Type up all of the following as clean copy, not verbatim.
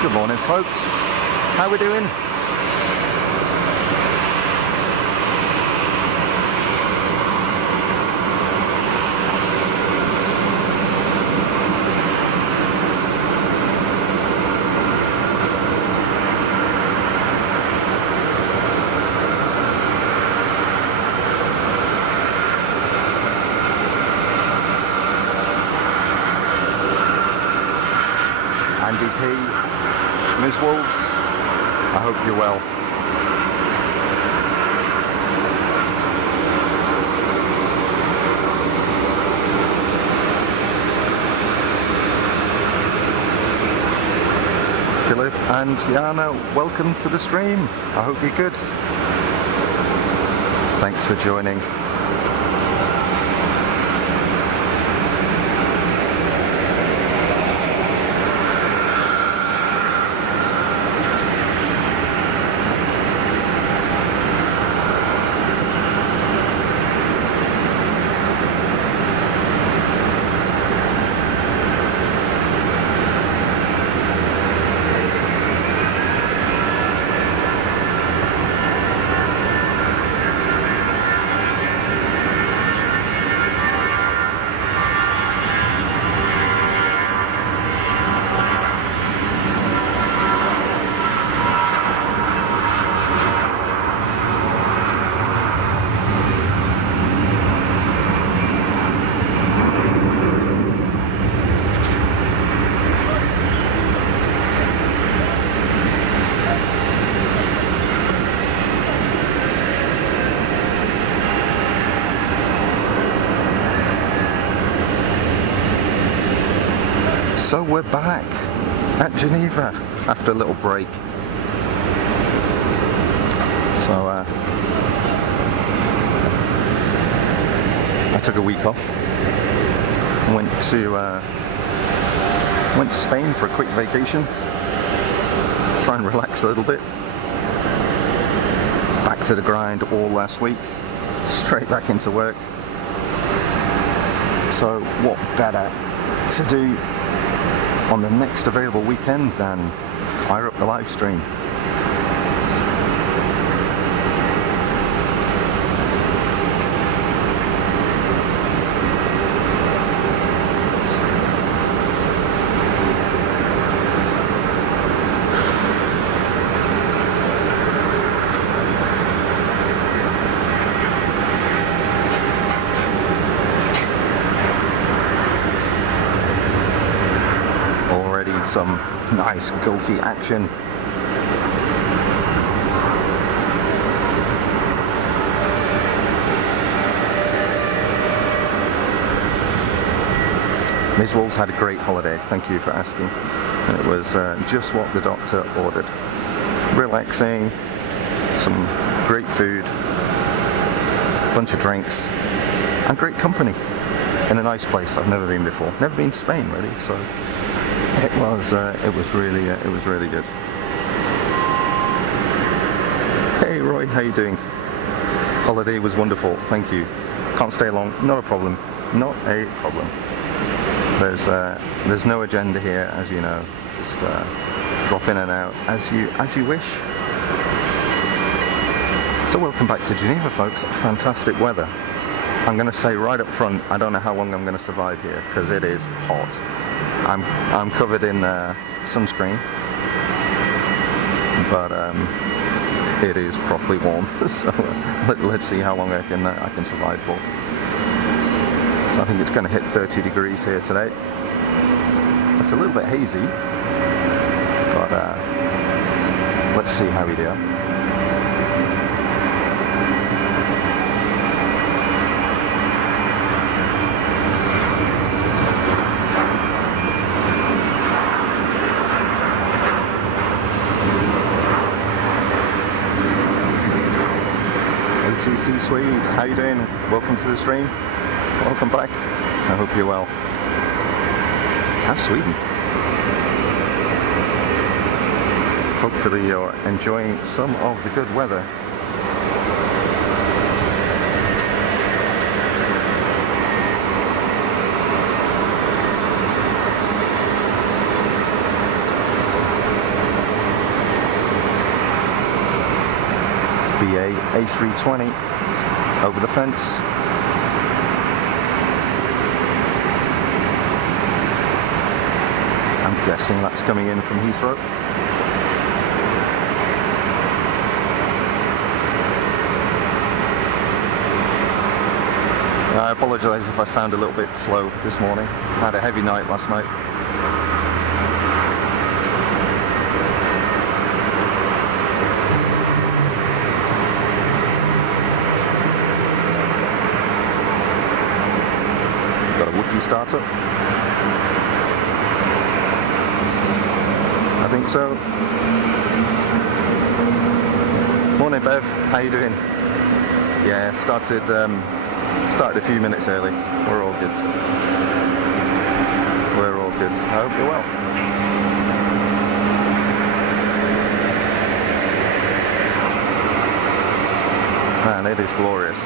Good morning, folks. How we doing? Ms. Wolves, I hope you're well. Philip and Jana, welcome to the stream. I hope you're good. Thanks for joining. So we're back at Geneva after a little break. So I took a week off. Went to Spain for a quick vacation. Try and relax a little bit. Back to the grind all last week. Straight back into work. So what better to do on the next available weekend than fire up the live stream. Some nice Gulfy action. Ms. Wolves had a great holiday, thank you for asking. It was just what the doctor ordered. Relaxing, some great food, bunch of drinks, and great company in a nice place I've never been before. Never been to Spain really, so it was really good. Hey Roy, how you doing? Holiday was wonderful, thank you. Can't stay long, not a problem. Not a problem. There's no agenda here, as you know. Just drop in and out as you wish. So welcome back to Geneva, folks. Fantastic weather. I'm going to say right up front, I don't know how long I'm going to survive here because it is hot. I'm covered in sunscreen, but it is properly warm. So let's see how long I can survive for. So I think it's going to hit 30 degrees here today. It's a little bit hazy, but let's see how we do. ATC Swede, how you doing? Welcome to the stream. Welcome back. I hope you're well. How's Sweden? Hopefully you're enjoying some of the good weather. A320 over the fence. I'm guessing that's coming in from Heathrow. I apologise if I sound a little bit slow this morning. I had a heavy night last night. Got a Wookiee startup. I think so. Morning Bev, how you doing? Yeah, started a few minutes early. We're all good. We're all good. I hope you're well. Man, it is glorious.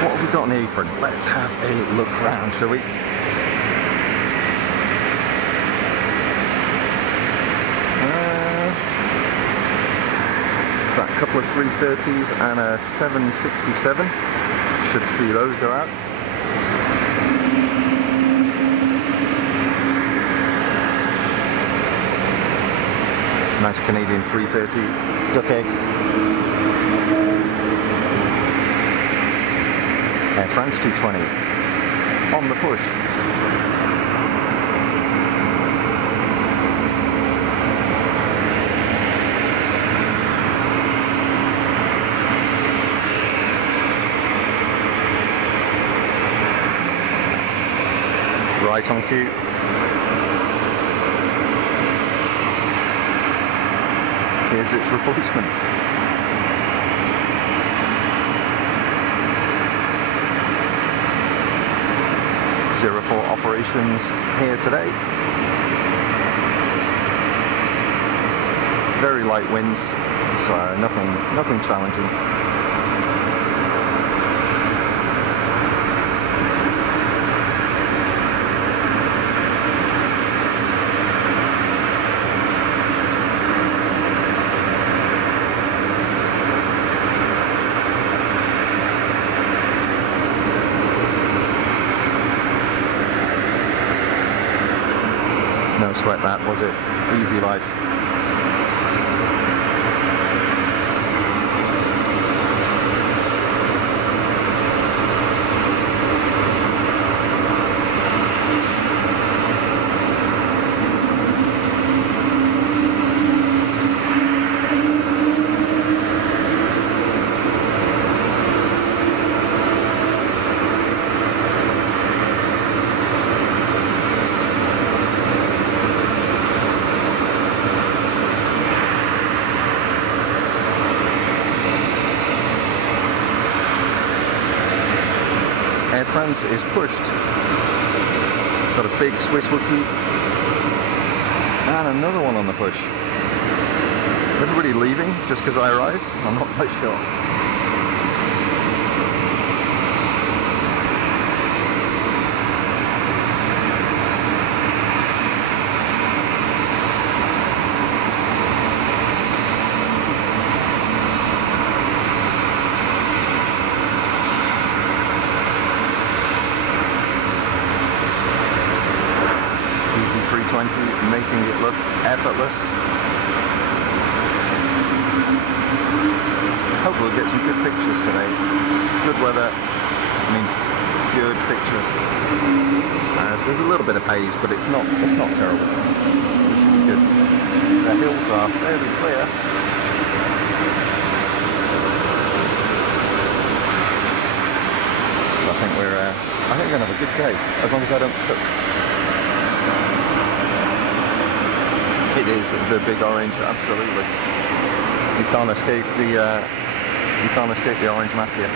What have we got on the apron? Let's have a look round, shall we? It's that couple of 330s and a 767. Should see those go out. Nice Canadian 330 duck egg. Air France 220 on the push. Right on cue. Here's its replacement. 04 operations here today. Very light winds, so nothing challenging. No sweat that, was it? Easy life. Air France is pushed. Got a big Swiss Wookiee and another one on the push. Everybody leaving just because I arrived? I'm not quite sure. Making it look effortless. Hopefully we'll get some good pictures today. Good weather means good pictures. So there's a little bit of haze, but it's not terrible. It should be good. The hills are fairly clear. So I think we're gonna have a good day, as long as I don't cook. It is the big orange, absolutely. You can't escape the orange mafia.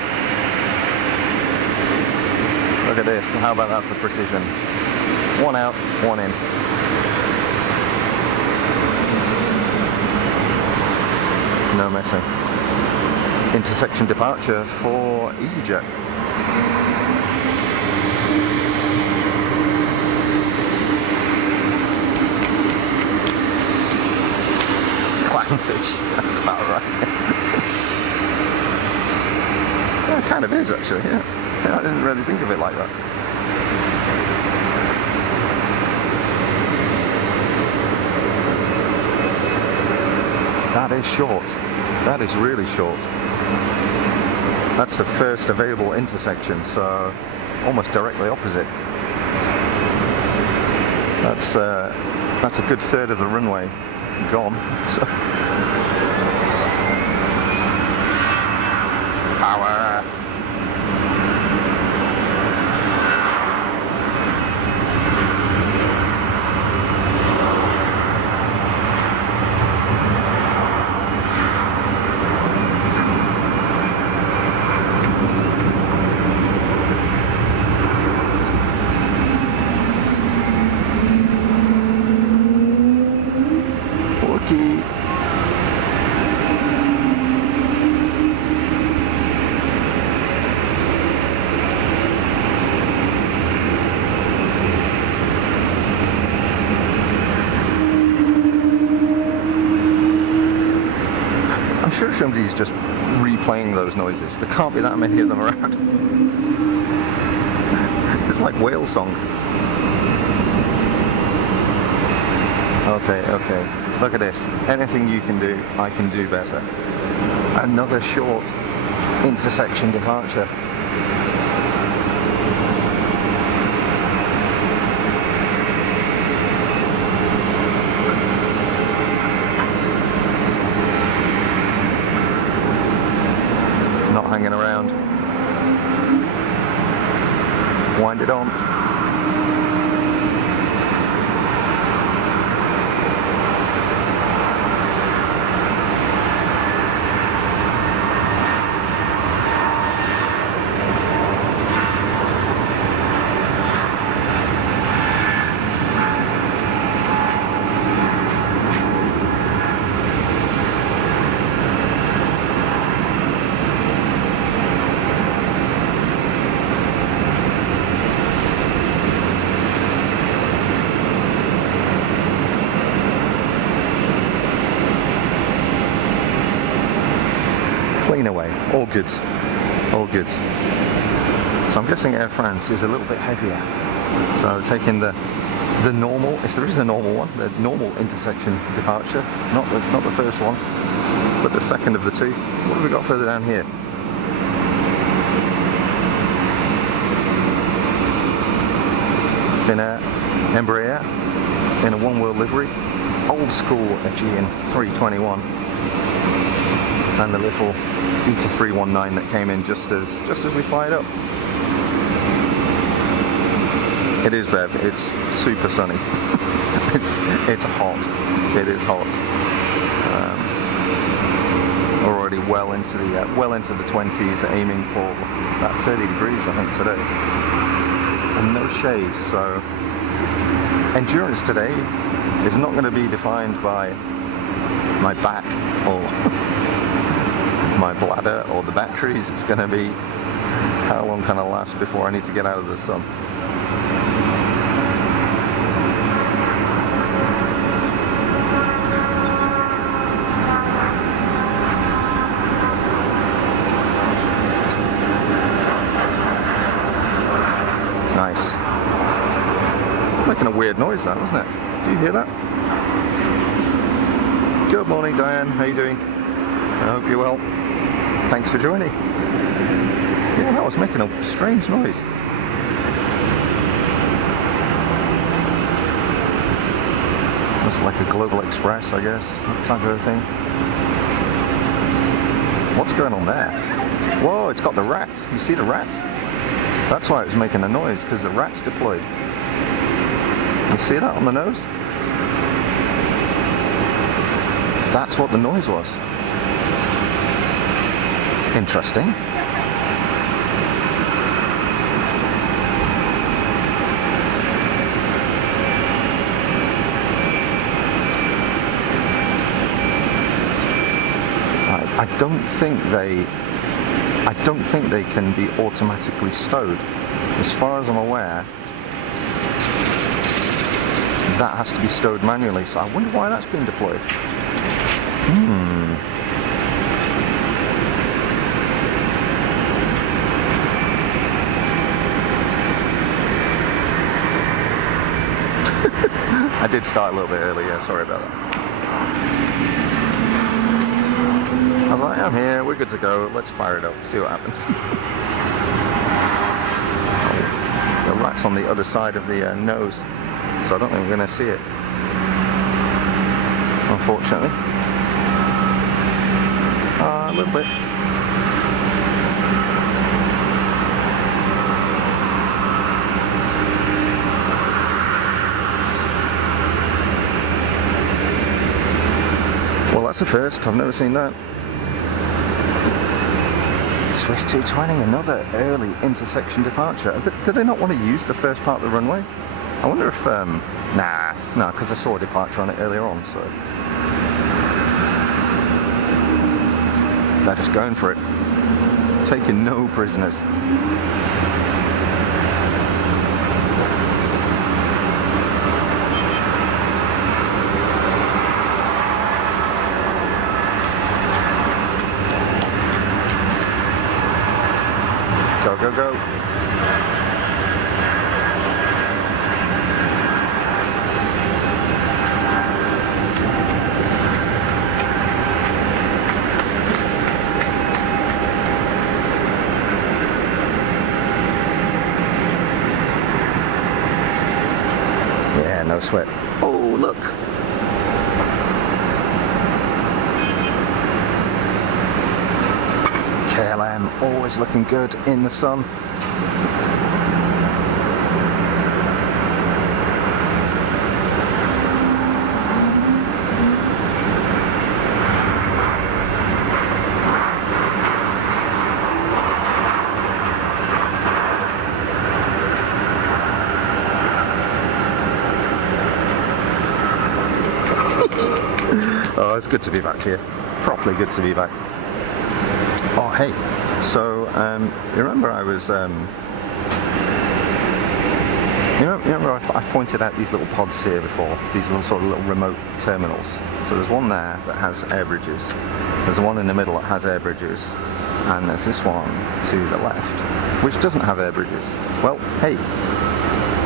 Look at this. How about that for precision? One out, one in. No messing. Intersection departure for EasyJet. Clownfish, that's about right. Yeah, it kind of is actually, yeah. I didn't really think of it like that. That is short. That is really short. That's the first available intersection, so almost directly opposite. That's a good third of the runway gone. So. Power. I'm sure somebody's just replaying those noises. There can't be that many of them around. It's like whale song. Okay, okay. Look at this. Anything you can do, I can do better. Another short intersection departure. Not hanging around. Wind it on. Clean away, all good, all good. So I'm guessing Air France is a little bit heavier. So taking the normal, if there is a normal one, the normal intersection departure, not the first one, but the second of the two. What have we got further down here? Finnair, Embraer in a One World livery, old school Aegean 321. And the little ETA 319 that came in just as we fired up. It is, Bev. It's super sunny. it's hot. It is hot. Already well into the 20s, aiming for about 30 degrees, I think, today. And no shade. So endurance today is not going to be defined by my back or my bladder or the batteries. It's going to be how long can I last before I need to get out of the sun. Nice. Making a weird noise that, wasn't it? Do you hear that? Good morning, Diane. How you doing? I hope you're well. Thanks for joining. Yeah, that was making a strange noise. It's like a Global Express, I guess, that type of thing. What's going on there? Whoa, it's got the rat. You see the rat? That's why it was making a noise, because the rat's deployed. You see that on the nose? That's what the noise was. Interesting. don't think they can be automatically stowed. As far as I'm aware, that has to be stowed manually, so I wonder why that's been deployed. I did start a little bit early, yeah, sorry about that. I was like, I'm here, we're good to go, let's fire it up, see what happens. The rat's on the other side of the nose, so I don't think we're going to see it, unfortunately. A little bit. Well, that's a first, I've never seen that. Swiss 220, another early intersection departure. Did they not want to use the first part of the runway? I wonder if, nah, because I saw a departure on it earlier on, so. They're just going for it. Taking no prisoners. Go, go, go. Yeah, no sweat. Oh, look. KLM always looking good in the sun. Oh, it's good to be back here. Properly good to be back. Oh, hey. So, you remember I was, you remember I've pointed out these little pods here before, these little sort of little remote terminals. So there's one there that has air bridges. There's one in the middle that has air bridges, and there's this one to the left, which doesn't have air bridges. Well, hey.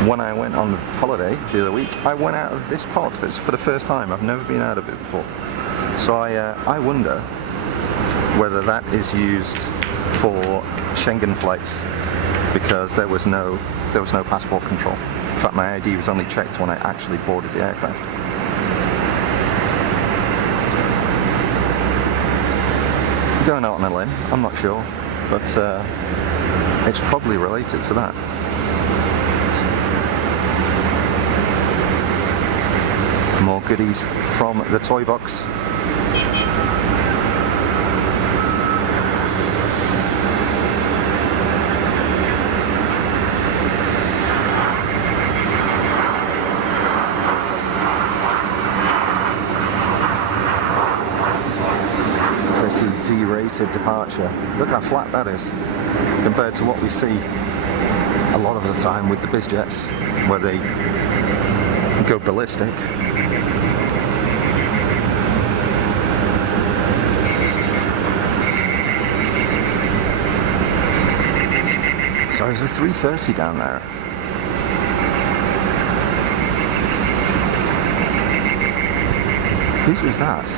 When I went on holiday the other week, I went out of this pod. It's for the first time. I've never been out of it before. So I wonder whether that is used for Schengen flights, because there was no passport control. In fact, my ID was only checked when I actually boarded the aircraft. Going out on a limb, I'm not sure, but it's probably related to that. More goodies from the toy box. Pretty D-rated departure. Look how flat that is compared to what we see a lot of the time with the bizjets, where they go ballistic. So there's a 330 down there. Whose is that?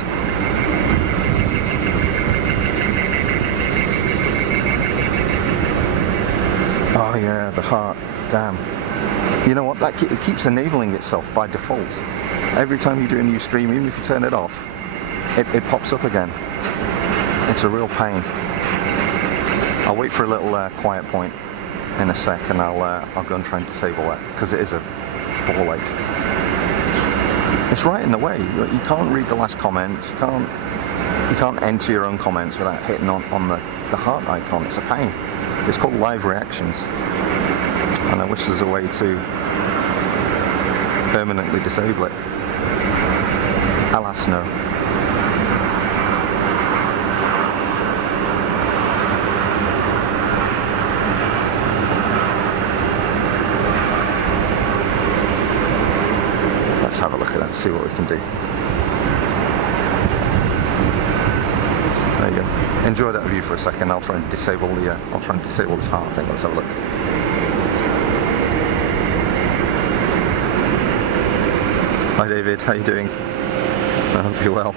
Oh yeah, the heart. Damn. You know what? That it keeps enabling itself by default. Every time you do a new stream, even if you turn it off, it pops up again. It's a real pain. I'll wait for a little quiet point in a sec, and I'll go and try and disable that, because it is a ball ache. It's right in the way. You can't read the last comment. You can't enter your own comments without hitting on the heart icon. It's a pain. It's called live reactions, and I wish there's a way to permanently disable it. Alas, no. Let's have a look at that, see what we can do. There you go. Enjoy that view for a second. I'll try and disable this heart thing. Let's have a look. Hi David, how you doing? I hope you're well.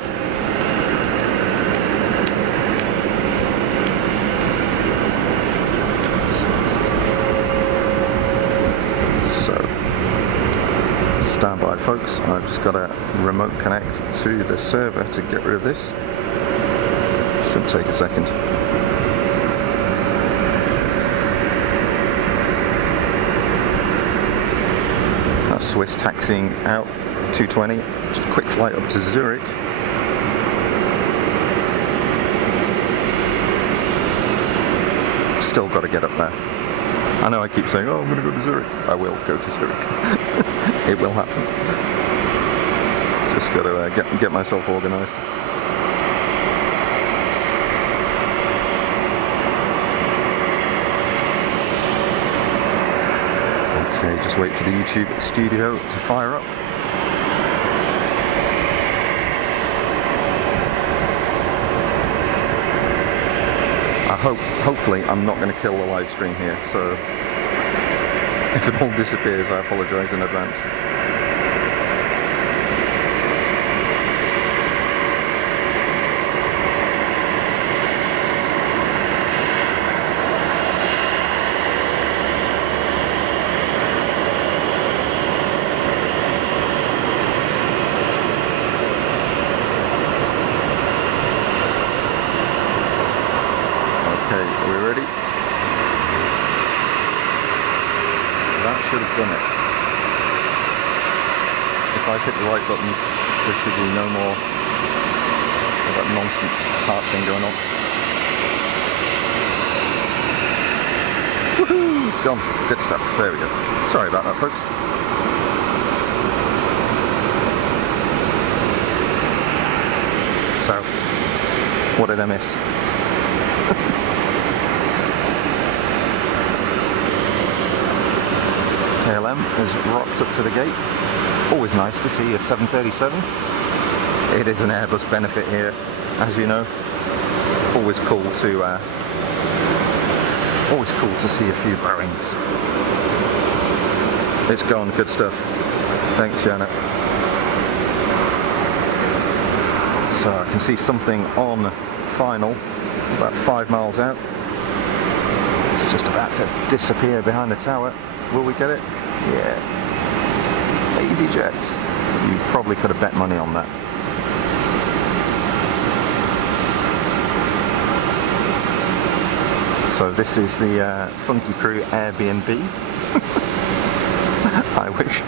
Stand by folks, I've just got to remote connect to the server to get rid of this. Shouldn't take a second. That's Swiss taxiing out, 220, just a quick flight up to Zurich. Still got to get up there. I know I keep saying, oh, I'm going to go to Zurich. I will go to Zurich. It will happen. Just got to get myself organised. Okay, just wait for the YouTube studio to fire up. Hopefully I'm not going to kill the live stream here, so if it all disappears, I apologise in advance. Should have done it. If I hit the right button, there should be no more of that nonsense heart thing going on. Woohoo! It's gone. Good stuff. There we go. Sorry about that, folks. So, what did I miss? KLM has rocked up to the gate. Always nice to see a 737. It is an Airbus benefit here, as you know. It's always cool to see a few Boeings. It's gone, good stuff. Thanks, Janet. So I can see something on final, about 5 miles out. It's just about to disappear behind the tower. Will we get it? Yeah. EasyJet. You probably could have bet money on that. So this is the Funky Crew Airbnb. I wish.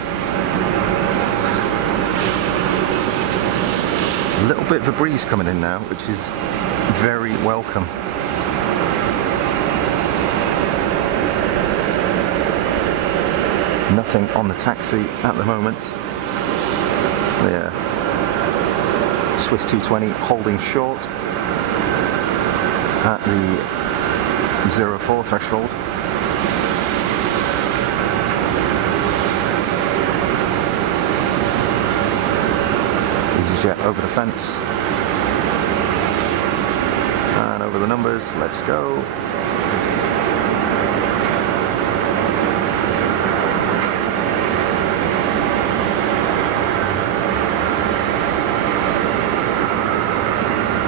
A little bit of a breeze coming in now, which is very welcome. Nothing on the taxi at the moment. Yeah. Swiss 220 holding short at the 04 threshold. EasyJet over the fence. And over the numbers, let's go.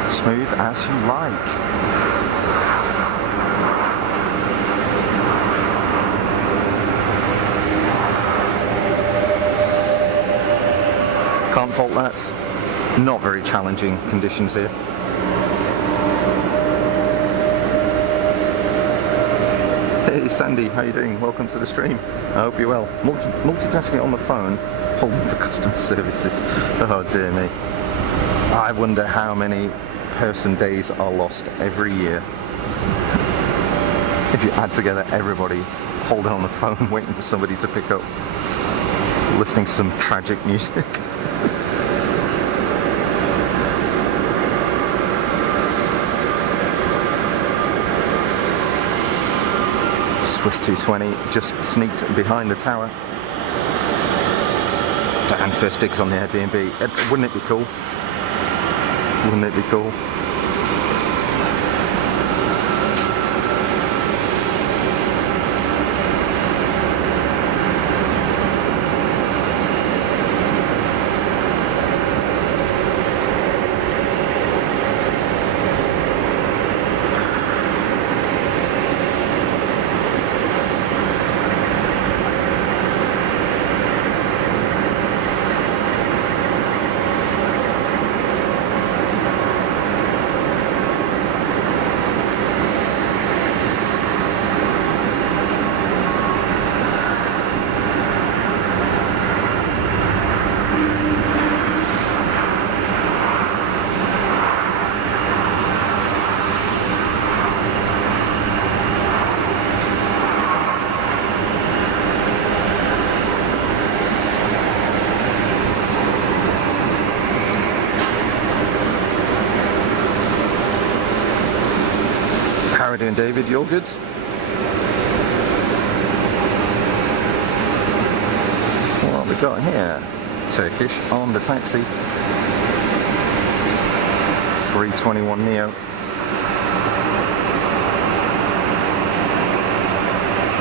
Smooth as you like. Can't fault that. Not very challenging conditions here. Hey Sandy, how you doing? Welcome to the stream. I hope you're well. Multitasking on the phone, holding for customer services. Oh dear me. I wonder how many person days are lost every year if you add together everybody holding on the phone waiting for somebody to pick up, listening to some tragic music. Swiss 220 just sneaked behind the tower. Dan first digs on the Airbnb. Wouldn't it be cool? Wouldn't it be cool? How are we doing, David? You all good? What have we got here? Turkish on the taxi. 321 Neo.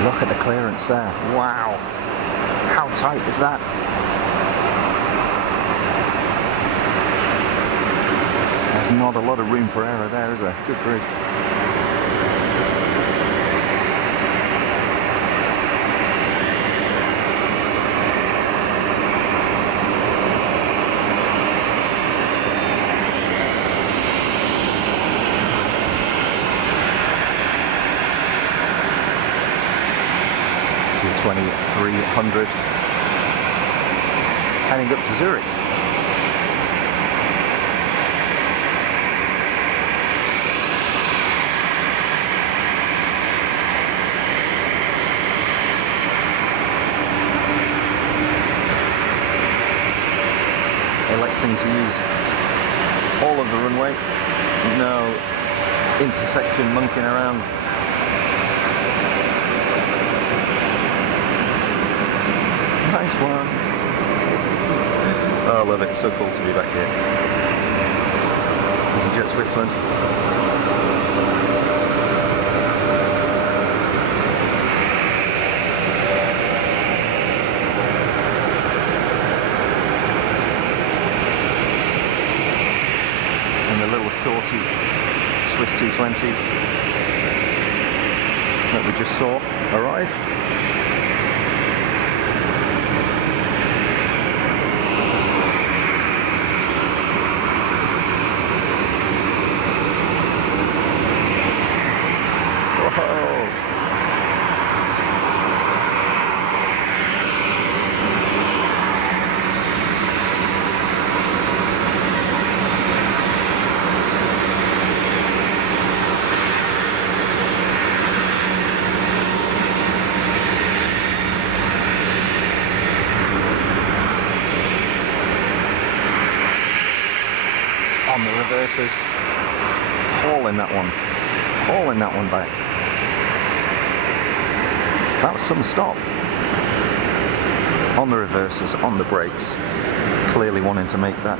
Look at the clearance there. Wow. How tight is that? There's not a lot of room for error there, is there? Good grief. A220-300 heading up to Zurich. Electing to use all of the runway, no intersection monkeying around. Nice one. Oh, I love it. It's so cool to be back here. EasyJet Switzerland. And the little shorty Swiss 220 that we just saw arrive. On the reverses, hauling that one back. That was some stop. On the reverses, on the brakes, clearly wanting to make that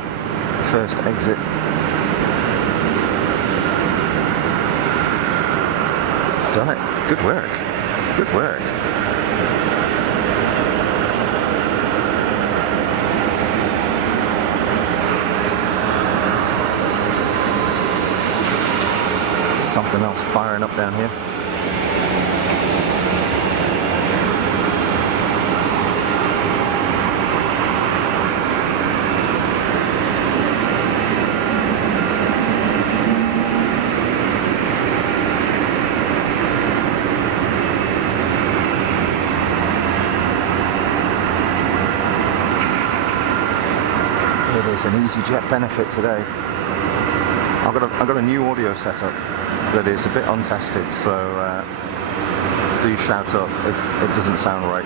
first exit. Done it. Good work. Good work. Something else firing up down here. It is an EasyJet benefit today. I've got a new audio setup that is a bit untested, so do shout up if it doesn't sound right.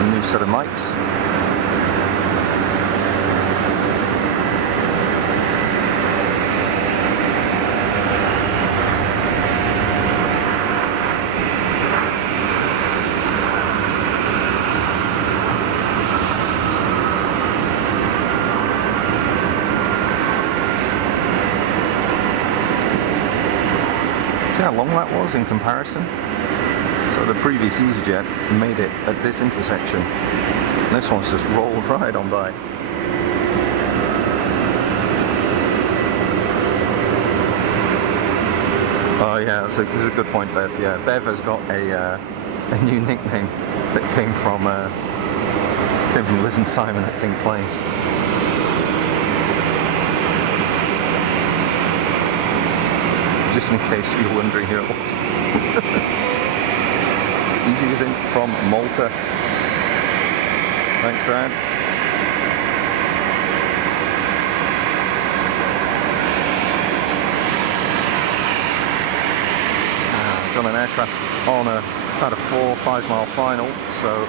A new set of mics. how long that was in comparison? So the previous EasyJet made it at this intersection. And this one's just rolled right on by. Oh yeah, that's a good point, Bev. Yeah, Bev has got a new nickname that came from Liz and Simon at Think Planes. Just in case you were wondering who it was. Easy is in from Malta. Thanks, Dad. Got an aircraft on about a 4 or 5 mile final, so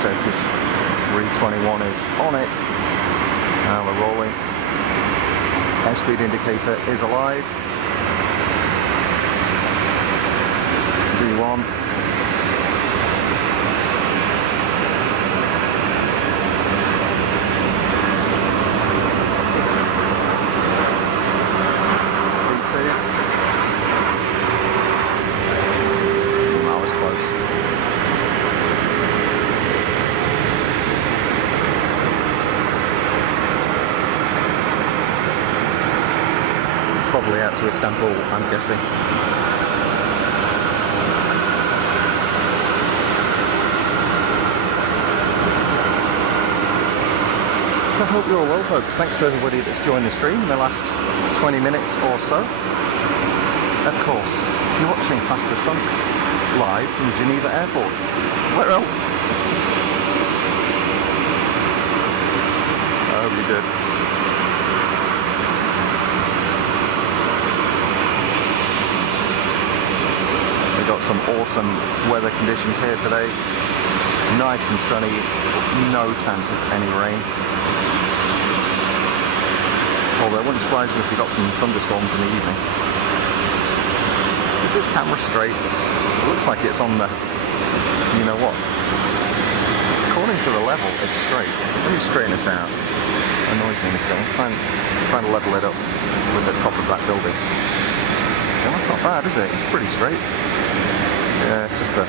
Turkish 321 is on it. Now we're rolling. Airspeed indicator is alive. V1. Probably out to Istanbul, I'm guessing. So I hope you're all well, folks. Thanks to everybody that's joined the stream in the last 20 minutes or so. Of course, you're watching Fast as Funk, live from Geneva Airport. Where else? I hope you did. Got some awesome weather conditions here today. Nice and sunny, no chance of any rain. Although it wouldn't surprise me if we got some thunderstorms in the evening. Is this camera straight? It looks like it's on the, you know what? According to the level, it's straight. Let me straighten this out. It annoys me this thing. Trying to level it up with the top of that building. Well, that's not bad, is it? It's pretty straight. Yeah, it's just the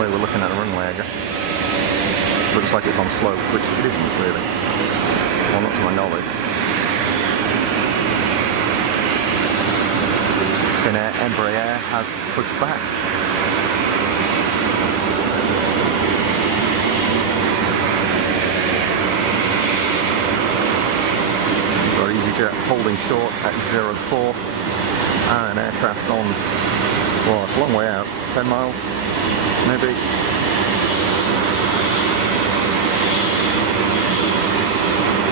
way we're looking at the runway, I guess. Looks like it's on slope, which it isn't really. Well, not to my knowledge. Finnair Embraer has pushed back. Got EasyJet holding short at 04. And an aircraft on, well, it's a long way out, 10 miles, maybe.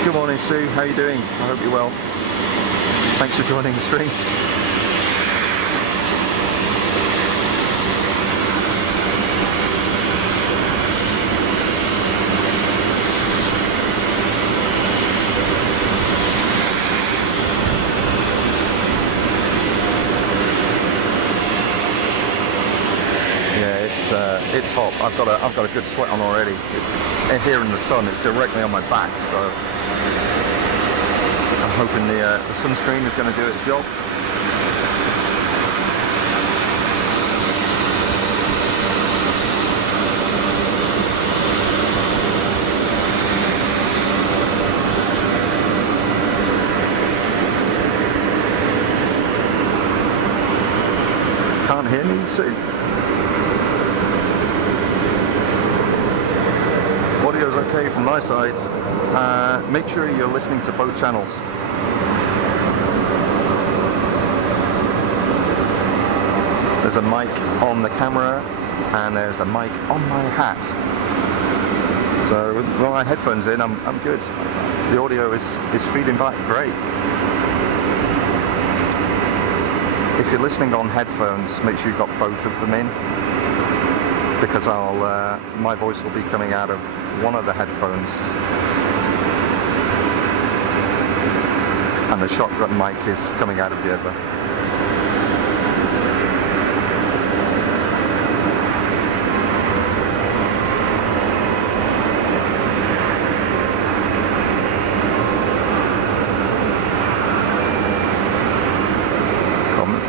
Good morning, Sue, how are you doing? I hope you're well. Thanks for joining the stream. It's hot. I've got a good sweat on already. It's here in the sun. It's directly on my back, so I'm hoping the sunscreen is going to do its job. Can't hear me, Sue. Audio's okay from my side. Make sure you're listening to both channels. There's a mic on the camera and there's a mic on my hat. So with my headphones in, I'm good. The audio is feeding back great. If you're listening on headphones, make sure you've got both of them in, because my voice will be coming out of one of the headphones and the shotgun mic is coming out of the other.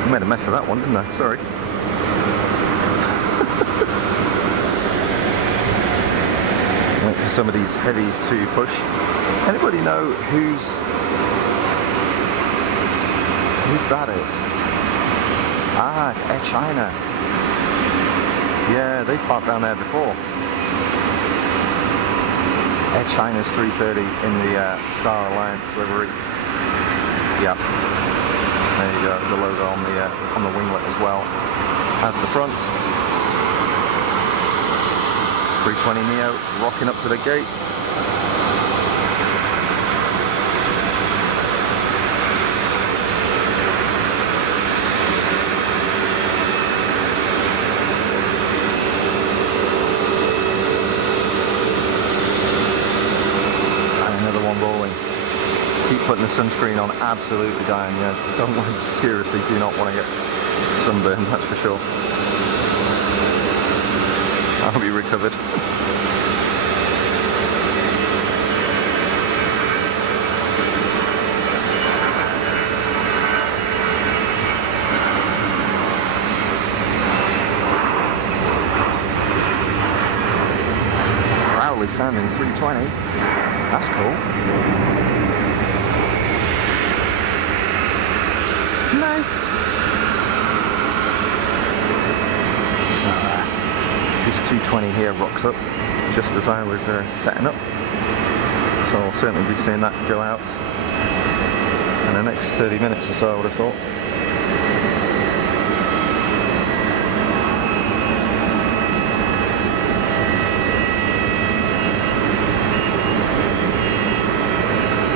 I made a mess of that one, didn't I? Sorry. Wait for some of these heavies to push. Anybody know whose that is? Ah, it's Air China. Yeah, they've parked down there before. Air China's 330 in the Star Alliance livery. Yep. There you go, the logo on the winglet as well as the front. 320 Neo rocking up to the gate. Putting the sunscreen on, absolutely dying. Yeah, don't want, seriously do not want to get sunburned, that's for sure. I'll be recovered. Proudly sounding 320. That's cool. Nice. So this 220 here rocks up just as I was setting up. So I'll certainly be seeing that go out in the next 30 minutes or so, I would have thought.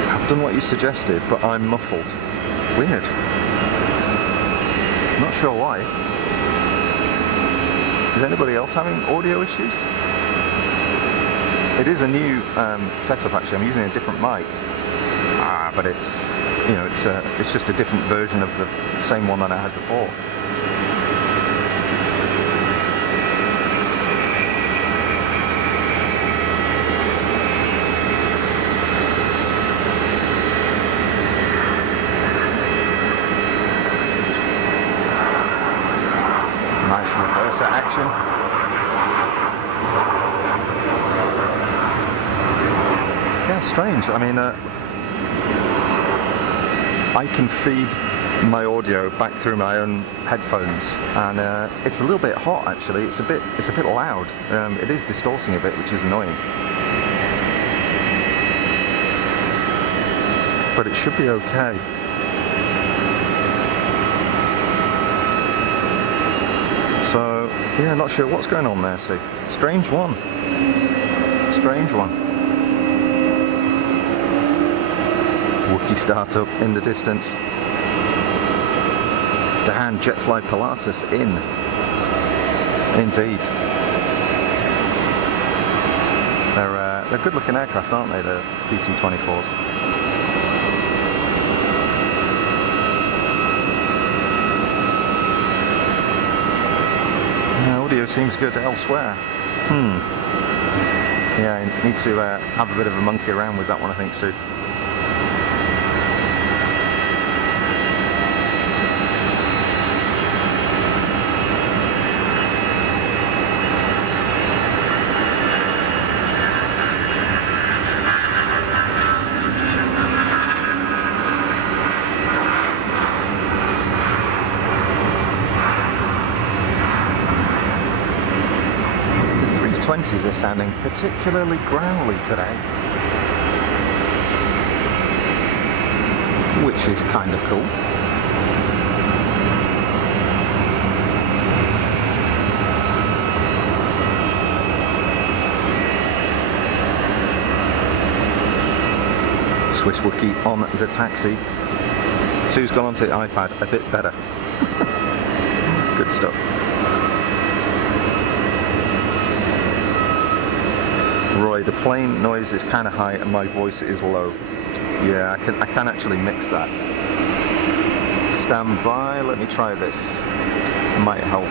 I've done what you suggested, but I'm muffled. Weird. Not sure why. Is anybody else having audio issues? It is a new setup actually. I'm using a different mic, but it's, you know, it's just a different version of the same one that I had before. Action. Yeah, strange. I mean, I can feed my audio back through my own headphones, and it's a little bit hot actually. It's a bit loud. It is distorting a bit, which is annoying. But it should be okay. So, yeah, not sure what's going on there, see. Strange one. Strange one. Wookiee startup in the distance. Dan, Jetfly Pilatus in. Indeed. They're good looking aircraft, aren't they, the PC-24s? Audio seems good elsewhere. Yeah, I need to have a bit of a monkey around with that one, I think, Sue. Are sounding particularly growly today, which is kind of cool. Swiss Wookiee on the taxi. Sue's gone onto the iPad a bit better. Good stuff. Roy, the plane noise is kind of high and my voice is low. Yeah, I can actually mix that. Stand by, let me try this. Might help.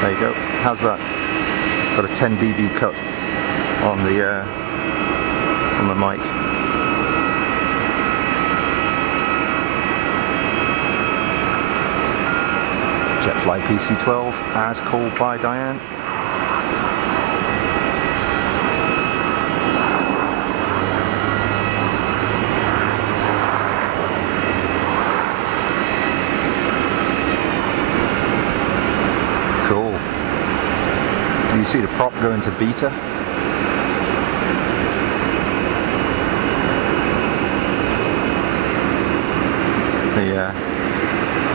There you go. How's that? Got a 10 dB cut on the mic. Jetfly PC-12 as called by Diane. Cool. Do you see the prop go into beta?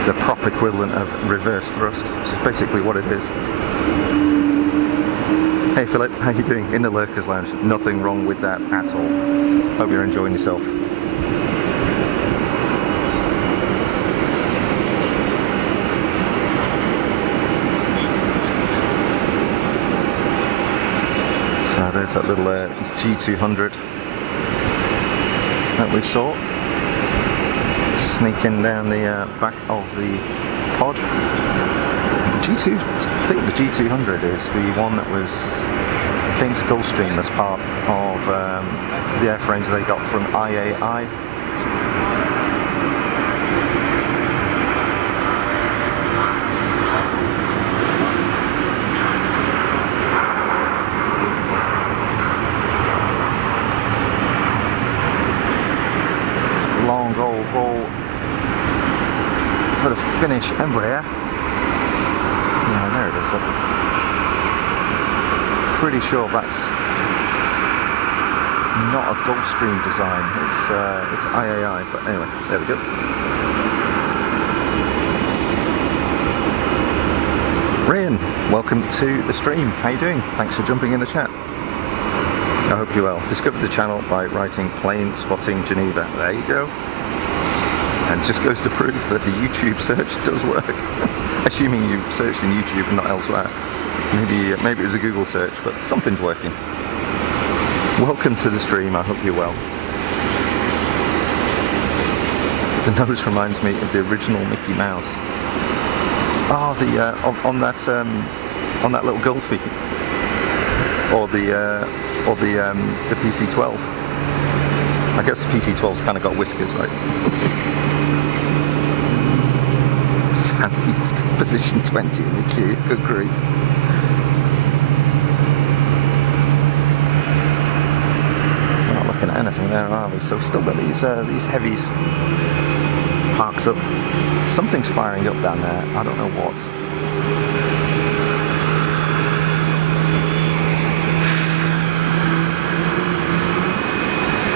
The prop equivalent of reverse thrust, which is basically what it is. Hey Philip, how you doing? In the Lurkers Lounge. Nothing wrong with that at all. Hope you're enjoying yourself. So there's that little G200 that we saw. Sneaking down the back of the pod. G2, I think the G200 is the one that came to Gulfstream as part of the airframes they got from IAI. Long old roll for the Finnish Embraer. Yeah, there it is. I'm pretty sure that's not a Gulfstream design. It's IAI, but anyway, there we go. Ryan, welcome to the stream. How you doing? Thanks for jumping in the chat. I hope you're well. Discovered the channel by writing Plane Spotting Geneva. There you go. And just goes to prove that the YouTube search does work. Assuming you searched in YouTube and not elsewhere. Maybe it was a Google search, but something's working. Welcome to the stream. I hope you're well. The nose reminds me of the original Mickey Mouse. Oh, on that little Gulfie, or the PC-12. I guess the PC-12's kind of got whiskers, right? Sam needs to position 20 in the queue. Good grief. We're not looking at anything there, are we? So we've still got these heavies parked up. Something's firing up down there. I don't know what.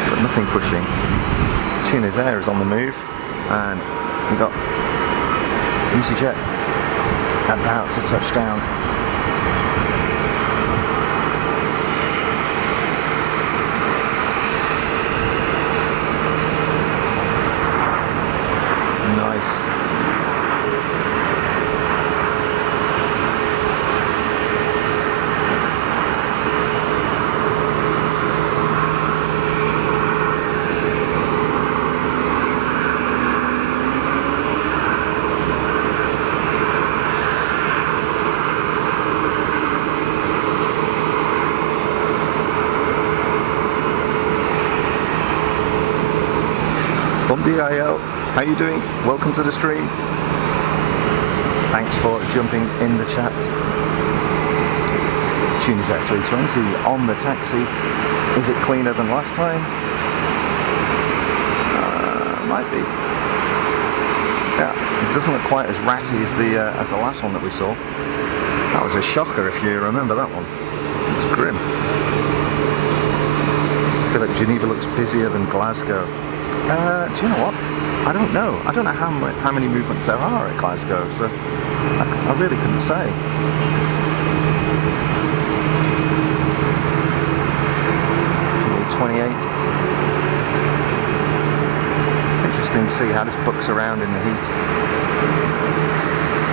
But nothing pushing. EgyptAir is on the move, and we've got EasyJet about to touch down. Nice. DIO, how you doing? Welcome to the stream. Thanks for jumping in the chat. Geneva A320 on the taxi. Is it cleaner than last time? Might be. Yeah, it doesn't look quite as ratty as the last one that we saw. That was a shocker if you remember that one. It was grim. I feel like Geneva looks busier than Glasgow. Do you know what? I don't know. I don't know how many movements there are at Glasgow, so I really couldn't say. 28. Interesting to see how this bucks around in the heat.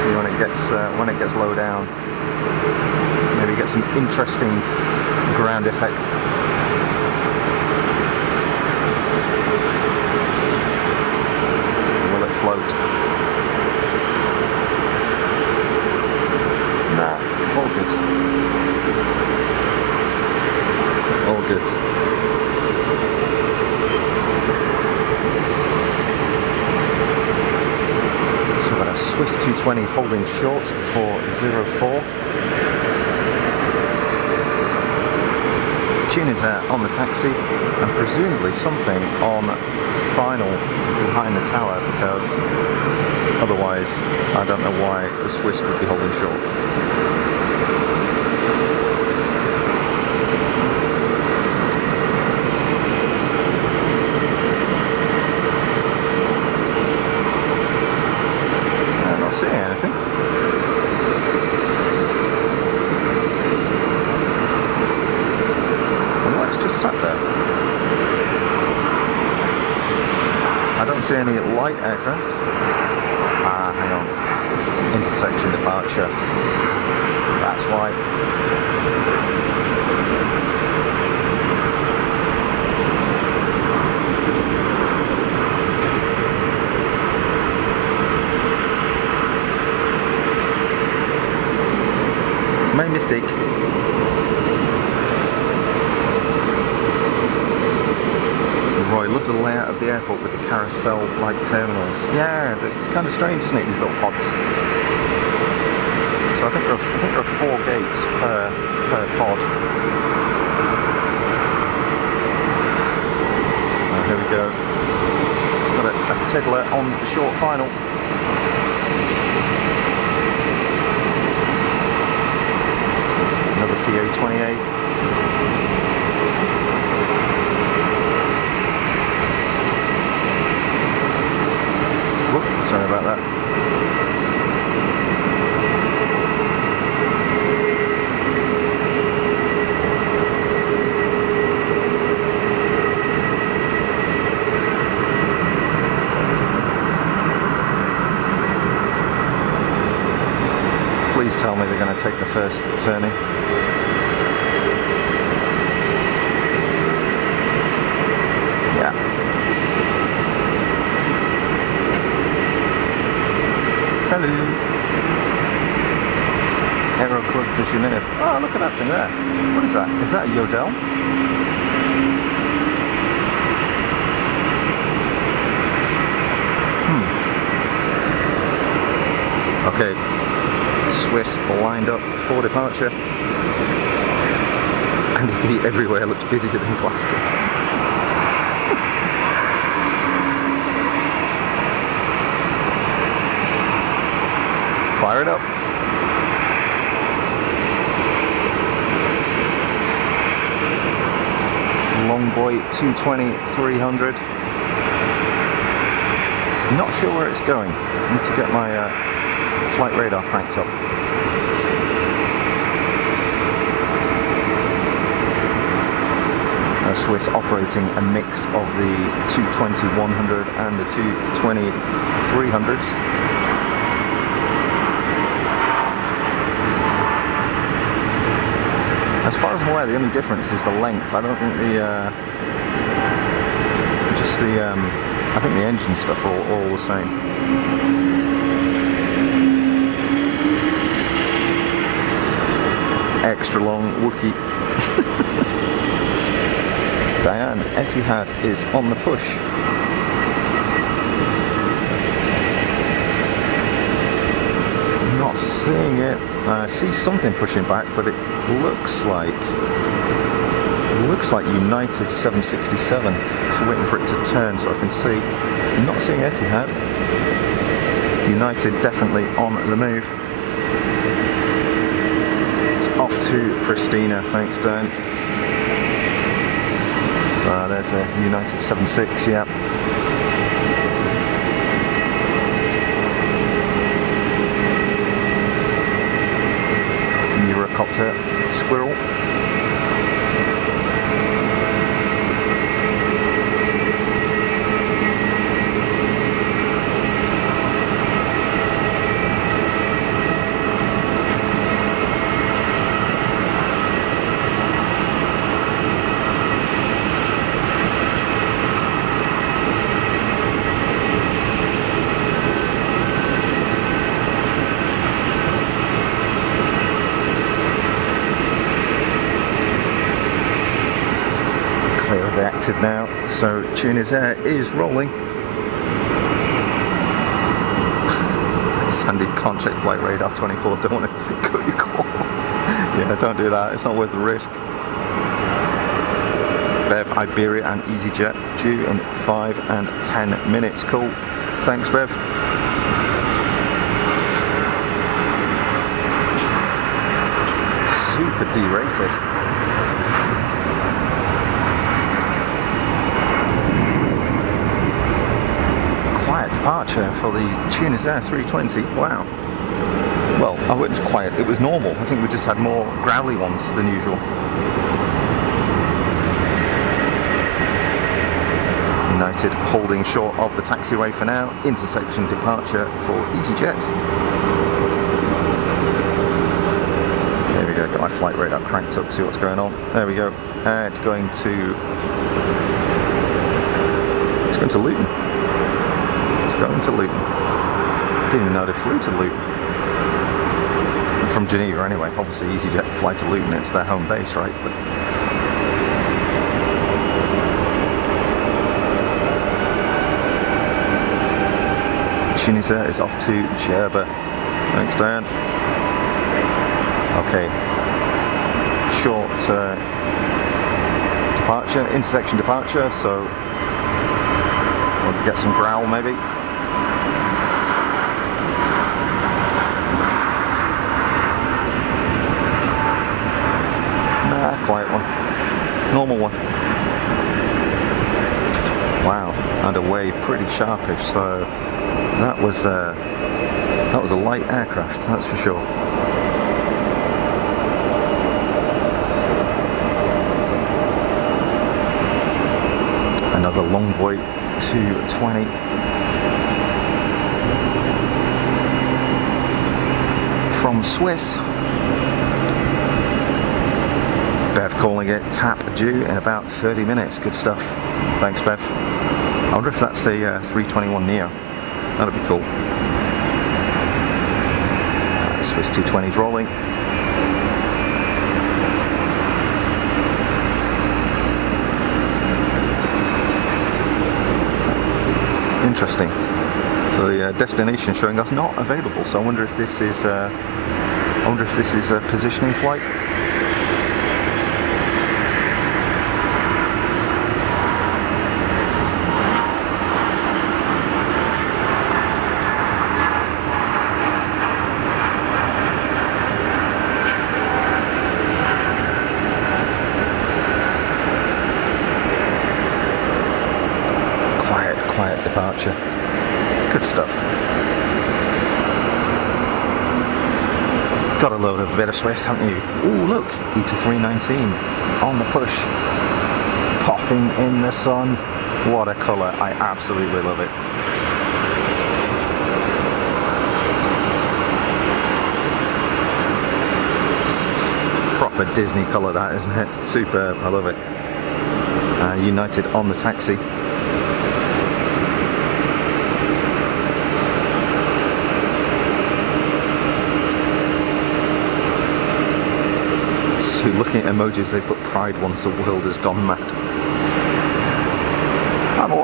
See when it gets low down. Maybe get some interesting ground effect. Float. Nah, all good. All good. So We've got a Swiss 220 holding short for 04. Tune is on the taxi, and presumably something on final behind the tower, because otherwise I don't know why the Swiss would be holding short. I'm not seeing anything. Just sat there. I don't see any light aircraft. Ah, hang on. Intersection departure. That's why. My mistake. I love the layout of the airport with the carousel-like terminals. Yeah, it's kind of strange, isn't it, these little pods? So I think there are 4 gates per pod. Here we go. Got a tiddler on the short final. Another PA-28. Sorry about that. Please tell me they're going to take the first turning. Salut! Aero Club de Genève. Oh, look at that thing there. What is that? Is that a Yodel? Okay. Swiss lined up for departure. And indeed everywhere looks busier than Glasgow. Fire it up. Longboy 220-300. Not sure where it's going. Need to get my flight radar cranked up. Swiss operating a mix of the 220-100 and the 220-300s. As far as I'm aware, the only difference is the length. I don't think I think the engine stuff are all the same. Extra long Wookie. Diane, Etihad is on the push. Not seeing it. I see something pushing back, but it looks like United 767. Just waiting for it to turn so I can see. I'm not seeing Etihad. United definitely on the move. It's off to Pristina, thanks Dan. So there's a United 76, yeah. Eurocopter Squirrel. Clear of the active now, so Tunis Air is rolling. Sandy, can't check flight radar 24, don't want to cut your call. Yeah, don't do that, it's not worth the risk. Bev, Iberia and EasyJet due in 5 and 10 minutes. Cool, thanks Bev. Super derated. Quiet departure for the Geneva A320. Wow. Well, oh, it was quiet. It was normal. I think we just had more growly ones than usual. United holding short of the taxiway for now. Intersection departure for EasyJet. There we go. Got my flight radar cranked up. See what's going on. There we go. It's going to Luton. It's going to Luton. Didn't even know they flew to Luton. From Geneva anyway. Obviously EasyJet fly to Luton. It's their home base, right? But Tunisia is off to Djerba. Thanks, Diane. Okay. Short departure, intersection departure, so we'll get some growl maybe. Nah, quiet one. Normal one. Wow, and away pretty sharpish, so that was a light aircraft, that's for sure. Another Longboy 220. From Swiss. Bev calling it tap due in about 30 minutes. Good stuff. Thanks, Bev. I wonder if that's a 321 Neo. That'd be cool. Swiss 220's rolling. Interesting. So the destination showing us not available. So I wonder if this is a positioning flight. Quiet departure. Good stuff. Got a load of a bit of Swiss, haven't you? Ooh, look, E319 on the push, popping in the sun. What a colour! I absolutely love it. Proper Disney colour, that, isn't it? Superb. I love it. United on the taxi. Looking at emojis, they put pride once the world has gone mad.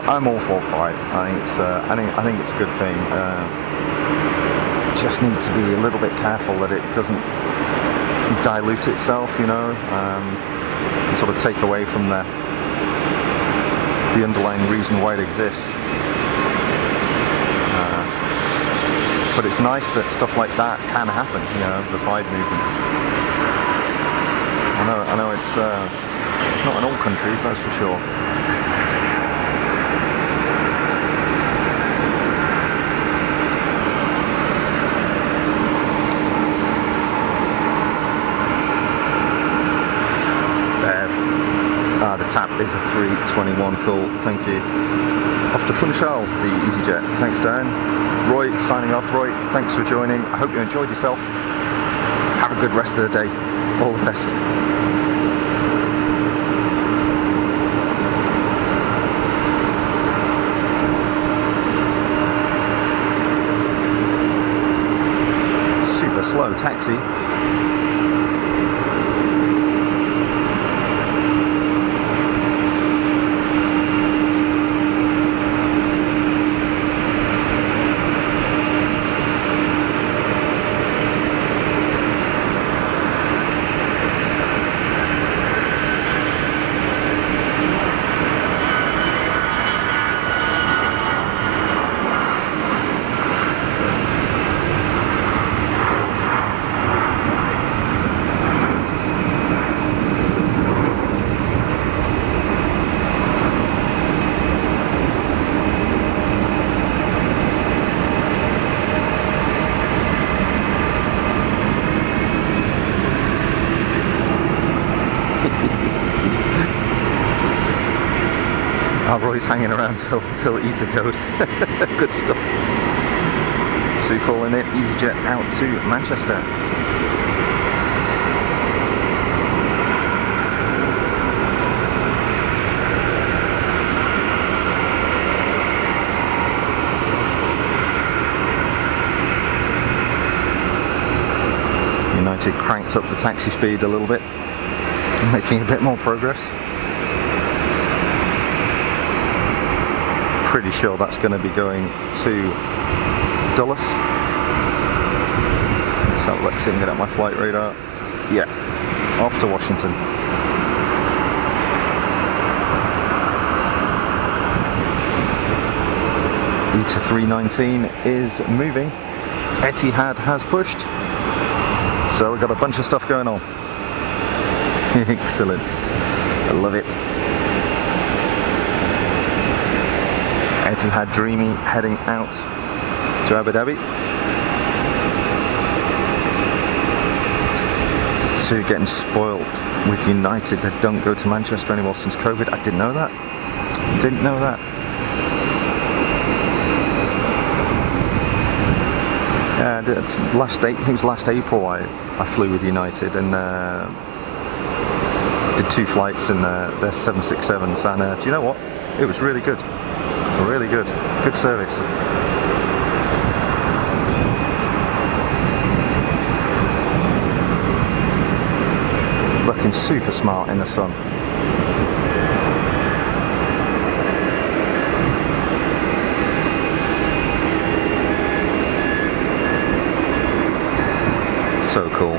I'm all for pride. I think it's a good thing. Just need to be a little bit careful that it doesn't dilute itself, you know, and sort of take away from the underlying reason why it exists. But it's nice that stuff like that can happen, you know, the pride movement. I know it's not in all countries, that's for sure. Bev. The tap is a 321, cool, thank you. Off to Funchal, the EasyJet. Thanks, Dan. Roy, signing off. Roy, thanks for joining. I hope you enjoyed yourself. Have a good rest of the day. All the best. Super slow taxi. Roy's hanging around till Etihad goes. Good stuff. Sue calling it EasyJet out to Manchester. United cranked up the taxi speed a little bit, making a bit more progress. Pretty sure that's going to be going to Dulles. Let's have a look, see if I can get out my flight radar. Yeah, off to Washington. A319 is moving. Etihad has pushed. So we've got a bunch of stuff going on. Excellent. I love it. Etihad Dreamy heading out to Abu Dhabi. Sue getting spoilt with United. They don't go to Manchester anymore since COVID. I didn't know that. Didn't know that. It's last date, I think it was last April I flew with United and did 2 flights in their 767s, and do you know what? It was really good. Really good. Good service. Looking super smart in the sun. So cool.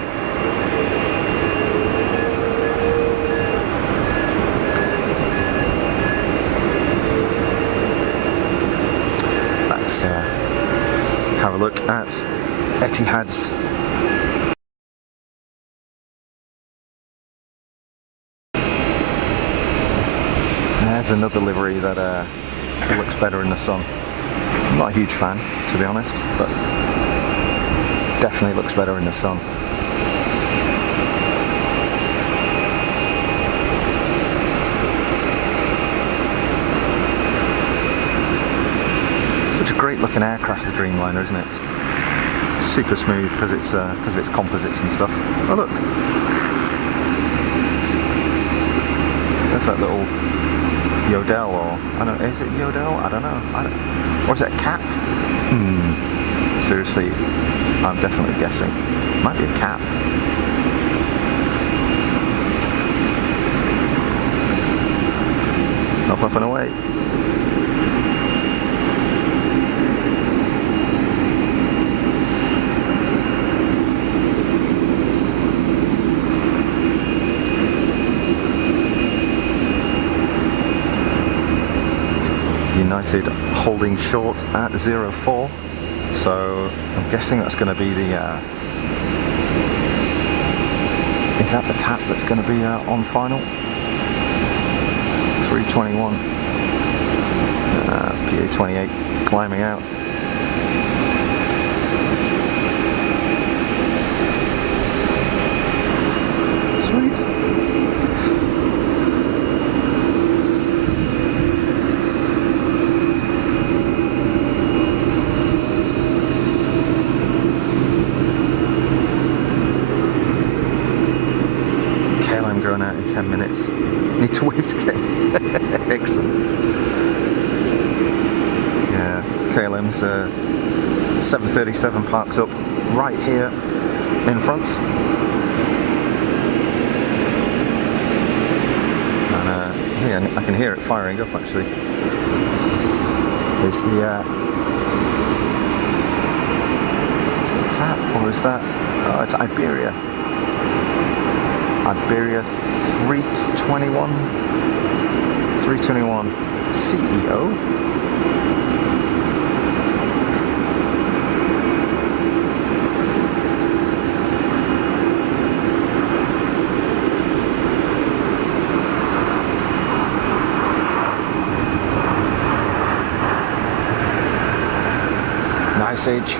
Let's have a look at Etihad's there's another livery that looks better in the sun. I'm not a huge fan, to be honest, but definitely looks better in the sun. Such a great looking aircraft, the Dreamliner, isn't it? Super smooth because of its composites and stuff. Oh look, there's that little Yodel, or I don't know, is it Yodel? I don't know. Or is it a cap? Seriously, I'm definitely guessing. Might be a cap. Up and away. United holding short at 04. So I'm guessing that's going to be the is that the tap that's going to be on final? 321 PA28 climbing out. Sweet. Going out in 10 minutes. Need to wave to Kate. Excellent. Yeah, KLM's 737 parks up right here in front. And yeah, I can hear it firing up actually. Is it a tap or is that? Oh, it's Iberia. Iberia 321 CEO. Nice edge.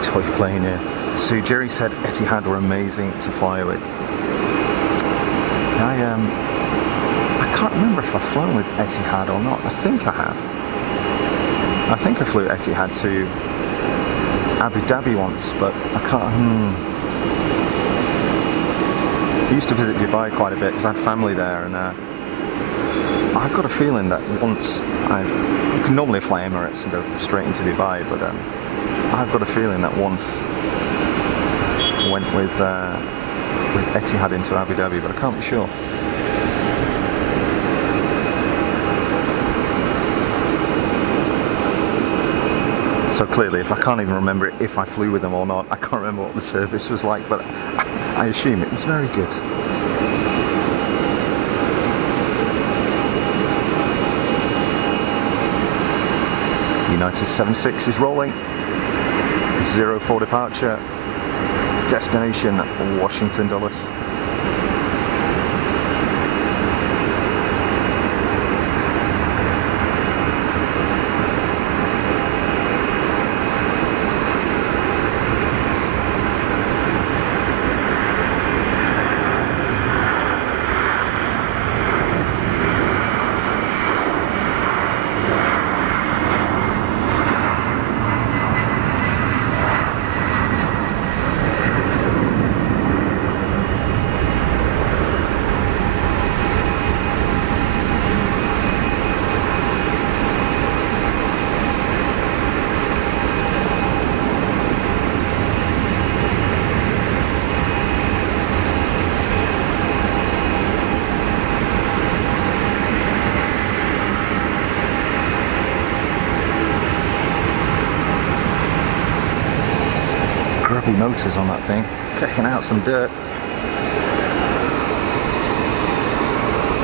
Toy plane here. So Jerry said Etihad were amazing to fly with. I can't remember if I've flown with Etihad or not. I think I have. I think I flew Etihad to Abu Dhabi once, but I can't. I used to visit Dubai quite a bit because I had family there, and I've got a feeling that once you can normally fly Emirates and go straight into Dubai, but I've got a feeling that once I went with Etihad into Abu Dhabi, but I can't be sure. So clearly, if I can't even remember if I flew with them or not, I can't remember what the service was like, but I assume it was very good. United 76 is rolling. 04 departure. Destination Washington Dulles. Motors on that thing, kicking out some dirt.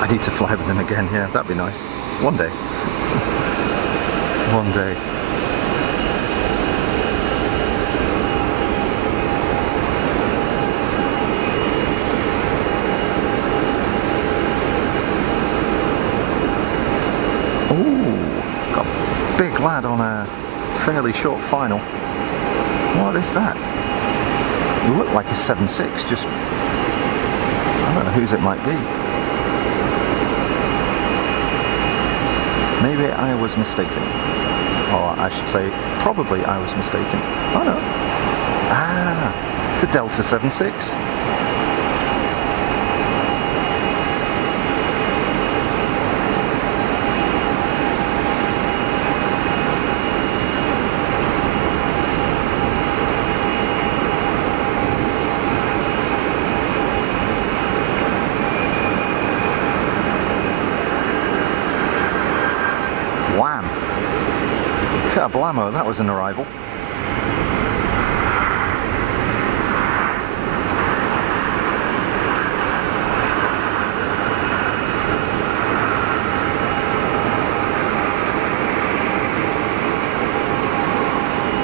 I need to fly with them again, yeah, that'd be nice. One day. One day. Ooh, got a big lad on a fairly short final. What is that? Look like a 7.6, just, I don't know whose it might be. Maybe I was mistaken. Or I should say, probably I was mistaken. Oh no. Ah, it's a Delta 7.6. Blammo, that was an arrival.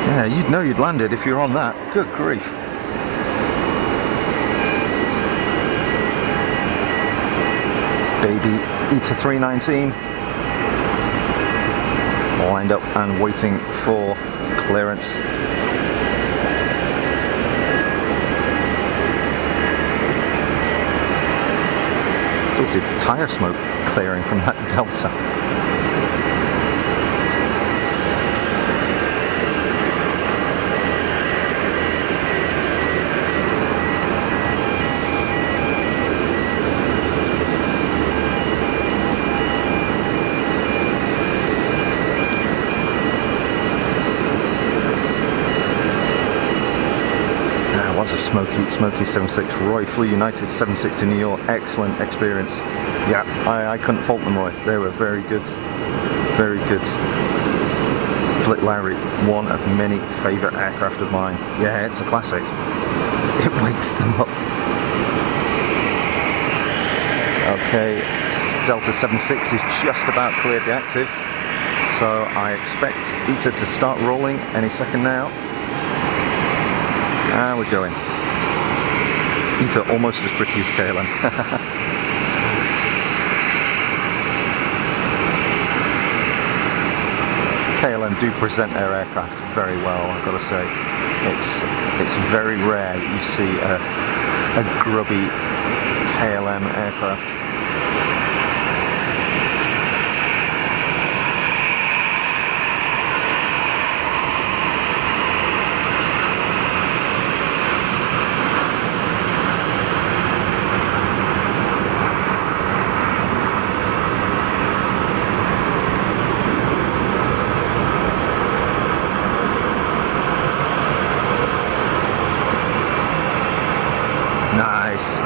Yeah, you'd know you'd landed if you're on that. Good grief. Baby ETA319. Lined up and waiting for clearance. Still see the tyre smoke clearing from that Delta. Was a smoky 7.6. Roy flew United 7.6 to New York. Excellent experience. Yeah, I couldn't fault them, Roy. They were very good. Very good. Flick Lowry, one of many favourite aircraft of mine. Yeah, it's a classic. It wakes them up. Okay, Delta 7.6 is just about cleared the active. So I expect ETA to start rolling any second now. And we're going. ETA almost as pretty as KLM. KLM do present their aircraft very well, I've got to say. It's very rare that you see a grubby KLM aircraft. Nice.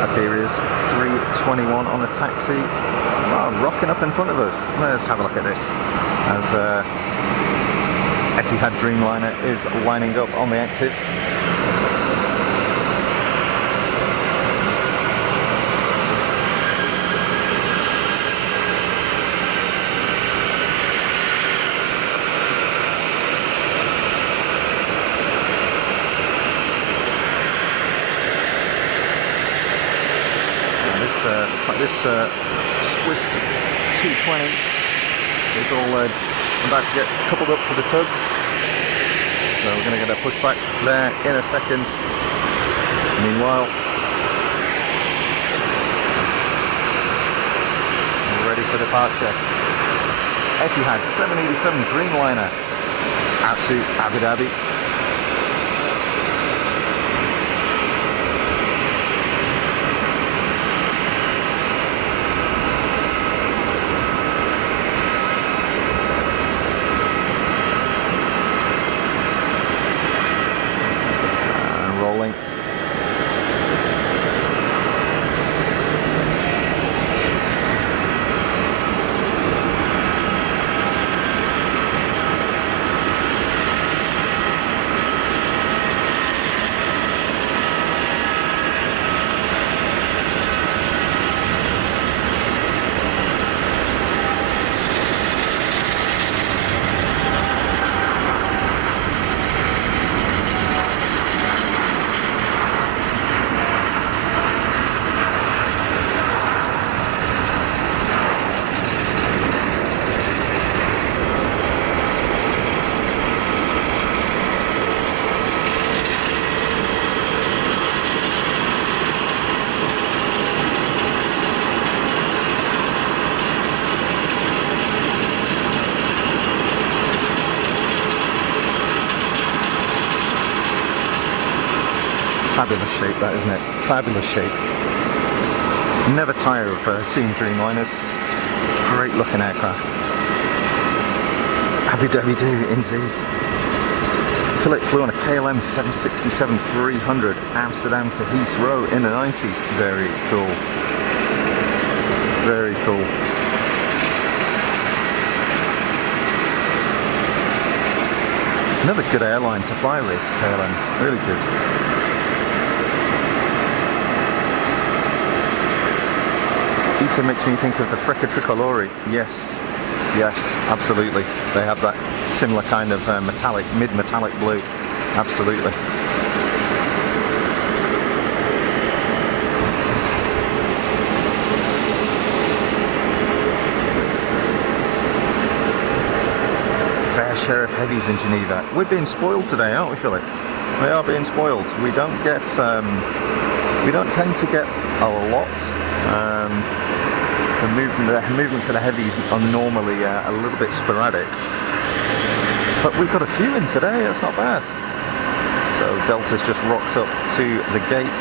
Up here is 321 on a taxi. Oh, rocking up in front of us. Let's have a look at this. As Etihad Dreamliner is lining up on the active. Looks like this Swiss A220 is all about to get coupled up to the tug. So we're going to get a pushback there in a second. Meanwhile, we're ready for departure. Etihad 787 Dreamliner out to Abu Dhabi. Fabulous shape, that, isn't it? Fabulous shape. Never tire of seeing Dreamliners. Great looking aircraft. Abu Dhabi do indeed. Philip flew on a KLM 767-300 Amsterdam to Heathrow in the 90s. Very cool. Very cool. Another good airline to fly with, KLM. Really good. It makes me think of the Freccia Tricolori. Yes, yes, absolutely. They have that similar kind of metallic, mid-metallic blue. Absolutely. Fair share of heavies in Geneva. We're being spoiled today, aren't we, Philip? We are being spoiled. We don't get, we don't tend to get a lot. The movements of the heavies are normally a little bit sporadic, but we've got a few in today. That's not bad. So Delta's just rocked up to the gate.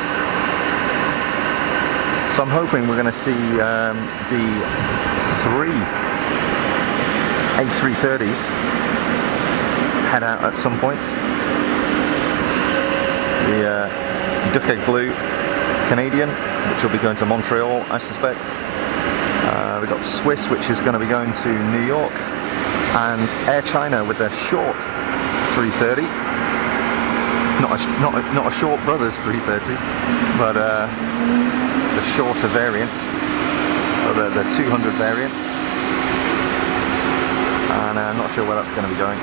So I'm hoping we're going to see the 3 A330s head out at some point. The duck egg blue Canadian, which will be going to Montreal, I suspect. We've got Swiss, which is going to be going to New York, and Air China with their short 330. Not a Short Brothers 330, but the shorter variant. So the 200 variant, and I'm not sure where that's going to be going.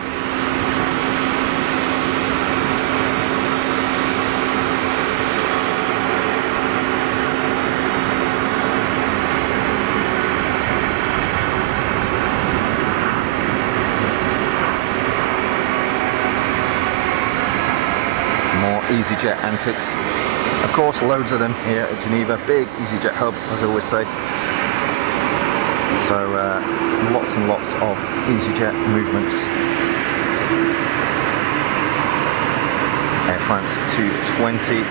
EasyJet antics. Of course, loads of them here at Geneva, big EasyJet hub, as I always say. So lots and lots of EasyJet movements. Air France A220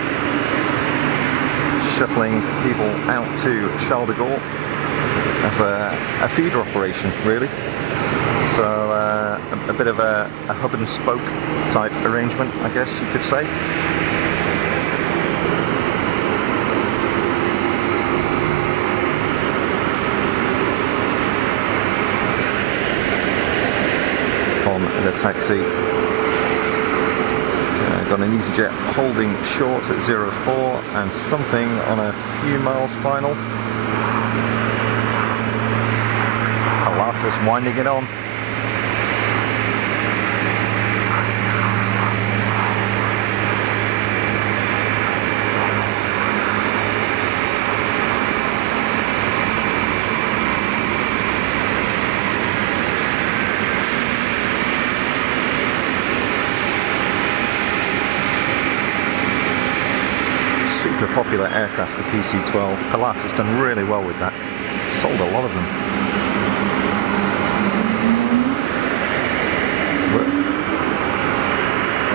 shuttling people out to Charles de Gaulle as a feeder operation, really. So a bit of a hub and spoke type arrangement, I guess you could say. On the taxi, got an EasyJet holding short at 04 and something on a few miles final. Pilatus winding it on. Super popular aircraft, the PC-12. Pilatus has done really well with that. Sold a lot of them.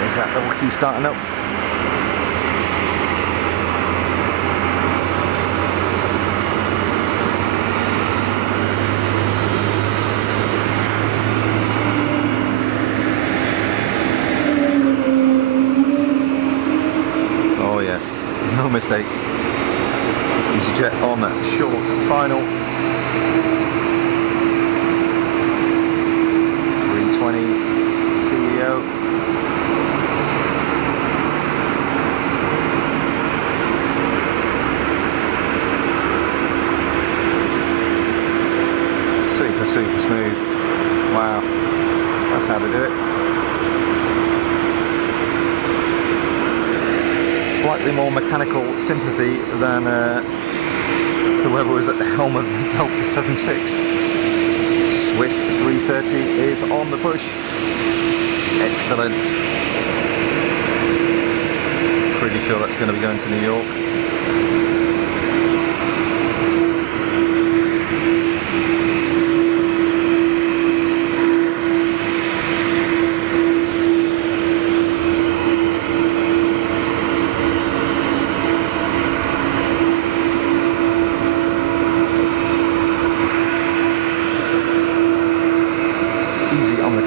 Is that the wiki starting up? Oh yes. No mistake. EasyJet on short final. 320 CEO. Super smooth. Wow. That's how to do it. Slightly more mechanical sympathy than whoever was at the helm of the Delta 76. Swiss 330 is on the push. Excellent. Pretty sure that's going to be going to New York.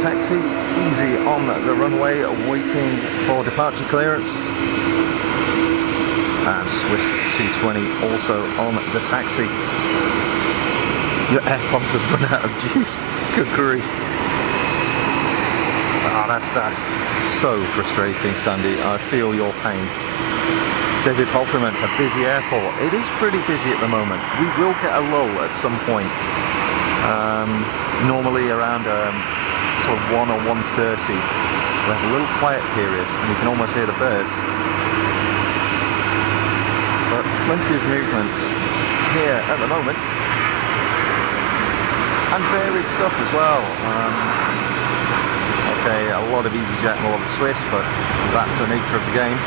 Taxi, easy on the runway, waiting for departure clearance. And Swiss 220 also on the taxi. Your AirPods have run out of juice. Good grief. Ah, that's so frustrating, Sandy. I feel your pain. David Palfreyman's a busy airport. It is pretty busy at the moment. We will get a lull at some point. Normally around sort of 1 or 1:30. We have a little quiet period and you can almost hear the birds. But plenty of movements here at the moment. And varied stuff as well. Okay, a lot of EasyJet and a lot of Swiss, but that's the nature of the game.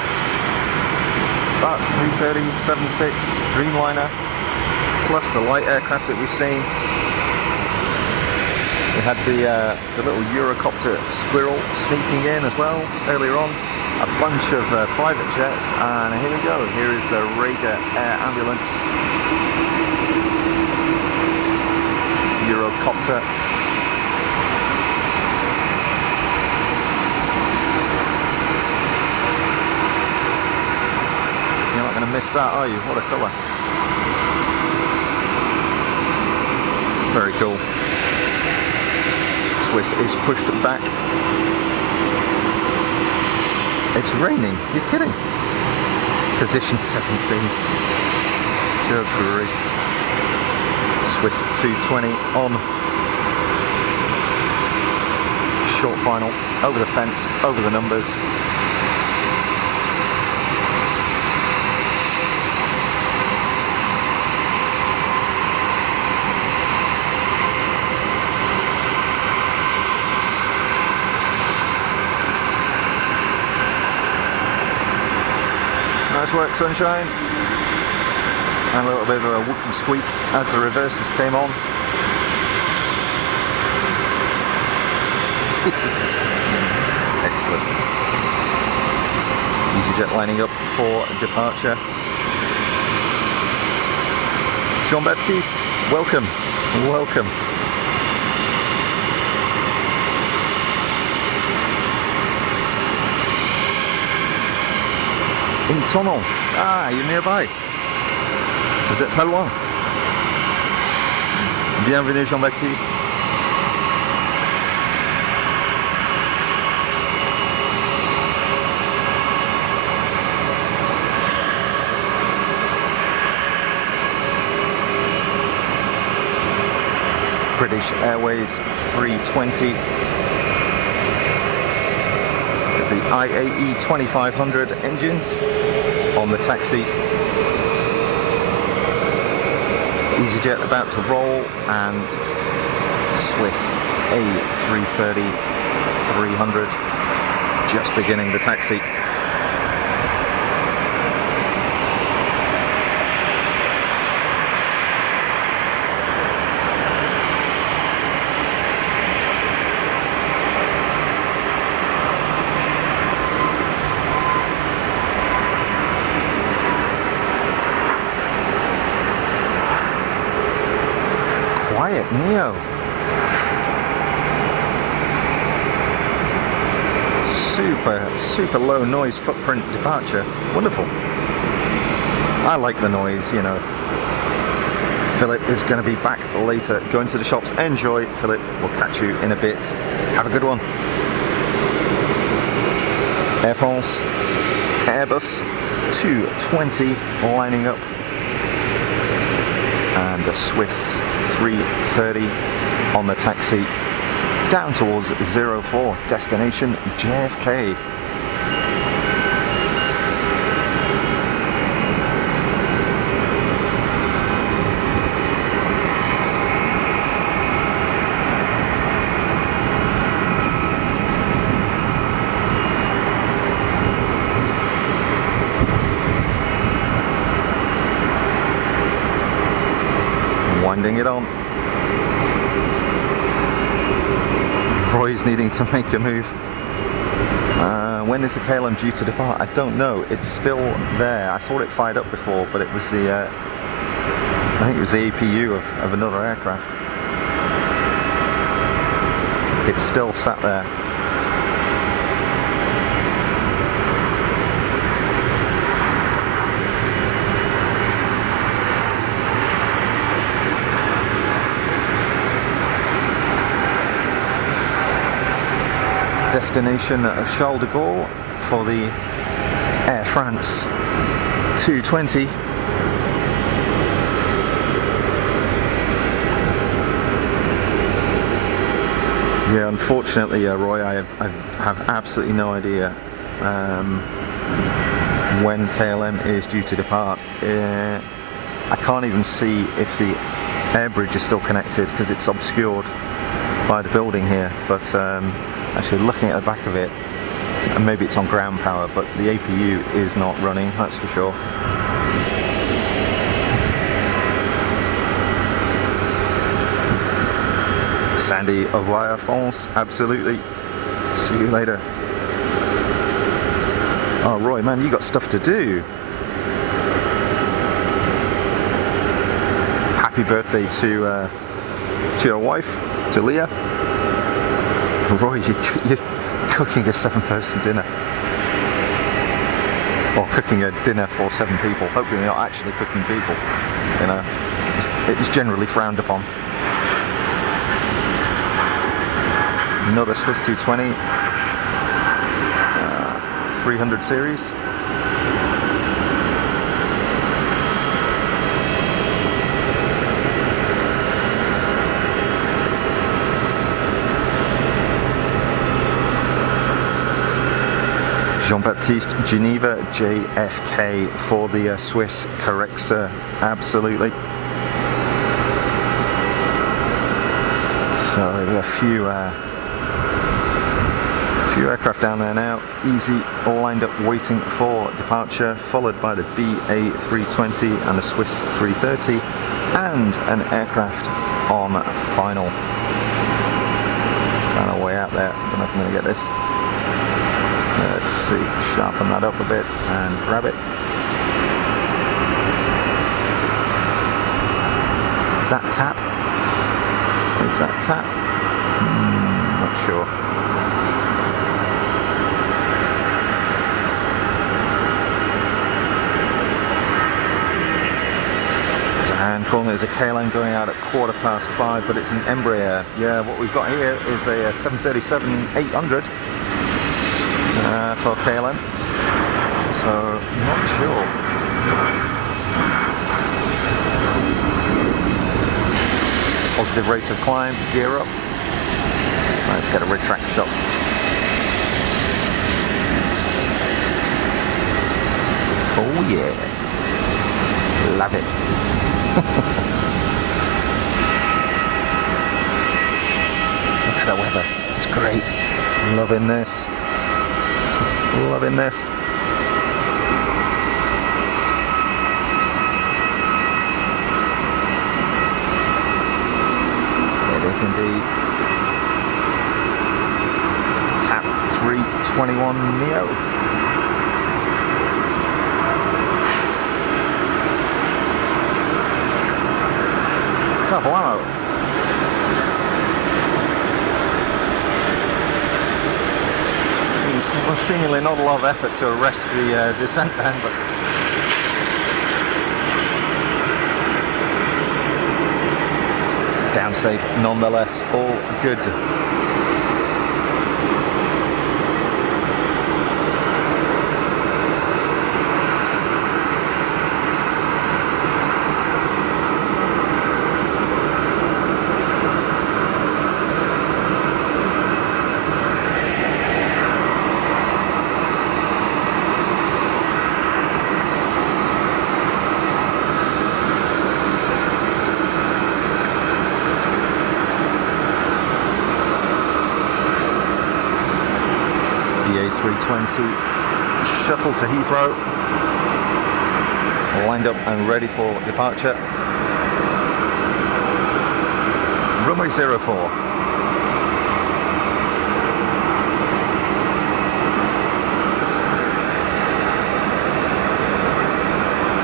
But 330s, 76, Dreamliner, plus the light aircraft that we've seen. We had the little Eurocopter Squirrel sneaking in as well earlier on. A bunch of private jets, and here we go. Here is the Raider Air Ambulance. Eurocopter. You're not going to miss that, are you? What a colour. Very cool. Swiss is pushed back. It's raining. You're kidding. Position 17. Good grief. Swiss 220 on. Short final. Over the fence. Over the numbers. work, sunshine. And a little bit of a whooping squeak as the reverses came on. Excellent. EasyJet lining up for departure. Jean-Baptiste, welcome, welcome. In tunnel. Ah, you're nearby. Vous êtes pas loin. Bienvenue Jean-Baptiste. British Airways 320. The IAE 2500 engines on the taxi. EasyJet about to roll, and Swiss A350-1000 just beginning the taxi. Quiet Neo. Super low noise footprint departure. Wonderful. I like the noise, you know. Philip is going to be back later. Going to the shops. Enjoy, Philip. We'll catch you in a bit. Have a good one. Air France Airbus A220 lining up. And a Swiss 330 on the taxi down towards 04, destination JFK. Winding it on. Roy's needing to make a move. When is the KLM due to depart? I don't know. It's still there. I thought it fired up before, but it was the I think it was the APU of another aircraft. It's still sat there. Destination Charles de Gaulle for the Air France 220. Yeah, unfortunately, Roy, I have absolutely no idea when KLM is due to depart. I can't even see if the air bridge is still connected because it's obscured by the building here, but actually looking at the back of it, and maybe it's on ground power, but the APU is not running, that's for sure. Sandy, au revoir Air France, absolutely. See you later. Oh Roy, man, you got stuff to do. Happy birthday to your wife, to Leah. Roy, you're cooking a 7-person dinner. Or cooking a dinner for 7 people. Hopefully you're not actually cooking people. You know, it's generally frowned upon. Another Swiss 220. 300 series. Jean-Baptiste, Geneva, JFK for the Swiss, correct sir, absolutely. So a few Few aircraft down there now. Easy lined up waiting for departure, followed by the BA320 and the Swiss 330, and an aircraft on final. Kind of way out there. I don't know if I'm going to get this. Let's see. Sharpen that up a bit and grab it. Is that tap? Is that tap? Not sure. And calling it as a KLM going out at 5:15, but it's an Embraer. Yeah, what we've got here is a 737-800 for KLM. So, not sure. Positive rate of climb, gear up. Let's get a retract shot. Oh yeah, love it. Look at the weather, it's great. Loving this. Loving this. It is indeed. TAP 321 Neo. Wow. Seemingly not a lot of effort to arrest the descent then, but down safe nonetheless. All good. A320 shuttle to Heathrow, lined up and ready for departure. Runway 04.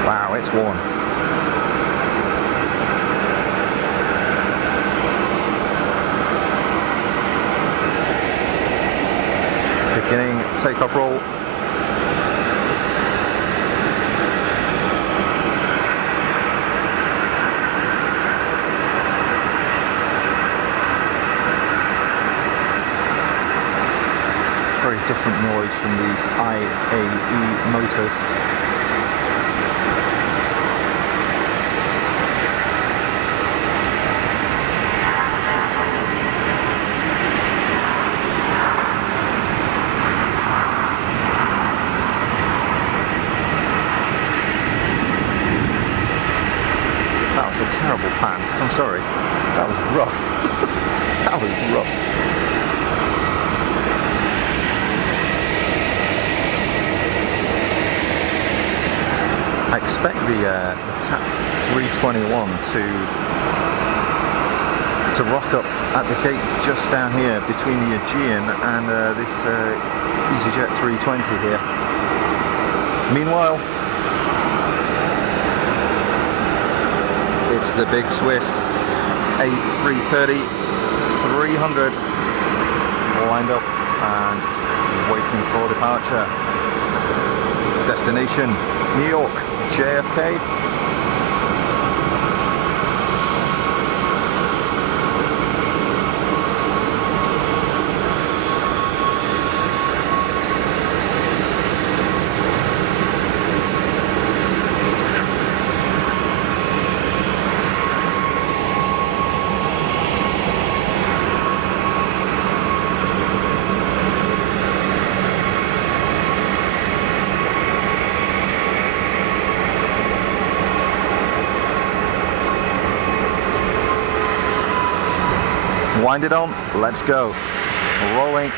Wow, it's warm. Beginning takeoff roll. Very different noise from these IAE motors. A terrible pan. I'm sorry. That was rough. That was rough. I expect the TAP 321 to rock up at the gate just down here between the Aegean and this easyJet 320 here. Meanwhile, it's the big Swiss A350-1000 lined up and waiting for departure. Destination New York, JFK. Wind it on, let's go. Rolling.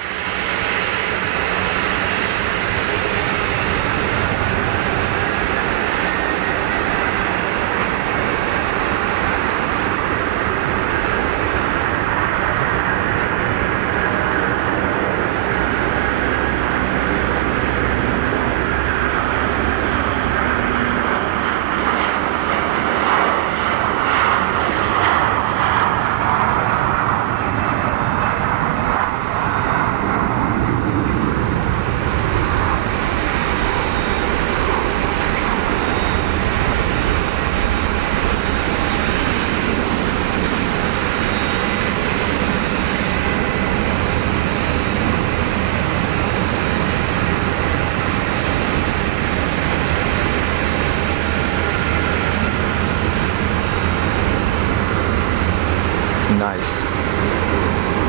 Nice.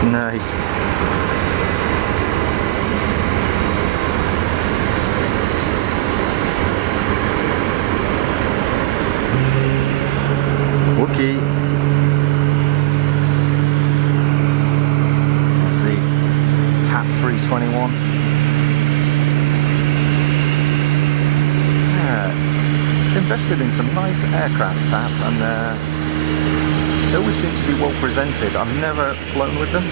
Nice. Wookie. Let's see. TAP 321. Invested in some nice aircraft, TAP, and they always seem to be well presented. I've never flown with them.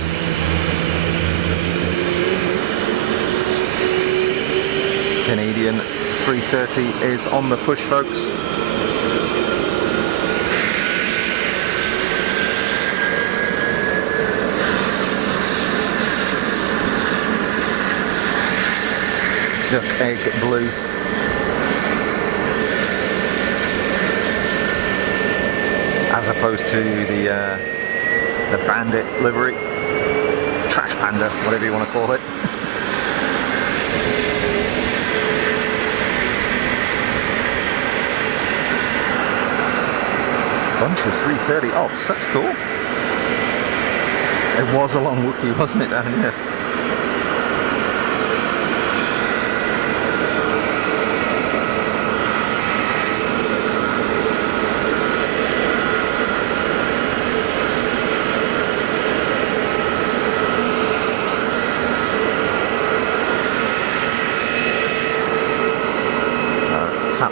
Canadian 330 is on the push, folks. Duck egg blue. As opposed to the bandit livery, trash panda, whatever you want to call it. Bunch of 330 ops, that's cool. It was a long Wookie, wasn't it, down here?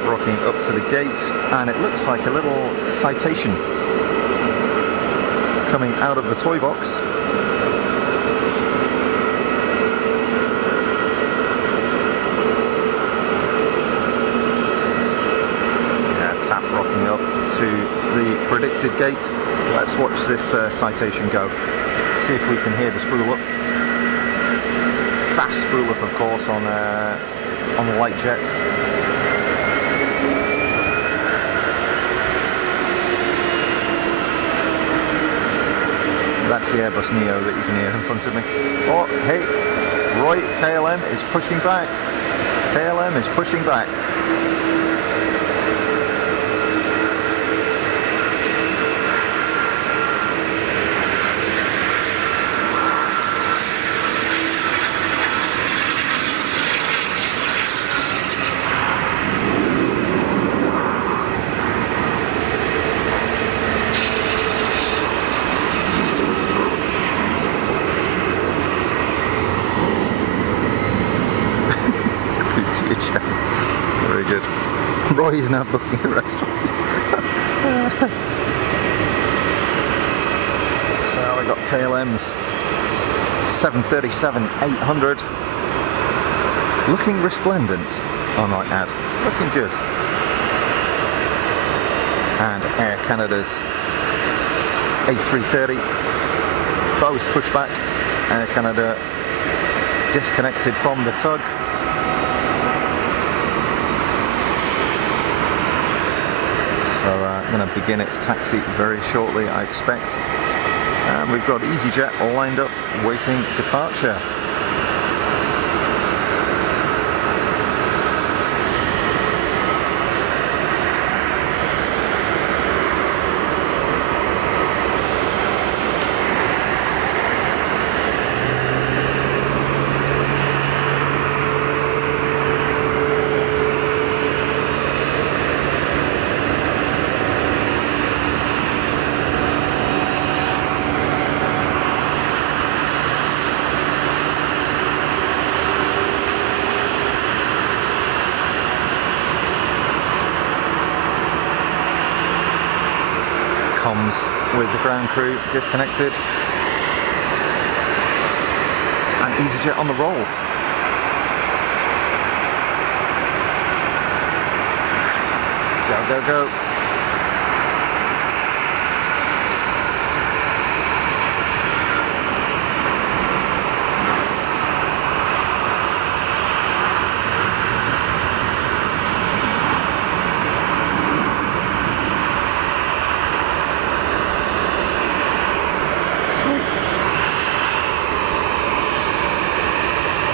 Rocking up to the gate, and it looks like a little citation coming out of the toy box. Yeah, TAP rocking up to the predicted gate. Let's watch this citation go. See if we can hear the spool up. Fast spool up, of course, on the light jets. That's the Airbus Neo that you can hear in front of me. Oh, hey, Roy, KLM is pushing back. KLM is pushing back. Very good. Roy is now booking a restaurant. So I got KLM's 737-800. Looking resplendent, I might add. Looking good. And Air Canada's A330. Both pushback. Air Canada disconnected from the tug. So I'm going to begin its taxi very shortly, I expect. And we've got EasyJet lined up, waiting departure. Comms with the ground crew disconnected, and EasyJet on the roll. Go, go, go.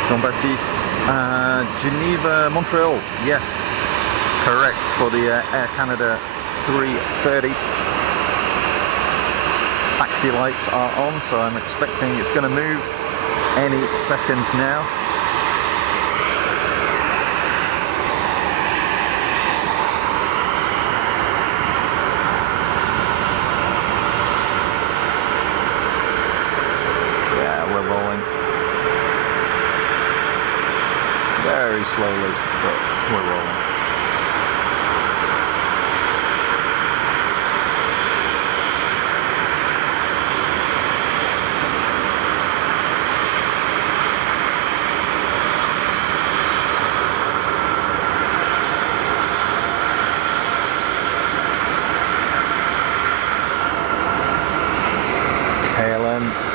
Jean-Baptiste, Geneva, Montreal, yes, correct, for the Air Canada 330. taxi lights are on, so I'm expecting it's going to move any seconds now. Yeah, we're rolling. Very slowly, but we're rolling.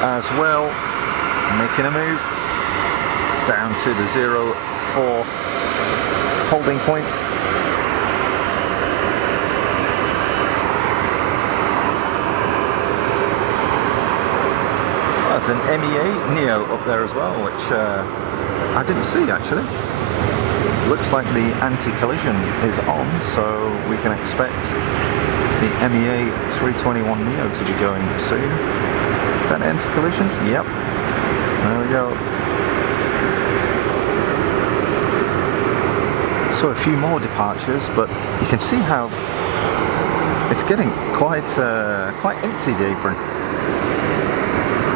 As well, making a move down to the 04 holding point. There's an MEA Neo up there as well, which I didn't see actually. Looks like the anti-collision is on, so we can expect the MEA 321 Neo to be going soon. That anti-collision? Yep. There we go. So a few more departures, but you can see how it's getting quite empty, the apron.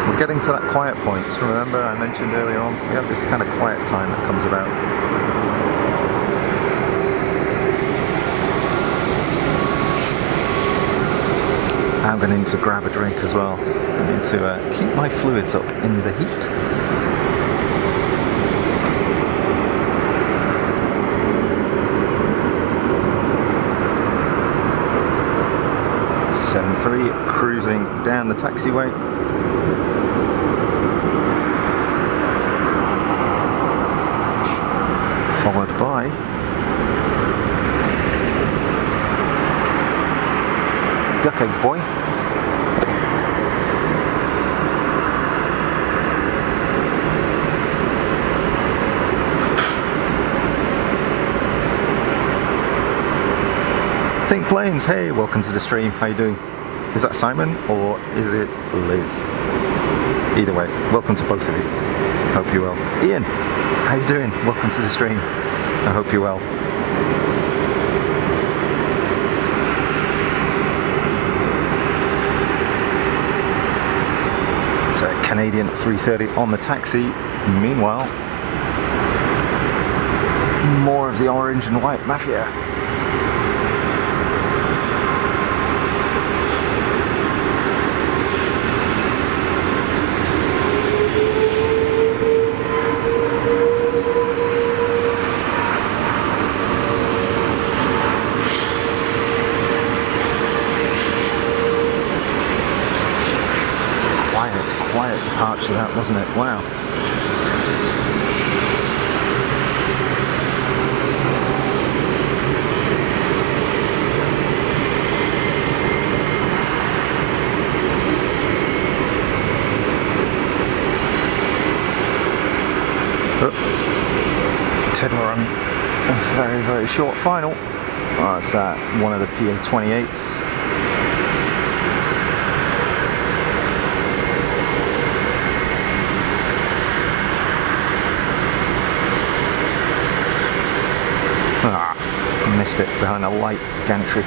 We're getting to that quiet point. So remember I mentioned earlier on, we have this kind of quiet time that comes about. I'm going to need to grab a drink as well. I need to keep my fluids up in the heat. (7.3) cruising down the taxiway. Followed by Duck Egg Boy. Think Planes, hey, welcome to the stream. How you doing? Is that Simon or is it Liz? Either way, welcome to both of you. Hope you're well. Ian, how you doing? Welcome to the stream. I hope you're well. It's a Canadian 330 on the taxi. Meanwhile, more of the orange and white Mafia. Quiet departure that, wasn't it? Wow. Tiddler on a very, very short final. Oh, that's one of the PA-28s. Missed it behind a light gantry.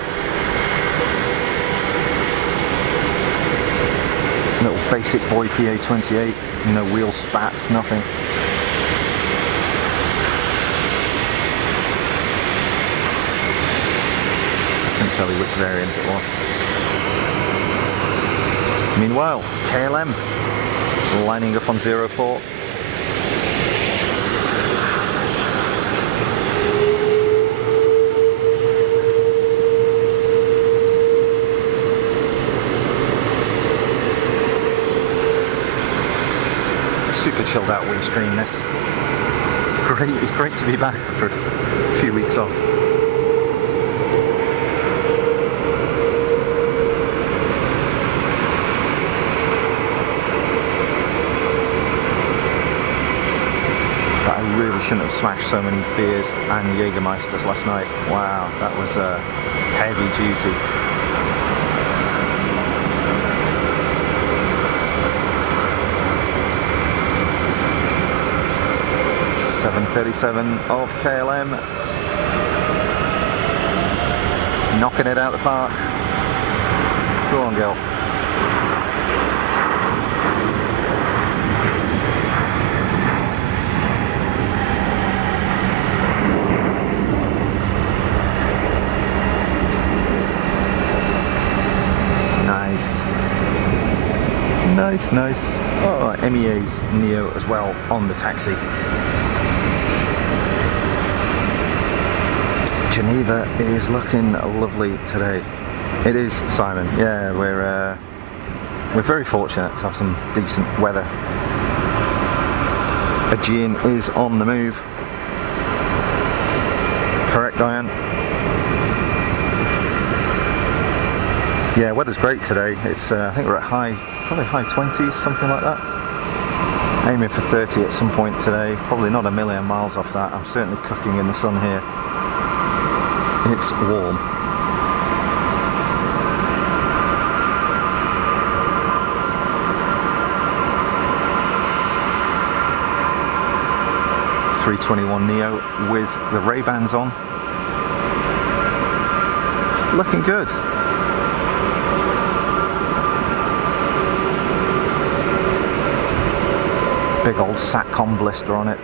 Little basic boy PA-28, no wheel spats, nothing. I couldn't tell you which variant it was. Meanwhile, KLM lining up on 04. Super chilled out wing stream this. It's great to be back after a few weeks off. But I really shouldn't have smashed so many beers and Jägermeisters last night. Wow, that was heavy duty. 737 of KLM. Knocking it out the park. Go on, girl. Nice, nice. Oh, MEA's Neo as well on the taxi. Geneva is looking lovely today. It is, Simon. Yeah, we're very fortunate to have some decent weather. Aegean is on the move. Correct, Diane? Yeah, weather's great today. It's I think we're at probably high 20s, something like that. Aiming for 30 at some point today. Probably not a million miles off that. I'm certainly cooking in the sun here. It's warm. A321neo with the Ray-Bans on. Looking good. Big old SATCOM blister on it.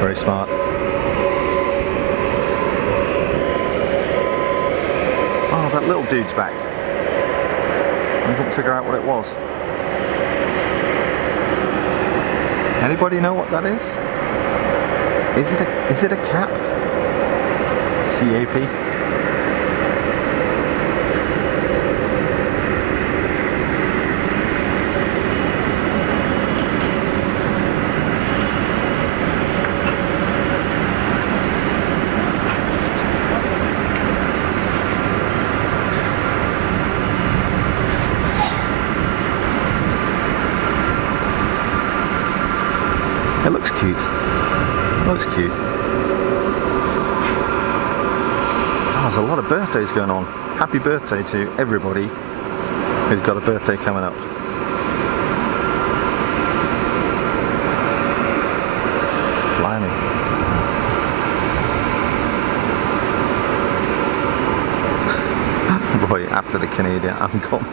Very smart. Oh, that little dude's back. I couldn't figure out what it was. Anybody know what that is? Is it a cap? CAP? It looks cute. It looks cute. Oh, there's a lot of birthdays going on. Happy birthday to everybody who's got a birthday coming up. Blimey. Right after the Canadian anthem.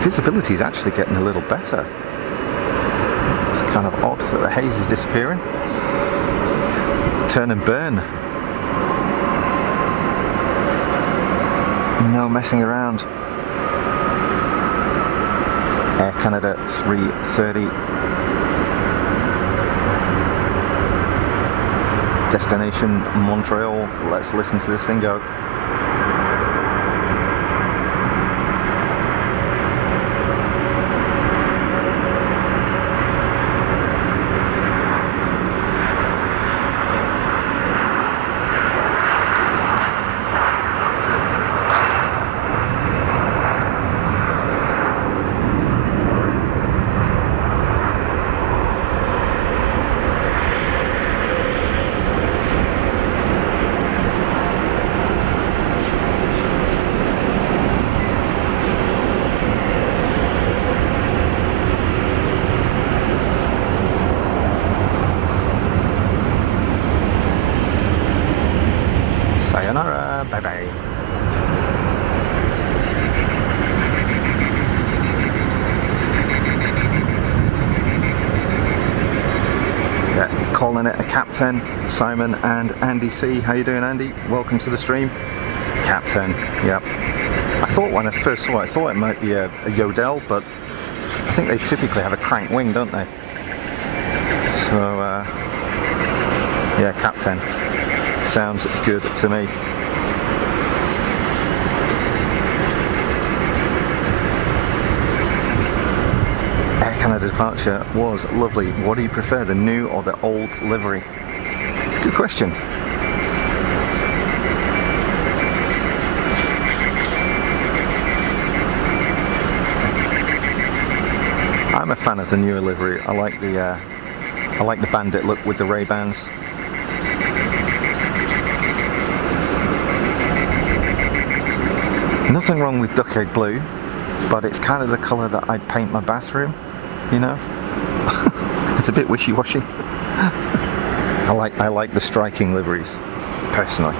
Visibility is actually getting a little better. It's kind of odd that the haze is disappearing. Turn and burn. No messing around. Air Canada 330. Destination Montreal. Let's listen to this thing go. Sayonara, bye bye. Yeah, calling it a Captain, Simon and Andy C. How you doing, Andy? Welcome to the stream. Captain, yep. I thought when I first saw it, I thought it might be a Yodel, but I think they typically have a crank wing, don't they? So, yeah, Captain. Sounds good to me. Air Canada departure was lovely. What do you prefer, the new or the old livery? Good question. I'm a fan of the newer livery. I like the bandit look with the Ray-Bans. Nothing wrong with duck egg blue, but it's kind of the colour that I'd paint my bathroom, you know? It's a bit wishy-washy. I like the striking liveries, personally.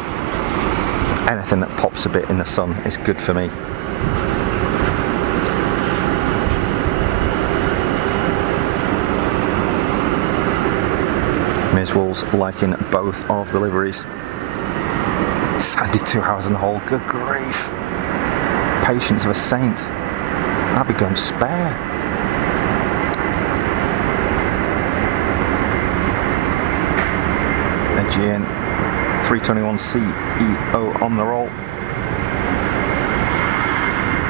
Anything that pops a bit in the sun is good for me. Ms. Wool's liking both of the liveries. Sandy 2 hours in the hole, good grief. Patience of a saint. I'd be going spare. Aegean 321CEO on the roll.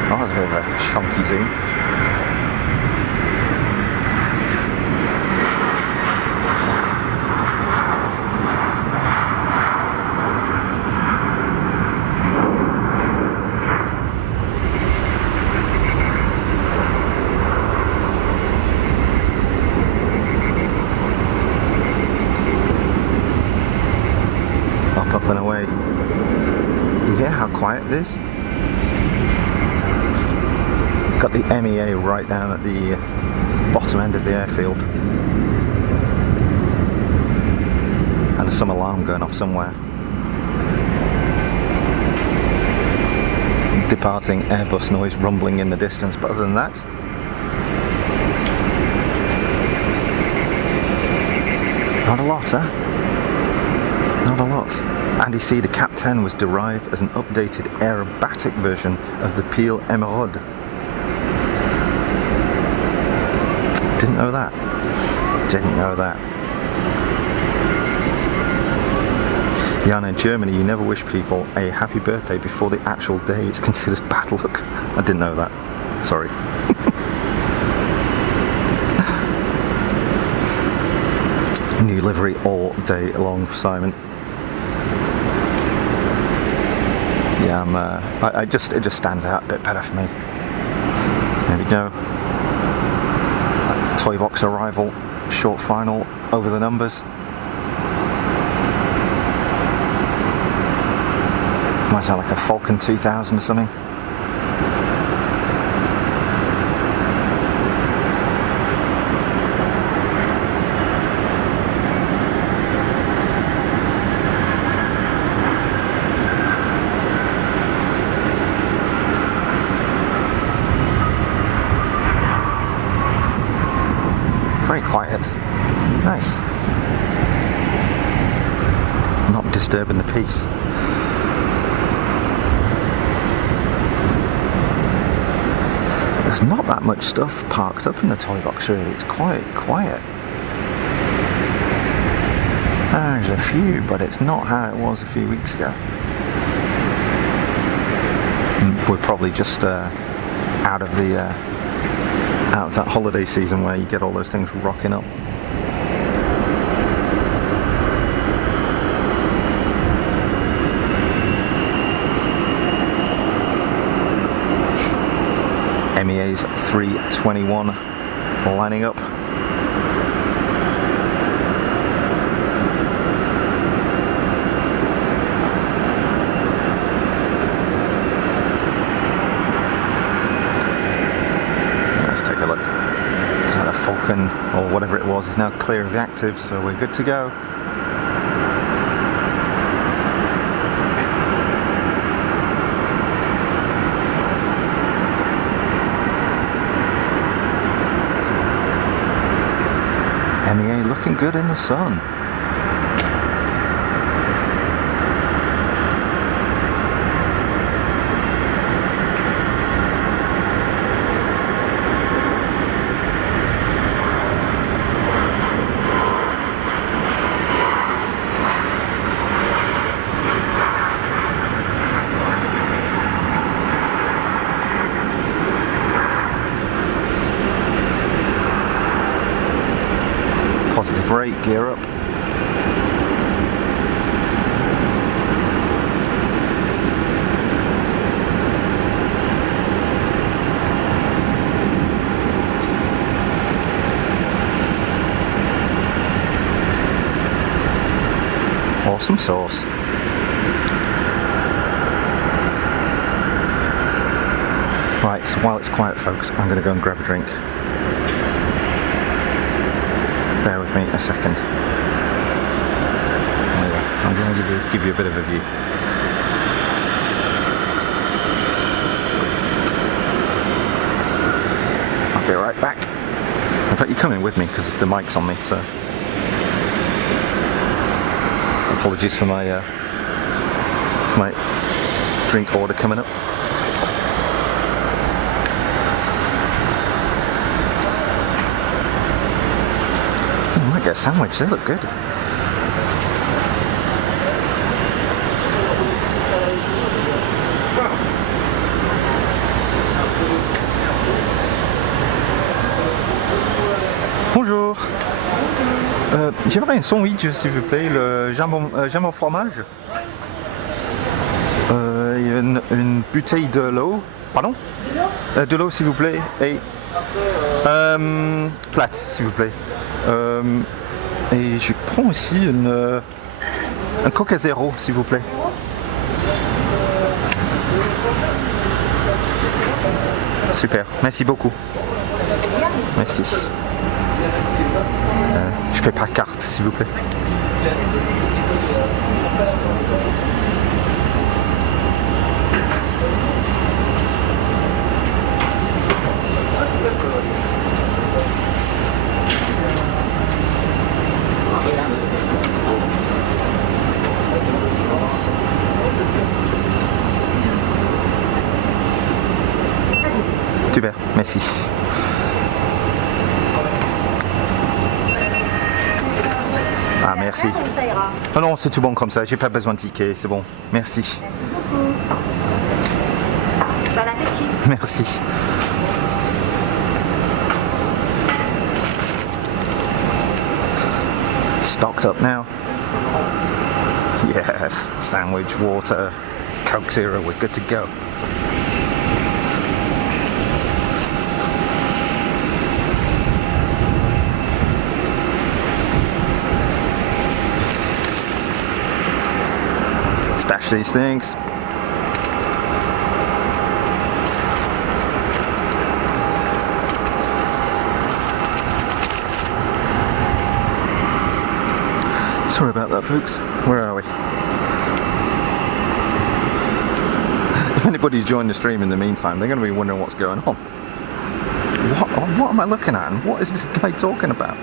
Oh, that's a bit of a chunky zoom. Up and away. Yeah, how quiet it is. Got the MEA right down at the bottom end of the airfield. And some alarm going off somewhere. Departing Airbus noise rumbling in the distance, but other than that, not a lot, huh? Not a lot. Andy C, the Cap 10 was derived as an updated aerobatic version of the Peel Emerald. Didn't know that. Didn't know that. Jan, in Germany, you never wish people a happy birthday before the actual day. It's considered bad luck. I didn't know that. Sorry. New livery all day long, Simon. Yeah, it just stands out a bit better for me. There we go. Toy box arrival, short final, over the numbers. Might sound like a Falcon 2000 or something. Very quiet. Nice. Not disturbing the peace. There's not that much stuff parked up in the toy box really. It's quite quiet. There's a few, but it's not how it was a few weeks ago. We're probably just out of that holiday season where you get all those things rocking up. MEA's 321 lining up. Let's take a look. So the Falcon, or whatever it was, is now clear of the active, so we're good to go. MEA looking good in the sun. Positive rate, gear up. Awesome sauce. Right, so while it's quiet, folks, I'm going to go and grab a drink. Bear with me a second. There you go. I'm going to give you a bit of a view. I'll be right back. In fact, you're coming with me because the mic's on me, so apologies for my drink order coming up. I might get a sandwich, they look good. Bonjour. J'aimerais un sandwich, s'il vous plaît, le jambon fromage. Une bouteille de l'eau. Pardon? De l'eau, s'il vous plaît. Et plate, s'il vous plaît. Et je prends aussi un Coca Zéro, s'il vous plaît. Super, merci beaucoup. Merci. Je paie par carte, s'il vous plaît. Super, merci. Ah, merci. Non, non, c'est tout bon comme ça, j'ai pas besoin de ticket, c'est bon. Merci. Merci beaucoup. Bon appétit. Merci. Stocked up now. Yes, sandwich, water, Coke Zero, we're good to go. Stash these things. Sorry about that, folks. Where are we? If anybody's joined the stream in the meantime, they're going to be wondering what's going on. What am I looking at? And what is this guy talking about?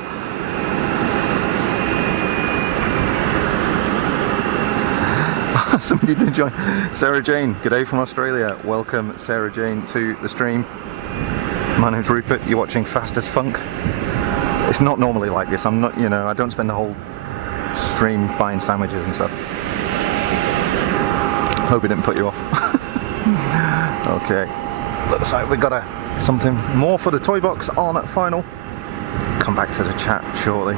Somebody did join. Sarah Jane, good day from Australia. Welcome, Sarah Jane, to the stream. My name's Rupert. You're watching Fast as Funk. It's not normally like this. I'm not, I don't spend the whole stream buying sandwiches and stuff. Hope it didn't put you off. Okay. Looks like we got something more for the toy box on at final. Come back to the chat shortly.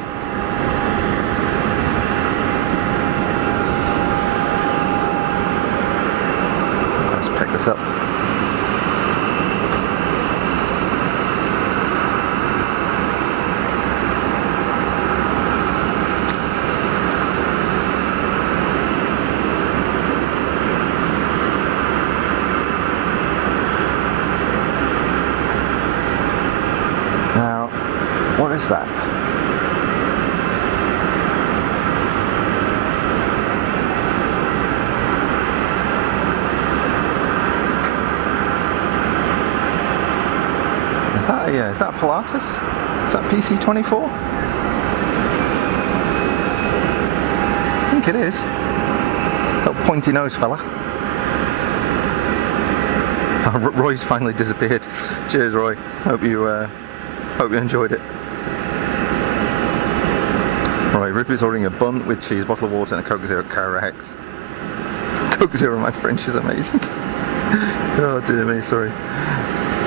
Pick this up. Now, what is that? Is that Pilatus? Is that PC-24? I think it is. Little pointy nose fella. Oh, Roy's finally disappeared. Cheers, Roy. Hope you enjoyed it. Right, Ripley's ordering a bun with cheese, bottle of water, and a Coke Zero. Correct. Coke Zero, my French is amazing. Oh dear me, sorry.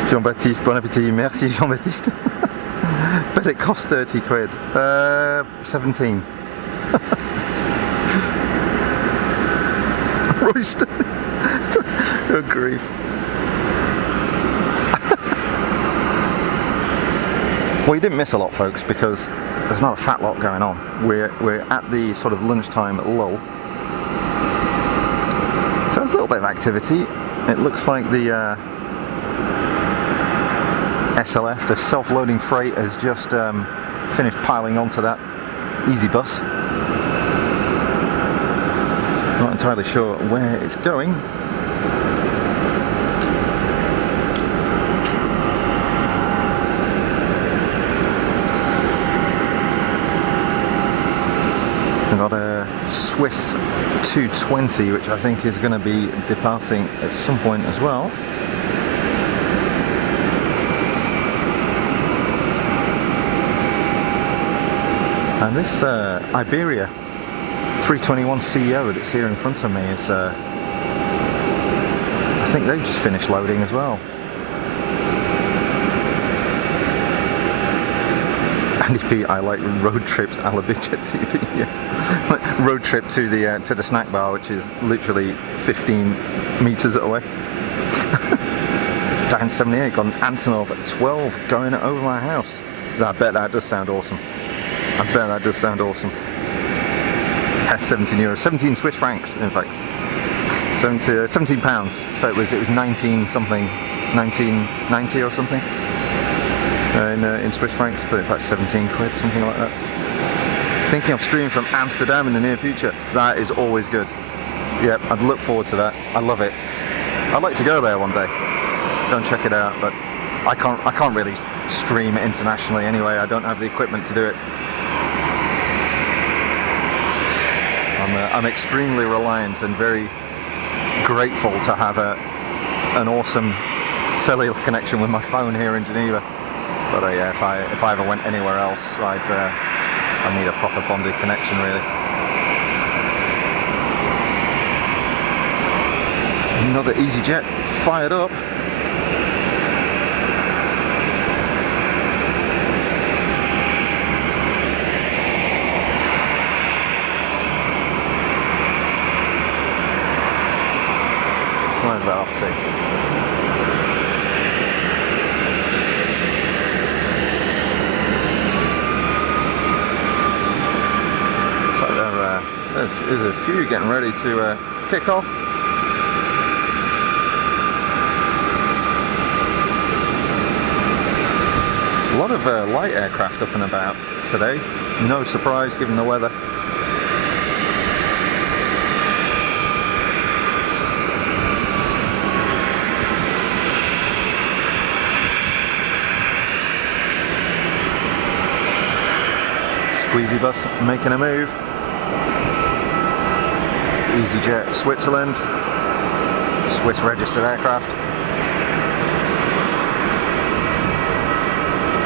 Jean-Baptiste, bon appétit. Merci, Jean-Baptiste. Bet it cost 30 quid. 17. Royston. Good grief. Well, you didn't miss a lot, folks, because there's not a fat lot going on. We're at the sort of lunchtime lull. So there's a little bit of activity. It looks like the SLF, the self-loading freight, has just finished piling onto that Easy bus. Not entirely sure where it's going. We've got a Swiss A220, which I think is going to be departing at some point as well. And this Iberia 321 CEO that's here in front of me is, I think they've just finished loading as well. Andy P, I like road trips a la bizjet TV. Yeah. Road trip to the snack bar, which is literally 15 meters away. Down 78 on Antonov at 12 going over my house. I bet that does sound awesome. I bet that does sound awesome. 17 euros, 17 Swiss francs, in fact. 17 pounds. So it was 19 something, 1990 or something. In Swiss francs, but about 17 quid, something like that. Thinking of streaming from Amsterdam in the near future. That is always good. Yep, I'd look forward to that. I love it. I'd like to go there one day. Go and check it out, but I can't really stream internationally anyway. I don't have the equipment to do it. I'm extremely reliant and very grateful to have an awesome cellular connection with my phone here in Geneva. But yeah, if I ever went anywhere else, I need a proper bonded connection, really. Another EasyJet fired up. Where's that off to? So there's a few getting ready to kick off. A lot of light aircraft up and about today. No surprise given the weather. Squeezy bus making a move. EasyJet Switzerland, Swiss registered aircraft.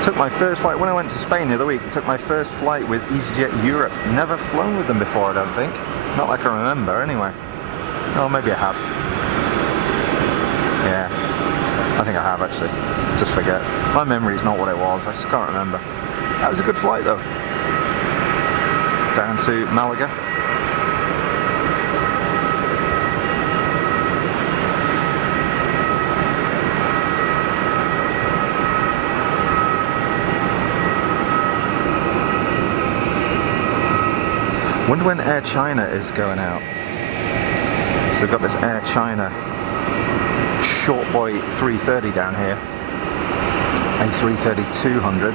Took my first flight when I went to Spain the other week. Took my first flight with EasyJet Europe. Never flown with them before, I don't think. Not like I remember, anyway. Oh, maybe I have. Yeah, I think I have actually. Just forget. My memory's not what it was. I just can't remember. That was a good flight though. Down to Malaga. Wonder when Air China is going out. So we've got this Air China short boy 330 down here. A350-1000.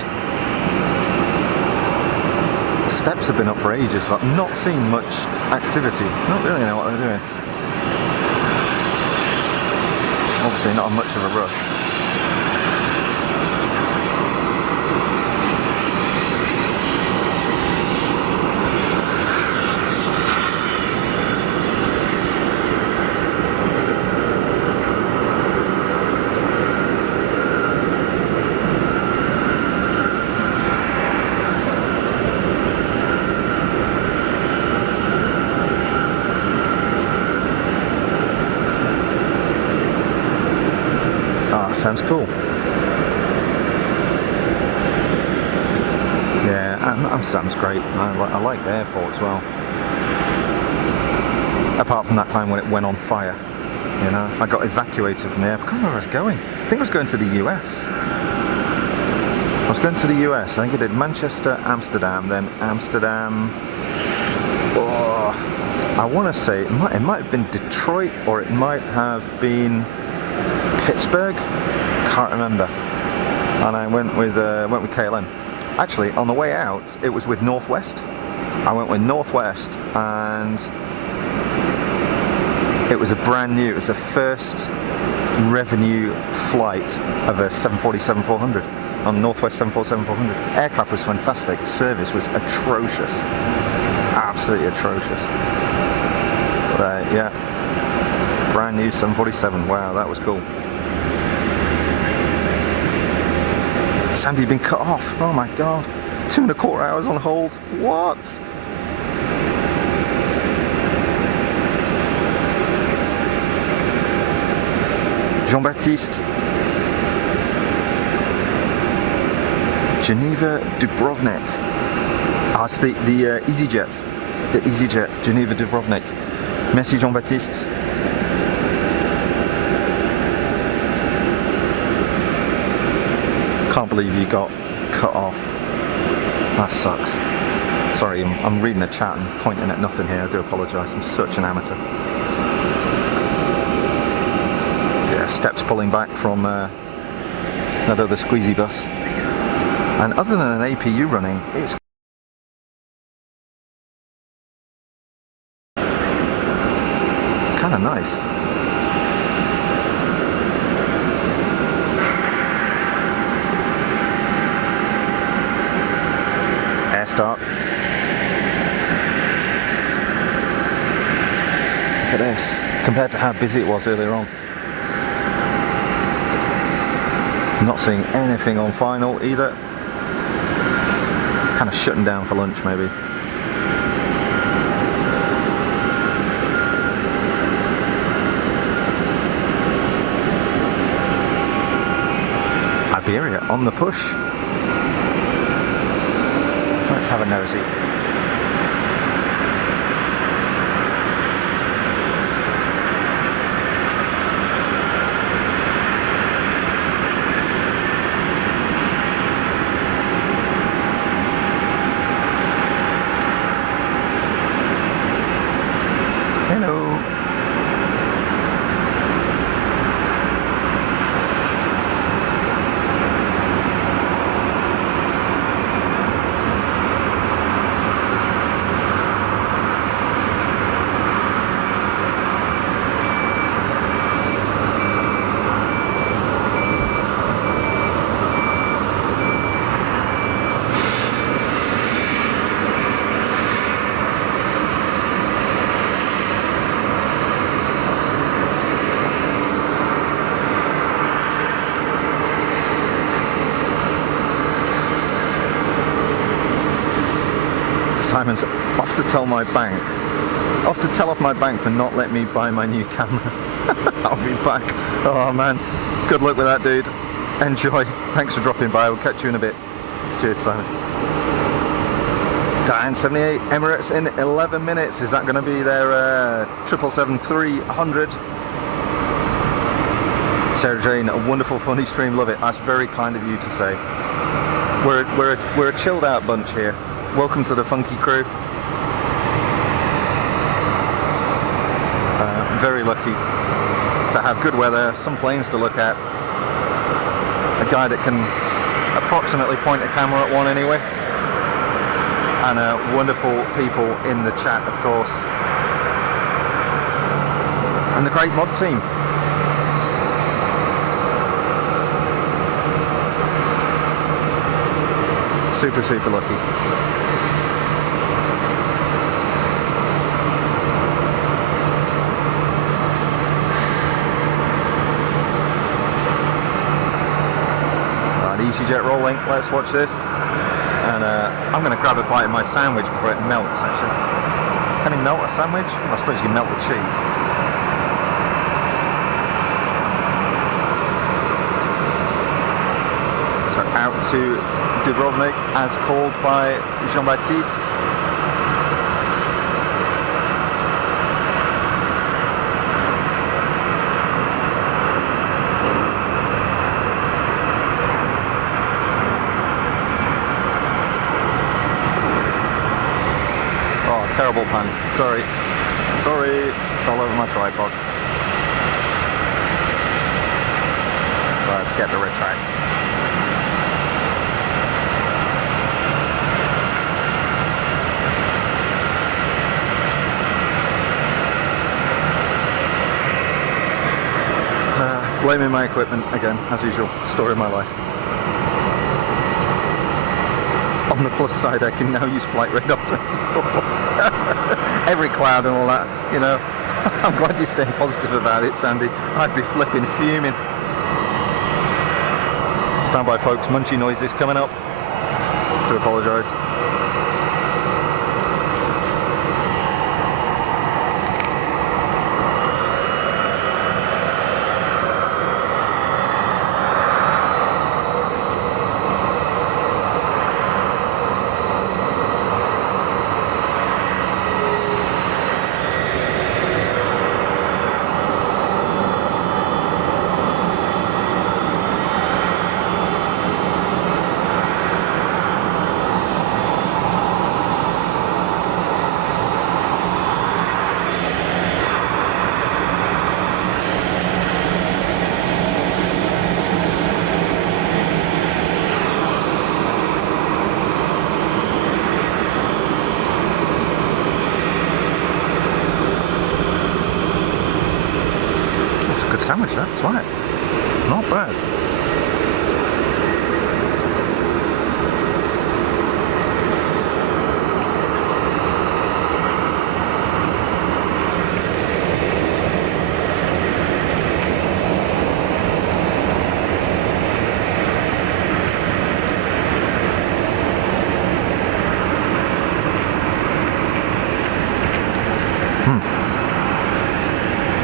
Steps have been up for ages, but I've not seen much activity. Not really know what they're doing. Obviously not much of a rush. Sounds cool. Yeah, Amsterdam's great. I like the airport as well. Apart from that time when it went on fire, you know, I got evacuated from the airport. I can't remember where I was going. I think I was going to the US. I was going to the US. I think I did Manchester, Amsterdam, then Amsterdam. Oh, I want to say it might have been Detroit, or it might have been Pittsburgh. Can't remember. and I went with KLM. Actually, on the way out, it was with Northwest. I went with Northwest, and it was a brand new. It was the first revenue flight of a 747-400 on Northwest 747-400. Aircraft was fantastic. Service was atrocious, absolutely atrocious. But yeah, brand new 747. Wow, that was cool. Sandy had been cut off. Oh my god. 2¼ hours on hold. What? Jean-Baptiste. Geneva Dubrovnik. Ah, it's the EasyJet. The EasyJet. Geneva Dubrovnik. Merci Jean-Baptiste. Can't believe you got cut off. That sucks. Sorry, I'm reading the chat and pointing at nothing here. I do apologise. I'm such an amateur. So yeah, steps pulling back from that other squeezy bus. And other than an APU running, it's kind of nice. Air start. Look at this, compared to how busy it was earlier on. Not seeing anything on final either. Kind of shutting down for lunch maybe. Iberia on the push. Let's have a nosy. Simon's off to tell my bank. Off to tell off my bank for not letting me buy my new camera. I'll be back. Oh man. Good luck with that, dude. Enjoy. Thanks for dropping by. We'll catch you in a bit. Cheers, Simon. Diane 78 Emirates in 11 minutes. Is that going to be their 777-300? Sarah Jane, a wonderful funny stream. Love it. That's very kind of you to say. We're a chilled out bunch here. Welcome to the funky crew. Very lucky to have good weather, some planes to look at, a guy that can approximately point a camera at one anyway, and wonderful people in the chat, of course, and the great mod team. Super, super lucky. EasyJet rolling, let's watch this. And I'm going to grab a bite of my sandwich before it melts actually. Can you melt a sandwich? I suppose you can melt the cheese. So out to Dubrovnik as called by Jean-Baptiste. Terrible pun. Sorry. Sorry. Fell over my tripod. Let's get the retract. Blaming my equipment again, as usual. Story of my life. On the plus side, I can now use Flight Radar 24. Every cloud and all that, you know. I'm glad you're staying positive about it, Sandy. I'd be flipping fuming. Stand by, folks. Munchy noises coming up. Do apologise. Sandwich, that's right. Not bad.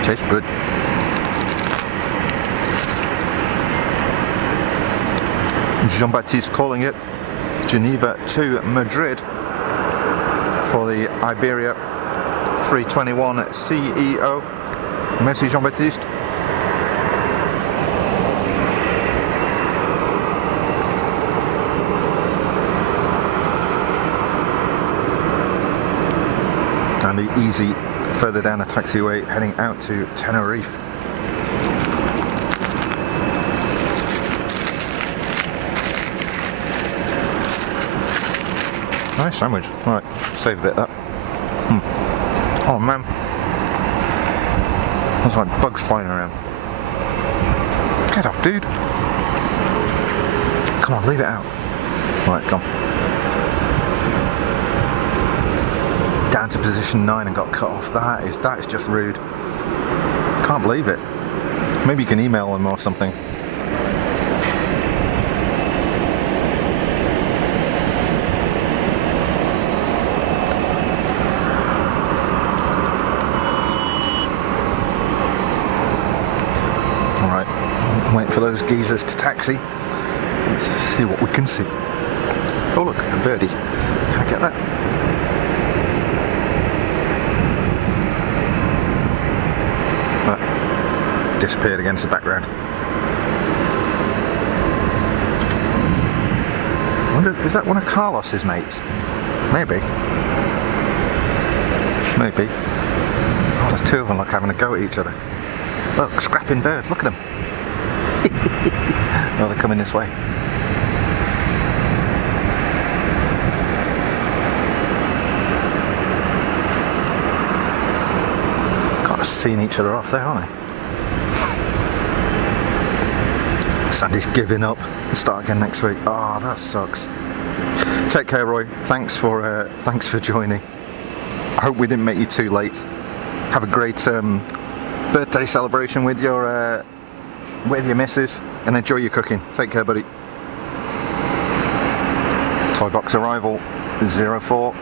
Tastes good. Jean-Baptiste calling it Geneva to Madrid for the Iberia 321 CEO. Merci Jean-Baptiste. And the Easy further down the taxiway heading out to Tenerife. Nice sandwich. Right, save a bit of that. Oh man. There's like bugs flying around. Get off, dude. Come on, leave it out. Right, come. Down to position 9 and got cut off. That is just rude. Can't believe it. Maybe you can email them or something. Wait for those geezers to taxi. Let's see what we can see. Oh look, a birdie. Can I get that? That disappeared against the background. I wonder, is that one of Carlos's mates? Maybe. Maybe. Oh, there's two of them like having a go at each other. Look, scrapping birds, look at them. Oh, they're coming this way. Kind of seeing each other off there, aren't they? Sandy's giving up. We'll start again next week. Oh, that sucks. Take care, Roy. Thanks for joining. I hope we didn't make you too late. Have a great birthday celebration with your missus, and enjoy your cooking. Take care, buddy. Toy box arrival 04.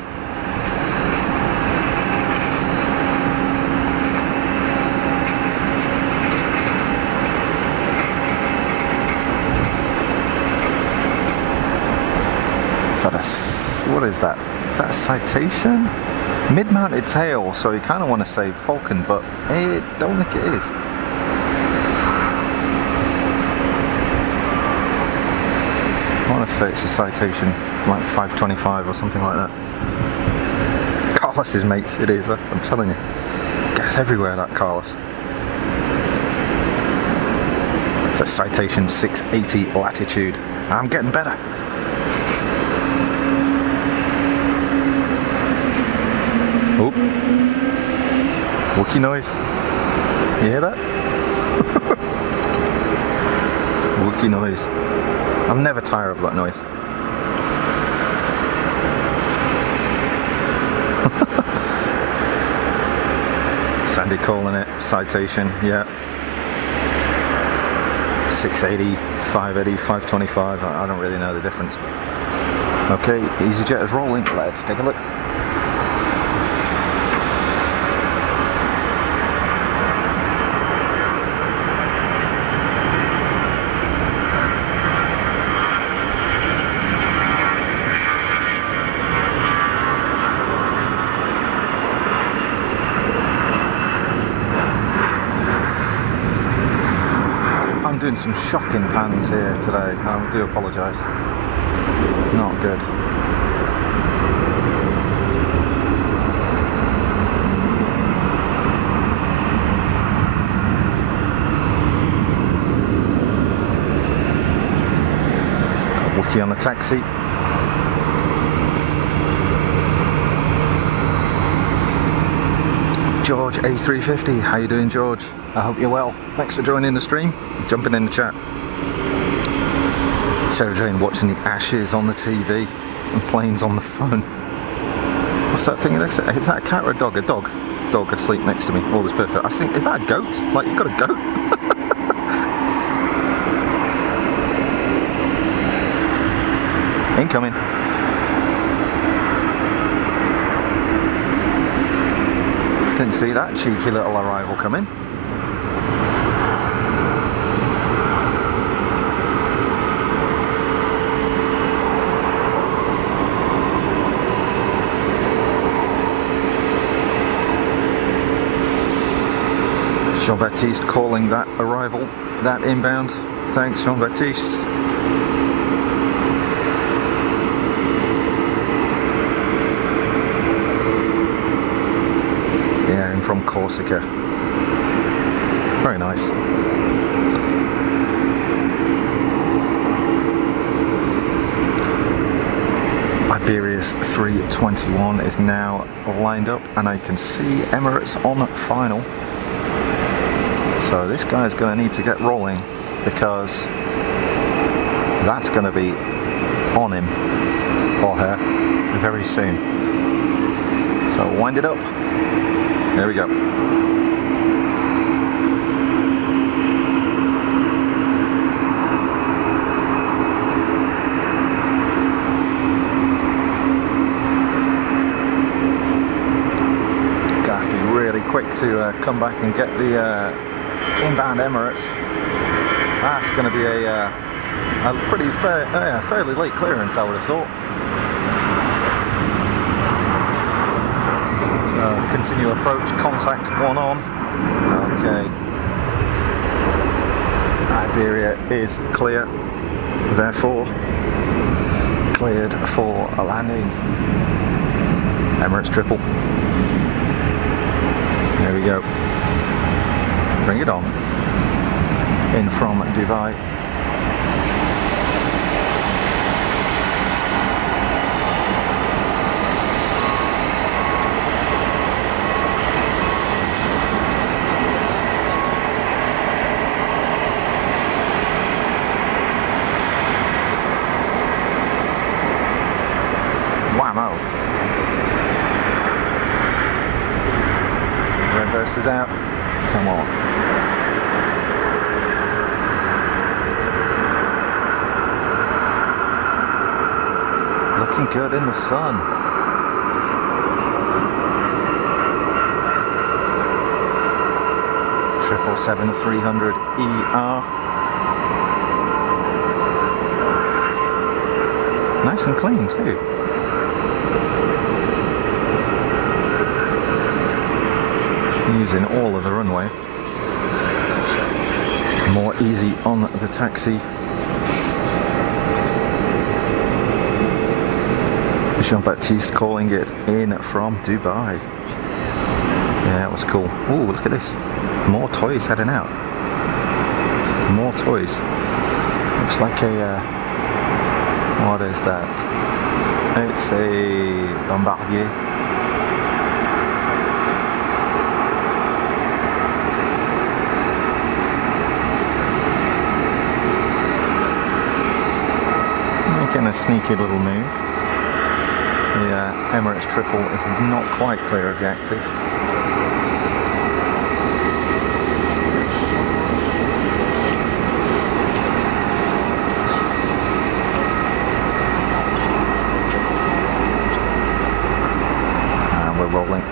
What is that? Is that a citation? Mid-mounted tail, so you kind of want to say falcon, but I don't think it is. I want to say it's a citation, like 525 or something like that. Carlos's mates, it is, I'm telling you. Gets everywhere, that Carlos. It's a citation 680 latitude. I'm getting better. Oop. Wookie noise. You hear that? Wookie noise. I'm never tired of that noise. Sandy calling it, citation, yeah. 680, 580, 525, I don't really know the difference. Okay, EasyJet is rolling, let's take a look. I'm doing some shocking pans here today, I do apologise. Not good. Got Wookie on the taxi. George A350, how you doing, George? I hope you're well. Thanks for joining the stream, jumping in the chat. Sarah Jane watching the ashes on the TV and planes on the phone. What's that thing? Is that a cat or a dog? A dog. Dog asleep next to me. All is perfect. I think, is that a goat? Like you've got a goat? Incoming. Didn't see that cheeky little arrival coming. Jean-Baptiste calling that arrival, that inbound. Thanks, Jean-Baptiste. Yeah, and from Corsica. Very nice. Iberia's 321 is now lined up, and I can see Emirates on final. So this guy's going to need to get rolling because that's going to be on him or her very soon. So wind it up. There we go. Gonna have to be really quick to come back and get the inbound Emirates. That's going to be a pretty fairly late clearance, I would have thought. So continue approach, contact one on. Okay. Iberia is clear, therefore cleared for a landing. Emirates triple. There we go. Bring it on. In from Dubai. Whammo. Reverse is out. Come on. Looking good in the sun. Triple 7-300 ER. Nice and clean too. Using all of the runway. More easy on the taxi. Jean-Baptiste calling it in from Dubai. Yeah, that was cool. Ooh, look at this. More toys heading out. More toys. Looks like a... what is that? It's a Bombardier. making a sneaky little move. The Emirates triple is not quite clear of the active. And we're rolling.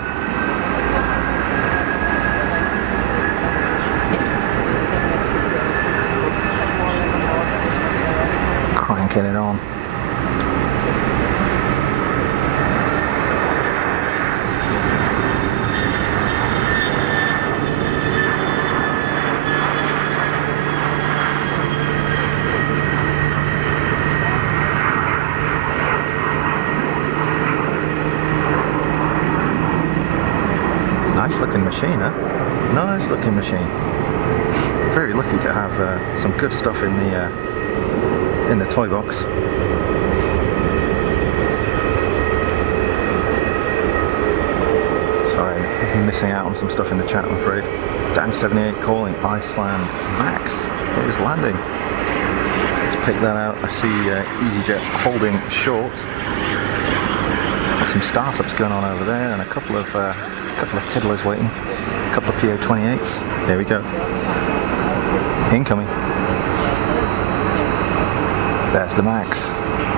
Cranking it on. Nice looking machine, huh? Nice looking machine. Very lucky to have some good stuff in the toy box. Sorry, I'm missing out on some stuff in the chat, I'm afraid. Dan78 calling Iceland Max. It is landing. Let's pick that out. I see EasyJet holding short. Got some startups going on over there, and a couple of tiddlers waiting. A couple of PO28s. There we go. Incoming. There's the Max.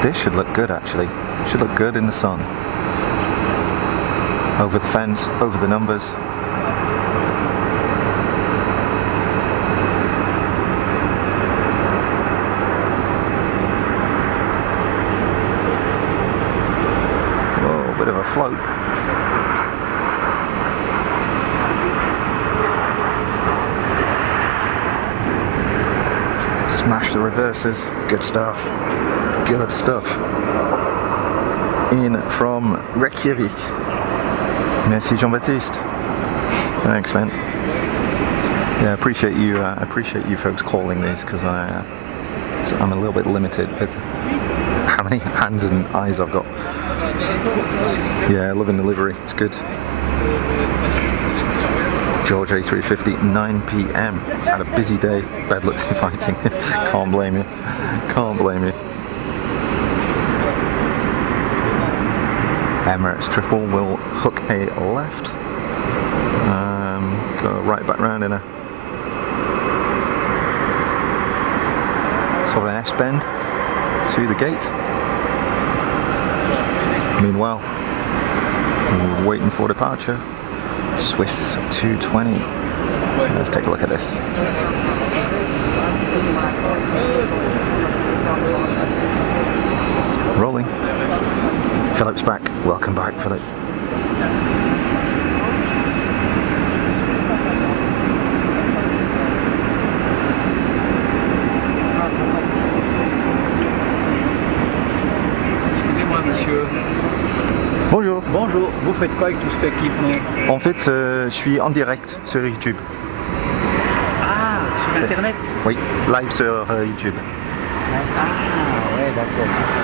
This should look good, actually. Should look good in the sun. Over the fence, over the numbers. Whoa, bit of a float. Smash the reverses. Good stuff. Good stuff. In from Reykjavik. Merci Jean-Baptiste. Thanks, man. Yeah, I appreciate you folks calling these, because I'm a little bit limited with how many hands and eyes I've got. Yeah, loving the livery. It's good. George A350, 9 PM. Had a busy day. Bedlets fighting. Can't blame you. Can't blame you. Emirates triple will hook a left. Go right back round in a sort of an S-bend to the gate. Meanwhile, we're waiting for departure. Swiss 220. Let's take a look at this. Rolling. Philip's back. Welcome back, Philip. Excusez-moi, monsieur. Bonjour. Bonjour. Vous faites quoi avec tout cet équipement? En fait, je suis en direct sur YouTube. Ah, sur Internet? Oui, live sur YouTube. Ah, ouais, d'accord, c'est ça.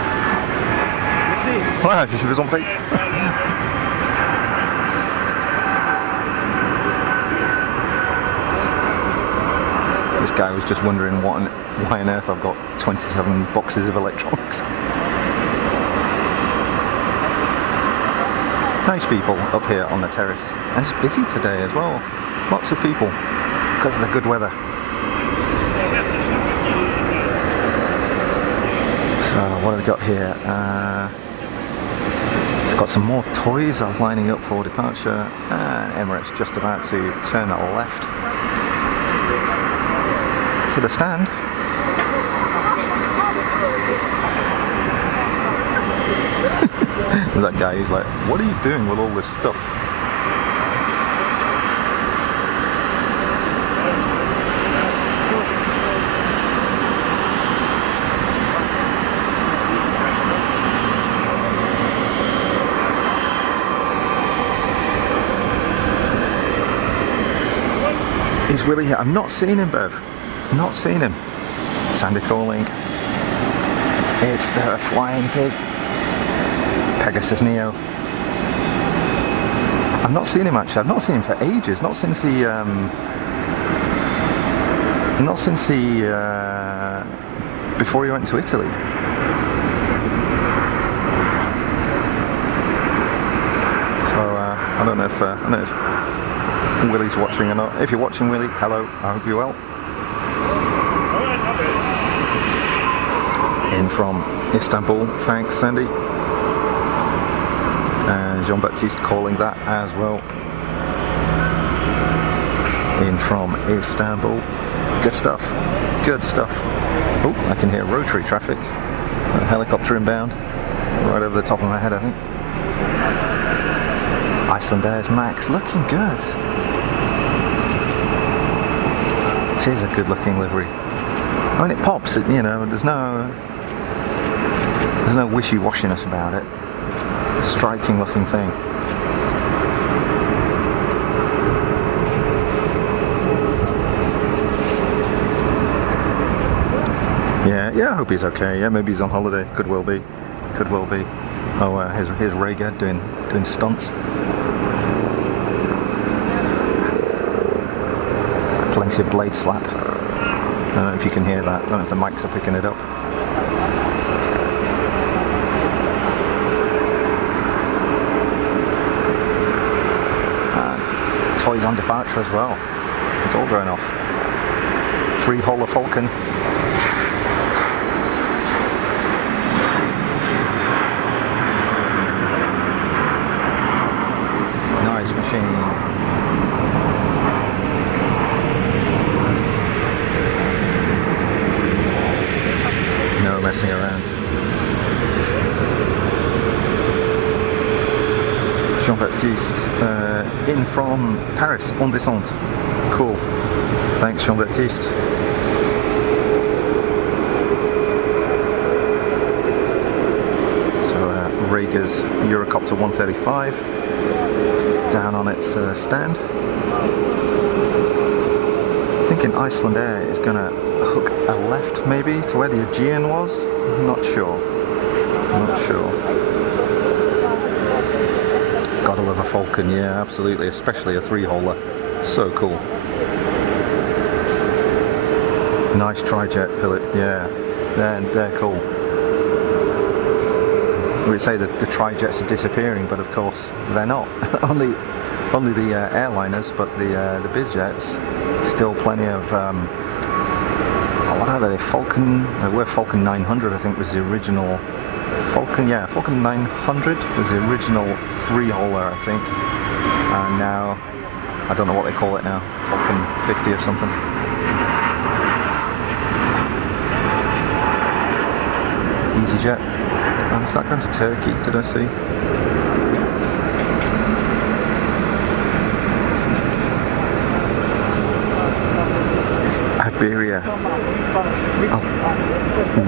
Merci. Voilà, je vous en prie. This guy was just wondering why on earth I've got 27 boxes of electronics. Nice people up here on the terrace, and it's busy today as well. Lots of people because of the good weather. So what have we got here? It's got some more toys lining up for departure, and Emirates just about to turn left to the stand. That guy, he's like, what are you doing with all this stuff? Is Willie here? I've not seen him, Bev. Not seen him. Sandy calling. It's the flying pig. Pegasus Neo. I've not seen him actually. I've not seen him for ages. Not since he. Before he went to Italy. I don't know if Willie's watching or not. If you're watching, Willie, hello, I hope you're well. In from Istanbul, thanks Sandy. And Jean-Baptiste calling that as well. In from Istanbul. Good stuff, good stuff. Oh, I can hear rotary traffic. A helicopter inbound, right over the top of my head I think. Icelandairs Max, looking good. It is a good looking livery. I mean it pops, you know, there's no wishy-washiness about it. Striking looking thing. Yeah, I hope he's okay. Yeah, maybe he's on holiday. Could well be. Could well be. Oh, here's Rhaegar doing stunts. Plenty of blade slap. I don't know if you can hear that. I don't know if the mics are picking it up. Toys on departure as well. It's all going off. 3-holer Falcon. Nice machine. No messing around. Jean-Baptiste in from Paris, en descente. Cool. Thanks, Jean-Baptiste. So Rhaegar's Eurocopter 135 down on its stand. I'm thinking Icelandair is going to hook a left maybe to where the Aegean was. I'm not sure. Not sure. Gotta love a Falcon, yeah, absolutely, especially a 3-holer. So cool. Nice tri-jet, Philip, yeah, they're cool. We'd say that the tri-jets are disappearing, but of course they're not. only the airliners, but the bizjets, still plenty of, what are they, Falcon, they were Falcon 900 I think was the original. Falcon 900 was the original 3-holer I think, and now I don't know what they call it now, Falcon 50 or something. EasyJet, is that going to Turkey, did I see? Iberia. Oh,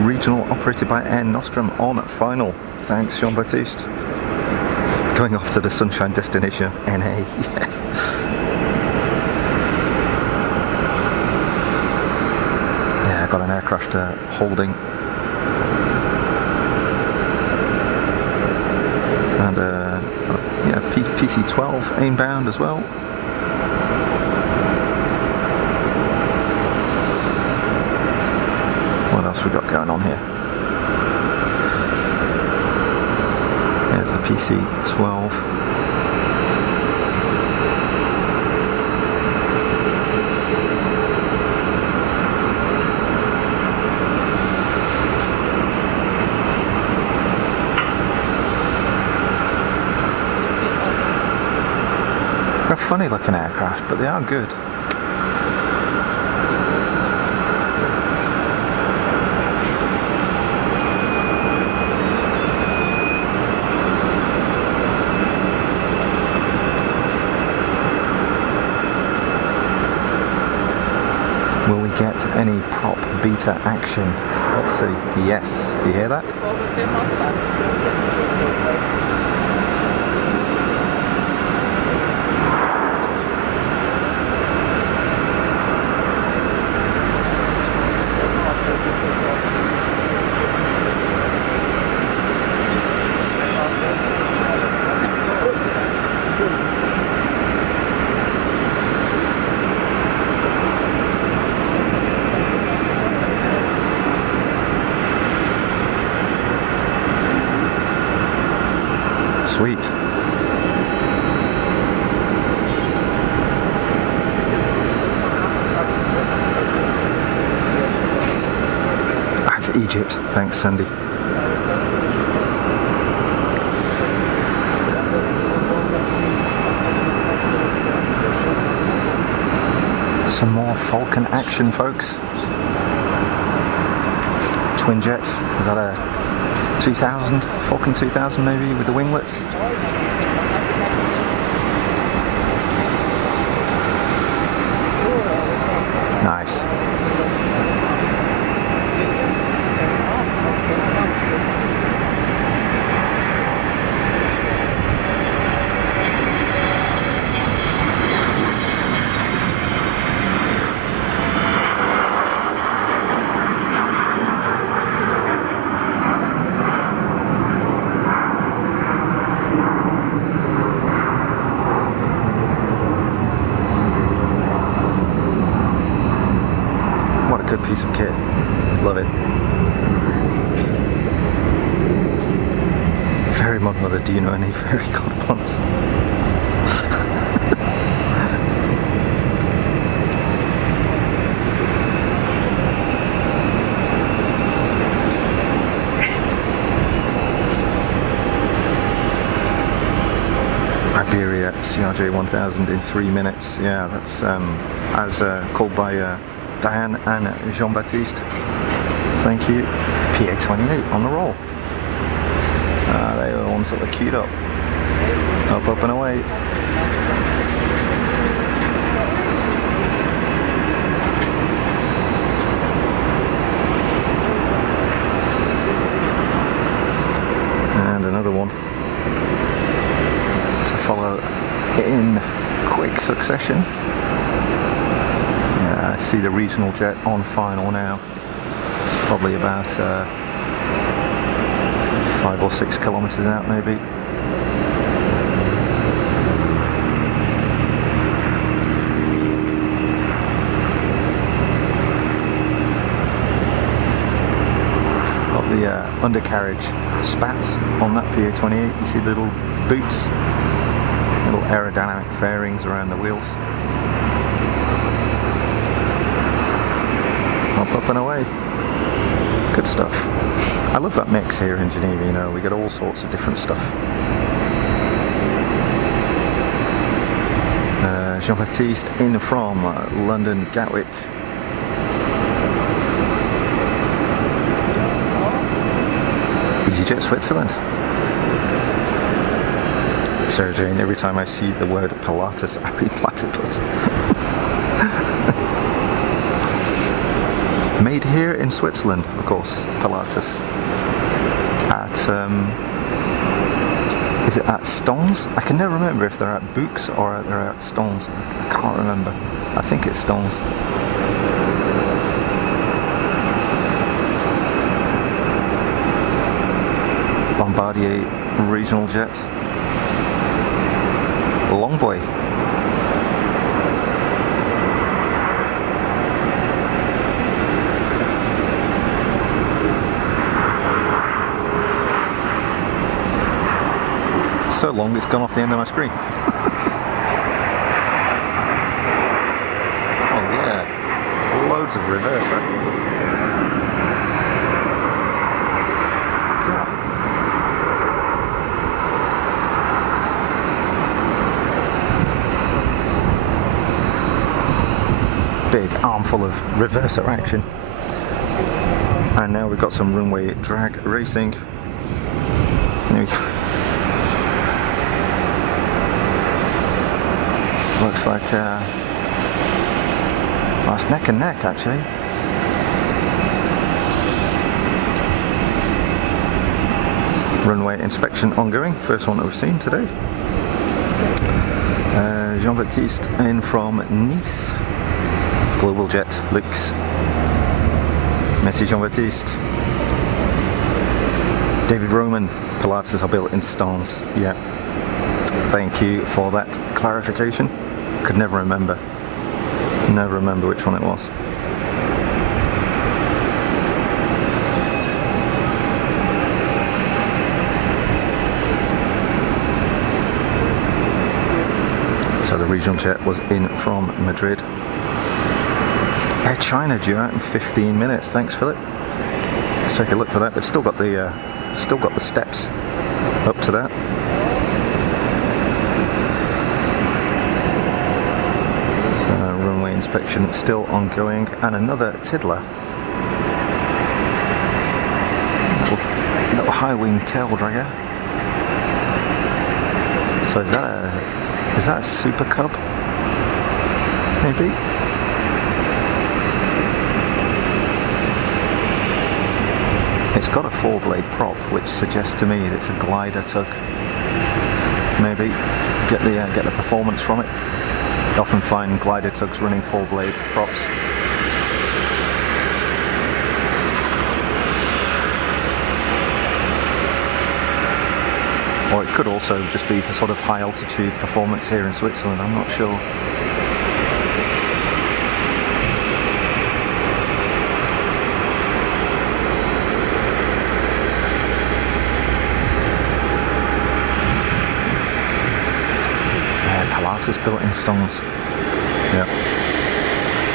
regional operated by Air Nostrum on final. Thanks, Jean-Baptiste. Going off to the sunshine destination of NA, yes. Yeah, I got an aircraft holding. And yeah, PC-12 inbound as well. What else we got going on here? There's the PC-12. They're funny looking aircraft, but they are good. Will we get any prop beta action? Let's see. Yes. Do you hear that? Sweet. That's Egypt. Thanks, Sandy. Some more Falcon action, folks. Twin jet. Is that a 2000? Falcon 2000 maybe, with the winglets? Nice. Good piece of kit. Love it. Fairy Godmother, do you know any fairy godmothers? Iberia CRJ 1000 in 3 minutes. Yeah, that's as called by Diane and Jean-Baptiste. Thank you. PA28 on the roll. They were the ones that were queued up. Up and away. And another one to follow in quick succession. I see the regional jet on final now. It's probably about 5 or 6 kilometers out maybe. Got the undercarriage spats on that PA28. You see the little boots, little aerodynamic fairings around the wheels. Up and away. Good stuff. I love that mix here in Geneva, you know, we get all sorts of different stuff. Jean-Baptiste in from London Gatwick. EasyJet Switzerland. Sarah Jane, every time I see the word Pilatus, I read platypus. Made here in Switzerland, of course, Pilatus. At, is it at Stones? I can never remember if they're at Books or they're at Stones. I can't remember. I think it's Stones. Bombardier regional jet. Longboy. So long it's gone off the end of my screen. Oh yeah, loads of reverser. God. Big armful of reverser action. And now we've got some runway drag racing. There we go. Looks like well, it's neck and neck actually. Runway inspection ongoing, first one that we've seen today. Jean-Baptiste in from Nice. Global Jet Lux. Merci Jean-Baptiste. David Roman, Pilatus are built in Stones. Yeah. Thank you for that clarification. Could never remember which one it was. So the regional jet was in from Madrid. Air China due out in 15 minutes. Thanks, Philip. Let's take a look for that. They've still got the steps up to that. So runway inspection still ongoing, and another tiddler. Little high wing tail dragger. So is that a Super Cub? Maybe. It's got a 4-blade prop, which suggests to me that it's a glider tug. Maybe get the performance from it. You often find glider tugs running 4-blade props. Or it could also just be for sort of high altitude performance here in Switzerland, I'm not sure. Pilates built-in stones. Yeah.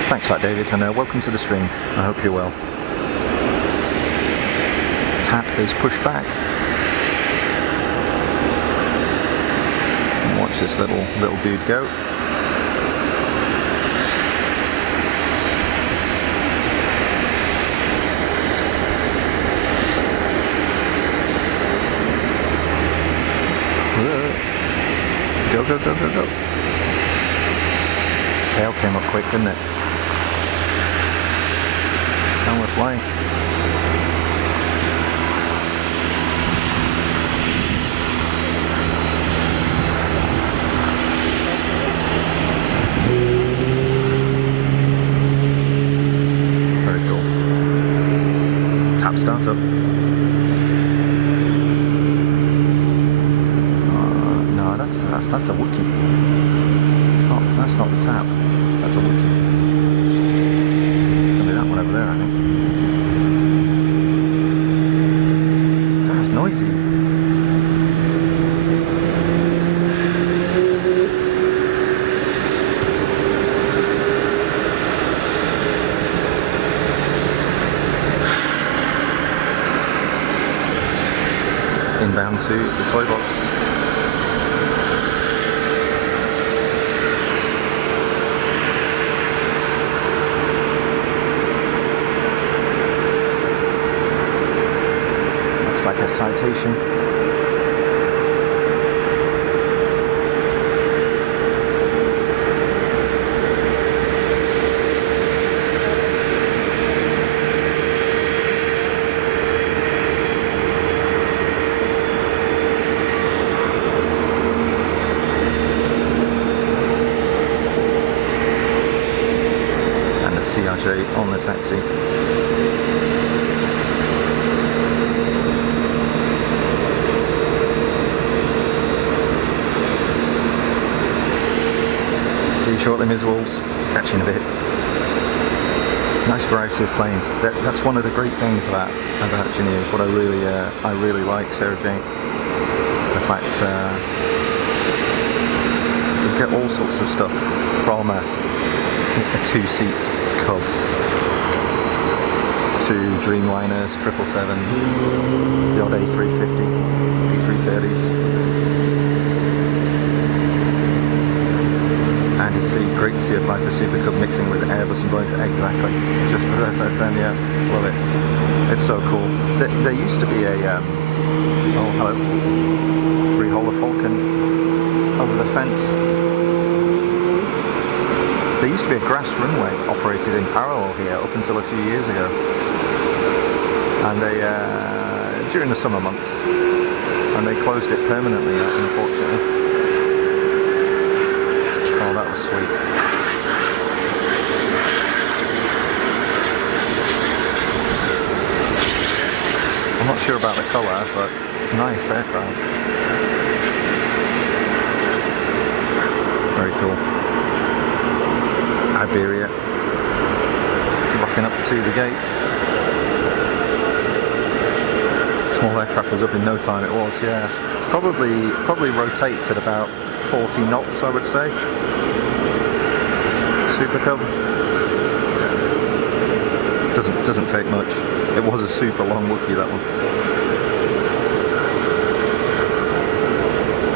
Thanks for that, David, and welcome to the stream. I hope you're well. Tap is pushed back. Watch this little dude go. Go, go, go, go, go. Tail came up quick, didn't it? And we're flying. Start up. No, that's a Wookiee. That's not the tap. That's a Wookiee. It's gonna be that one over there, I think. That's noisy. Inbound to the toy box. Looks like a citation. CRJ on the taxi. See you shortly, Ms. Wolves. Catch you in a bit. Nice variety of planes. That's one of the great things about Geneva. What I really like, Sarah Jane. The fact you get all sorts of stuff from a 2-seat Cub to Dreamliners, 777, the odd A350, A330s, and you see great to see a Viper Super Cub mixing with Airbus and Boeing. Exactly, just as I said then. Yeah, love it. It's so cool. There used to be a oh hello, 3-holer Falcon over the fence. There used to be a grass runway operated in parallel here up until a few years ago, and they during the summer months, and they closed it permanently, unfortunately. Oh, that was sweet. I'm not sure about the colour, but nice aircraft. Very cool. Iberia, rocking up to the gate. Small aircraft was up in no time. It was, yeah. Probably rotates at about 40 knots, I would say. Super Cub. Doesn't take much. It was a super long Wookiee, that one.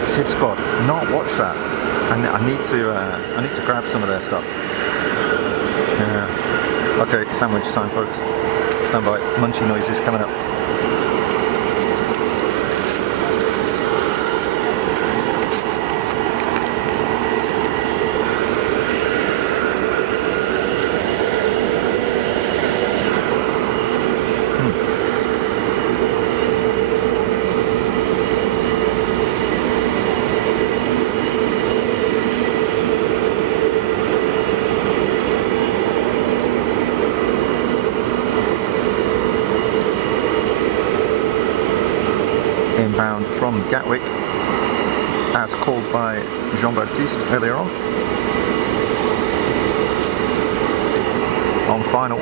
Sid Squad, not watched that. I need to grab some of their stuff. Yeah. Okay, sandwich time, folks. Stand by. Munchy noises coming up. Inbound from Gatwick, as called by Jean-Baptiste earlier on final.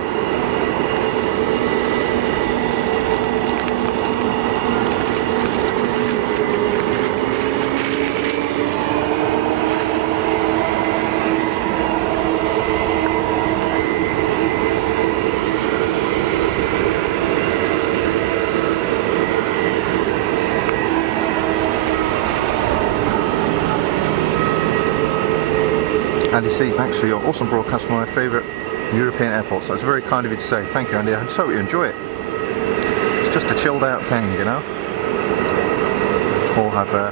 Andy C, thanks for your awesome broadcast from my favourite European airports. That's very kind of you to say. Thank you, Andy. I just hope you enjoy it. It's just a chilled out thing, you know. All have a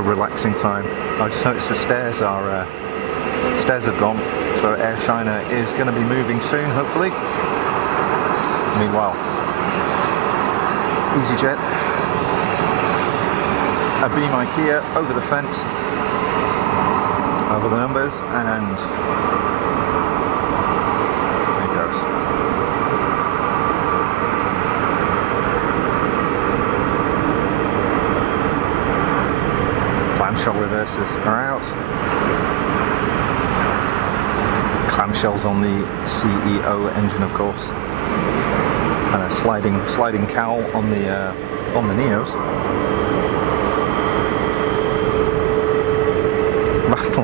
relaxing time. I just noticed the stairs have gone, so Air China is going to be moving soon, hopefully. Meanwhile, EasyJet, a beam IKEA over the fence. Over the numbers, and there it goes. Clamshell reversers are out. Clamshells on the CEO engine, of course, and a sliding cowl on the Neos.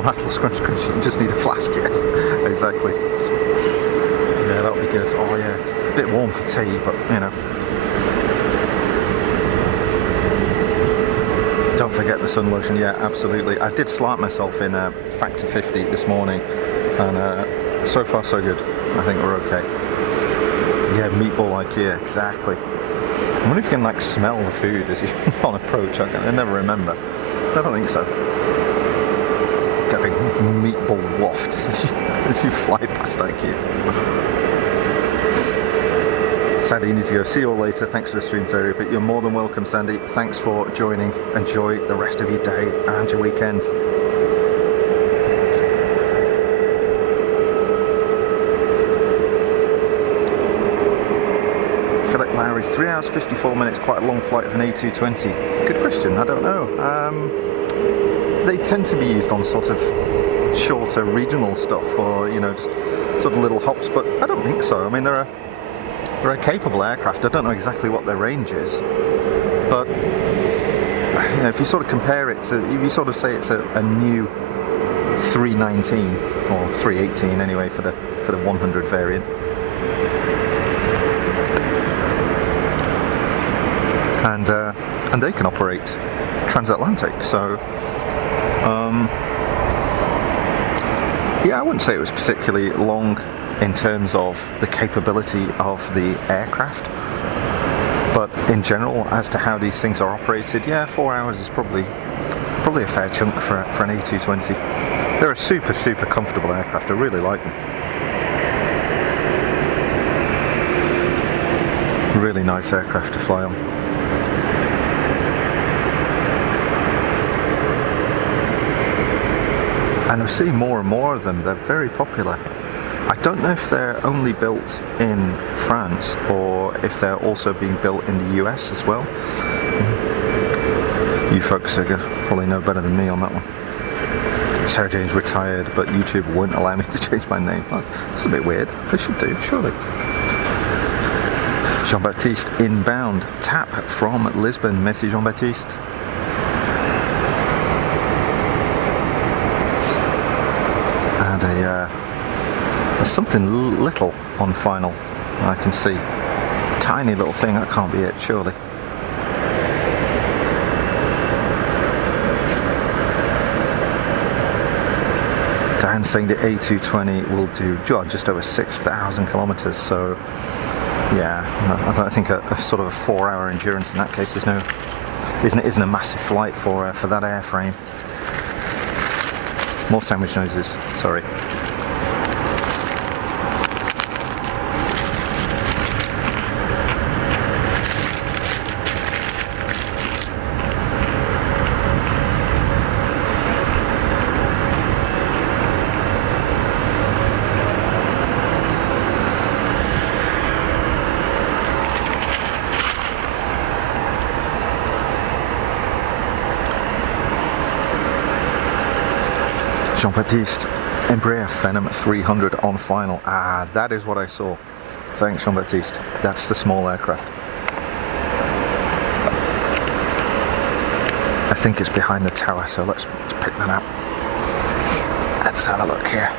Rattle, scrunch, you just need a flask, yes, exactly. Yeah, that'll be good. Oh yeah, a bit warm for tea, but you know. Don't forget the sun lotion, yeah, absolutely. I did slap myself in factor 50 this morning, and so far so good. I think we're okay. Yeah, meatball IKEA, exactly. I wonder if you can like smell the food as you on approach. I never remember. I don't think so. Get a big meatball waft as you fly past IKEA. Sandy, you need to go. See you all later. Thanks for the stream, Terry, but you're more than welcome, Sandy. Thanks for joining. Enjoy the rest of your day and your weekend. Philip Lowry, 3 hours 54 minutes, quite a long flight of an A220. Good question, I don't know. They tend to be used on sort of shorter regional stuff, or you know, just sort of little hops, but I don't think so. I mean, they're a capable aircraft. I don't know exactly what their range is, but you know, if you sort of compare it to, if you sort of say it's a new 319 or 318 anyway for the 100 variant. And they can operate transatlantic, so yeah, I wouldn't say it was particularly long in terms of the capability of the aircraft, but in general, as to how these things are operated, yeah, 4 hours is probably a fair chunk for an A220. They're a super comfortable aircraft. I really like them. Really nice aircraft to fly on. And we're seeing more and more of them. They're very popular. I don't know if they're only built in France or if they're also being built in the US as well. You folks are gonna probably know better than me on that one. Sergey's retired, but YouTube won't allow me to change my name. That's a bit weird. They should do, surely. Jean-Baptiste inbound. Tap from Lisbon. Merci Jean-Baptiste. There's something little on final, I can see. tiny little thing, that can't be it, surely. Dan saying the A220 will do just over 6,000 kilometers, so yeah, I think a sort of a 4-hour endurance in that case isn't a massive flight for that airframe. More sandwich noises, sorry. Jean-Baptiste, Embraer Phenom 300 on final. Ah, that is what I saw. Thanks, Jean-Baptiste. That's the small aircraft. I think it's behind the tower, so let's pick that up. Let's have a look here.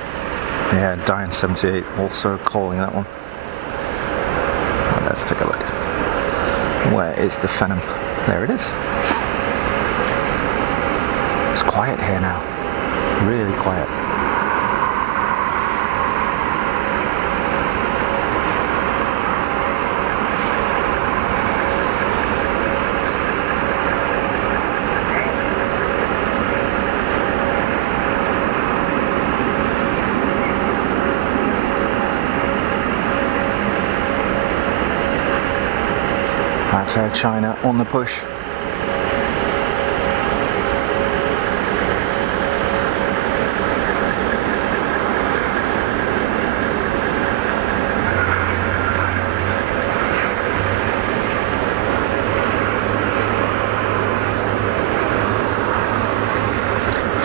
Yeah, Diane 78 also calling that one. Let's take a look. Where is the Phenom? There it is. It's quiet here now. Really quiet. That's Air China on the push.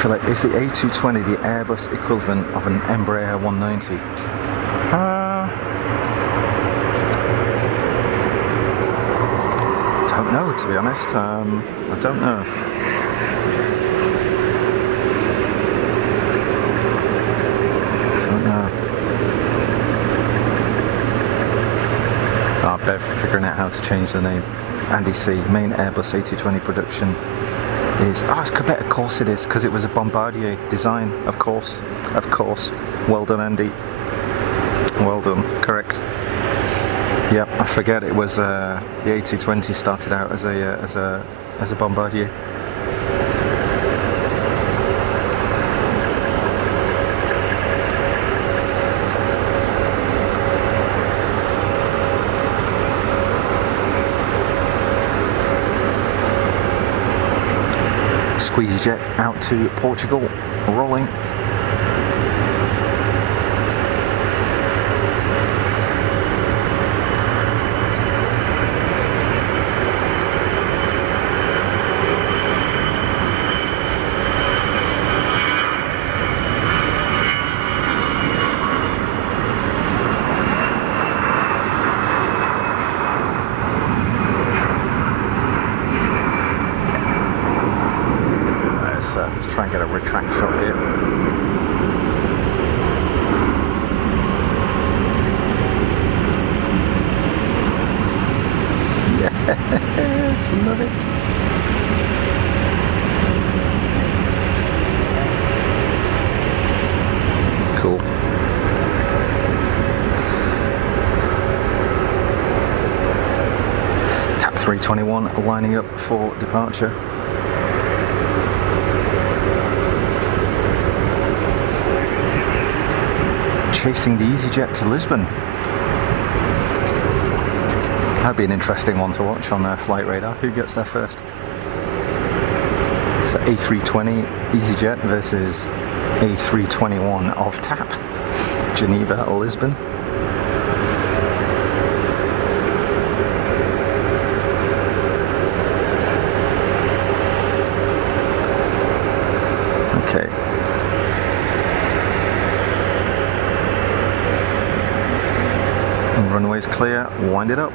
Philip, is the A220 the Airbus equivalent of an Embraer 190? Don't know, to be honest. I don't know. Bev figuring out how to change the name. Andy C, main Airbus A220 production is, it's Quebec, of course it is, because it was a Bombardier design, of course. Well done, Andy. Well done, correct. Yep, I forget it was the A220 started out as a Bombardier. EasyJet out to Portugal, rolling. Let's try and get a retract shot here. Yes, love it. Cool. TAP 321 lining up for departure. Chasing the EasyJet to Lisbon. That'd be an interesting one to watch on Flight Radar. Who gets there first? It's A320 EasyJet versus A321 of TAP. Geneva, Lisbon. Okay. Runway's clear, wind it up.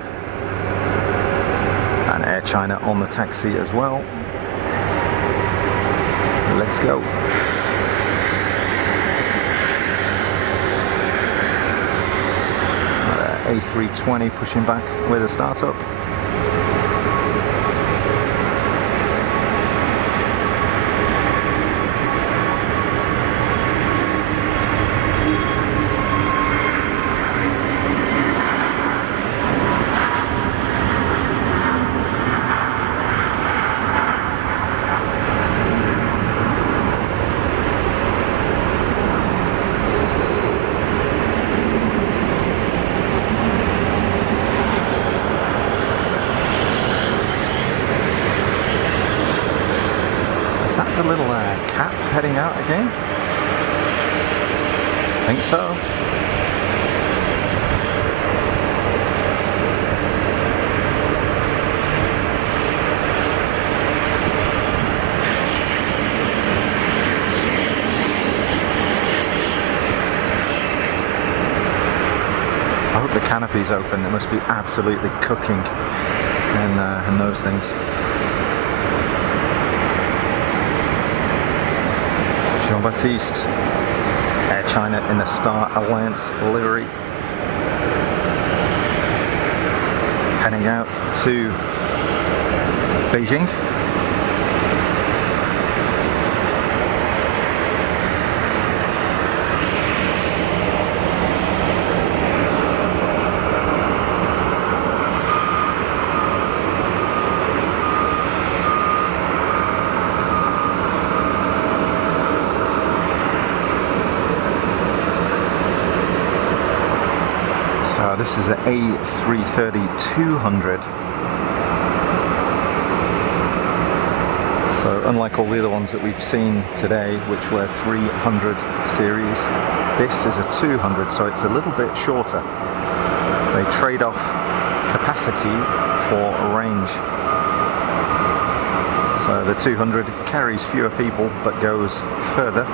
And Air China on the taxi as well. Let's go. A320 pushing back with a startup. Is that the little cap heading out again? I think so. I hope the canopy's open. It must be absolutely cooking in those things. Jean-Baptiste, Air China in the Star Alliance livery, heading out to Beijing. So this is an A350-1000. So unlike all the other ones that we've seen today, which were 300 series, this is a 200, so it's a little bit shorter. They trade off capacity for range. So the 200 carries fewer people but goes further,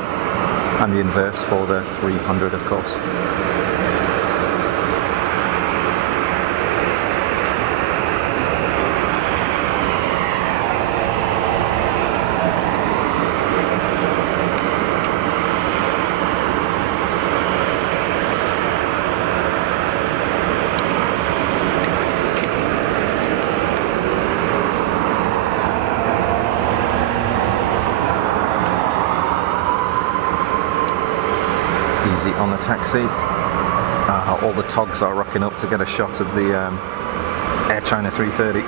and the inverse for the 300, of course. Easy on the taxi. All the togs are rocking up to get a shot of the Air China 330.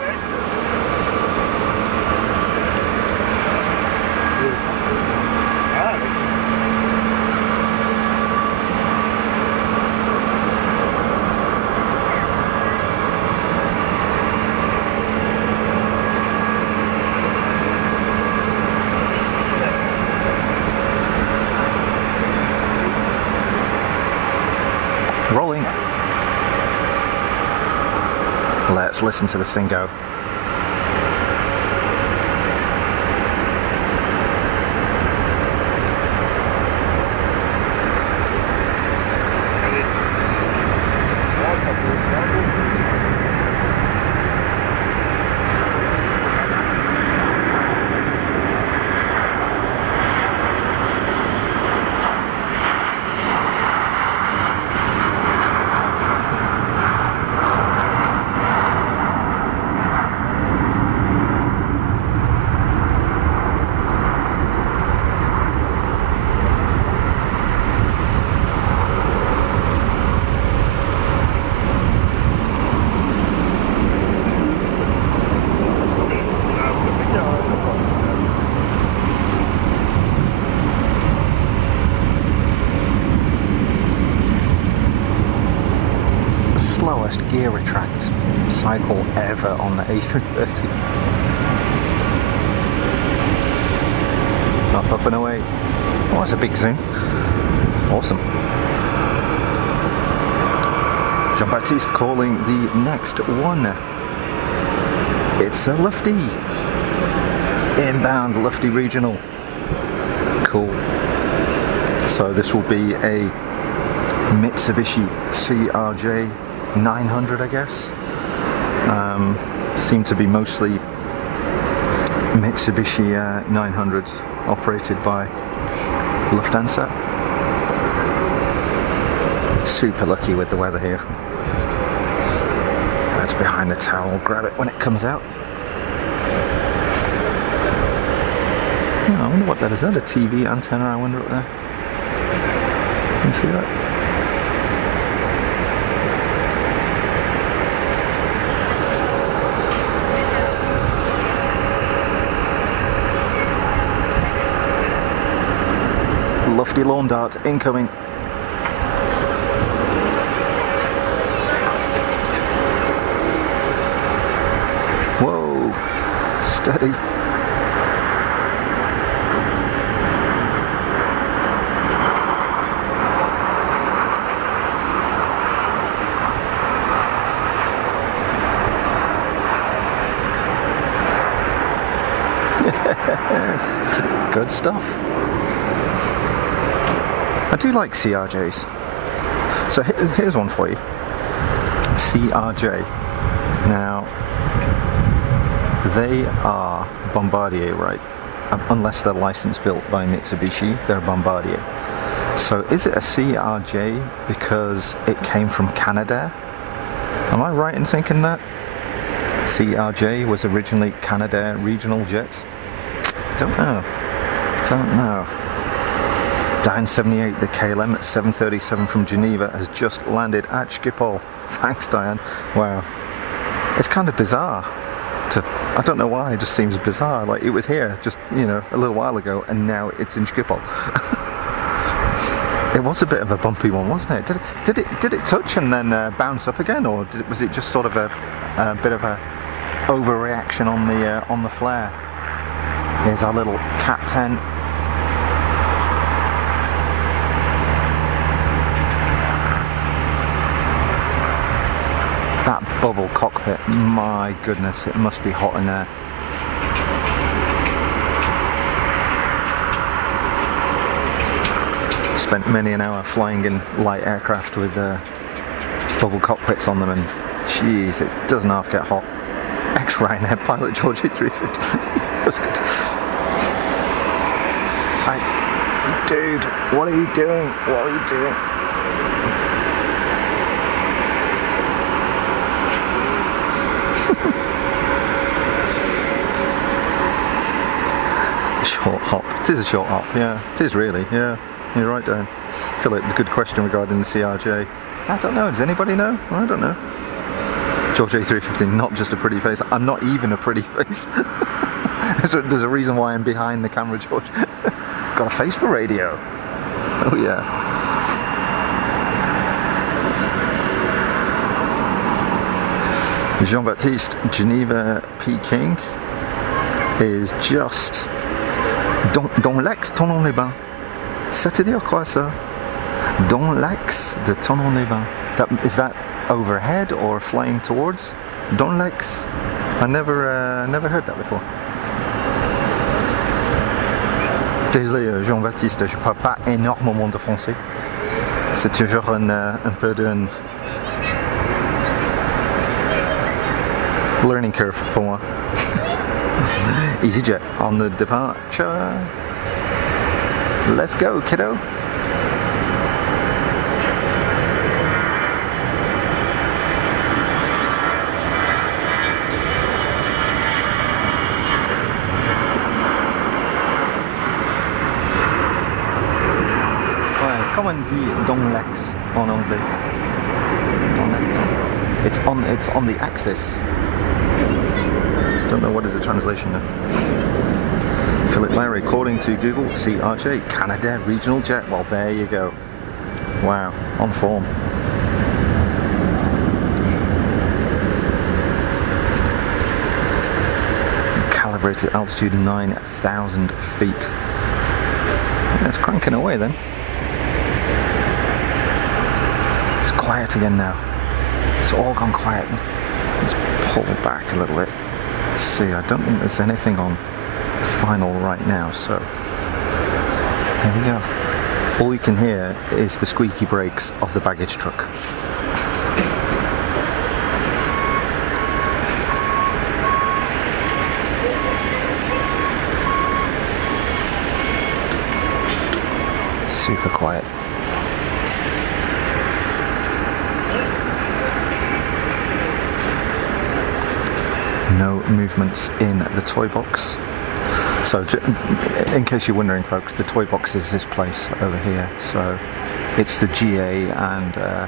Rolling. Let's listen to this thing go. Slowest gear retract cycle ever on the A330. Up and away. Oh, that's a big zoom. Awesome. Jean-Baptiste calling the next one. It's a Lufty. Inbound Lufty Regional. Cool. So this will be a Mitsubishi CRJ 900, I guess. Seem to be mostly Mitsubishi 900s operated by Lufthansa. Super lucky with the weather here. It's behind the tower. We'll grab it when it comes out. Yeah, I wonder what that is. Is that a TV antenna? I wonder up there. Can you see that? Lofty lawn dart incoming. Whoa, steady. Yes, good stuff. I do like CRJs. So here's one for you. CRJ. Now, they are Bombardier, right? Unless they're license built by Mitsubishi, they're Bombardier. So is it a CRJ because it came from Canadair? Am I right in thinking that? CRJ was originally Canadair regional jet? Don't know. Down 78, the KLM at 7:37 from Geneva has just landed at Schiphol. Thanks, Diane. Wow. It's kind of bizarre. I don't know why, it just seems bizarre. Like it was here just, you know, a little while ago and now it's in Schiphol. It was a bit of a bumpy one, wasn't it? Did it touch and then bounce up again, or was it just sort of a bit of a overreaction on the flare? Here's our little Cat 10. That bubble cockpit, my goodness, it must be hot in there. Spent many an hour flying in light aircraft with bubble cockpits on them, and jeez, it doesn't half get hot. Ex-Ryanair pilot George A350. That's good. It's like, dude, what are you doing? What are you doing? Short hop. It is a short hop, yeah. It is really, yeah. You're right, Dan. I feel like a good question regarding the CRJ. I don't know. Does anybody know? I don't know. George A350, not just a pretty face. I'm not even a pretty face. There's a reason why I'm behind the camera, George. Got a face for radio. Oh yeah. Jean-Baptiste, Geneva Peking is just dans l'axe Tonon-les-Bains. C'est-à-dire quoi ça? Dans l'axe de Tonon-les-Bains. Is that overhead or flying towards? Dans l'axe? I never heard that before. Désolé Jean-Baptiste, je parle pas énormément de français. C'est toujours un peu d'un learning curve pour moi. EasyJet on the departure. Let's go, kiddo. Comment on dit dans l'axe en anglais? Dans l'axe. It's on the axis. Don't know what is the translation now. Philip Larry, according to Google, CRJ, Canadair regional jet. Well, there you go. Wow, on form. Calibrated altitude 9,000 feet. Yeah, it's cranking away then. It's quiet again now. It's all gone quiet. Let's pull back a little bit. Let's see, I don't think there's anything on final right now, so there we go. All you can hear is the squeaky brakes of the baggage truck. Super quiet. No movements in the toy box. So in case you're wondering, folks, the toy box is this place over here. So it's the GA and the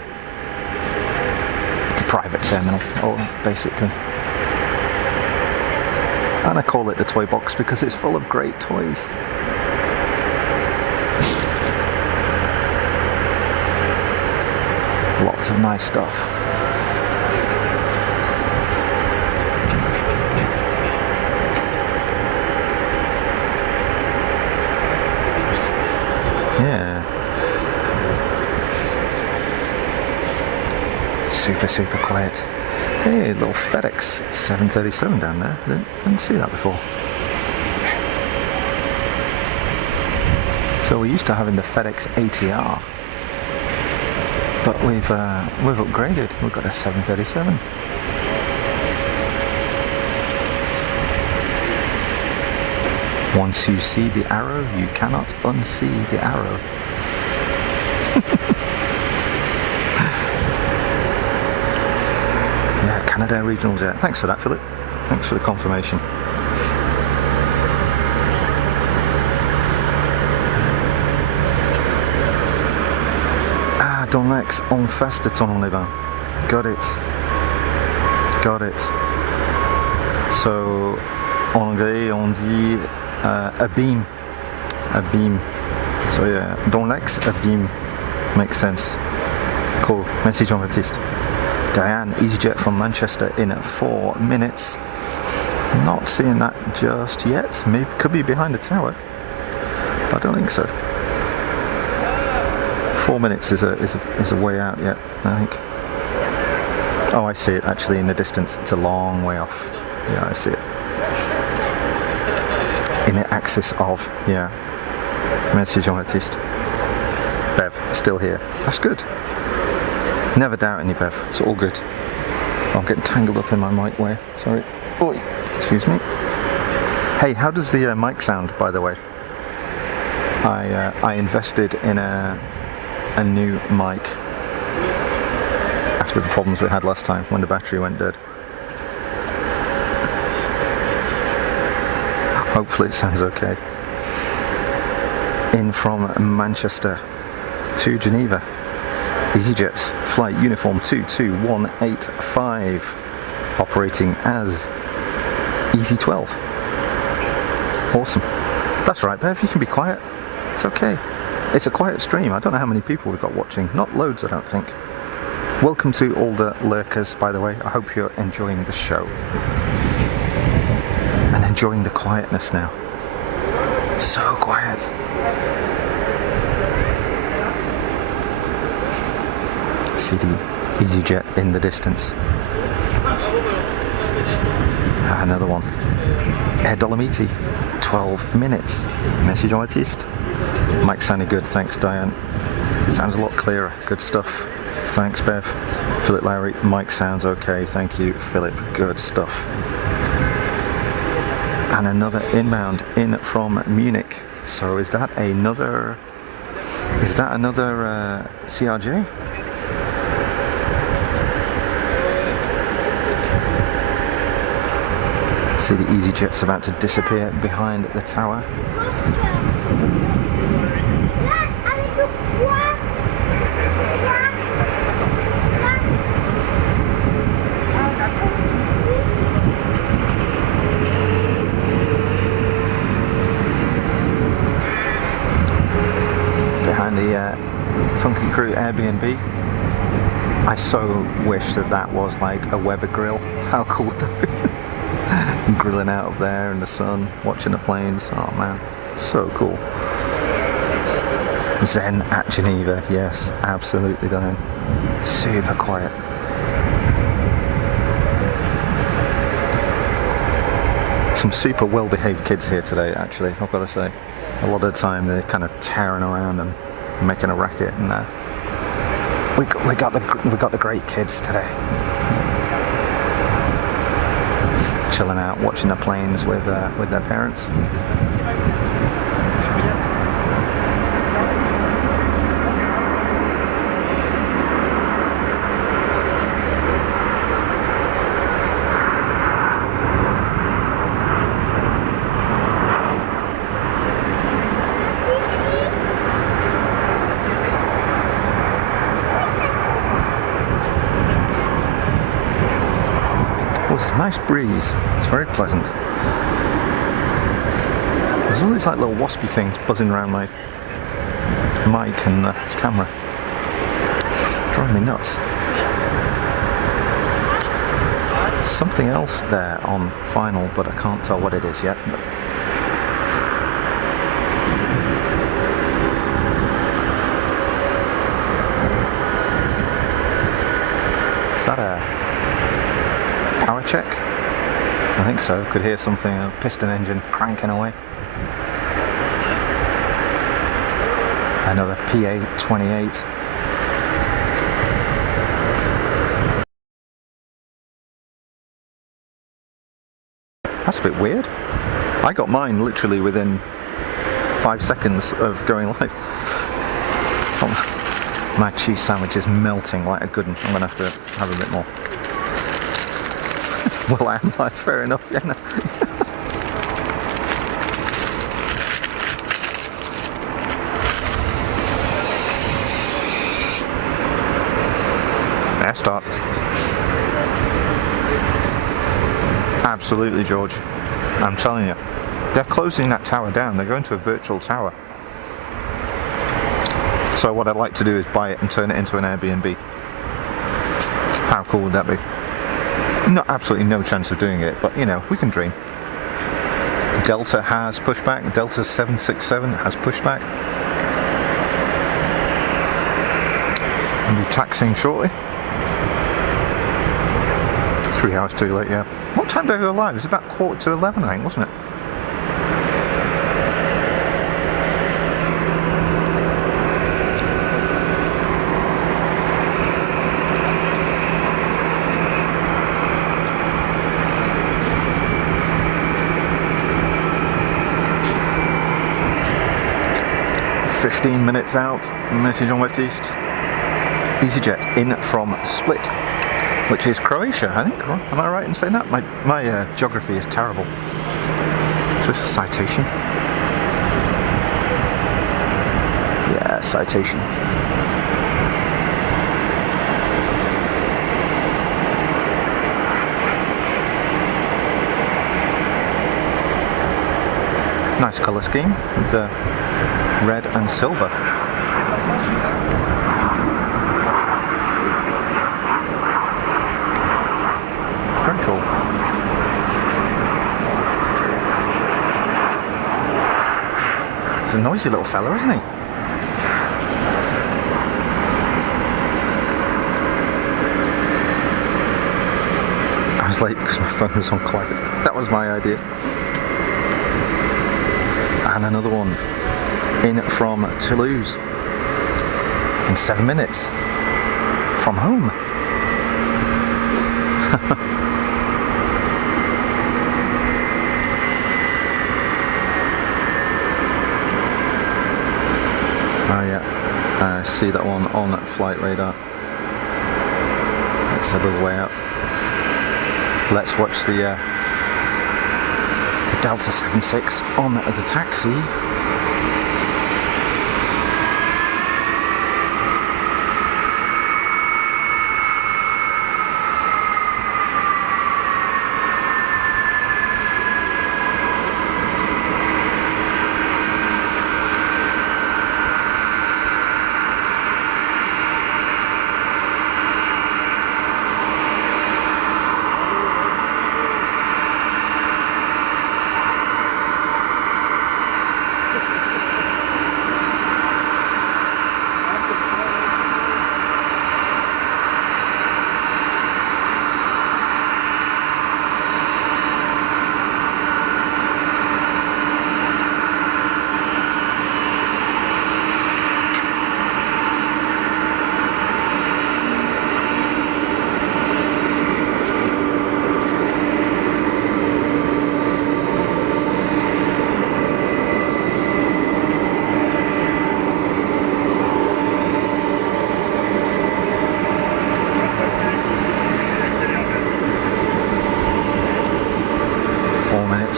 private terminal, basically. And I call it the toy box because it's full of great toys. Lots of nice stuff. Yeah. Super quiet. Hey, little FedEx 737 down there. Didn't see that before. So we're used to having the FedEx ATR, but we've upgraded. We've got a 737. Once you see the arrow, you cannot unsee the arrow. Yeah, Canadair Regional Jet. Thanks for that, Philip. Thanks for the confirmation. Ah, dans l'ex, en face de ton-en-les-Bains. Got it. So, en anglais, on dit a beam. So yeah, dans l'ex, a beam. Makes sense. Cool. Merci Jean-Baptiste. Diane, EasyJet from Manchester in 4 minutes. Not seeing that just yet. Maybe could be behind the tower, but I don't think so. 4 minutes is a way out yet, I think. Oh, I see it actually in the distance. It's a long way off. Yeah, I see it. In the axis of, yeah. Merci Jean-Baptiste. Bev, still here. That's good. Never doubt any, Bev. It's all good. I'm getting tangled up in my mic wire. Sorry. Oi. Excuse me. Hey, how does the mic sound, by the way? I invested in a new mic after the problems we had last time when the battery went dead. Hopefully it sounds okay. In from Manchester to Geneva. EasyJet's flight uniform 22185, operating as EC12. Awesome. That's right, Bev, you can be quiet. It's okay. It's a quiet stream. I don't know how many people we've got watching. Not loads, I don't think. Welcome to all the lurkers, by the way. I hope you're enjoying the show. And enjoying the quietness now. So quiet. See the EasyJet in the distance. Another one. Air Dolomiti, 12 minutes. Message artist. Mic sounded good, thanks Diane. Sounds a lot clearer, good stuff. Thanks Bev. Philip Lowry, mic sounds okay, thank you Philip, good stuff. And another inbound in from Munich. So is that another CRJ? See the EasyJet's about to disappear behind the tower. Behind the Funky Crew Airbnb. I so wish that was like a Weber grill. How cool would that be? Grilling out up there in the sun, watching the planes. Oh man, so cool. Zen at Geneva, yes, absolutely done. Super quiet. Some super well-behaved kids here today, actually, I've got to say. A lot of the time they're kind of tearing around and making a racket, and we got the great kids today. Chilling out, watching the planes with their parents. it's a nice breeze. It's very pleasant. There's all these like little waspy things buzzing around my mic and the camera. Driving me nuts. There's something else there on final, but I can't tell what it is yet. Is that a power check? I think so. Could hear something, a piston engine cranking away. Another PA-28. That's a bit weird. I got mine literally within 5 seconds of going live. Oh, my cheese sandwich is melting like a good one. I'm going to have to have a bit more. Well, I am live, fair enough, yeah. There, start. Absolutely, George. I'm telling you. They're closing that tower down. They're going to a virtual tower. So what I'd like to do is buy it and turn it into an Airbnb. How cool would that be? Absolutely no chance of doing it, but you know, we can dream. Delta has pushback. Delta 767 has pushback. I'll be taxiing shortly. 3 hours too late, yeah. What time did I go live? It was about 11:15, I think, wasn't it? "15 minutes out, message on West EasyJet in from Split, which is Croatia, I think. Am I right in saying that? My geography is terrible. Is this a citation? Yeah, citation. Nice colour scheme with the red and silver. Very cool. He's a noisy little fella, isn't he? I was late because my phone was on quiet. That was my idea. And another one in from Toulouse in 7 minutes from home. Oh yeah, I see that one on flight radar. It's a little way out. Let's watch the Delta 76 on the taxi.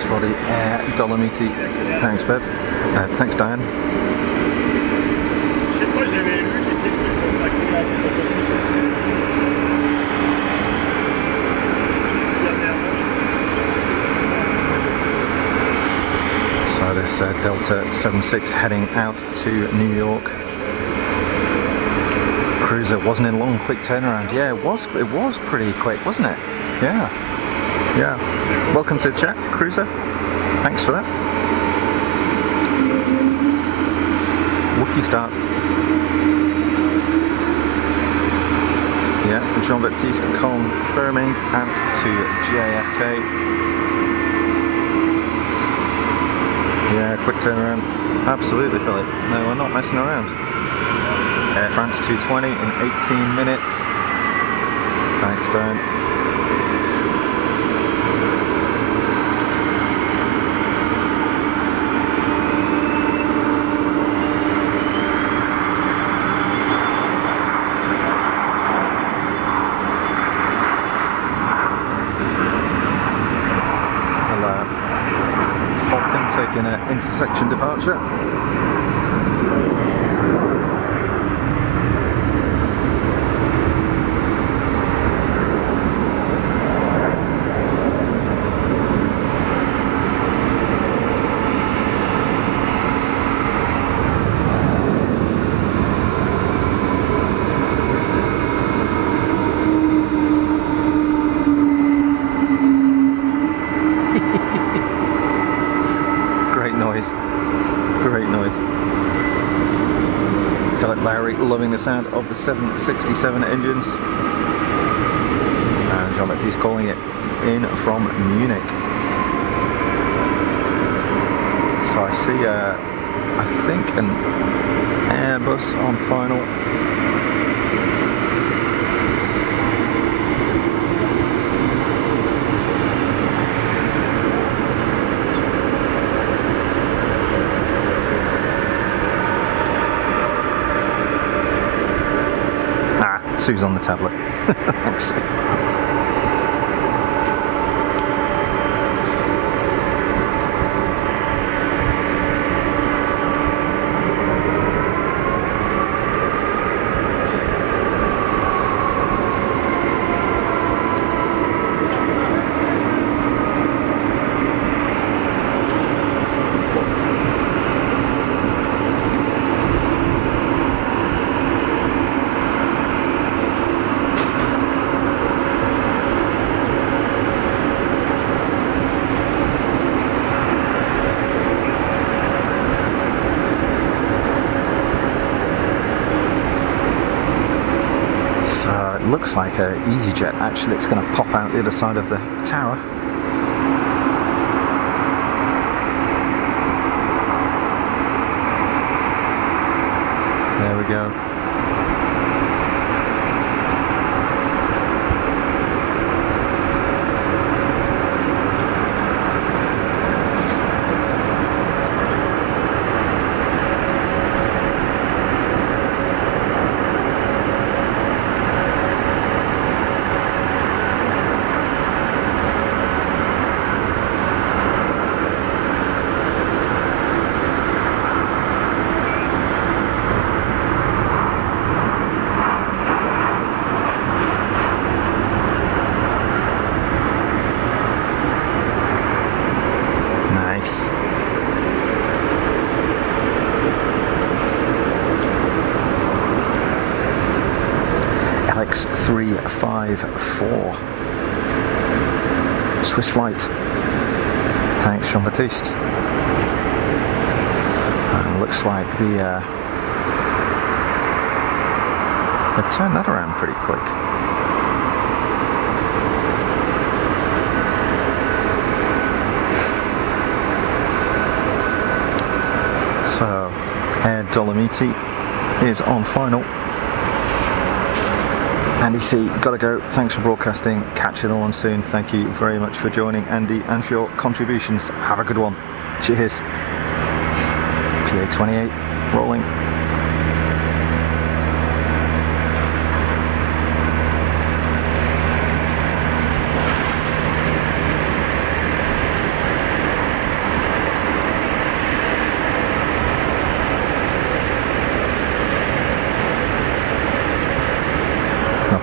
For the Air Dolomiti. Thanks, Bev. Thanks, Diane. That's Delta 76 heading out to New York. Cruiser wasn't in long, quick turnaround. Yeah, it was pretty quick, wasn't it? Yeah. Welcome to the chat, Cruiser. Thanks for that. Wookie start. Yeah, Jean-Baptiste confirming out to JFK. Yeah, quick turnaround. Absolutely, Philip. No, we're not messing around. Air France 220 in 18 minutes. Thanks, Dan. Taking an intersection departure. Great noise. Philip Lowry loving the sound of the 767 engines. And Jean-Baptiste calling it in from Munich. So I see, I think an Airbus on final. Sue's on the tablet. Thanks, Sue. Looks like a EasyJet. Actually, it's going to pop out the other side of the tower. There we go. X354 Swiss flight. Thanks, Jean-Baptiste. And looks like they've turned that around pretty quick. So Air Dolomiti is on final. Andy C, gotta go. Thanks for broadcasting. Catch it all on soon. Thank you very much for joining, Andy, and for your contributions. Have a good one. Cheers. PA28 rolling.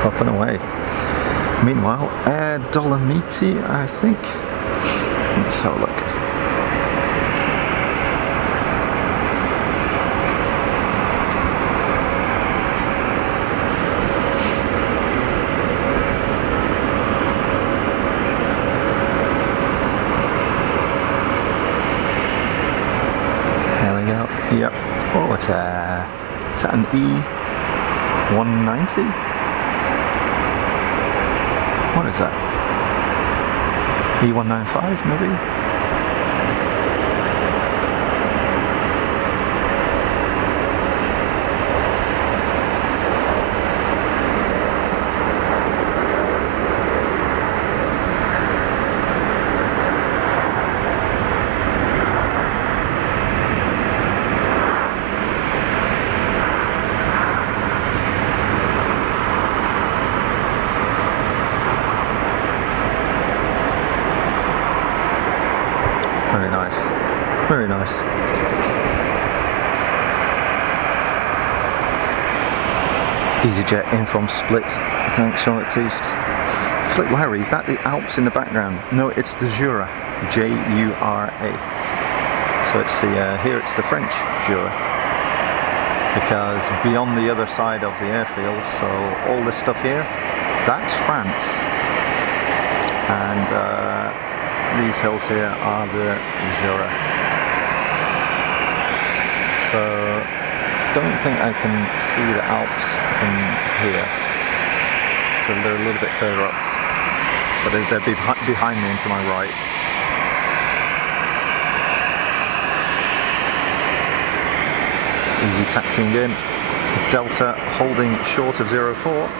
Up and away. Meanwhile, Air Dolomiti, I think. Let's have a look. What's is that an E190? What is that? E195 maybe? Very nice, very nice. EasyJet in from Split, thanks Jean-Baptiste. Flip Larry, is that the Alps in the background? No, it's the Jura, J-U-R-A. So it's the, here it's the French Jura. Because beyond the other side of the airfield, so all this stuff here, that's France. And these hills here are the Jura. So don't think I can see the Alps from here. So they're a little bit further up, but they're behind me and to my right. Easy taxiing in. Delta holding short of 04.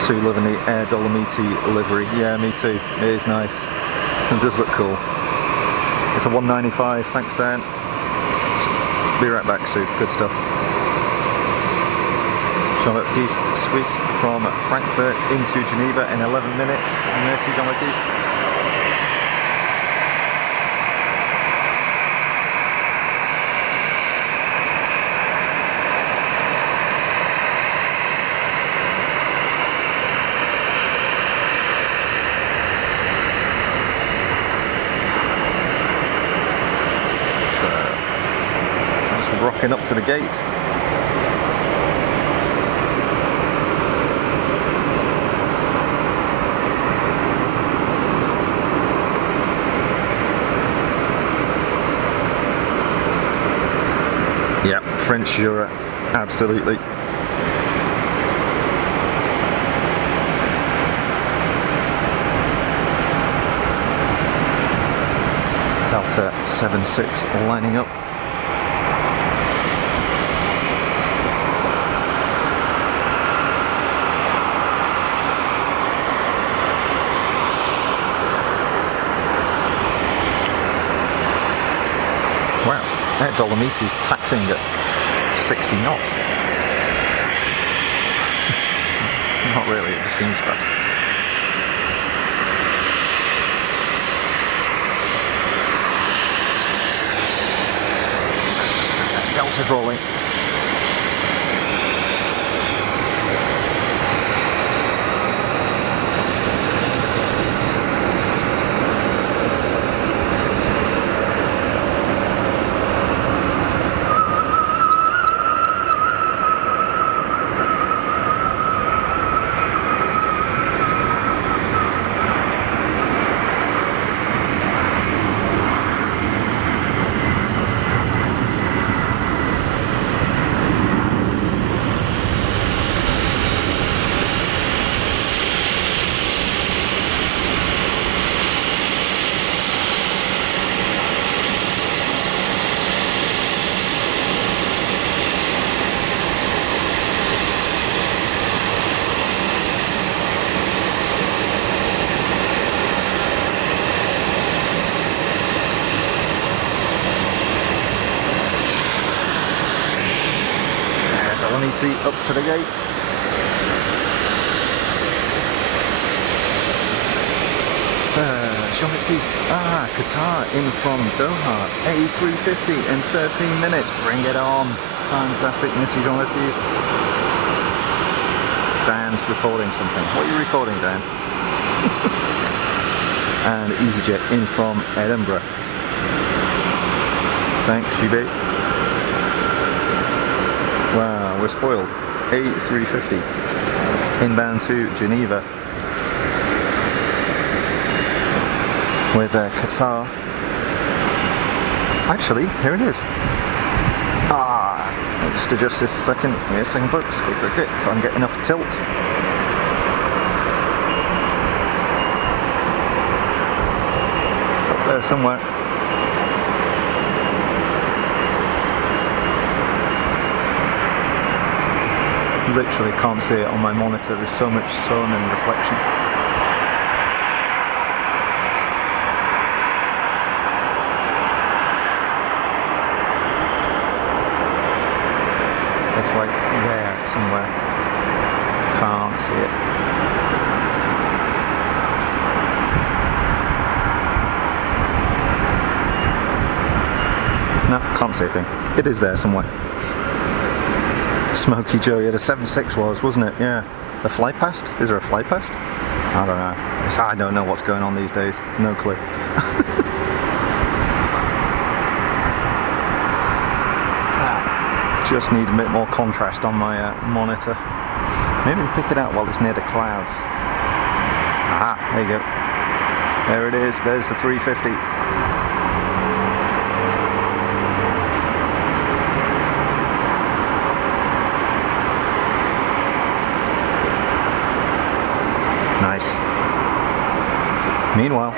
So you live in the Air Dolomiti livery. Yeah, me too. It is nice. It does look cool. It's a 195. Thanks, Dan. Be right back, Sue. Good stuff. Jean-Baptiste, Swiss from Frankfurt into Geneva in 11 minutes. Merci, Jean-Baptiste. Rocking up to the gate. Yeah, French Jura, absolutely. Delta 76 lining up. Wow, Air Dolomiti is taxiing at 60 knots. Not really, it just seems fast. Delta's rolling. Up to the gate. Jean-Baptiste, Qatar in from Doha, A350 in 13 minutes, bring it on. Fantastic, Mr. Jean-Baptiste. Dan's recording something. What are you recording, Dan? And EasyJet in from Edinburgh. Thanks, Shubey. Wow, we're spoiled. A350 inbound to Geneva with Qatar. Actually, here it is. Just adjust this a second. Give me a second, folks. Quick, so I can get enough tilt. It's up there somewhere. Literally can't see it on my monitor. There's so much sun and reflection. It's like there somewhere. Can't see it. No, can't see a thing. It is there somewhere. Smoky Joe, yeah, the 7.6 wasn't it? Yeah. The fly past? Is there a fly past? I don't know. I don't know what's going on these days. No clue. Just need a bit more contrast on my monitor. Maybe pick it out while it's near the clouds. Aha, there you go. There it is. There's the 350. Nice. Meanwhile,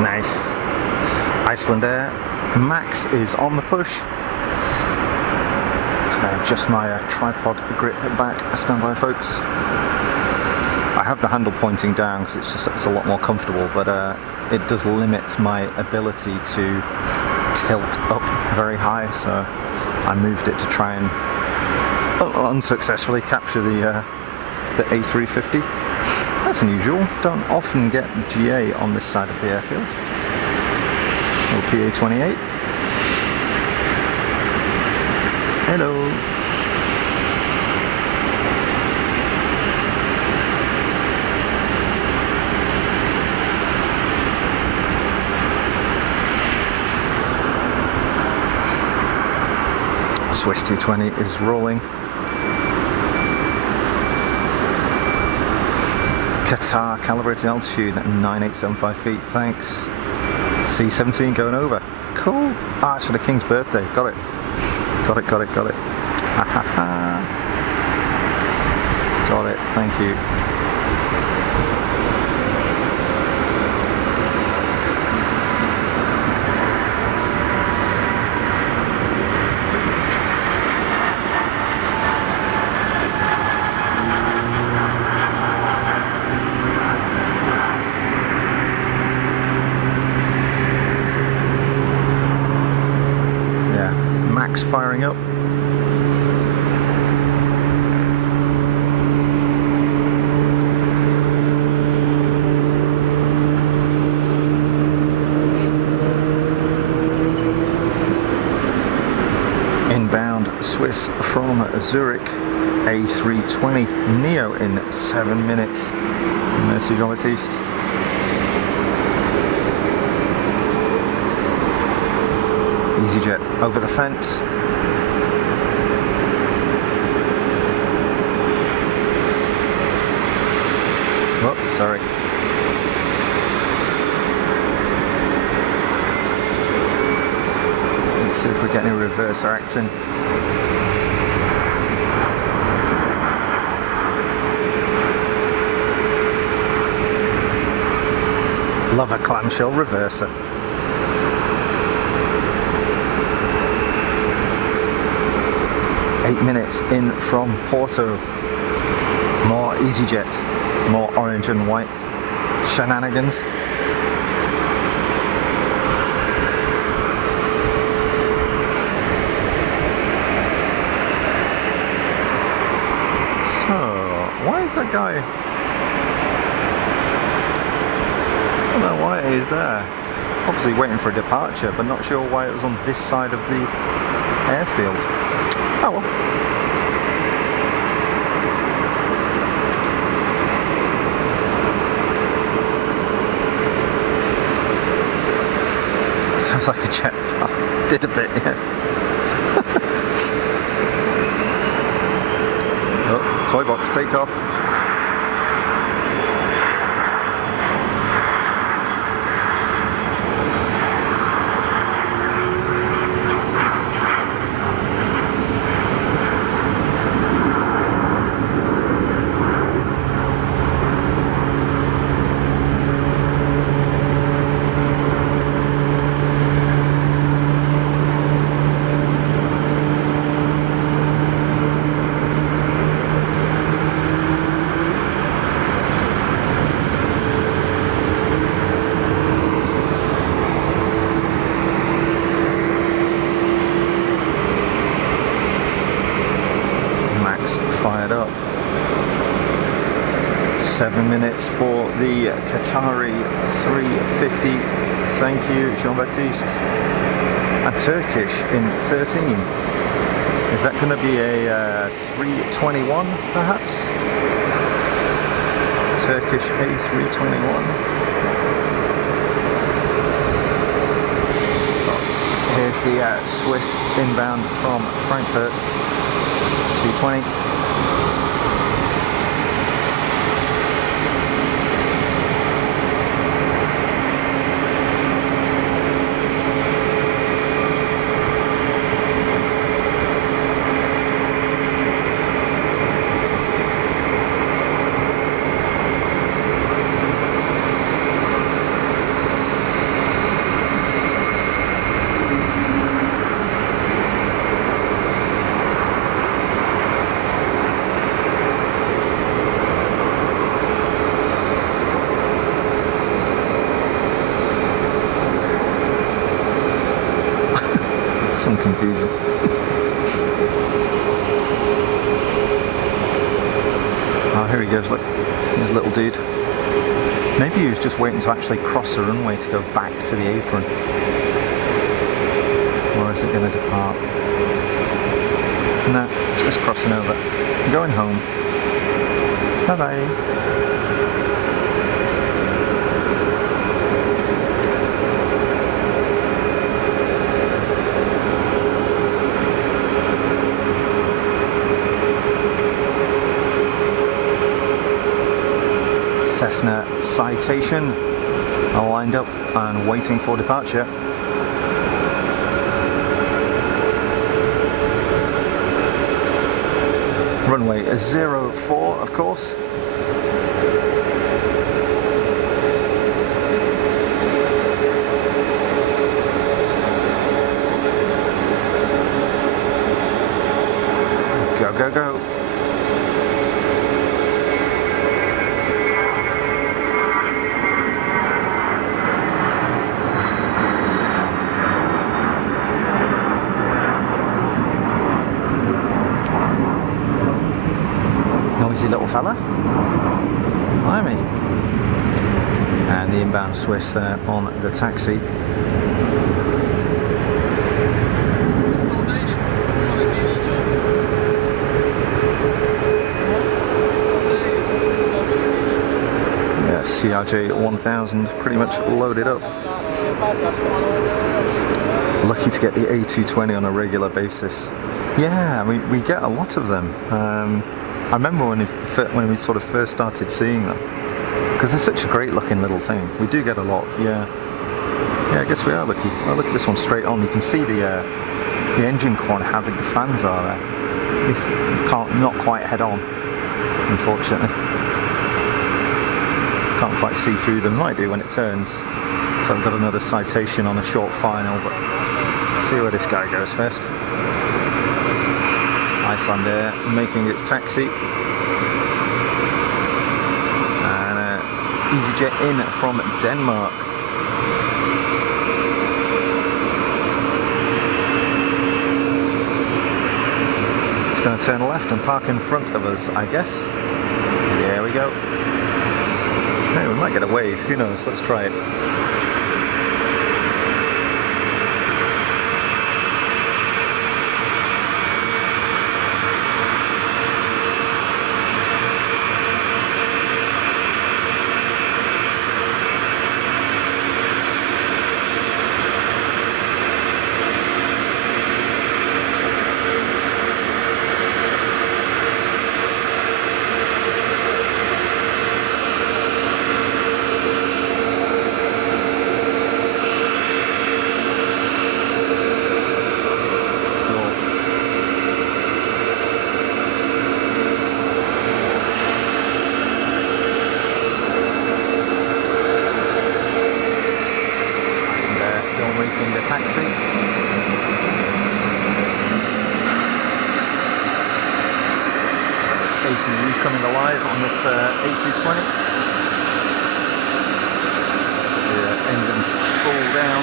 nice. Iceland Air Max is on the push. Just going to adjust my tripod grip back. Stand by, folks. I have the handle pointing down because it's a lot more comfortable, but it does limit my ability to tilt up very high, so I moved it to try and unsuccessfully capture the A350. That's unusual. Don't often get GA on this side of the airfield. Or PA28. Hello. Swiss A220 is rolling. Qatar calibrated altitude at 9875 feet, thanks. C-17 going over. Cool. Ah, it's for the King's birthday. Got it. Got it. Ha ha ha. Got it, thank you. Firing up. Inbound Swiss from Zurich A320 Neo in 7 minutes. Merci Jean-Baptiste. EasyJet over the fence. Oh, sorry. Let's see if we get any reverser action. Love a clamshell reverser. Eight minutes in from Porto. More EasyJet, more orange and white shenanigans. So, why is that guy don't know why it is there. Obviously waiting for a departure, but not sure why it was on this side of the airfield. Oh well. Sounds like a jet fart. Did a bit, yeah. Oh, toy box takeoff. Fired up. 7 minutes for the Qatari A350. Thank you, Jean-Baptiste. And Turkish in 13. Is that going to be a 321 perhaps? Turkish A321. Here's the Swiss inbound from Frankfurt. 220. Some confusion. Oh, here he goes, look. There's a little dude. Maybe he was just waiting to actually cross the runway to go back to the apron. Or is it going to depart? No, just crossing over. I'm going home. Bye-bye. Cessna Citation are lined up and waiting for departure. Runway 04, of course. Go, go, go. Noisy little fella. Blimey. And the inbound Swiss there on the taxi. Yeah, CRJ 1000 pretty much loaded up. Lucky to get the A220 on a regular basis. Yeah, we get a lot of them. I remember when we sort of first started seeing them, because they're such a great looking little thing. We do get a lot, yeah. Yeah, I guess we are lucky. Oh, look at this one straight on. You can see the engine quad, how big the fans are there. It's not quite head on, unfortunately. Can't quite see through them. Might do when it turns. So I've got another citation on a short final, but let's see where this guy goes first. Icelandair making its taxi, and EasyJet in from Denmark. It's going to turn left and park in front of us, I guess. There we go. Hey, we might get a wave, who knows, let's try it. The taxi. APU coming alive on this A220. The engines spool down.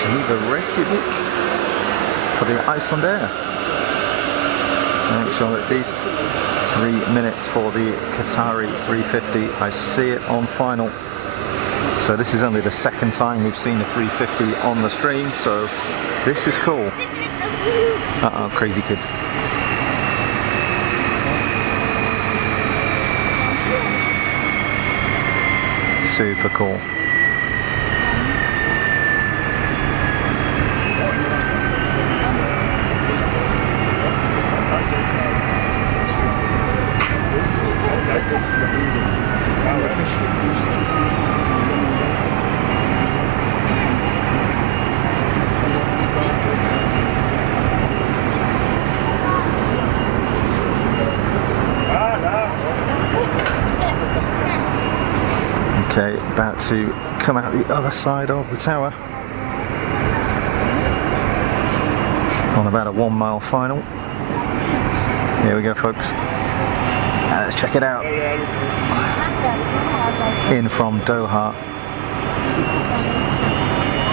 Geneva Airport for the EgyptAir. Charlotte East. 3 minutes for the Qatar A350. I see it on final. So this is only the second time we've seen a 350 on the stream, so this is cool. Uh-oh, crazy kids. Super cool. Okay, about to come out the other side of the tower on about a 1 mile final. Here we go, folks. Let's check it out. In from Doha,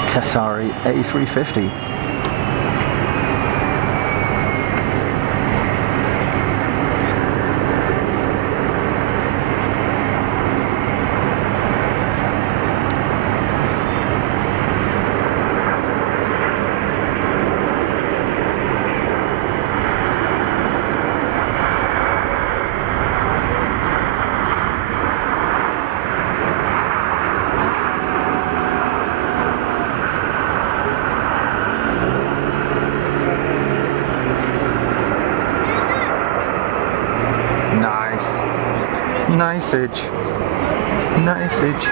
Qatar A350. Niceage. Niceage.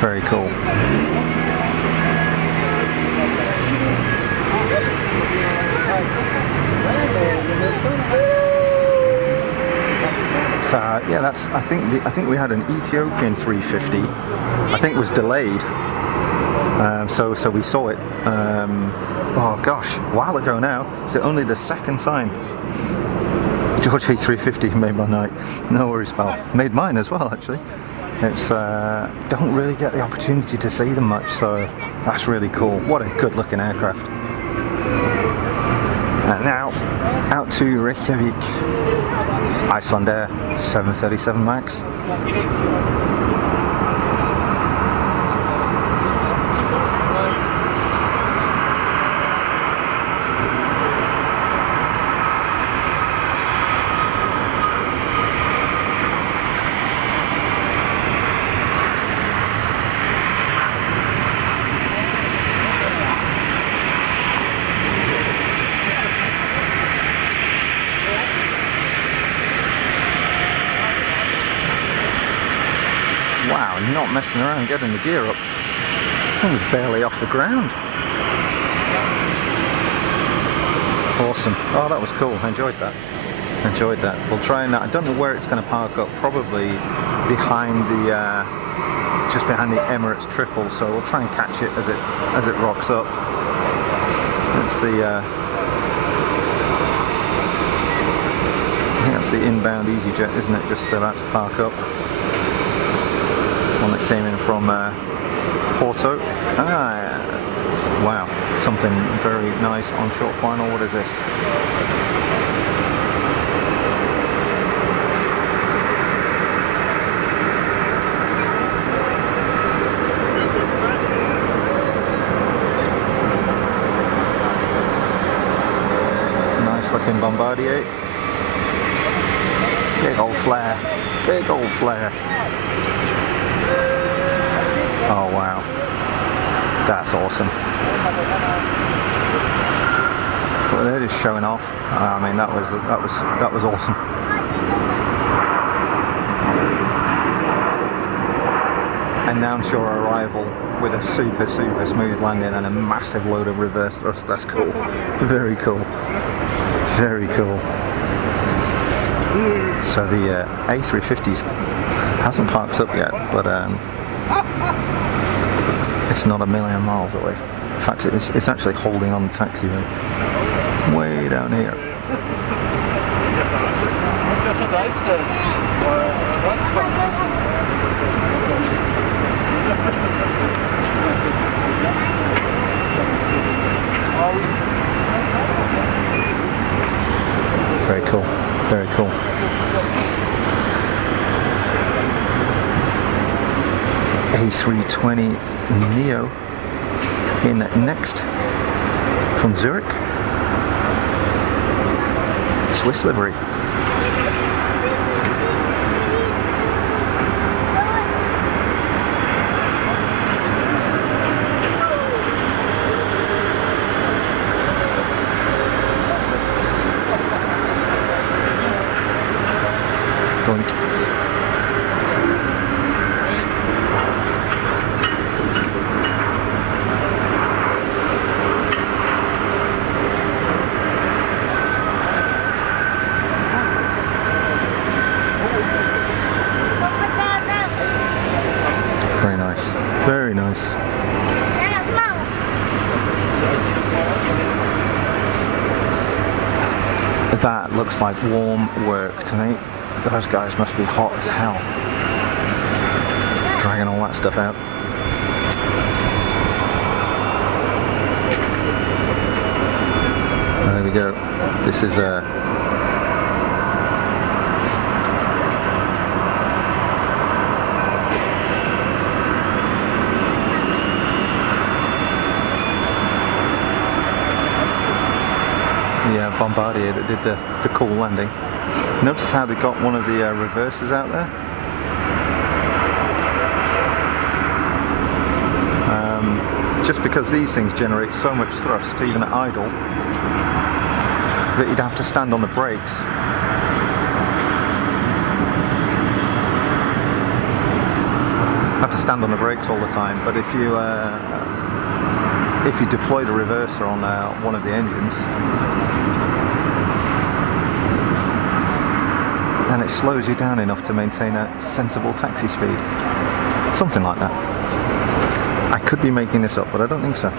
Very cool. So yeah, that's. I think we had an Ethiopian 350. I think it was delayed. So we saw it. Oh gosh, a while ago now. So only the second time. George A350 made my night. No worries, pal. Made mine as well, actually. It's don't really get the opportunity to see them much, so that's really cool. What a good-looking aircraft. And now out to Reykjavik. EgyptAir 737 MAX. Wow, not messing around getting the gear up. It was barely off the ground. Awesome. Oh, that was cool. I enjoyed that. Enjoyed that. We'll try and I don't know where it's going to park up. Probably behind the just behind the Emirates triple. So we'll try and catch it as it rocks up. Let's see. I think that's the inbound EasyJet, isn't it? Just about to park up. One that came in from Porto. Wow, something very nice on short final. What is this? Nice looking Bombardier. Big old flare. Big old flare. Oh wow. That's awesome. Well, they're just showing off. I mean, that was awesome. Announce your arrival with a super smooth landing and a massive load of reverse thrust. That's cool. Very cool. Very cool. So the A350 hasn't parked up yet, but it's not a million miles away. In fact, it's actually holding on the taxiway way down here. Very cool. Very cool. A320 Neo in next from Zurich. Swiss livery. Doink. Very nice. Very nice. That looks like warm work to me. Those guys must be hot as hell. Dragging all that stuff out. There we go. This is a Bombardier that did the cool landing. Notice how they got one of the reverses out there. Just because these things generate so much thrust, even at idle, that you'd have to stand on the brakes. Have to stand on the brakes all the time. But if you deploy the reverser on one of the engines, then it slows you down enough to maintain a sensible taxi speed. Something like that. I could be making this up, but I don't think so.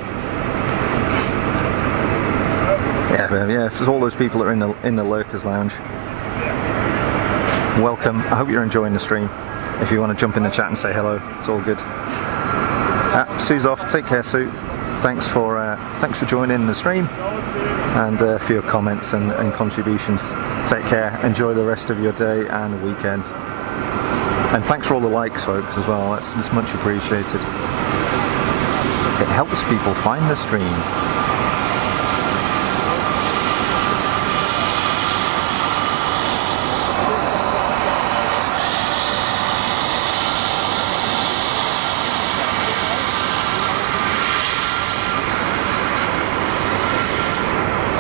Yeah, if there's all those people that are in the Lurkers Lounge, welcome. I hope you're enjoying the stream. If you want to jump in the chat and say hello, it's all good. Sue's off. Take care, Sue. Thanks for joining the stream and for your comments and contributions. Take care. Enjoy the rest of your day and weekend. And thanks for all the likes, folks, as well. That's much appreciated. It helps people find the stream.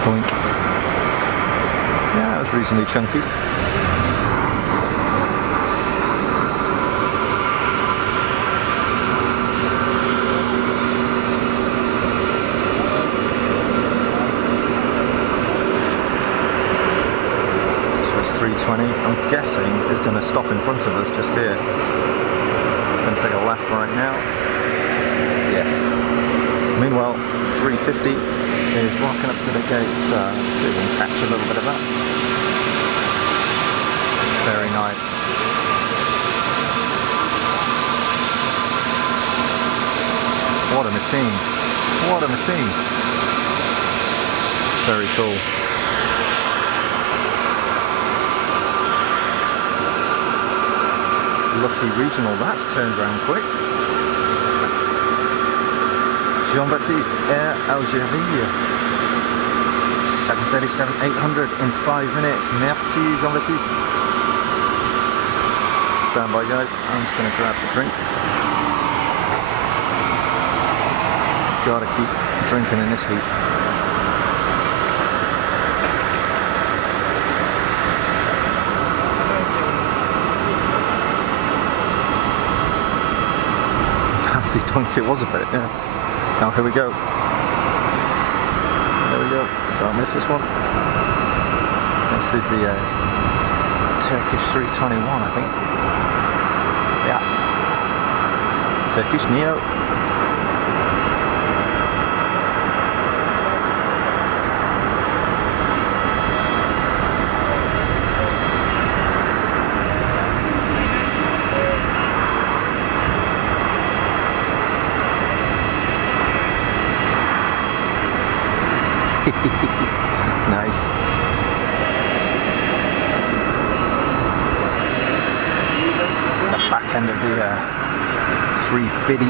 Boink. Yeah, that was reasonably chunky. A320, I'm guessing, is going to stop in front of us just here. Going to take a left right now. Yes. Meanwhile, 350 is rocking up to the gates. Let's see if we can catch a little bit of that. Very nice. What a machine. What a machine. Very cool. Lofty regional, that's turned around quick. Jean-Baptiste, Air Algérie. 737-800 in 5 minutes. Merci, Jean-Baptiste. Stand by, guys. I'm just going to grab the drink. Gotta keep drinking in this heat. It was a bit, yeah. Now here we go. There we go. Don't miss this one. This is the Turkish 321, I think. Yeah. Turkish Neo. Nice. It's the back end of the 350.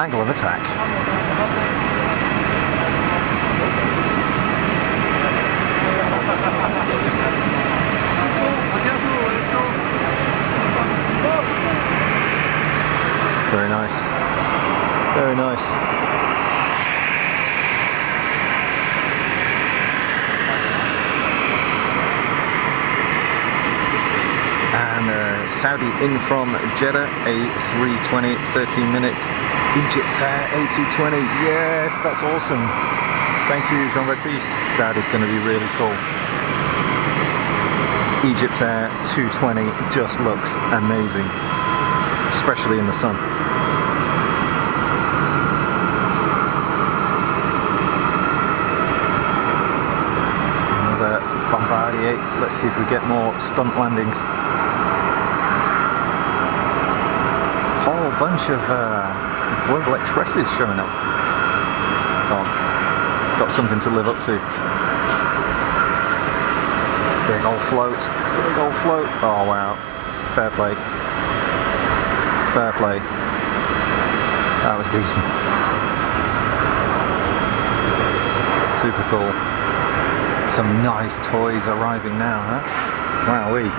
Angle of attack. Very nice. Very nice. And Saudi in from Jeddah, A320, 13 minutes. EgyptAir A220. Yes, that's awesome. Thank you, Jean-Baptiste. That is going to be really cool. EgyptAir 220 just looks amazing, especially in the sun. Another Bombardier. Let's see if we get more stunt landings. Whole bunch of Global Expresses showing up. Got something to live up to. Big old float. Big old float. Oh wow. Fair play. Fair play. That was decent. Super cool. Some nice toys arriving now, huh? Wow, we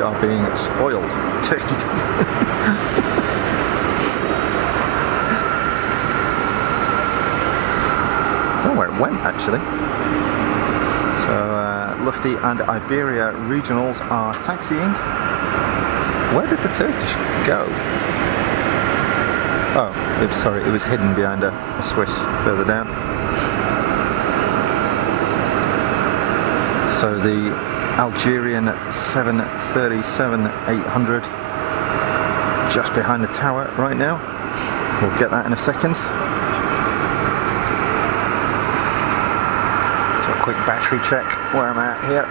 are being spoiled. Turkey teeth. I don't know where it went actually. So Lufty and Iberia regionals are taxiing. Where did the Turkish go? Oh, sorry, it was hidden behind a Swiss further down. So the Algerian 737-800 just behind the tower right now. We'll get that in a second. So a quick battery check where I'm at here.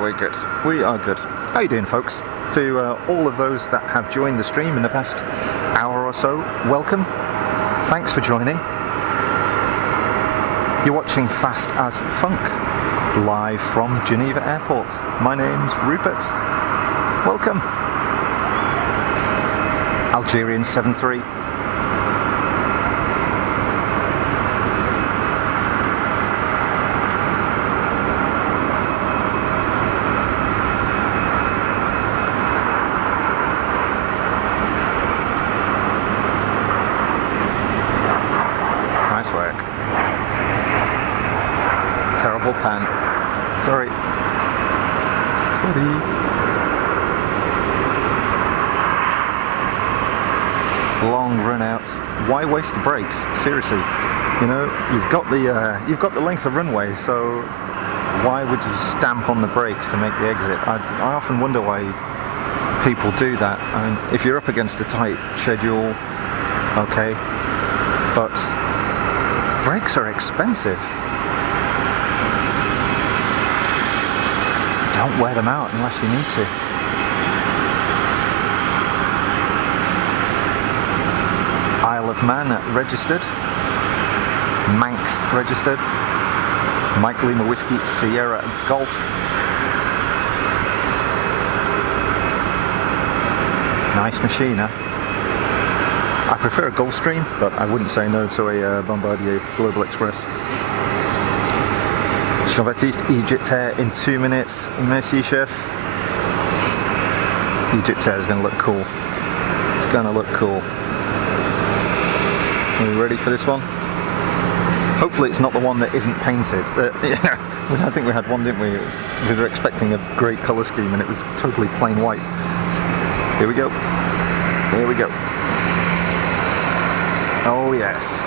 We're good. We are good. How you doing, folks? To all of those that have joined the stream in the past hour or so, welcome. Thanks for joining. You're watching Fast as Funk, live from Geneva Airport. My name's Rupert. Welcome. Algerian 73. Terrible pan. Sorry. Sorry. Long run out. Why waste the brakes? Seriously, you know, you've got the length of runway, so why would you stamp on the brakes to make the exit? I often wonder why people do that. I mean, if you're up against a tight schedule, okay, but brakes are expensive. Don't wear them out unless you need to. Isle of Man registered. Manx registered. Mike Lima Whiskey Sierra Golf. Nice machine, huh? I prefer a Gulfstream, but I wouldn't say no to a Bombardier Global Express. Jean-Baptiste, EgyptAir in 2 minutes. Merci, chef. EgyptAir is going to look cool. It's going to look cool. Are we ready for this one? Hopefully it's not the one that isn't painted. Yeah, I think we had one, didn't we? We were expecting a great colour scheme and it was totally plain white. Here we go. Here we go. Oh yes.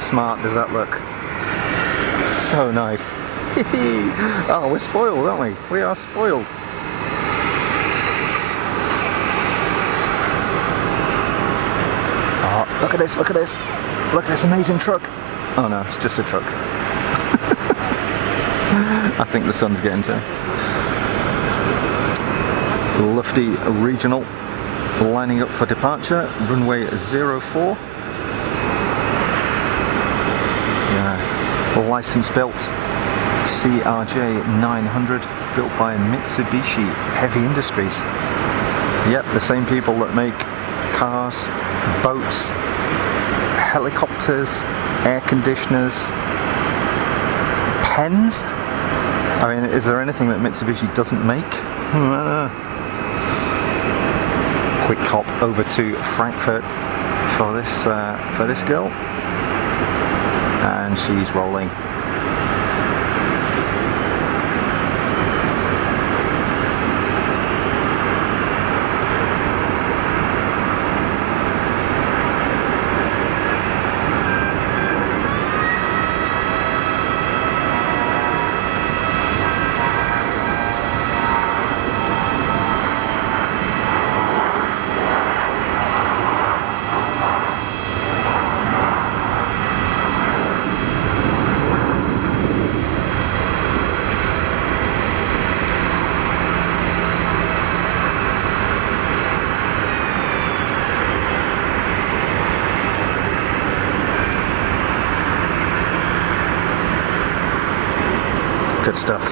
Smart does that look? So nice. Oh, we're spoiled, aren't we? We are spoiled. Oh, look at this, look at this. Look at this amazing truck. Oh no, it's just a truck. I think the sun's getting to. Lufty Regional lining up for departure. Runway 04. License built CRJ 900, built by Mitsubishi Heavy Industries. Yep, the same people that make cars, boats, helicopters, air conditioners, pens. I mean, is there anything that Mitsubishi doesn't make? Quick hop over to Frankfurt for this girl. And she's rolling. Good stuff.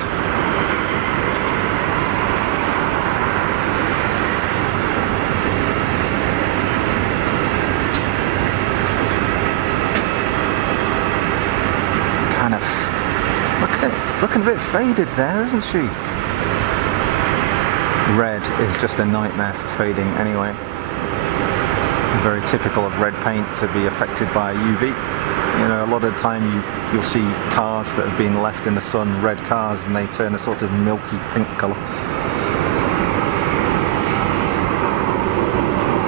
Kind of looking a bit faded there, isn't she? Red is just a nightmare for fading anyway. Very typical of red paint to be affected by UV. You know, a lot of the time you'll see cars that have been left in the sun, red cars, and they turn a sort of milky pink colour.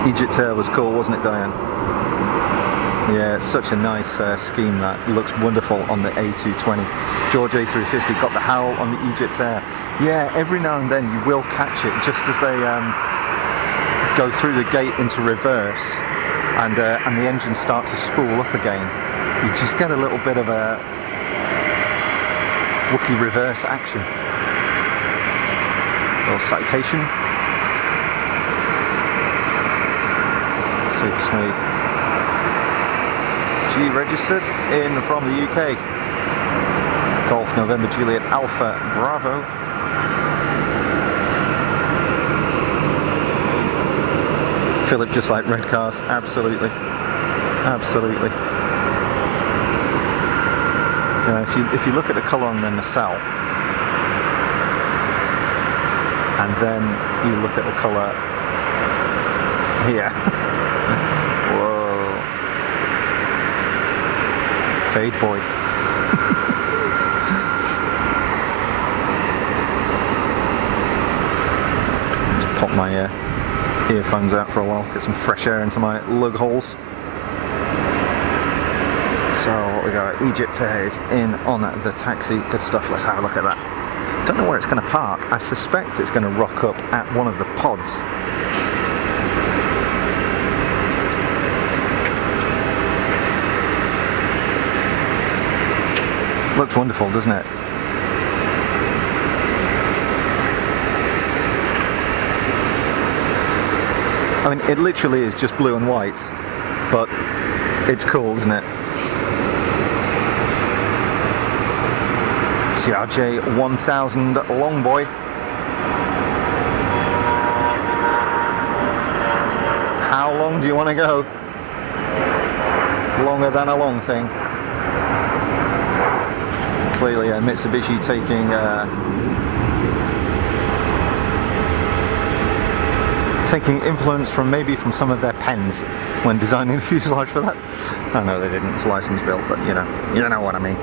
EgyptAir was cool, wasn't it, Diane? Yeah, it's such a nice scheme that. It looks wonderful on the A220. George A350 got the howl on the EgyptAir. Yeah, every now and then you will catch it just as they go through the gate into reverse and the engine starts to spool up again. You just get a little bit of a Wookiee reverse action. A little citation. Super smooth. G registered in from the UK. Golf November Juliet Alpha Bravo. Philip, just like red cars, absolutely. Absolutely. You know, if you look at the colour on the nacelle, and then you look at the colour here. Whoa. Fade boy. Just pop my earphones out for a while, get some fresh air into my lug holes. So what we got, EgyptAir is in on the taxi. Good stuff, let's have a look at that. Don't know where it's going to park. I suspect it's going to rock up at one of the pods. Looks wonderful, doesn't it? I mean, it literally is just blue and white, but it's cool, isn't it? CRJ-1000 long boy. How long do you want to go? Longer than a long thing. Clearly Mitsubishi taking influence from maybe from some of their pens when designing the fuselage for that. I know they didn't, it's license built, but you know what I mean.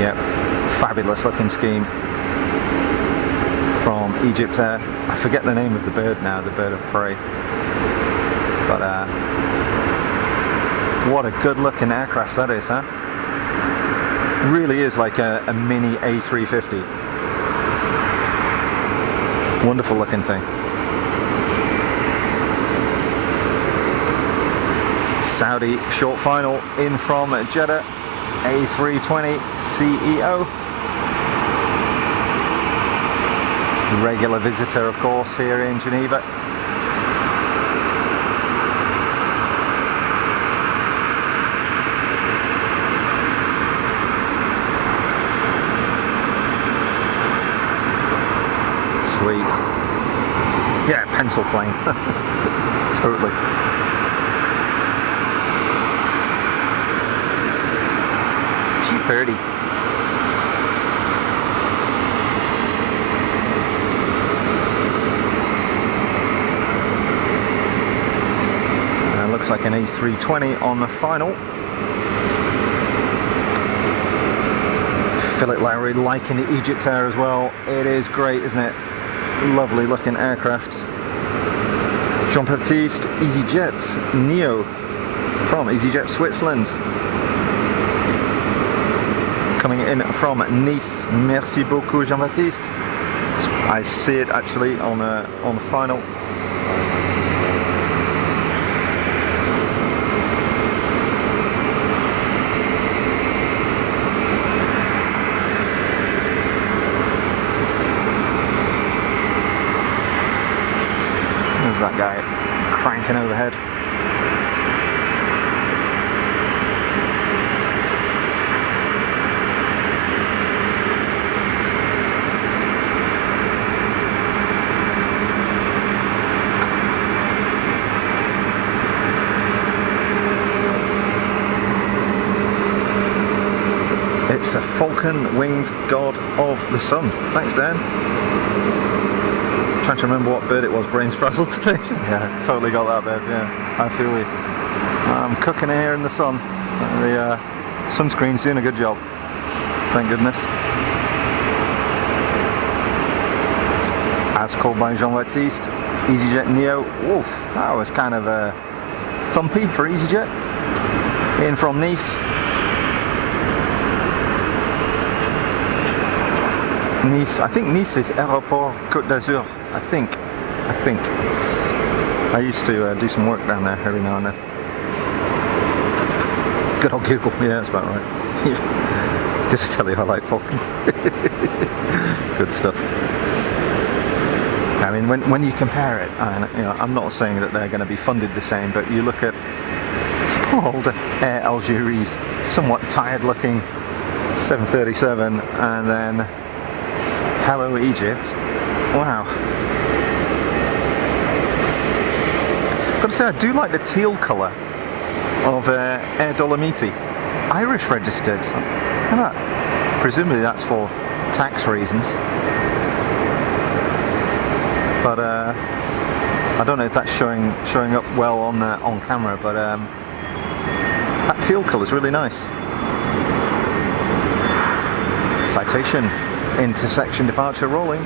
Yep, fabulous looking scheme from EgyptAir. I forget the name of the bird now, the bird of prey. But what a good looking aircraft that is, huh? Really is like a mini A350. Wonderful looking thing. Saudi short final in from Jeddah. A320 CEO. Regular visitor, of course, here in Geneva. Sweet. Yeah, pencil plane. Totally. Birdie. Looks like an A320 on the final. Philip Lowry liking the EgyptAir as well. It is great, isn't it? Lovely looking aircraft. Jean-Baptiste EasyJet Neo from EasyJet Switzerland. Coming in from Nice. Merci beaucoup, Jean-Baptiste. I see it actually on the final. There's that guy cranking overhead. It's a falcon-winged god of the sun. Thanks, Dan. Trying to remember what bird it was. Brains frazzled today. Yeah, totally got that bird. Yeah, I feel you. I'm cooking it here in the sun. The sunscreen's doing a good job. Thank goodness. As called by Jean-Baptiste, EasyJet Neo. Oof, that was kind of thumpy for EasyJet. In from Nice. Nice, I think Nice is Aéroport Côte d'Azur. I think. I used to do some work down there every now and then. Good old Google, yeah, that's about right. Did I tell you I like falcons? Good stuff. I mean, when you compare it, and I'm not saying that they're going to be funded the same, but you look at old Air Algérie's somewhat tired-looking 737, and then Hello Egypt. Wow. Got to say, I do like the teal colour of Air Dolomiti. Irish registered. Look at that. Presumably that's for tax reasons. But I don't know if that's showing up well on camera. But that teal colour is really nice. Citation, intersection departure rolling.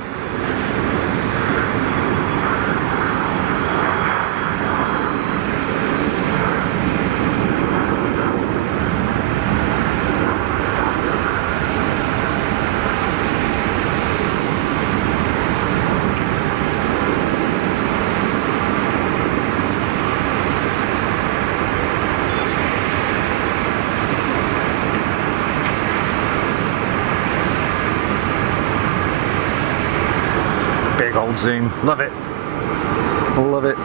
Big old zoom, love it, love it.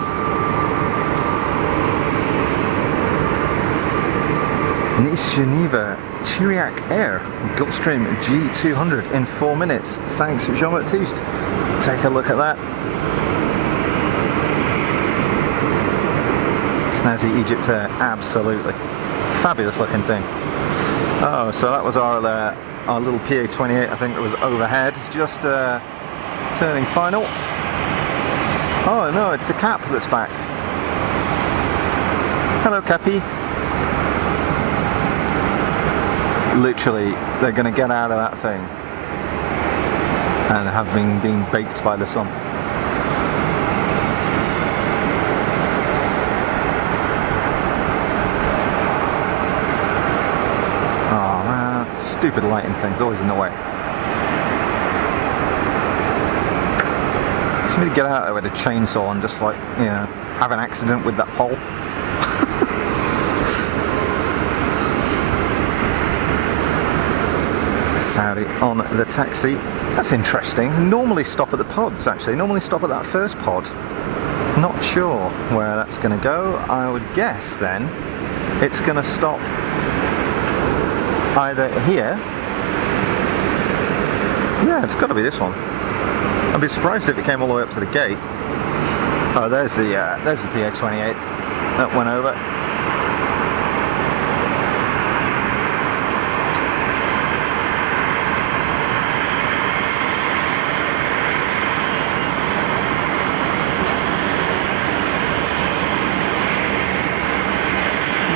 Nice Geneva Air Gulfstream G200 in 4 minutes. Thanks, Jean-Baptiste. Take a look at that. Snazzy EgyptAir, absolutely fabulous looking thing. Oh, so that was our little PA28. I think it was overhead, just turning final. Oh no, it's the cap that's back. Hello, Cappy. Literally, they're going to get out of that thing and have been baked by the sun. Oh man, stupid lighting things, always in the way. Just need to get out there with a chainsaw and just, like, you know, have an accident with that pole. Saudi on the taxi. That's interesting. Normally stop at the pods, actually. Normally stop at that first pod. Not sure where that's going to go. I would guess then it's going to stop either here. Yeah, it's got to be this one. I'd be surprised if it came all the way up to the gate. Oh, there's the PA28 that went over.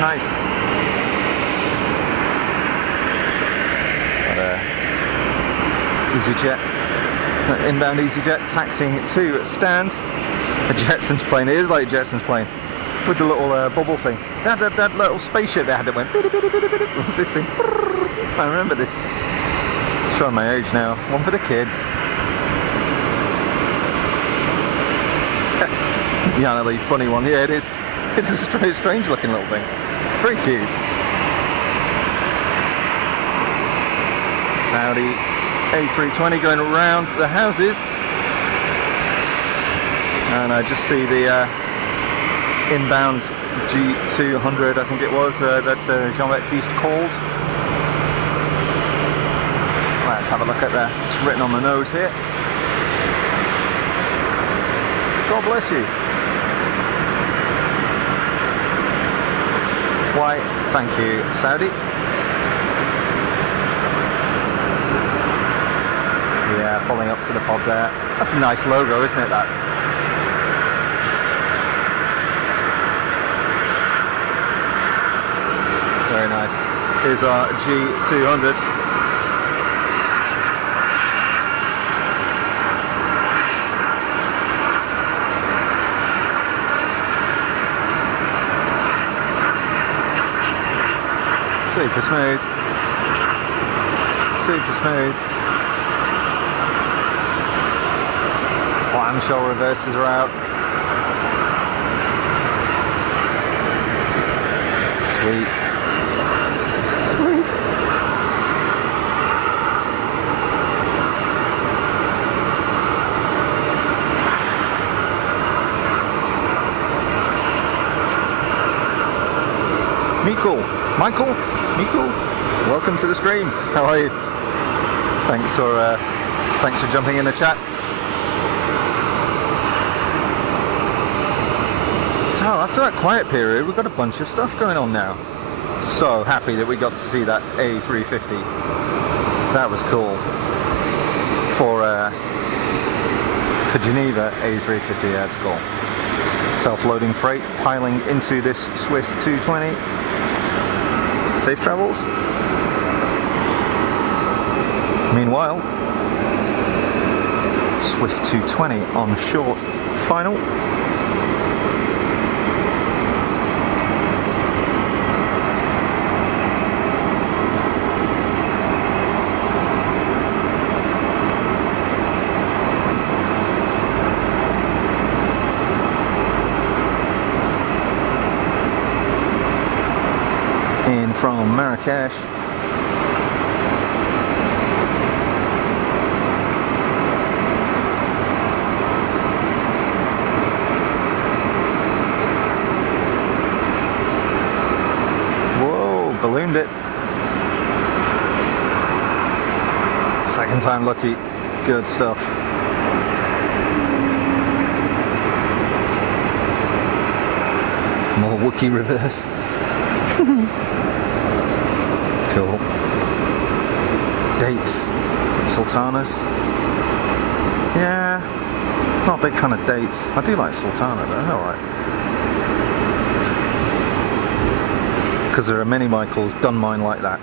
Nice. But, EasyJet, inbound EasyJet taxiing to stand. A Jetsons plane. It is like a Jetsons plane with the little bubble thing. That little spaceship they had that went. What's this thing? I remember this. Showing my age now. One for the kids. Yeah, really funny one. Yeah, it is. It's a strange looking little thing. Very cute. Saudi A320 going around the houses. And I just see the inbound G200, I think it was, that Jean-Baptiste called. Let's have a look at that. It's written on the nose here. God bless you. Why, thank you, Saudi. Yeah, pulling up to the pod there. That's a nice logo, isn't it, that? Very nice. Here's our G200. Super smooth. Super smooth. Clamshell reverses are out. Sweet. Sweet. Michael, welcome to the stream. How are you? Thanks for jumping in the chat. So after that quiet period, we've got a bunch of stuff going on now. So happy that we got to see that A350. That was cool. For Geneva A350, yeah, it's cool. Self-loading freight piling into this Swiss 220. Safe travels. Meanwhile, Swiss 220 on short final. In from Marrakesh. Whoa, ballooned it. Second time lucky. Good stuff. More Wookiee reverse. Cool. Dates. Sultanas. Yeah. Not a big fan of dates. I do like Sultana though, alright. Because there are many Michaels done mine like that.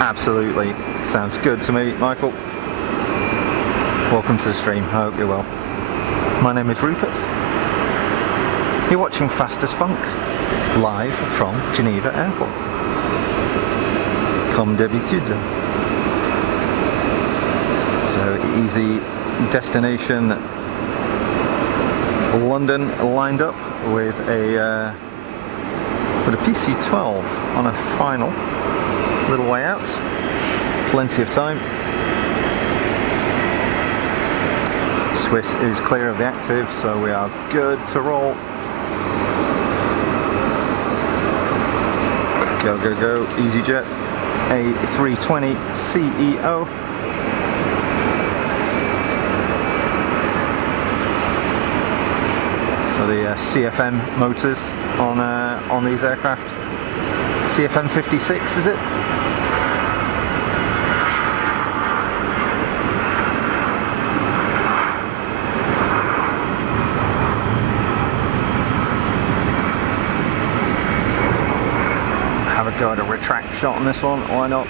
Absolutely. Sounds good to me, Michael. Welcome to the stream. I hope you're well. My name is Rupert. You're watching Fast as Funk, live from Geneva Airport. Comme d'habitude. So easy destination London lined up with a PC-12 on a final. Little way out. Plenty of time. Swiss is clear of the active, so we are good to roll. Go, go, go. EasyJet A320 CEO. So the CFM motors on these aircraft. CFM 56, is it? Go at a retract shot on this one, why not?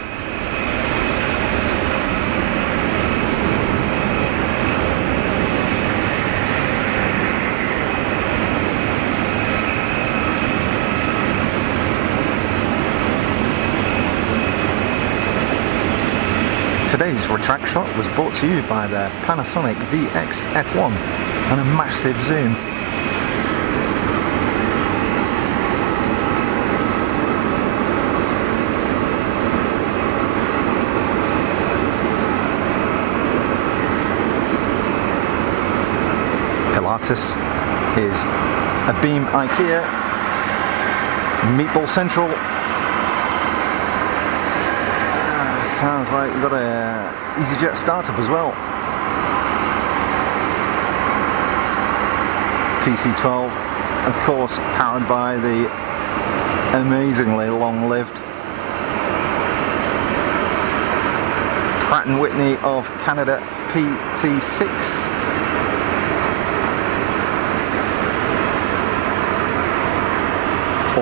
Today's retract shot was brought to you by the Panasonic VX F1 and a massive zoom. Pilates is a beam IKEA, Meatball Central. Sounds like we've got a EasyJet startup as well. PC-12, of course, powered by the amazingly long-lived Pratt & Whitney of Canada PT6.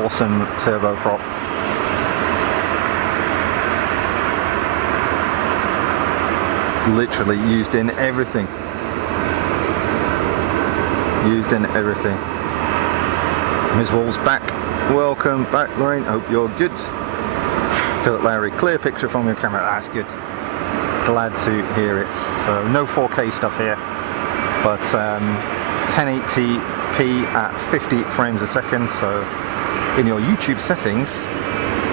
Awesome turboprop. Literally used in everything. Used in everything. Ms. Wolves back. Welcome back, Lorraine. Hope you're good. Philip Lowry, clear picture from your camera. That's good. Glad to hear it. So no 4K stuff here, but 1080p at 50 frames a second. So in your YouTube settings,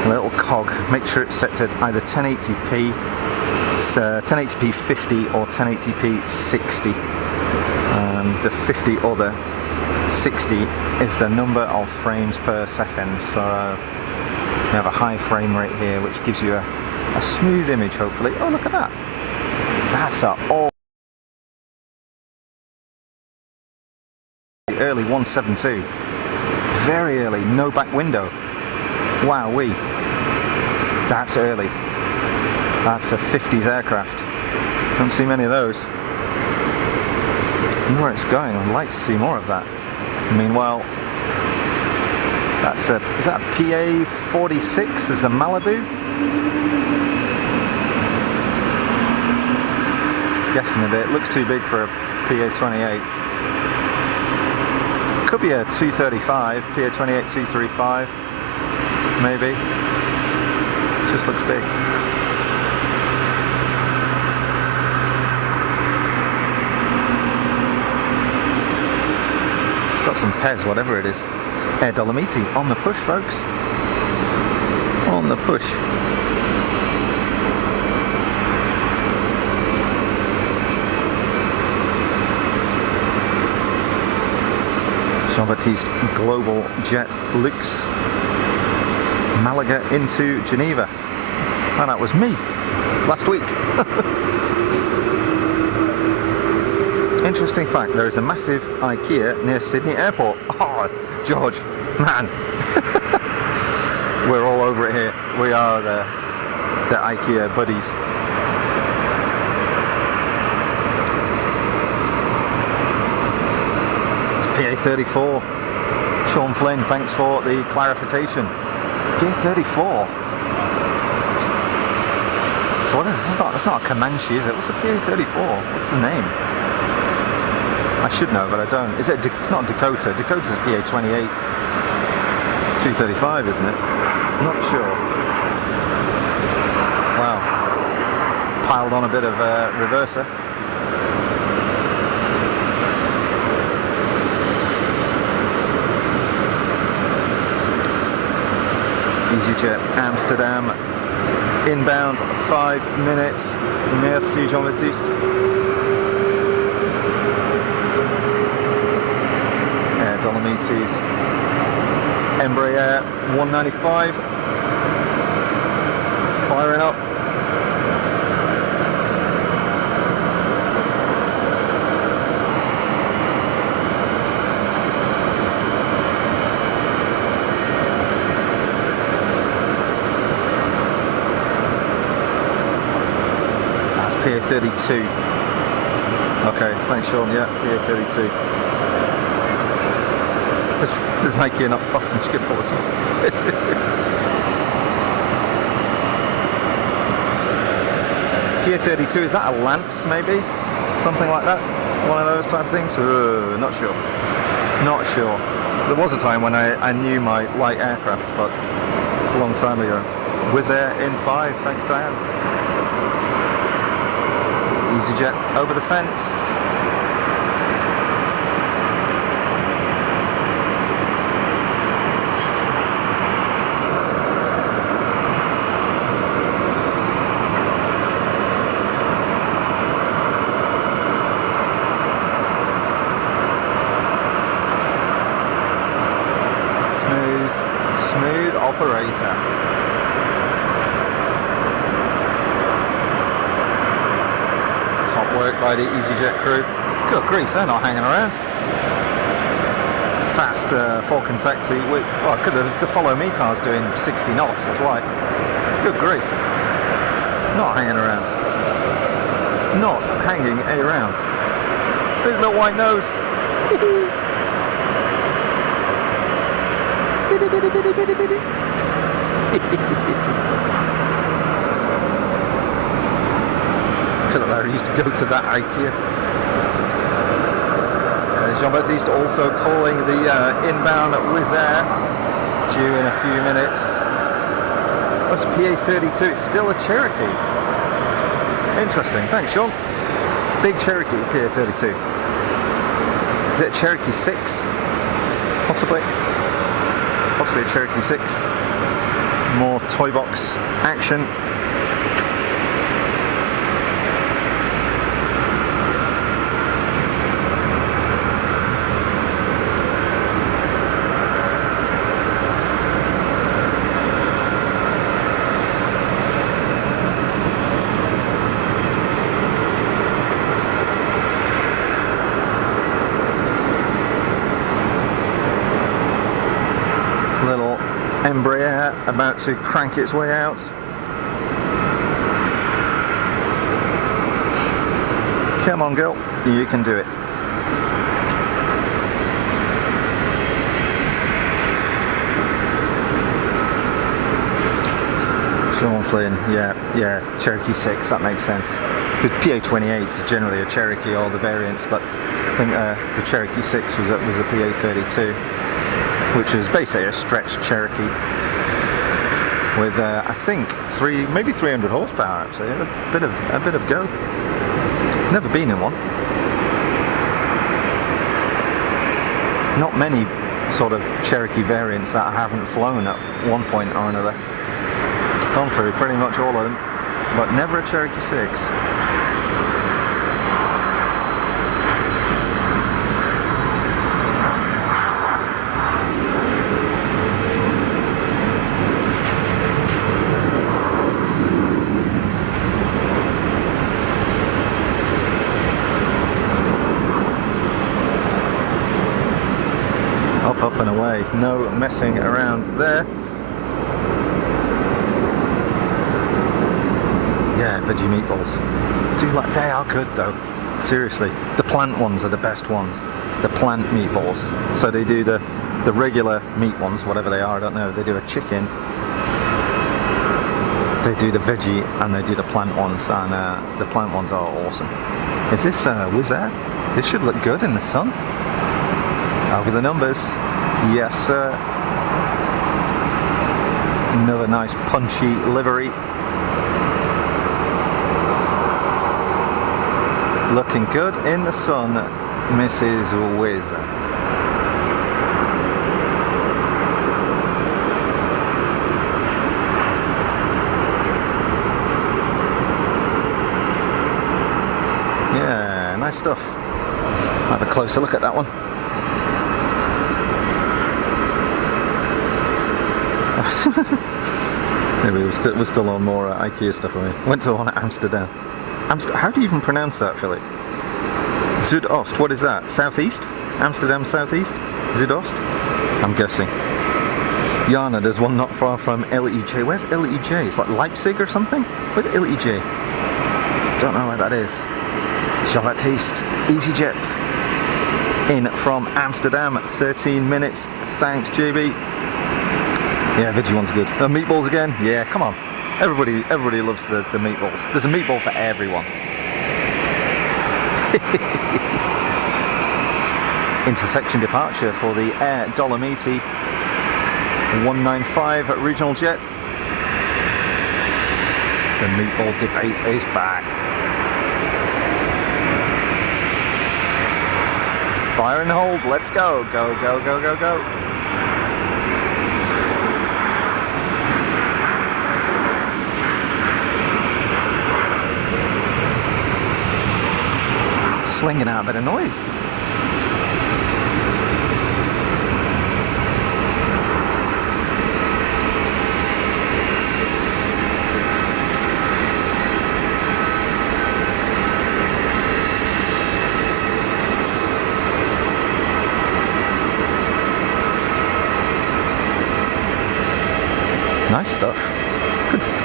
a little cog, make sure it's set to either 1080p, 1080p 50 or 1080p 60. The 50 or the 60 is the number of frames per second. So you have a high frame rate here, which gives you a smooth image, hopefully. Oh, look at that. That's a early 172. very early, no back window. Wowee. That's early. That's a 50s aircraft. Don't see many of those. I wonder where it's going. I'd like to see more of that. Meanwhile, is that a PA-46? There's a Malibu? Guessing a bit. Looks too big for a PA-28. Could be a 235, PA-28 235, maybe. Just looks big. It's got some Pez, whatever it is. Air Dolomiti on the push, folks. On the push. Jean-Baptiste Global Jet Luxe. Malaga into Geneva. And that was me last week. Interesting fact, there is a massive IKEA near Sydney Airport. Oh, George, man. We're all over it here. We are the IKEA buddies. It's PA-34. Sean Flynn, thanks for the clarification. PA-34. So what is this? It's not a Comanche, is it? What's a PA-34? What's the name? I should know, but I don't. Is it? It's not Dakota. Dakota's PA-28 235, isn't it? Not sure. Wow. Piled on a bit of reverser. EasyJet Amsterdam. Inbound 5 minutes. Merci Jean-Baptiste. Air Dolomites. Embraer 195. Firing up. PA-32. Okay, thanks Sean, yeah, PA-32. There's making up from Schiphol as well. PA-32, is that a Lance maybe? Something like that? One of those type of things? Not sure. Not sure. There was a time when I knew my light aircraft, but a long time ago. Wizz Air in 5, thanks Diane. EasyJet over the fence. Smooth operator. Work by the EasyJet crew. Good grief, they're not hanging around. Fast Falcon taxi. Well, the follow me car's doing 60 knots, that's why. Good grief. Not hanging around. Not hanging around. There's no white nose. I feel like I used to go to that IKEA. Jean-Baptiste also calling the inbound Wizz Air, due in a few minutes. What's PA-32? It's still a Cherokee. Interesting, thanks Sean. Big Cherokee PA-32. Is it a Cherokee 6? Possibly. Possibly a Cherokee 6. More toy box action. Embraer about to crank its way out. Come on, girl, you can do it. Sean Flynn, yeah, Cherokee 6, that makes sense. The PA-28s are generally a Cherokee, or the variants, but I think the Cherokee 6 was a PA-32, which is basically a stretched Cherokee with I think maybe 300 horsepower actually, a bit of go. Never been in one. Not many sort of Cherokee variants that I haven't flown at one point or another. Gone through pretty much all of them, but never a Cherokee 6. Up and away, no messing around there. Yeah, veggie meatballs. They are good though. Seriously, the plant ones are the best ones. The plant meatballs. So they do the regular meat ones, whatever they are, I don't know. They do a chicken. They do the veggie and they do the plant ones, and the plant ones are awesome. Is this Wizz Air? This should look good in the sun. Over the numbers. Yes, sir. Another nice punchy livery. Looking good in the sun, Mrs. Wizz. Yeah, nice stuff. Have a closer look at that one. Maybe we're still on more IKEA stuff. Went to one at Amsterdam. How do you even pronounce that, Philip? Zuidost, what is that? Southeast? Amsterdam southeast? Zuidost? I'm guessing. Jana, there's one not far from LEJ. Where's LEJ? It's like Leipzig or something? Where's LEJ? Don't know where that is. Jean-Baptiste, EasyJet. In from Amsterdam, 13 minutes. Thanks, JB. Yeah, veggie one's good. Meatballs again? Yeah, come on. Everybody loves the meatballs. There's a meatball for everyone. Intersection departure for the Air Dolomiti 195 regional jet. The meatball debate is back. Fire and hold, let's go. Go, go, go, go, go. Slinging out a bit of noise. Nice stuff.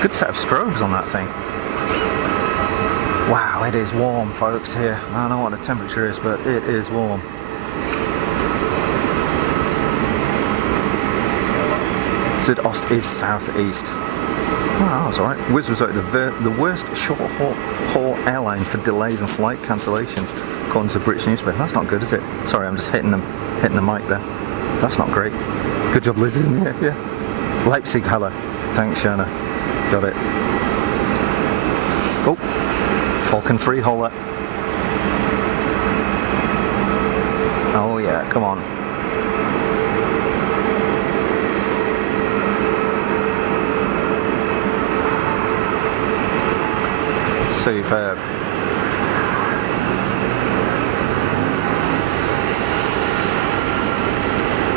Good set of strobes on that thing. Wow, it is warm, folks, here. I don't know what the temperature is, but it is warm. Zuidost is southeast. Oh, that was alright. Wizz was the worst short-haul airline for delays and flight cancellations, according to British newspaper. That's not good, is it? Sorry, I'm just hitting the mic there. That's not great. Good job, Liz, isn't it? Yeah. Leipzig, hello. Thanks, Shana. Got it. Oh. Falcon 3 hauler. Oh yeah, come on. Superb.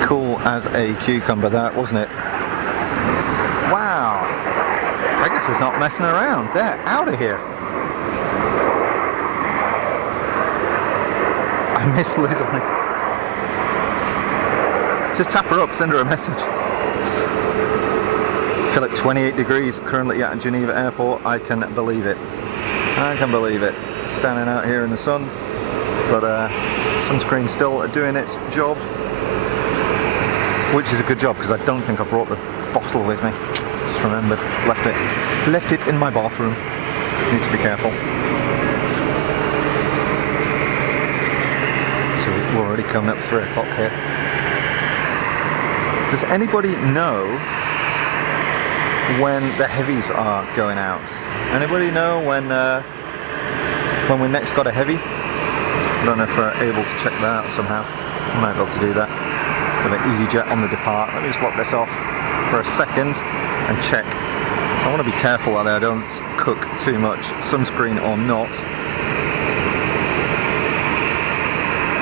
Cool as a cucumber, that, wasn't it? Wow. Pegasus is not messing around. They're out of here. I miss Liz on it. Just tap her up, send her a message. Philip, 28 degrees currently at Geneva Airport. I can believe it. I can believe it. Standing out here in the sun, but sunscreen still doing its job, which is a good job because I don't think I brought the bottle with me. Just remembered, left it in my bathroom. Need to be careful. So we're already coming up 3 o'clock here. Does anybody know when the heavies are going out? Anybody know when we next got a heavy? I don't know if we're able to check that out somehow. I might be able to do that. Got an EasyJet on the depart. Let me just lock this off for a second and check. So I want to be careful that I don't cook too much, sunscreen or not.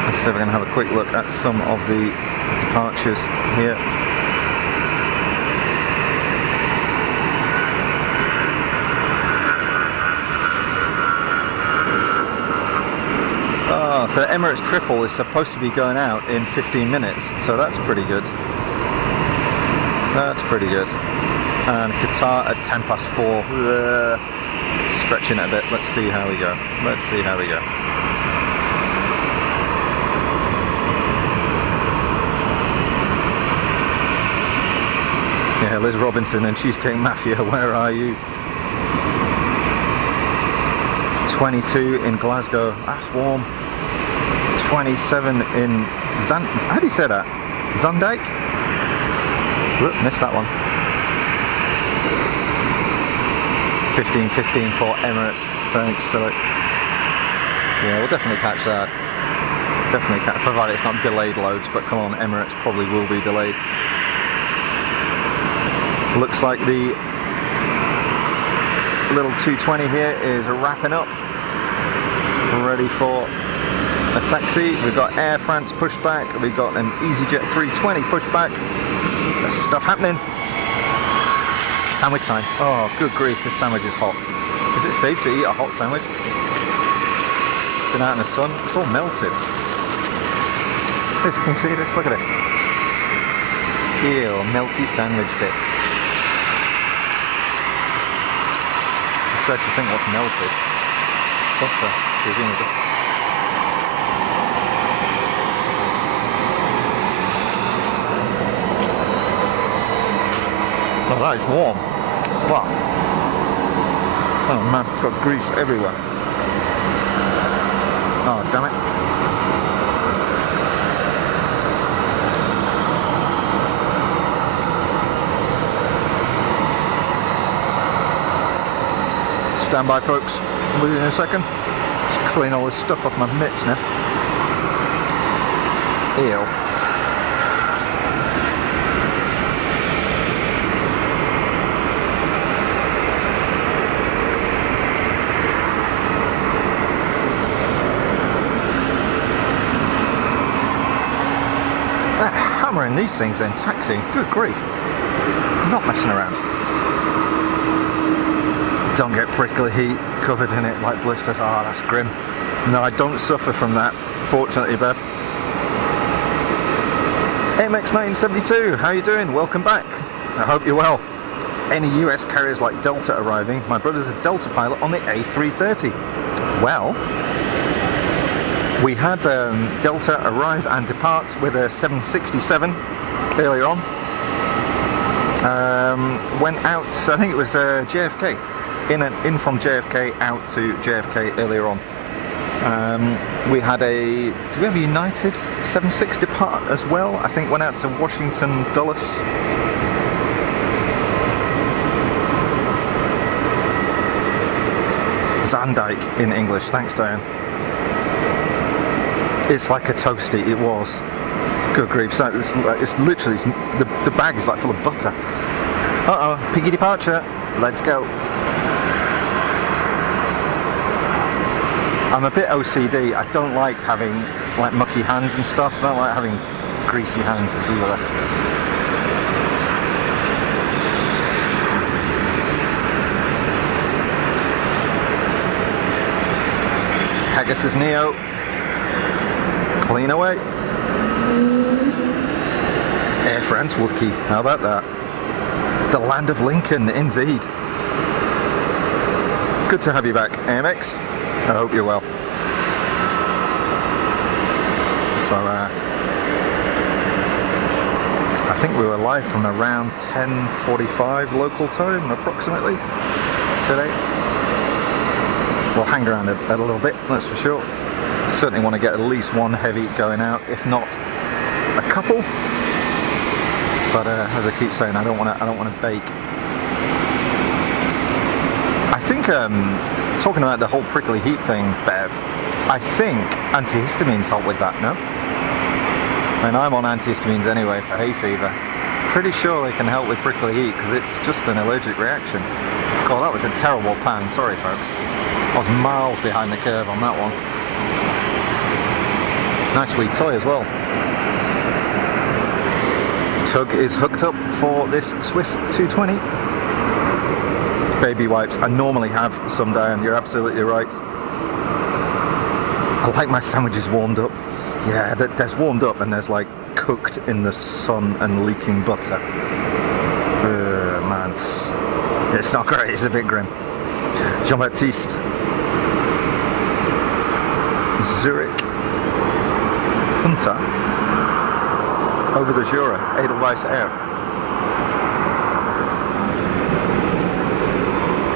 Let's see if we can have a quick look at some of the departures here. So Emirates triple is supposed to be going out in 15 minutes, so that's pretty good. That's pretty good. And Qatar at 4:10. Stretching it a bit. Let's see how we go. Let's see how we go. Yeah, Liz Robinson and Cheesecake Mafia, where are you? 22 in Glasgow. That's warm. 27 in how do you say that? Zandijk? Whoop, missed that one. 15:15 for Emirates. Thanks, Philip. Yeah, we'll definitely catch that. Definitely catch, provided it's not delayed loads, but come on, Emirates probably will be delayed. Looks like the little 220 here is wrapping up. Ready for a taxi. We've got Air France pushback. We've got an easyJet 320 pushback. There's stuff happening. Sandwich time. Oh, good grief, this sandwich is hot. Is it safe to eat a hot sandwich? Been out in the sun. It's all melted. This, can you see this? Look at this. Ew, melty sandwich bits. I'm trying to think what's melted. Butter, presumably. Oh, that is warm. Wow. Oh man, it's got grease everywhere. Oh, damn it. Stand by, folks. I'll be in a second. Just clean all this stuff off my mitts now. Ew. Hammering these things in taxi, good grief. I'm not messing around. Don't get prickly heat covered in it like blisters. Oh, that's grim. No, I don't suffer from that, fortunately, Bev. AMX 1972, how you doing? Welcome back. I hope you're well. Any US carriers like Delta arriving? My brother's a Delta pilot on the A330. Well, we had Delta arrive and depart with a 767 earlier on. Went out, I think it was JFK. In from JFK out to JFK earlier on. We had do we have a United 76 depart as well? I think went out to Washington Dulles. Zandijk in English, thanks Diane. It's like a toasty, it was. Good grief, so it's literally, the bag is like full of butter. Uh-oh, piggy departure, let's go. I'm a bit OCD, I don't like having like mucky hands and stuff, I don't like having greasy hands as well. Pegasus Neo. Clean away. Air France Wookie, how about that? The land of Lincoln, indeed. Good to have you back, AMX. I hope you're well. So, I think we were live from around 10:45 local time, approximately, today. We'll hang around a little bit, that's for sure. Certainly want to get at least one heavy going out, if not a couple. But as I keep saying, I don't want to bake. I think talking about the whole prickly heat thing, Bev, I think antihistamines help with that, no? I mean, I'm on antihistamines anyway for hay fever. Pretty sure they can help with prickly heat because it's just an allergic reaction. God, that was a terrible pan. Sorry, folks. I was miles behind the curve on that one. Nice wee toy as well. Tug is hooked up for this Swiss 220. Baby wipes. I normally have some down. You're absolutely right. I like my sandwiches warmed up. Yeah, there's warmed up and there's like cooked in the sun and leaking butter. Man, it's not great. It's a bit grim. Jean-Baptiste. Zurich. Hunter. Over the Jura. Edelweiss Air.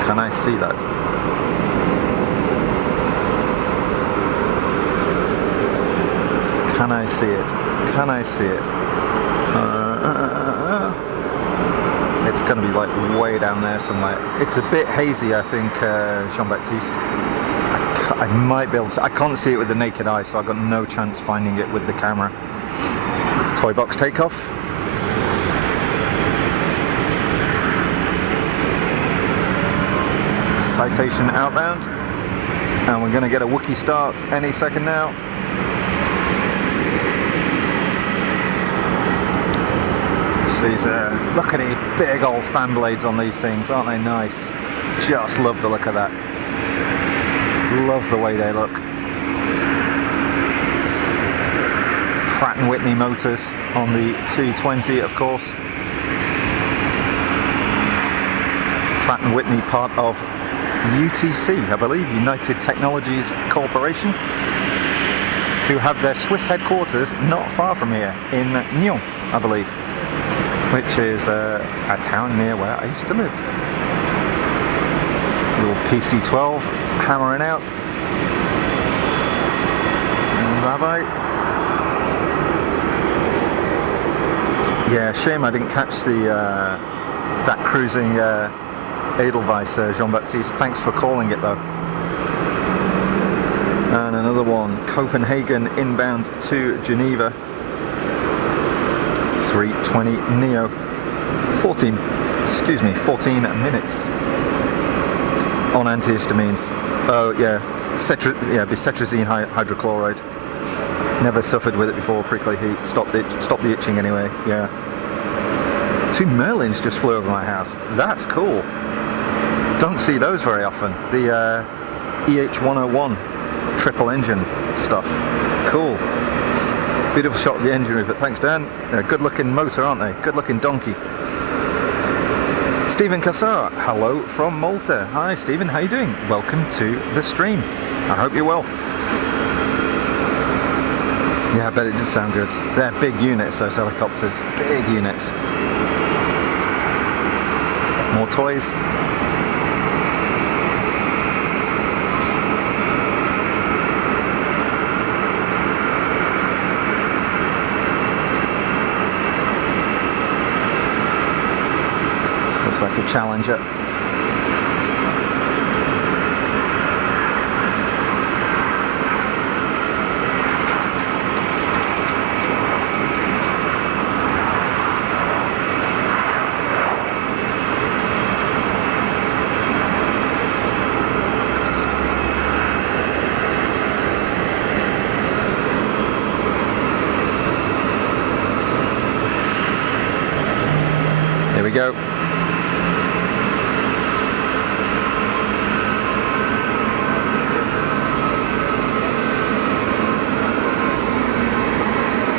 Can I see that? Can I see it? Can I see it? It's going to be like way down there somewhere. It's a bit hazy, I think, Jean-Baptiste. I might be able to... I can't see it with the naked eye, so I've got no chance finding it with the camera. Toy box takeoff. Citation outbound. And we're going to get a Wookiee start any second now. These look at the big old fan blades on these things, aren't they nice? Just love the look of that. Love the way they look. Pratt & Whitney motors on the 220, of course. Pratt & Whitney, part of UTC, I believe, United Technologies Corporation, who have their Swiss headquarters not far from here in Nyon, I believe, which is a town near where I used to live. Little PC-12 hammering out. Bye-bye. Yeah, shame I didn't catch the that cruising Edelweiss, Jean-Baptiste. Thanks for calling it though. And another one, Copenhagen inbound to Geneva. 320 Neo. 14 minutes on antihistamines. Oh yeah, cetirizine hydrochloride. Never suffered with it before. Prickly heat. Stop the itching anyway. Yeah. 2 Merlins just flew over my house. That's cool. Don't see those very often. The EH101 triple engine stuff. Cool. Beautiful shot of the engine room, but thanks, Dan. Good looking motor, aren't they? Good looking donkey. Stephen Cassar, hello from Malta. Hi Stephen, how you doing? Welcome to the stream. I hope you're well. Yeah, I bet it did sound good. They're big units, those helicopters. Big units. More toys. Looks like a Challenger. Here we go.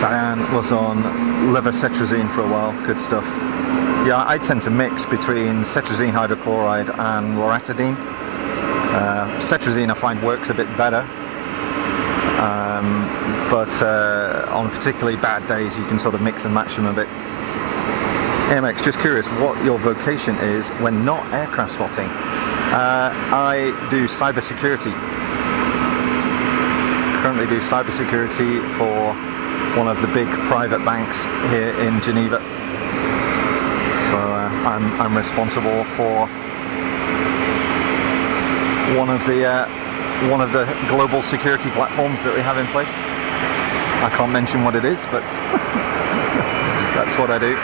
Diane was on levocetrazine for a while. Good stuff. Yeah, I tend to mix between cetirizine hydrochloride and loratadine. Cetirizine I find works a bit better, but on particularly bad days you can sort of mix and match them a bit. AMX, just curious what your vocation is when not aircraft spotting. I do cybersecurity. Currently do cybersecurity for one of the big private banks here in Geneva. So I'm responsible for one of the global security platforms that we have in place. I can't mention what it is, but that's what I do.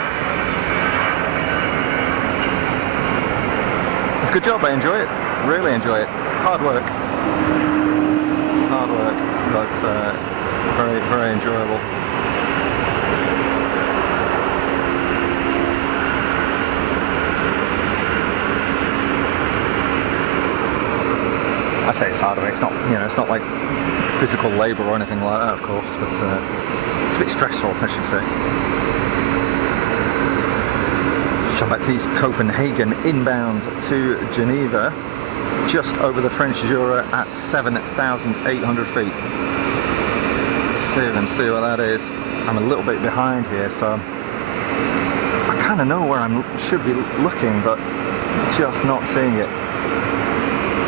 It's a good job. I enjoy it. Really enjoy it. It's hard work. It's hard work, but very, very enjoyable. I say it's hard work. It's not, it's not like physical labour or anything like that, of course, but it's a bit stressful, I should say. Jean-Baptiste Copenhagen inbound to Geneva, just over the French Jura at 7,800 feet. Let's see if I can see what that is. I'm a little bit behind here, so I kind of know where I should be looking, but just not seeing it.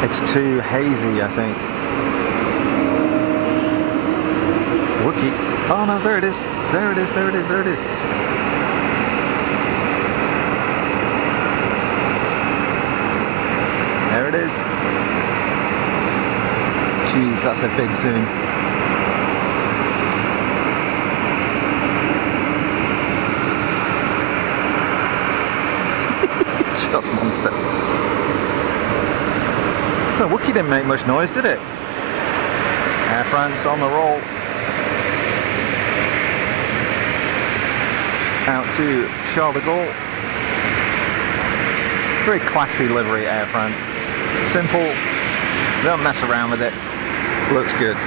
It's too hazy, I think. Wookie. Oh no, there it is. There it is, there it is, there it is. There it is. Jeez, that's a big zoom. Just monster. So Wookie didn't make much noise, did it? Air France on the roll. Out to Charles de Gaulle. Very classy livery, Air France. Simple, don't mess around with it. Looks good.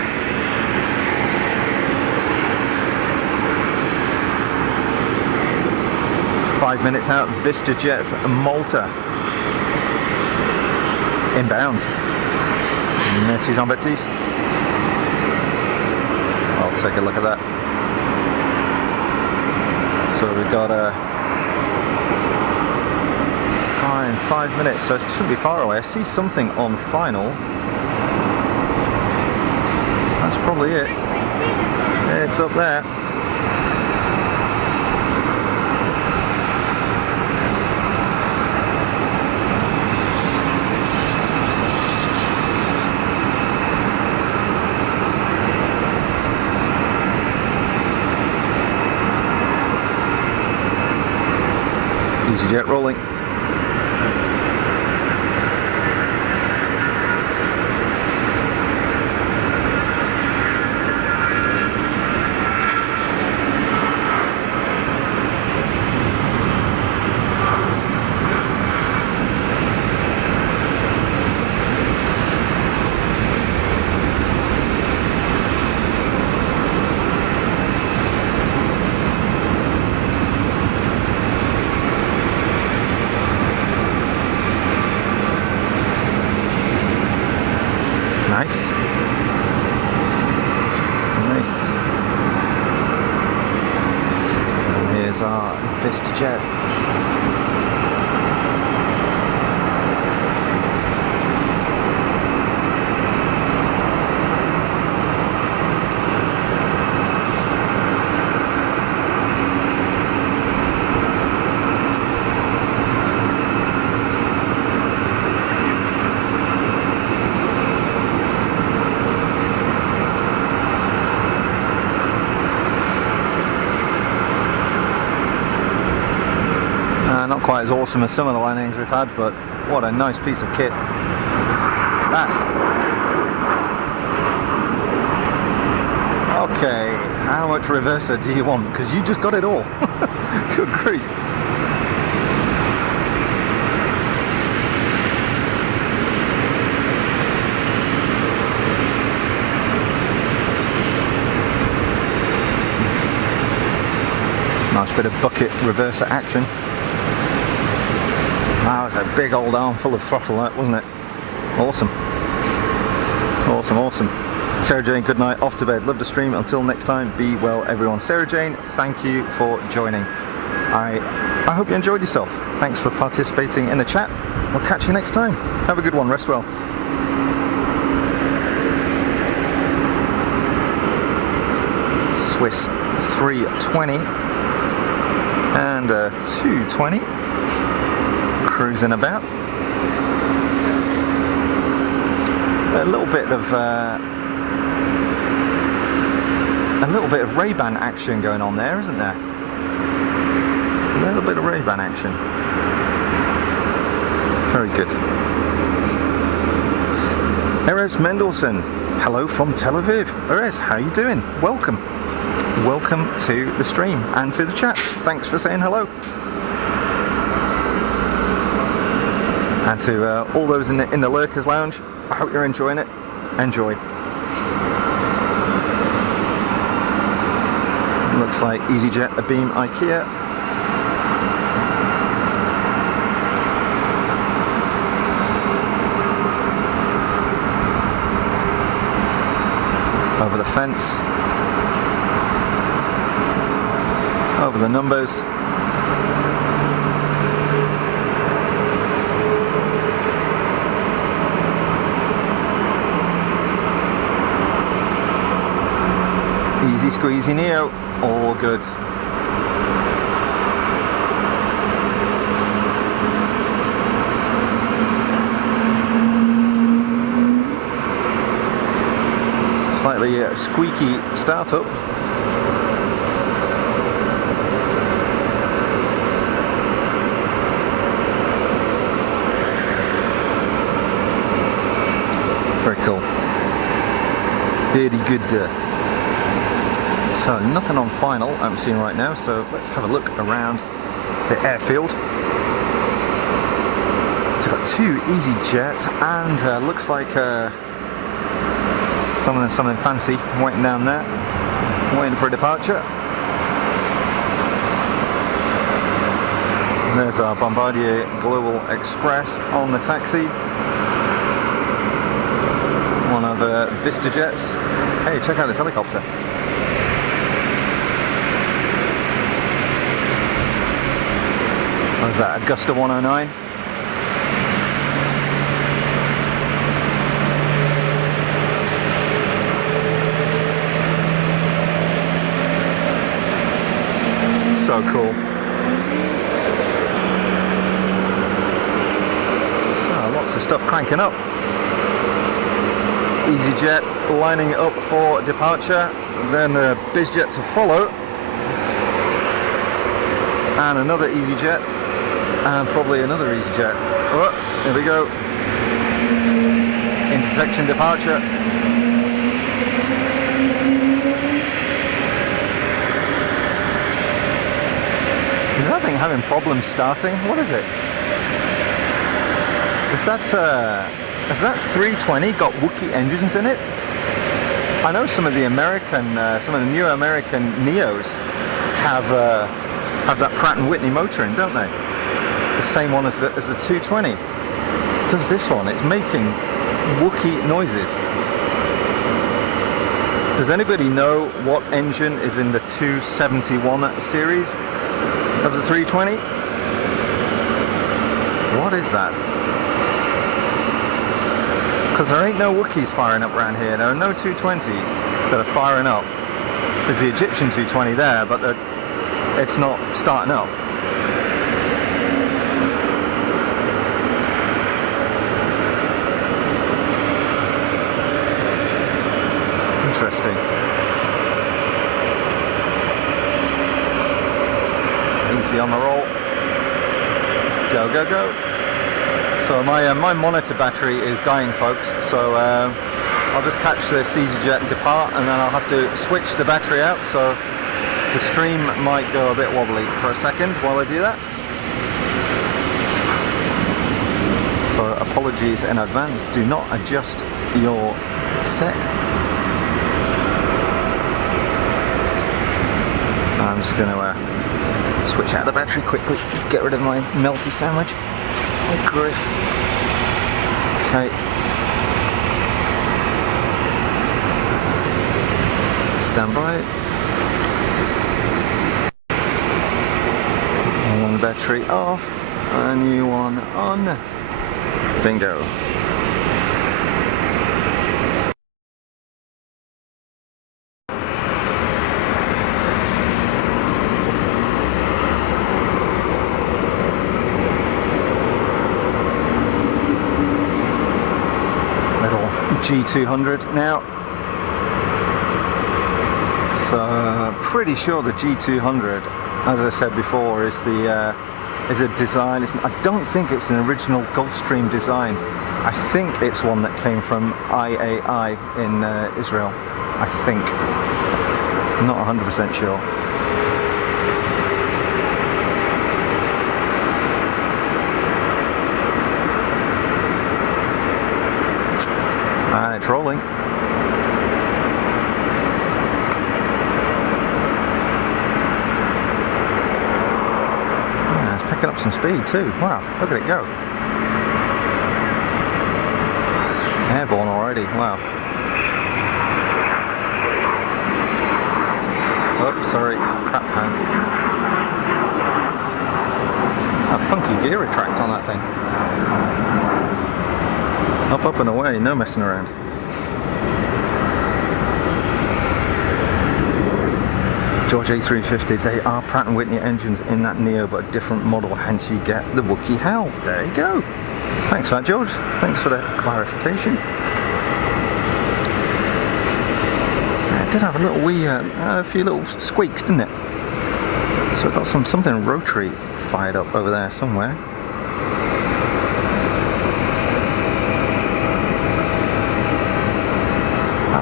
Five minutes out, VistaJet Malta. Inbound. Merci Jean-Baptiste. I'll take a look at that. So we've got a fine 5 minutes, so it shouldn't be far away. I see something on final. That's probably it. It's up there. EasyJet rolling. Nice. Nice. And here's our VistaJet. Not quite as awesome as some of the landings we've had, but what a nice piece of kit. That's okay. How much reverser do you want? Because you just got it all. Good grief. Nice bit of bucket reverser action. a big old armful of throttle, that, wasn't it? Awesome. Awesome, awesome. Sarah Jane, good night, off to bed, love the stream, until next time, be well everyone. Sarah Jane, thank you for joining. I hope you enjoyed yourself. Thanks for participating in the chat. We'll catch you next time. Have a good one, rest well. Swiss 320 and a 220 cruising about. A little bit of Ray-Ban action going on there, isn't there? A little bit of Ray-Ban action. Very good. Erez Mendelssohn, hello from Tel Aviv. Erez, how you doing? Welcome. Welcome to the stream and to the chat. Thanks for saying hello. And to all those in the Lurkers Lounge, I hope you're enjoying it. Enjoy. Looks like EasyJet, a beam IKEA. Over the fence. Over the numbers. Easy squeezy Neo, all good. Slightly squeaky startup. Very cool. Very good. So nothing on final I'm seeing right now, so let's have a look around the airfield. So we've got two EasyJet and looks like something fancy waiting down there, waiting for a departure. And there's our Bombardier Global Express on the taxi. One of VistaJet's. Hey, check out this helicopter. What is that, Augusta 109? So cool. So lots of stuff cranking up. EasyJet lining up for departure, then the bizjet to follow, and another EasyJet, and probably another EasyJet. Oh, here we go. Intersection departure. Is that thing having problems starting? What is it? Has that 320 got Wookiee engines in it? I know some of the new American Neos have that Pratt & Whitney motor in, don't they? The same one as the 220. Does this one? It's making Wookiee noises. Does anybody know what engine is in the 271 series of the 320? What is that? Because there ain't no Wookiees firing up around here. There are no 220s that are firing up. There's the Egyptian 220 there, but it's not starting up. Interesting. Easy on the roll. Go, go, go. So my monitor battery is dying, folks, so I'll just catch this EasyJet depart and then I'll have to switch the battery out, so the stream might go a bit wobbly for a second while I do that. So apologies in advance, do not adjust your set. I'm just going to switch out the battery quickly, get rid of my melty sandwich. Oh, griff. Okay. Stand by. One battery off. A new one on. Bingo. Little G200 now. So pretty sure the G200, as I said before, is a design. I don't think it's an original Gulfstream design. I think it's one that came from IAI in Israel. I think. I'm not 100% sure. And it's rolling. Picking up some speed too. Wow, look at it go. Airborne already, wow. Oh, sorry, crap hand. A funky gear retract on that thing. Up, up and away, no messing around. George A350, they are Pratt & Whitney engines in that Neo, but a different model, hence you get the Wookiee Howl. There you go. Thanks for that, George. Thanks for the clarification. It did have a little wee, a few little squeaks, didn't it? So I've got something rotary fired up over there somewhere.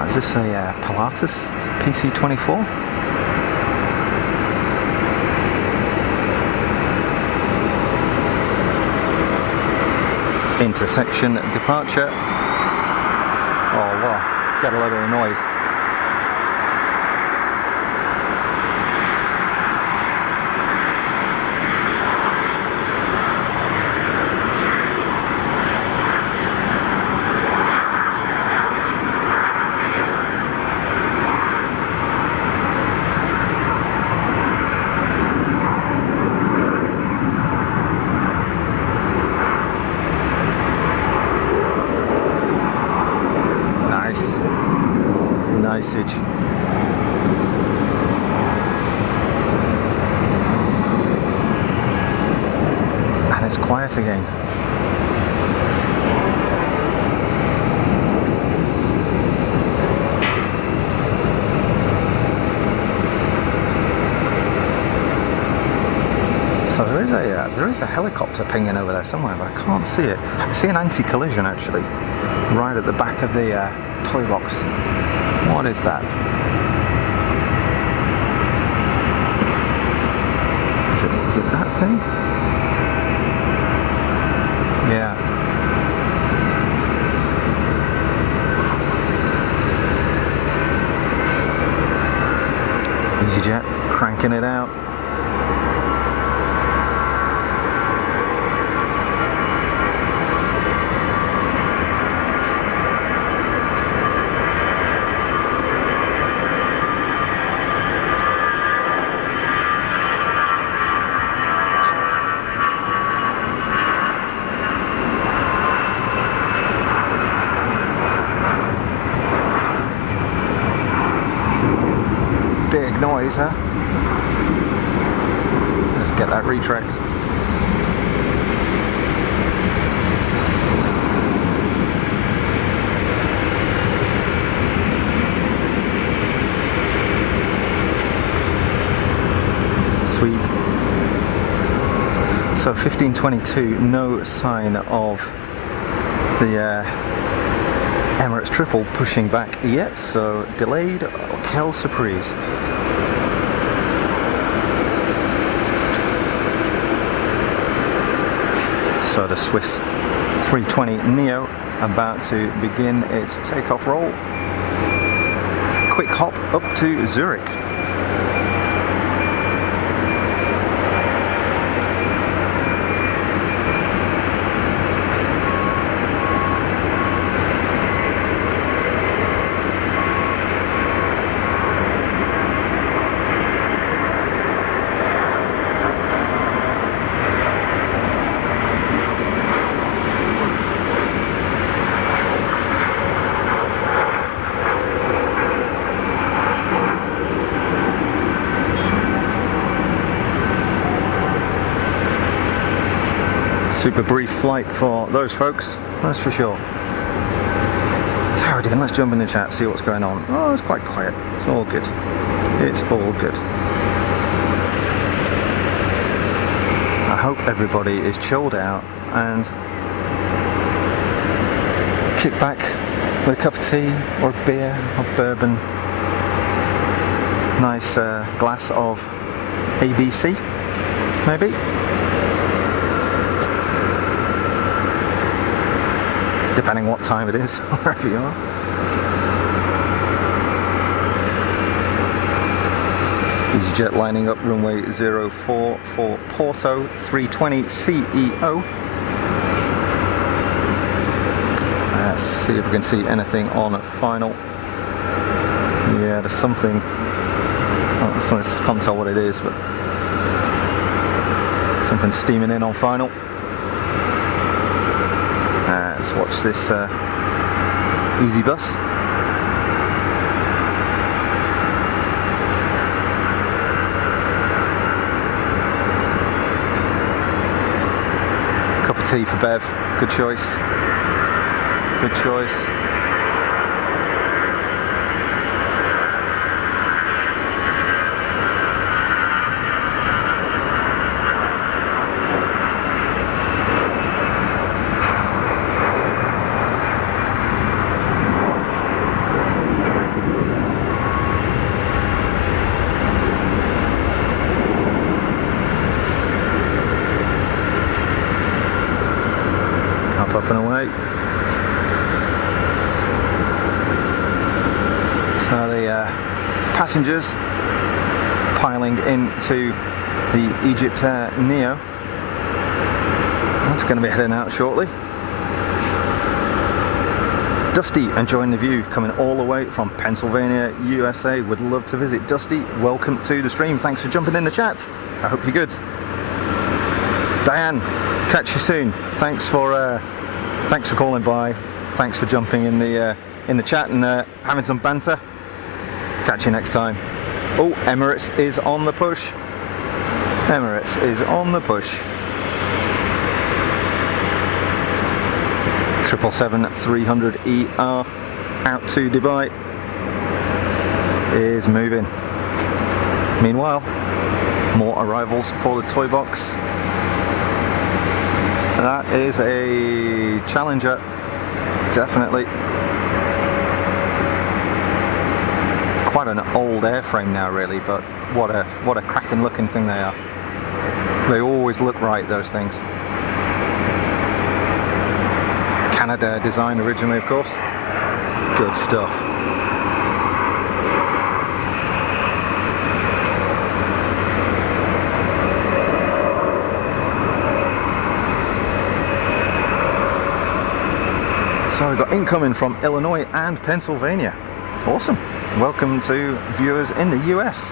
Is this a Pilatus? It's a PC-24? Intersection departure. Oh wow, get a load of the noise. And it's quiet again. So there is a helicopter pinging over there somewhere, but I can't see it. I see an anti-collision actually, right at the back of the toy box. What is that? Is it that thing? Yeah. EasyJet cranking it out. Big noise, huh? Let's get that retract. Sweet. So 1522, no sign of the Emirates triple pushing back yet, so delayed. Quelle surprise. So the Swiss 320 Neo about to begin its takeoff roll. Quick hop up to Zurich. Super brief flight for those folks, that's for sure. So again, let's jump in the chat, see what's going on. Oh, it's quite quiet. It's all good. It's all good. I hope everybody is chilled out and kick back with a cup of tea or a beer or bourbon. Nice glass of ABC, maybe. Depending what time it is, wherever you are. EasyJet lining up runway 04 for Porto 320 CEO. Let's see if we can see anything on final. Yeah, there's something. I can't tell what it is, but something steaming in on final. Let's watch this easy bus. Cup of tea for Bev. Good choice. Good choice. Up and away. So the passengers piling into the EgyptAir Neo. That's going to be heading out shortly. Dusty enjoying the view, coming all the way from Pennsylvania, USA. Would love to visit. Dusty, welcome to the stream. Thanks for jumping in the chat. I hope you're good. Diane, catch you soon. Thanks for calling by. Thanks for jumping in the chat and having some banter. Catch you next time. Oh, Emirates is on the push. Emirates is on the push. 777-300ER out to Dubai is moving. Meanwhile, more arrivals for the toy box. That is a Challenger, definitely. Quite an old airframe now, really, but what a cracking looking thing they are. They always look right, those things. Canada design originally, of course. Good stuff. So we've got incoming from Illinois and Pennsylvania. Awesome. Welcome to viewers in the US.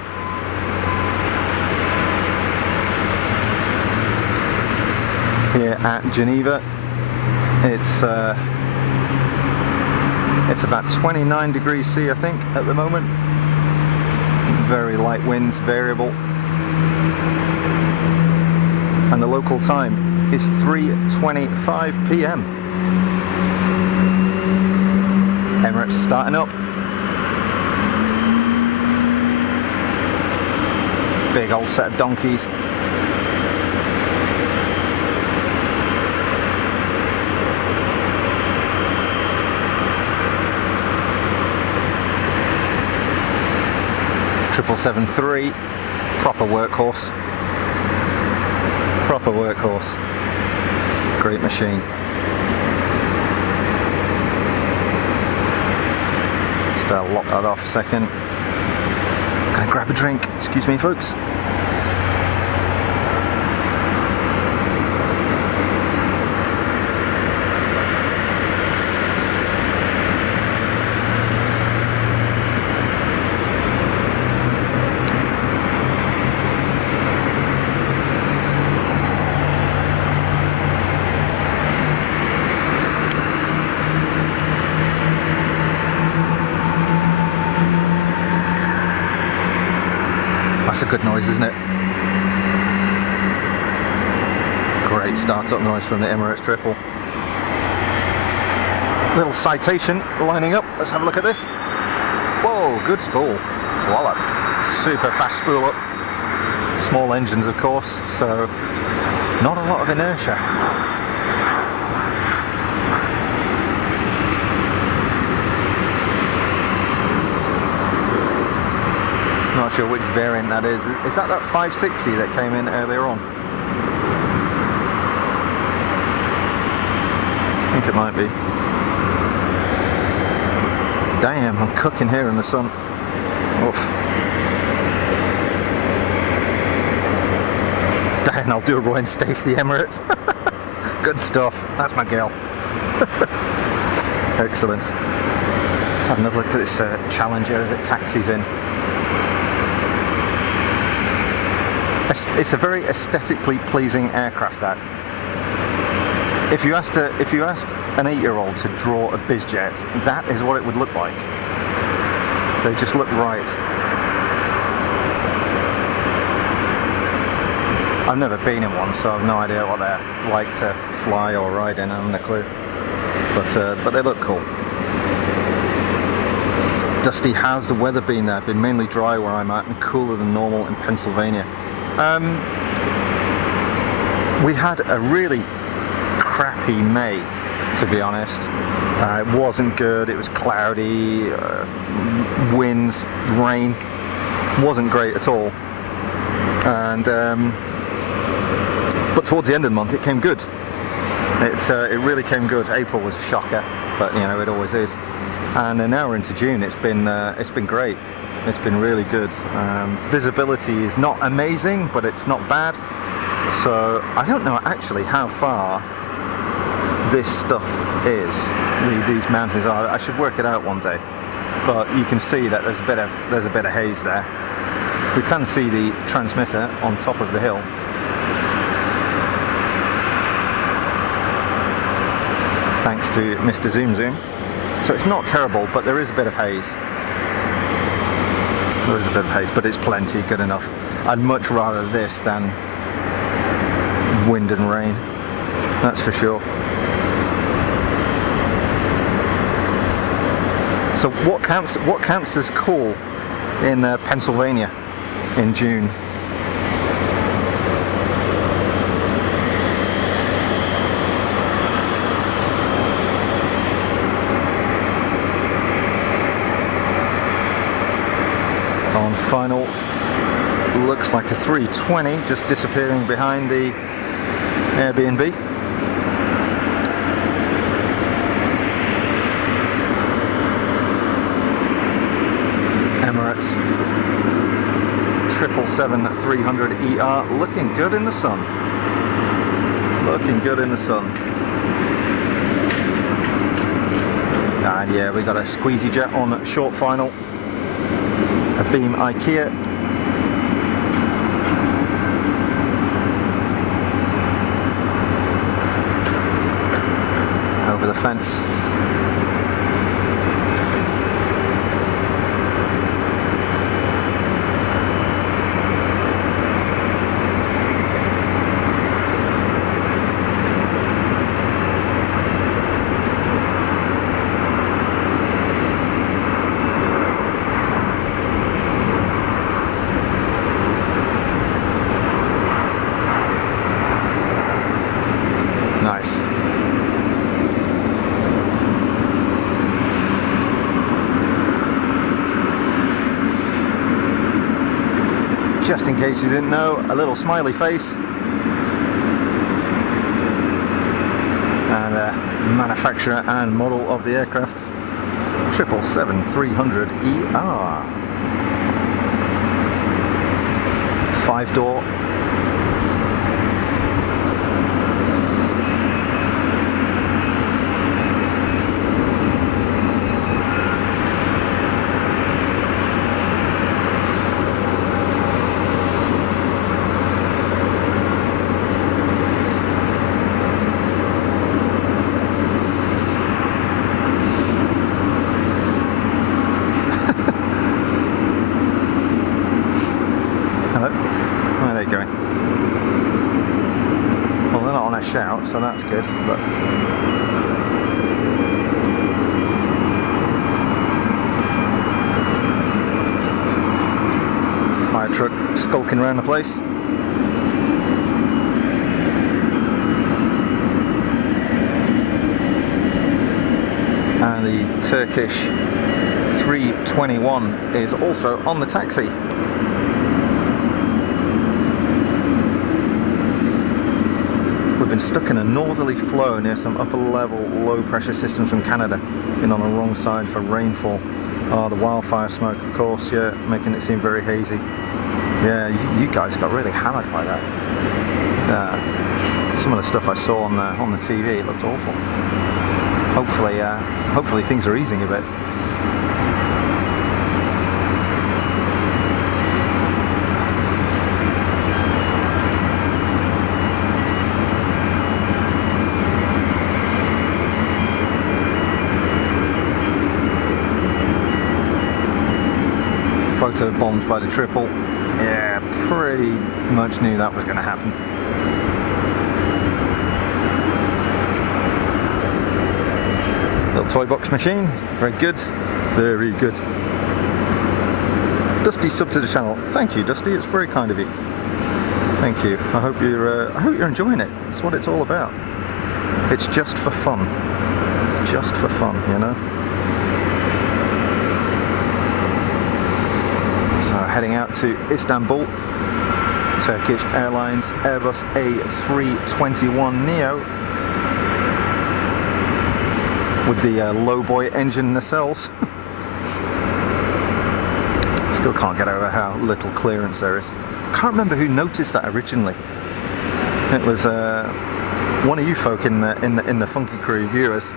Here at Geneva, it's about 29 degrees C, I think, at the moment. Very light winds, variable. And the local time is 3:25 p.m. Emirates starting up. Big old set of donkeys. Triple 7-3, proper workhorse. Proper workhorse. Great machine. I'll lock that off a second. Gonna grab a drink. Excuse me, folks. That's a good noise, isn't it? Great. Great startup noise from the Emirates triple. Little citation lining up. Let's have a look at this. Whoa, good spool. Wallop. Super fast spool up. Small engines, of course, so not a lot of inertia. Not sure which variant that is. Is that 560 that came in earlier on? I think it might be. Damn, I'm cooking here in the sun. Oof. Damn, I'll do a run stay for the Emirates. Good stuff. That's my girl. Excellent. Let's have another look at this Challenger as it taxis in. It's a very aesthetically pleasing aircraft, that. If you asked an 8-year-old to draw a bizjet, that is what it would look like. They just look right. I've never been in one, so I've no idea what they're like to fly or ride in. I haven't a clue. But they look cool. Dusty, how's the weather been there? Been mainly dry where I'm at and cooler than normal in Pennsylvania. We had a really crappy May, to be honest. It wasn't good. It was cloudy, winds, rain. Wasn't great at all. And but towards the end of the month, it came good. It really came good. April was a shocker, but you know it always is. And now we're into June. It's been great. It's been really good. Visibility is not amazing, but it's not bad. So I don't know actually how far this stuff is. These mountains are. I should work it out one day. But you can see that there's a bit of haze there. We can see the transmitter on top of the hill. Thanks to Mr. Zoom Zoom. So it's not terrible, but there is a bit of haze. There is a bit of haze, but it's plenty, good enough. I'd much rather this than wind and rain, that's for sure. So what counts as cool in Pennsylvania in June? On final, looks like a 320 just disappearing behind the Airbnb. Emirates 777-300ER looking good in the sun. Looking good in the sun. And yeah, we got a squeezy-jet on short final. A beam IKEA. Over the fence. Nice. Just in case you didn't know, a little smiley face and manufacturer and model of the aircraft, 777-300ER. 5-door. so that's good. But fire truck skulking around the place. And the Turkish 321 is also on the taxi. We've been stuck in a northerly flow near some upper level low pressure systems from Canada, in on the wrong side for rainfall. Oh, the wildfire smoke, of course, yeah, making it seem very hazy. Yeah, you guys got really hammered by that. Some of the stuff I saw on the TV, it looked awful. Hopefully things are easing a bit. Photo bombed by the triple. Yeah, pretty much knew that was going to happen. Little toy box machine, very good, very good. Dusty sub to the channel. Thank you, Dusty. It's very kind of you. Thank you. I hope you're enjoying it. It's what it's all about. It's just for fun. It's just for fun, you know. So heading out to Istanbul, Turkish Airlines Airbus A321neo with the lowboy engine nacelles. Still can't get over how little clearance there is. Can't remember who noticed that originally. It was one of you folk in the Funky Crew viewers,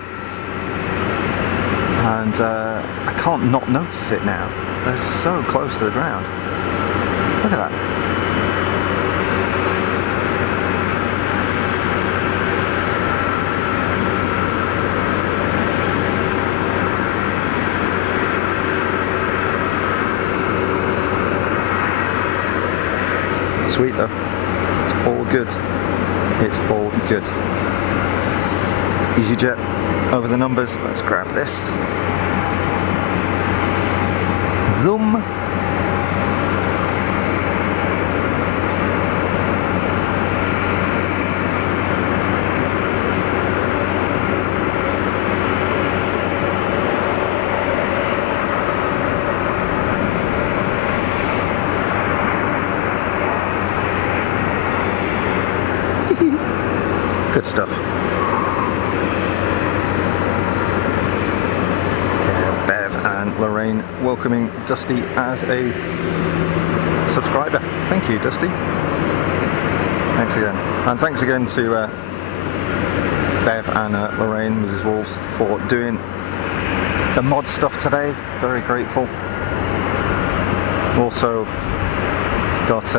and I can't not notice it now. They're so close to the ground. Look at that. Sweet though. It's all good. It's all good. EasyJet over the numbers. Let's grab this. Zoom. Good stuff. Bev and Lorraine welcoming Dusty as a subscriber. Thank you, Dusty. Thanks again. And thanks again to Bev and Lorraine, Mrs. Wolves, for doing the mod stuff today. Very grateful. Also got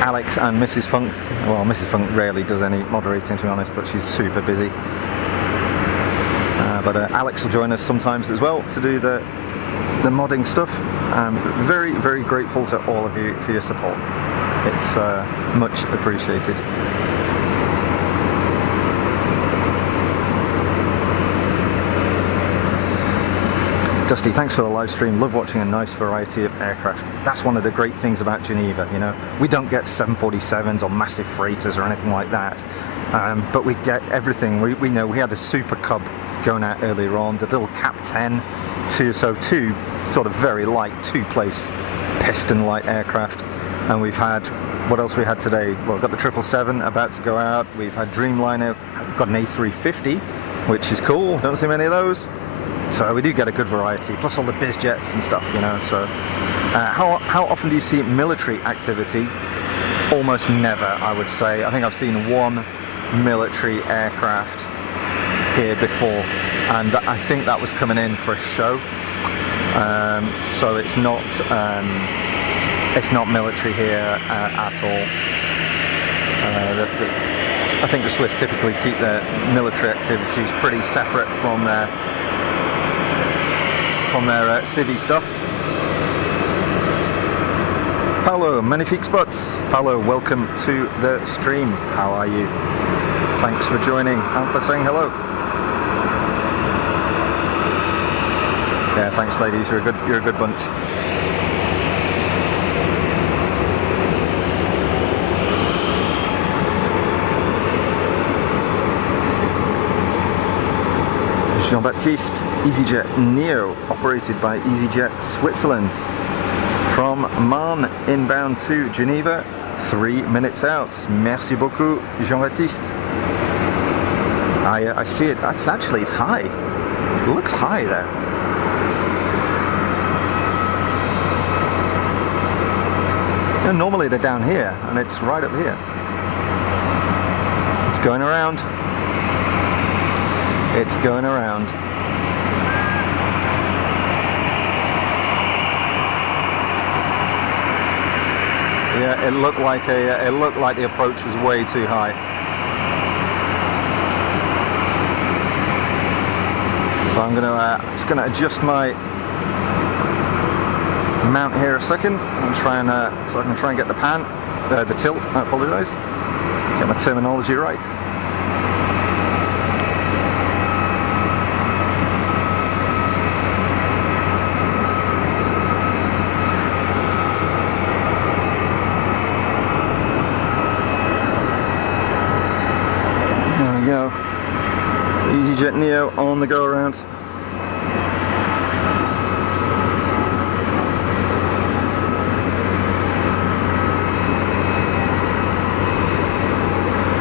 Alex and Mrs. Funk. Well, Mrs. Funk rarely does any moderating, to be honest, but she's super busy. But Alex will join us sometimes as well to do the modding stuff. Very, very grateful to all of you for your support. It's much appreciated. Dusty, thanks for the live stream. Love watching a nice variety of aircraft. That's one of the great things about Geneva, you know. We don't get 747s or massive freighters or anything like that, but we get everything. We know we had a Super Cub going out earlier on, the little Cap 10, two sort of very light two-place piston light aircraft, and we've had, what else we had today? Well, we've got the 777 about to go out. We've had Dreamliner. We've got an A350, which is cool. Don't see many of those. So we do get a good variety, plus all the bizjets and stuff, you know. So how often do you see military activity? Almost never, I would say. I think I've seen one military aircraft here before, and I think that was coming in for a show. So it's not military here at all. I think the Swiss typically keep their military activities pretty separate from their civvy stuff. Paolo, magnifique spots. Paolo, welcome to the stream. How are you? Thanks for joining and for saying hello. Yeah, thanks ladies, you're a good bunch. Jean-Baptiste, EasyJet Neo, operated by EasyJet Switzerland. From Marne, inbound to Geneva, 3 minutes out. Merci beaucoup, Jean-Baptiste. I see it, it's high. It looks high there. And normally they're down here, and it's right up here. It's going around. It's going around. Yeah, it looked like the approach was way too high. So I'm just gonna adjust my mount here a second and try and so I can try and get the tilt. I apologise. Get my terminology right. Go. EasyJet Neo on the go around.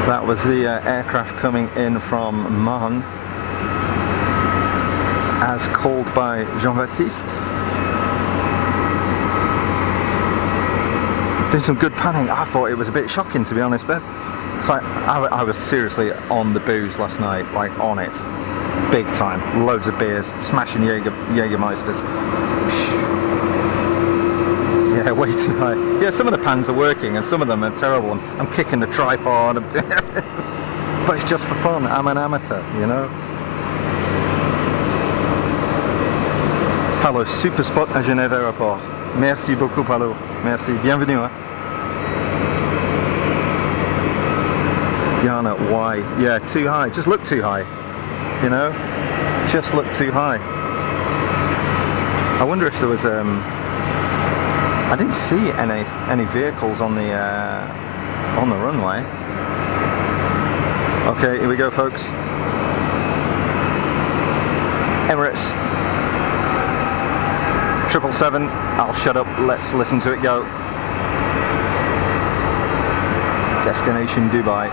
That was the aircraft coming in from Marne, as called by Jean-Baptiste. Doing some good panning. I thought it was a bit shocking, to be honest, but I was seriously on the booze last night, like on it, big time. Loads of beers, smashing Jägermeisters. Yeah, way too high. Yeah, some of the pans are working and some of them are terrible. I'm kicking the tripod, but it's just for fun. I'm an amateur, you know. Palo, super spot à Geneva Airport. Merci beaucoup, Palo. Merci. Bienvenue. Hein? Yana, why? Yeah, too high. Just look too high. You know? Just look too high. I wonder if there was I didn't see any vehicles on the runway. Okay, here we go, folks. Emirates 777. I'll shut up. Let's listen to it go. Destination Dubai.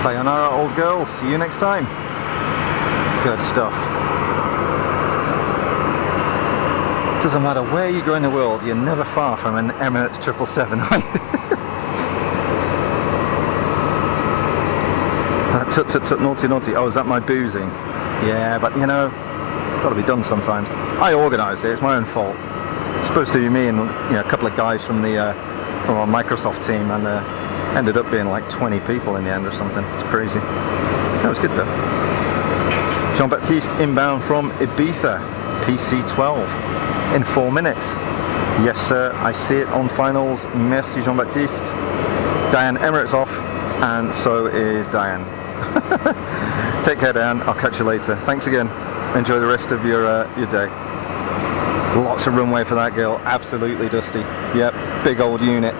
Sayonara, old girl. See you next time. Good stuff. Doesn't matter where you go in the world, you're never far from an Emirates 777, are you? Tut, naughty, naughty. Oh, is that my boozing? Yeah, but you know, got to be done sometimes. I organised it. It's my own fault. It's supposed to be me and a couple of guys from our Microsoft team, and ended up being like 20 people in the end or something. It's crazy. That was good though. Jean-Baptiste inbound from Ibiza, PC12, in 4 minutes. Yes sir, I see it on finals. Merci Jean-Baptiste. Diane, Emirates off, and so is Diane. Take care Diane, I'll catch you later. Thanks again. Enjoy the rest of your day. Lots of runway for that girl, absolutely dusty. Yep, big old unit.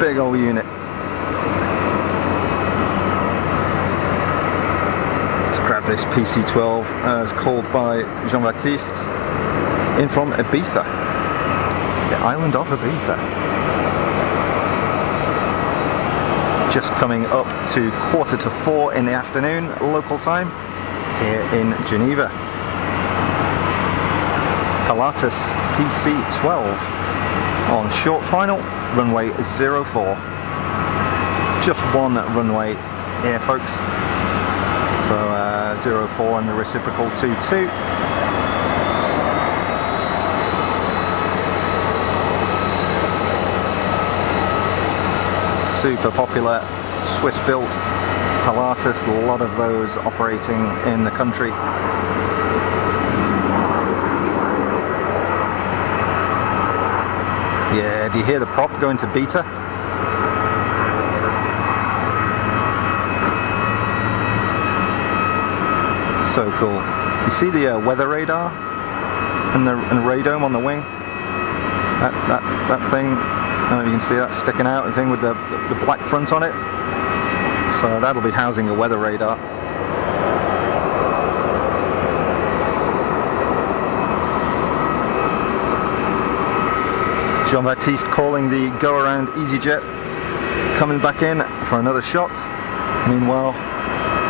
Big old unit. Grab this PC12 as called by Jean-Baptiste in from Ibiza, the island of Ibiza. just coming up to 3:45 in the afternoon local time here in Geneva. Pilatus PC-12 on short final, runway 04. Just one runway here, folks. So 04 and the reciprocal 22. Super popular Swiss built Pilatus, a lot of those operating in the country. Yeah, do you hear the prop going to beta? So cool. You see the weather radar and the radome on the wing? That thing, I don't know if you can see that sticking out, the thing with the black front on it. So that'll be housing a weather radar. Jean-Baptiste calling the go-around EasyJet, coming back in for another shot. Meanwhile,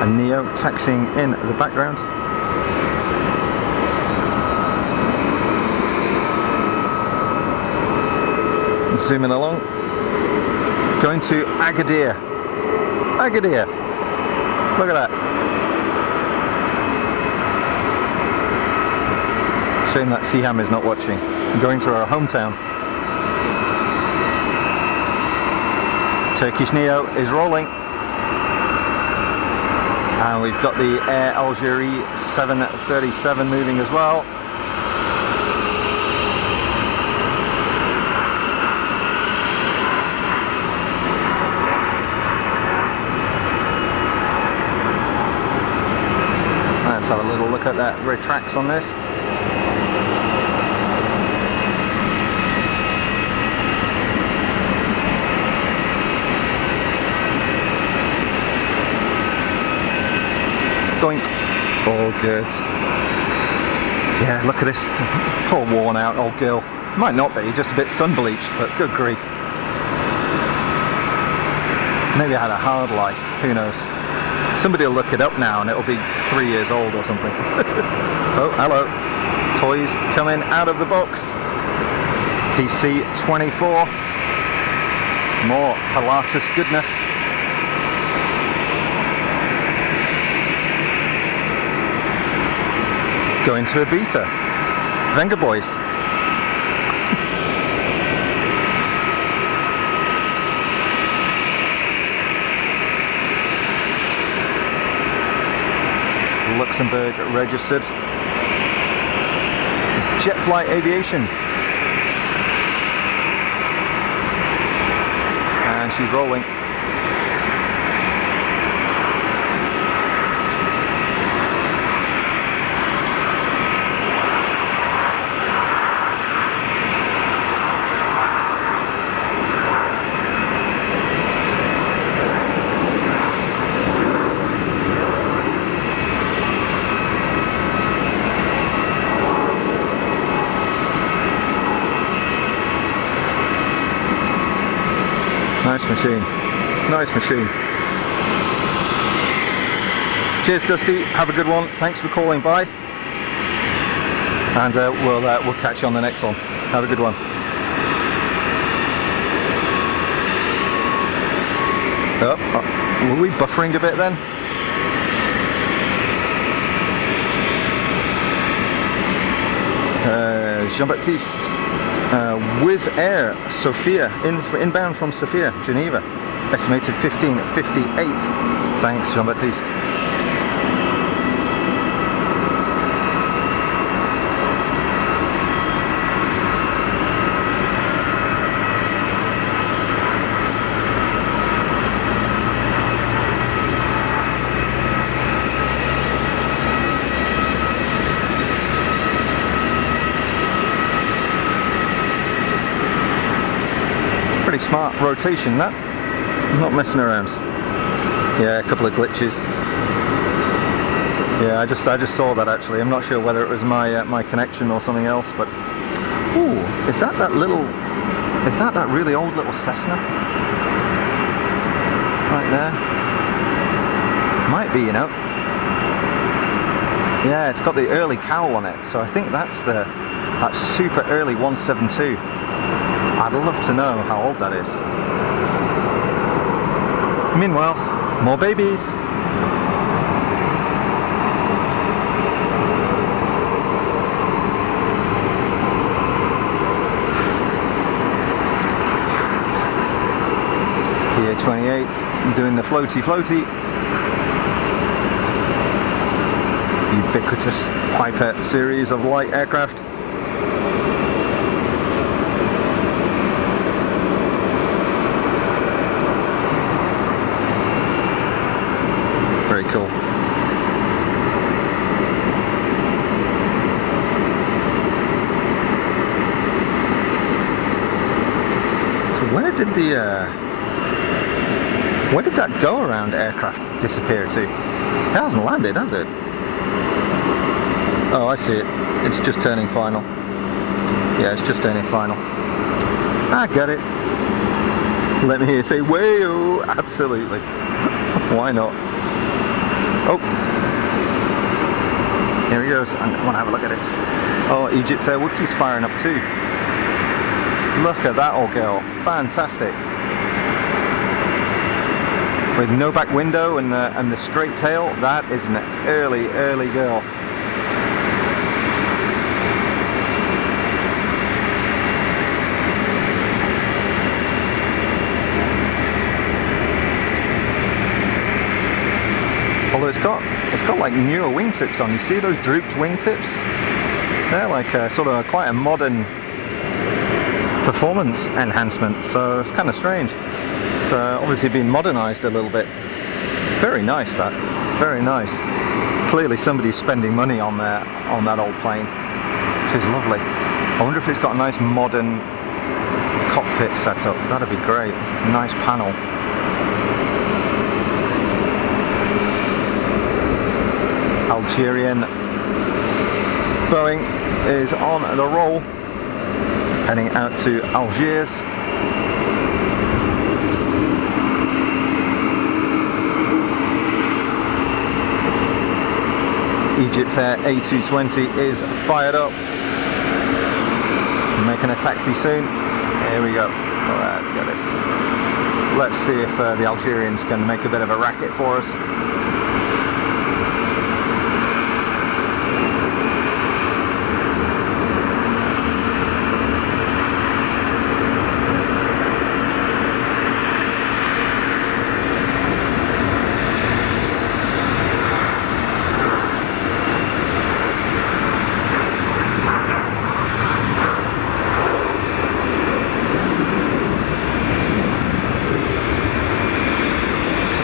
a Neo taxiing in the background. Zooming along, going to Agadir. Agadir, look at that. Shame that Siham is not watching. I'm going to our hometown. Turkish Neo is rolling. And we've got the Air Algérie 737 moving as well. Let's have a little look at that retracts on this. Doink. All good. Yeah, look at this poor worn out old girl. Might not be, just a bit sun bleached, but good grief. Maybe I had a hard life, who knows. Somebody will look it up now and it'll be 3 years old or something. Oh, hello. Toys coming out of the box. PC-24. More Pilatus goodness. Going to Ibiza. Venga boys. Luxembourg registered. Jet Flight Aviation. And she's rolling. Nice machine. Nice machine. Cheers, Dusty. Have a good one. Thanks for calling by. And we'll catch you on the next one. Have a good one. Were we buffering a bit then? Jean-Baptiste. Wizz Air Sofia, inbound from Sofia, Geneva. Estimated 15:58. Thanks, Jean-Baptiste. Pretty smart rotation, that. Not messing around. Yeah, a couple of glitches. Yeah, I just saw that actually. I'm not sure whether it was my connection or something else, but ooh, is that really old little Cessna? right there. Might be, you know. Yeah, it's got the early cowl on it, so I think that's that super early 172. I'd love to know how old that is. Meanwhile, more babies. A28 doing the floaty. Ubiquitous Piper series of light aircraft. Very cool. So where did that go around aircraft disappear to? It hasn't landed, has it? Oh, I see it. It's just turning final. Yeah, it's just turning final. I get it. Let me hear you say, way-oh, absolutely. Why not? Oh. Here he goes. I want to have a look at this. Oh, EgyptAir Wookiee's firing up too. Look at that old girl. Fantastic. With no back window and the straight tail, that is an early girl. Although it's got like newer wingtips on. You see those drooped wingtips? They're like sort of quite a modern performance enhancement. So it's kind of strange. It's obviously been modernized a little bit. Very nice, that. Very nice. Clearly somebody's spending money on that old plane, which is lovely. I wonder if it's got a nice modern cockpit setup. That'd be great. Nice panel. Algerian Boeing is on the roll, heading out to Algiers. EgyptAir A220 is fired up, making a taxi soon. Here we go. Let's get this. Let's see if the Algerians can make a bit of a racket for us.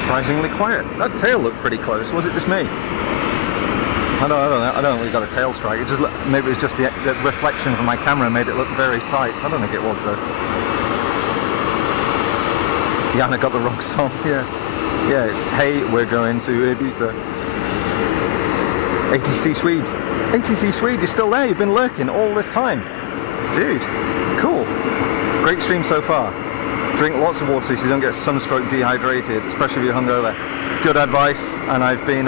Surprisingly quiet. That tail looked pretty close. Was it just me? I don't know. We got a tail strike. It just maybe it was just the reflection from my camera made it look very tight. I don't think it was though. Yana got the wrong song. Yeah. It's Hey, we're going to Ibiza. ATC Swede. ATC Swede, you're still there. You've been lurking all this time, dude. Cool. Great stream so far. Drink lots of water so you don't get sunstroke, dehydrated, especially if you're hungover. Good advice, and I've been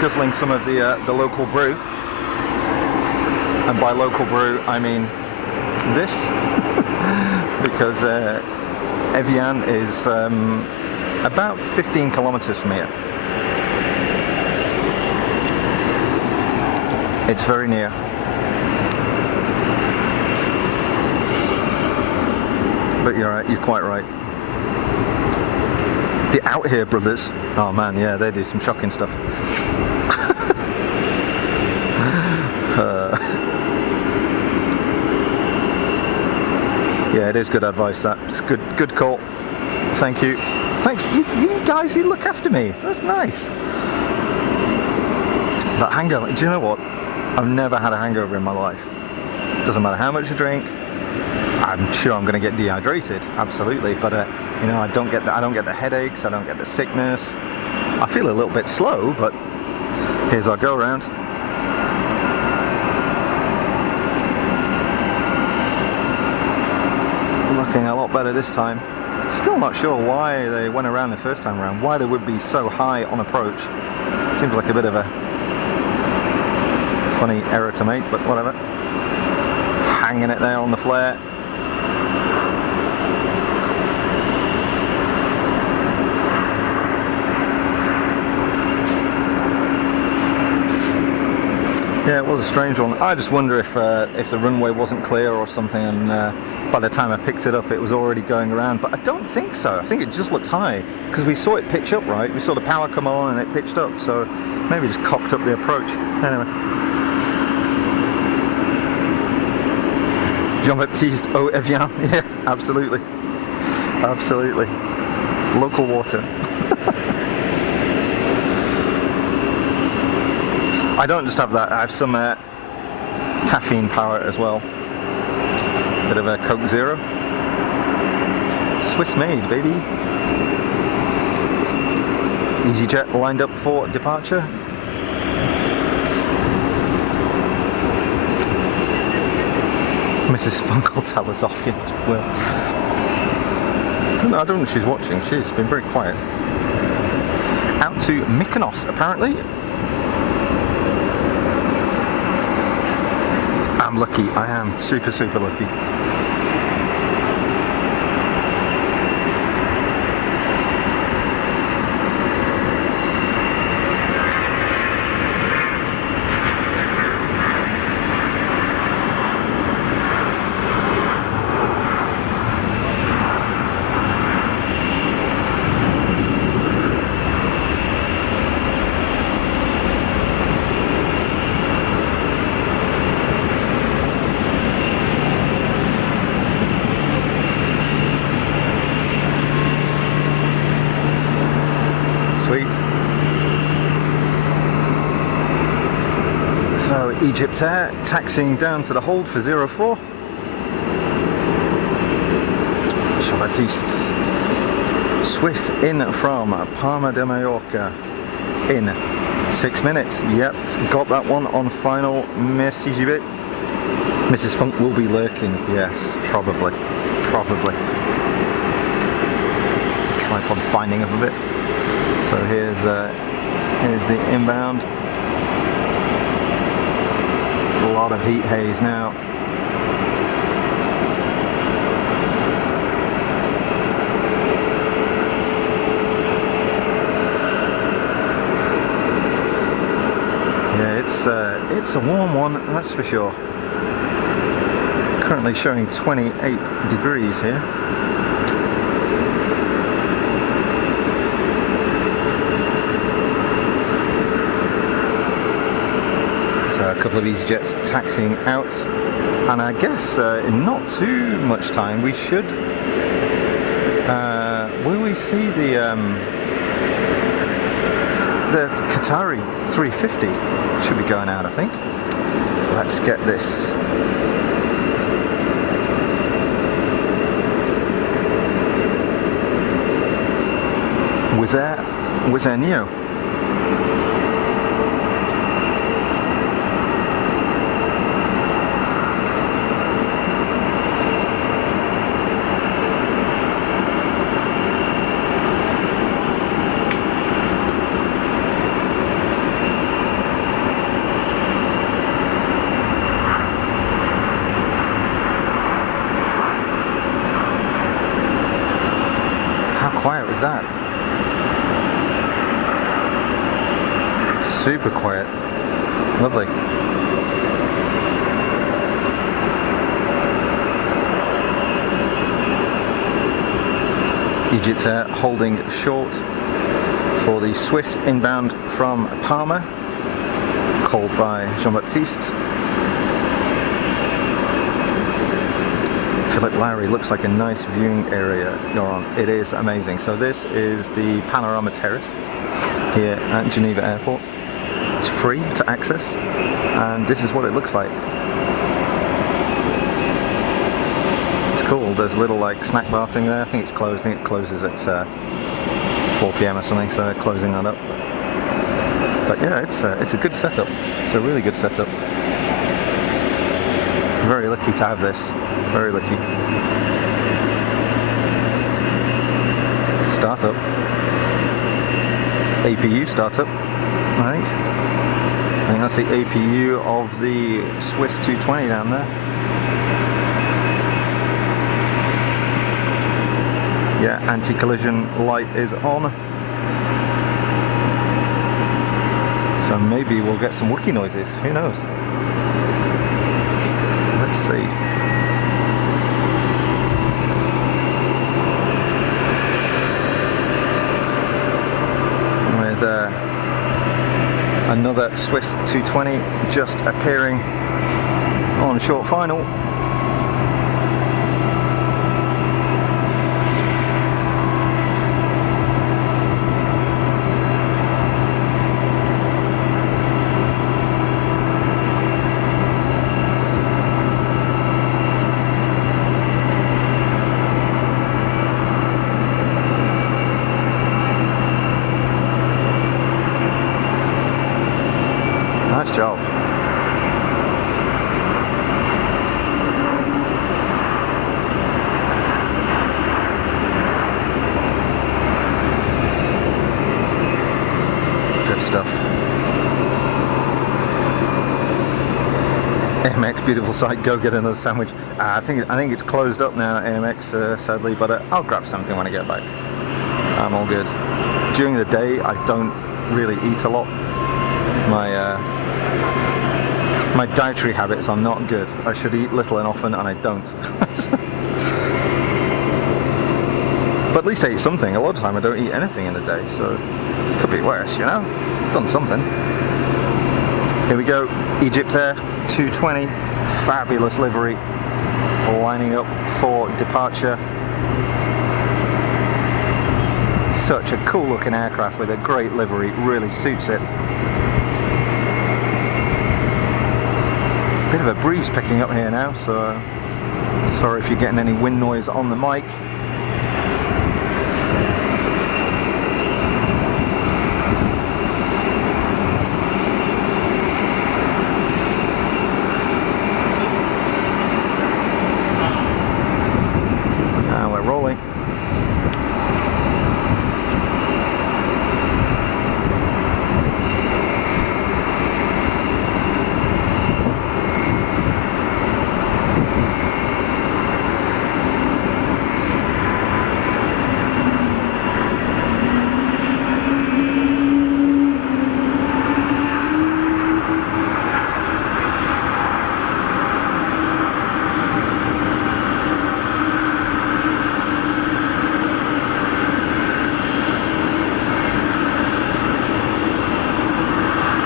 guzzling some of the local brew, and by local brew I mean this, because Evian is about 15 kilometers from here. It's very near. But you're right, you're quite right. The Out Here brothers, oh man, yeah, they do some shocking stuff. Yeah, it is good advice. That's good call. Thank you. Thanks, you guys. You look after me. That's nice. That hangover. Do you know what? I've never had a hangover in my life. Doesn't matter how much I drink. I'm sure I'm going to get dehydrated, absolutely, but you know, I don't get the headaches, I don't get the sickness. I feel a little bit slow, but here's our go round. Looking a lot better this time. Still not sure why they went around the first time around, why they would be so high on approach. Seems like a bit of a funny error to make, but whatever. Hanging it there on the flare. Yeah, it was a strange one. I just wonder if the runway wasn't clear or something, and by the time I picked it up it was already going around, but I don't think so. I think it just looked high, because we saw it pitch up, right? We saw the power come on and it pitched up, so maybe just cocked up the approach. Anyway. Jean-Baptiste Eau Evian, yeah, absolutely. Absolutely. Local water. I don't just have that, I have some caffeine power as well. Bit of a Coke Zero. Swiss made, baby. EasyJet lined up for departure. Mrs. Funk will tell us off yet. Well, I don't know if she's watching, she's been very quiet. Out to Mykonos, apparently. I'm lucky, I am super lucky. Sweet. So EgyptAir taxiing down to the hold for 04. Jean-Baptiste. Swiss in from Palma de Mallorca in 6 minutes. Yep, got that one on final. Merci Gibet. Mrs. Funk will be lurking. Yes, probably. Tripod's binding up a bit. So here's the inbound. A lot of heat haze now. Yeah, it's a warm one, that's for sure. Currently showing 28 degrees here. A couple of EasyJets taxiing out, and I guess in not too much time we should will we see the Qatar A350 should be going out, I think. Let's get this. Wizz Air Neo. How quiet was that? Super quiet. Lovely. EgyptAir holding short for the Swiss inbound from Palma, called by Jean-Baptiste. Philip Lowry, looks like a nice viewing area you're on. It is amazing. So this is the panorama terrace here at Geneva Airport. It's free to access, and this is what it looks like. It's cool. There's a little like snack bar thing there. I think it's closed. I think it closes at 4 PM or something, so they're closing that up. But yeah, it's a good setup. It's a really good setup. Very lucky to have this. Very lucky. startup. It's APU startup, I think. I think that's the APU of the Swiss 220 down there. Yeah, anti-collision light is on. So maybe we'll get some wookie noises, who knows? Let's see. With another Swiss 220 just appearing on short final. Nice job. Good stuff. AMX, beautiful sight. Go get another sandwich. I think it's closed up now, AMX, sadly, but I'll grab something when I get back. I'm all good. During the day, I don't really eat a lot. My dietary habits are not good. I should eat little and often, and I don't. But at least I eat something. A lot of the time I don't eat anything in the day, so it could be worse, you know? Done something. Here we go, EgyptAir 220, fabulous livery, lining up for departure. Such a cool looking aircraft with a great livery, really suits it. Bit of a breeze picking up here now, so sorry if you're getting any wind noise on the mic. Now we're rolling.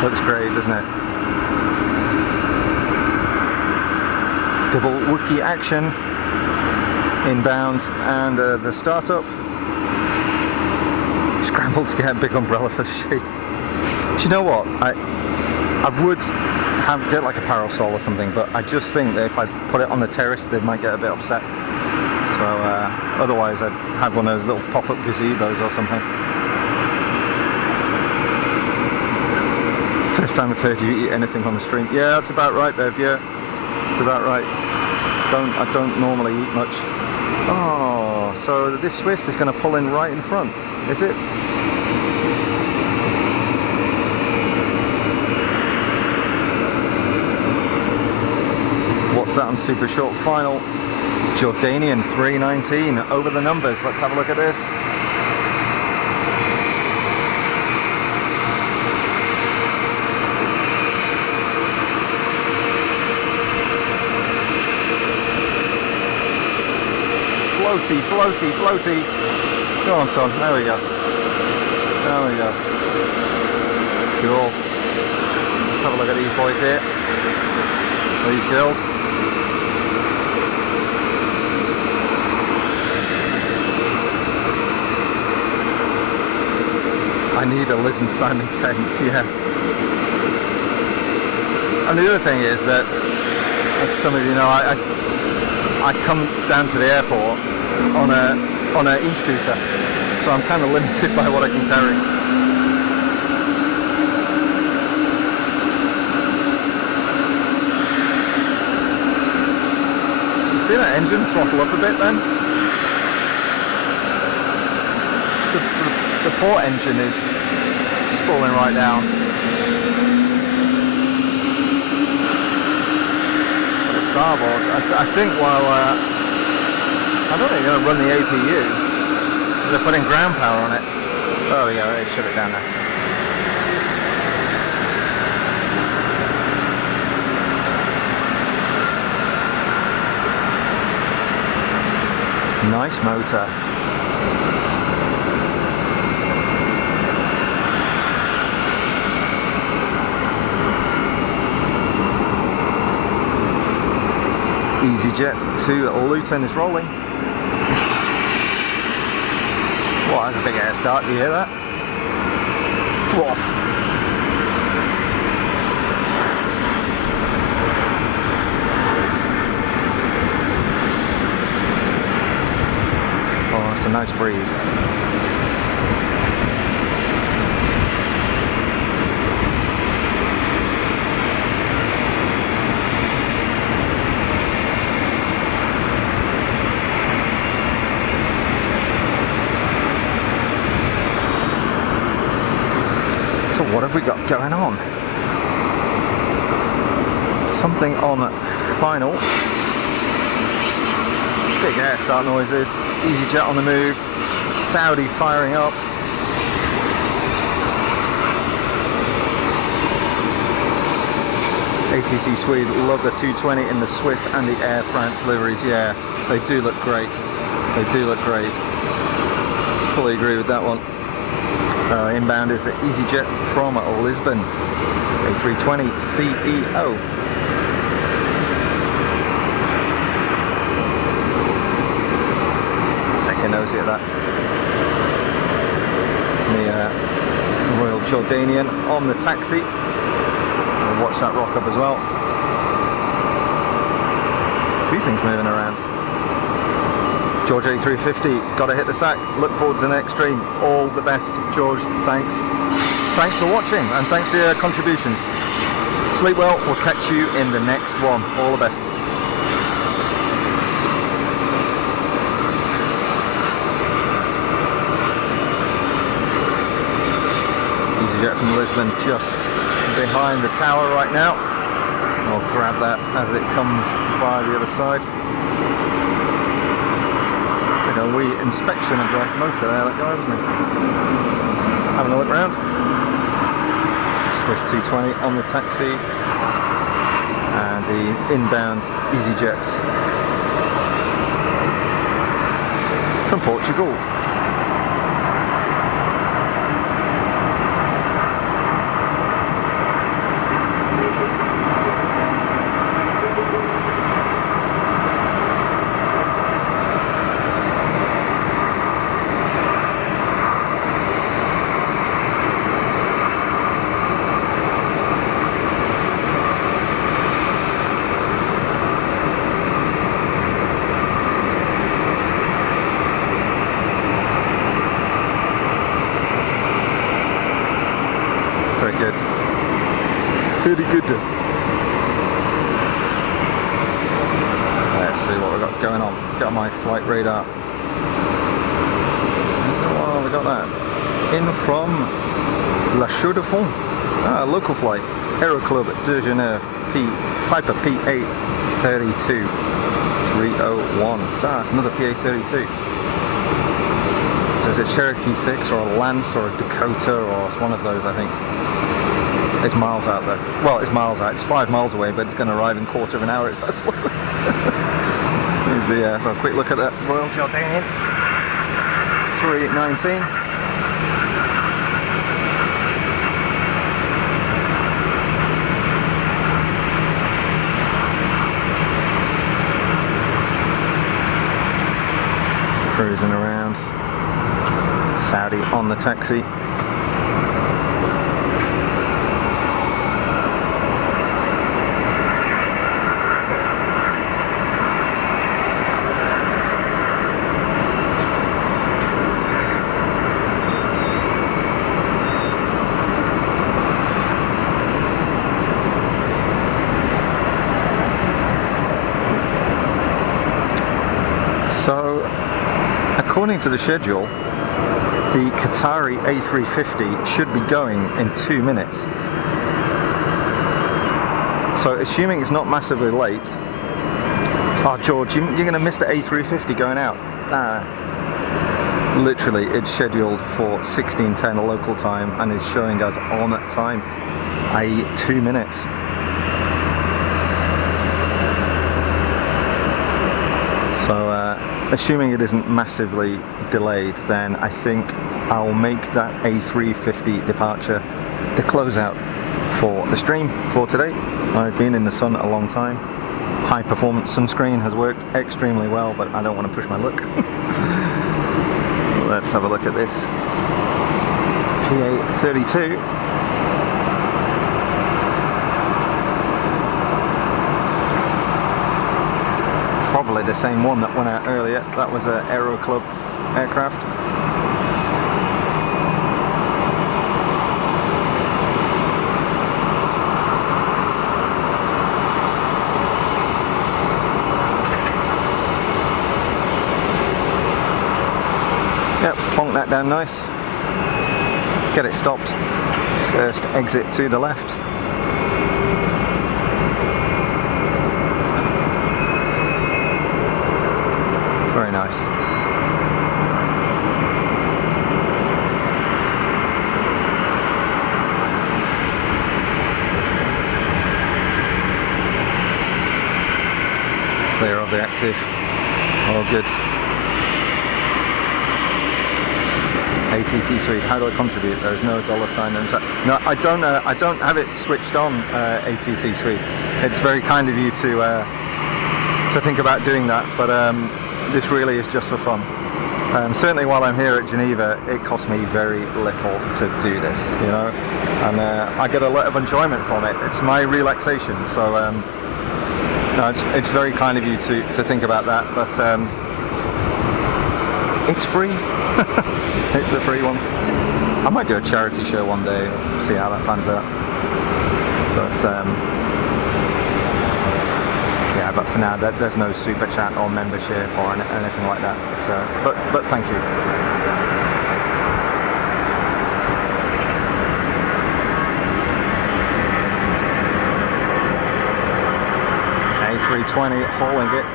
Looks great, doesn't it? Double Wookiee action inbound, and the startup scrambled to get a big umbrella for shade. Do you know what? I would get like a parasol or something, but I just think that if I put it on the terrace, they might get a bit upset. So otherwise, I'd have one of those little pop-up gazebos or something. First time I've heard you eat anything on the stream. Yeah, that's about right, Bev. Yeah, it's about right. I don't normally eat much. Oh, so this Swiss is going to pull in right in front, is it? What's that on super short final? Jordanian 319 over the numbers. Let's have a look at this. Floaty, floaty, floaty. Go on, son. There we go. There we go. Cool. Let's have a look at these boys here. These girls. I need a Liz and Simon tent, yeah. And the other thing is that, as some of you know, I come down to the airport on a e-scooter, so I'm kind of limited by what I can carry. You see that engine throttle up a bit then? the port engine is spooling right down. But the starboard, I think while I don't think they're going to run the APU because they're putting ground power on it. Oh yeah, they shut it down there. Nice motor. EasyJet to Luton is rolling. Wow, that's a big air start. Do you hear that? Ploff. Oh, that's a nice breeze. So what have we got going on? Something on final. Big air start noises. EasyJet on the move. Saudi firing up. ATC Swede love the 220 in the Swiss and the Air France liveries. Yeah, they do look great. They do look great. Fully agree with that one. Inbound is EasyJet from Lisbon, A320 CEO. Take a nosy at that. The Royal Jordanian on the taxi. We'll watch that rock up as well. A few things moving around. George A350, gotta hit the sack. Look forward to the next stream. All the best, George. Thanks. Thanks for watching and thanks for your contributions. Sleep well. We'll catch you in the next one. All the best. EasyJet from Lisbon just behind the tower right now. I'll grab that as it comes by the other side. A wee inspection of the motor there, that guy, wasn't he? Having a look round. Swiss 220 on the taxi and the inbound EasyJet from Portugal. Very good. Let's see what we've got going on. Got my flight radar. So we got that. In from La Chaux de Fonds. Local flight. Aero Club de Genève. Piper PA32 301. So that's another PA32. So is it Cherokee 6 or a Lance or a Dakota or it's one of those, I think. It's miles out though. Well, it's miles out. It's 5 miles away, but it's going to arrive in a quarter of an hour. It's that slow. Here's the so a quick look at that Royal Jordanian 319. Cruising around. Saudi on the taxi. So, according to the schedule, the Qatari A350 should be going in 2 minutes. So assuming it's not massively late. Oh George, you're going to miss the A350 going out. Literally, it's scheduled for 16:10 local time and is showing us on time, i.e. 2 minutes. So assuming it isn't massively delayed, then I think I'll make that A350 departure the closeout for the stream for today. I've been in the sun a long time. High performance sunscreen has worked extremely well, but I don't want to push my luck. Let's have a look at this. PA32. Probably the same one that went out earlier. That was an Aero Club aircraft. Yep, plonk that down nice. Get it stopped. First exit to the left. Very nice. Clear of the active. All good. ATC suite. How do I contribute? There is no $sign inside. No, I don't have it switched on. ATC suite. It's very kind of you to think about doing that, but this really is just for fun. Certainly while I'm here at Geneva, it costs me very little to do this, you know, and I get a lot of enjoyment from it. It's my relaxation, so no, it's very kind of you to think about that, but it's free. It's a free one. I might do a charity show one day, see how that pans out, but yeah, but for now there's no super chat or membership or anything like that, but thank you. A320 hauling it.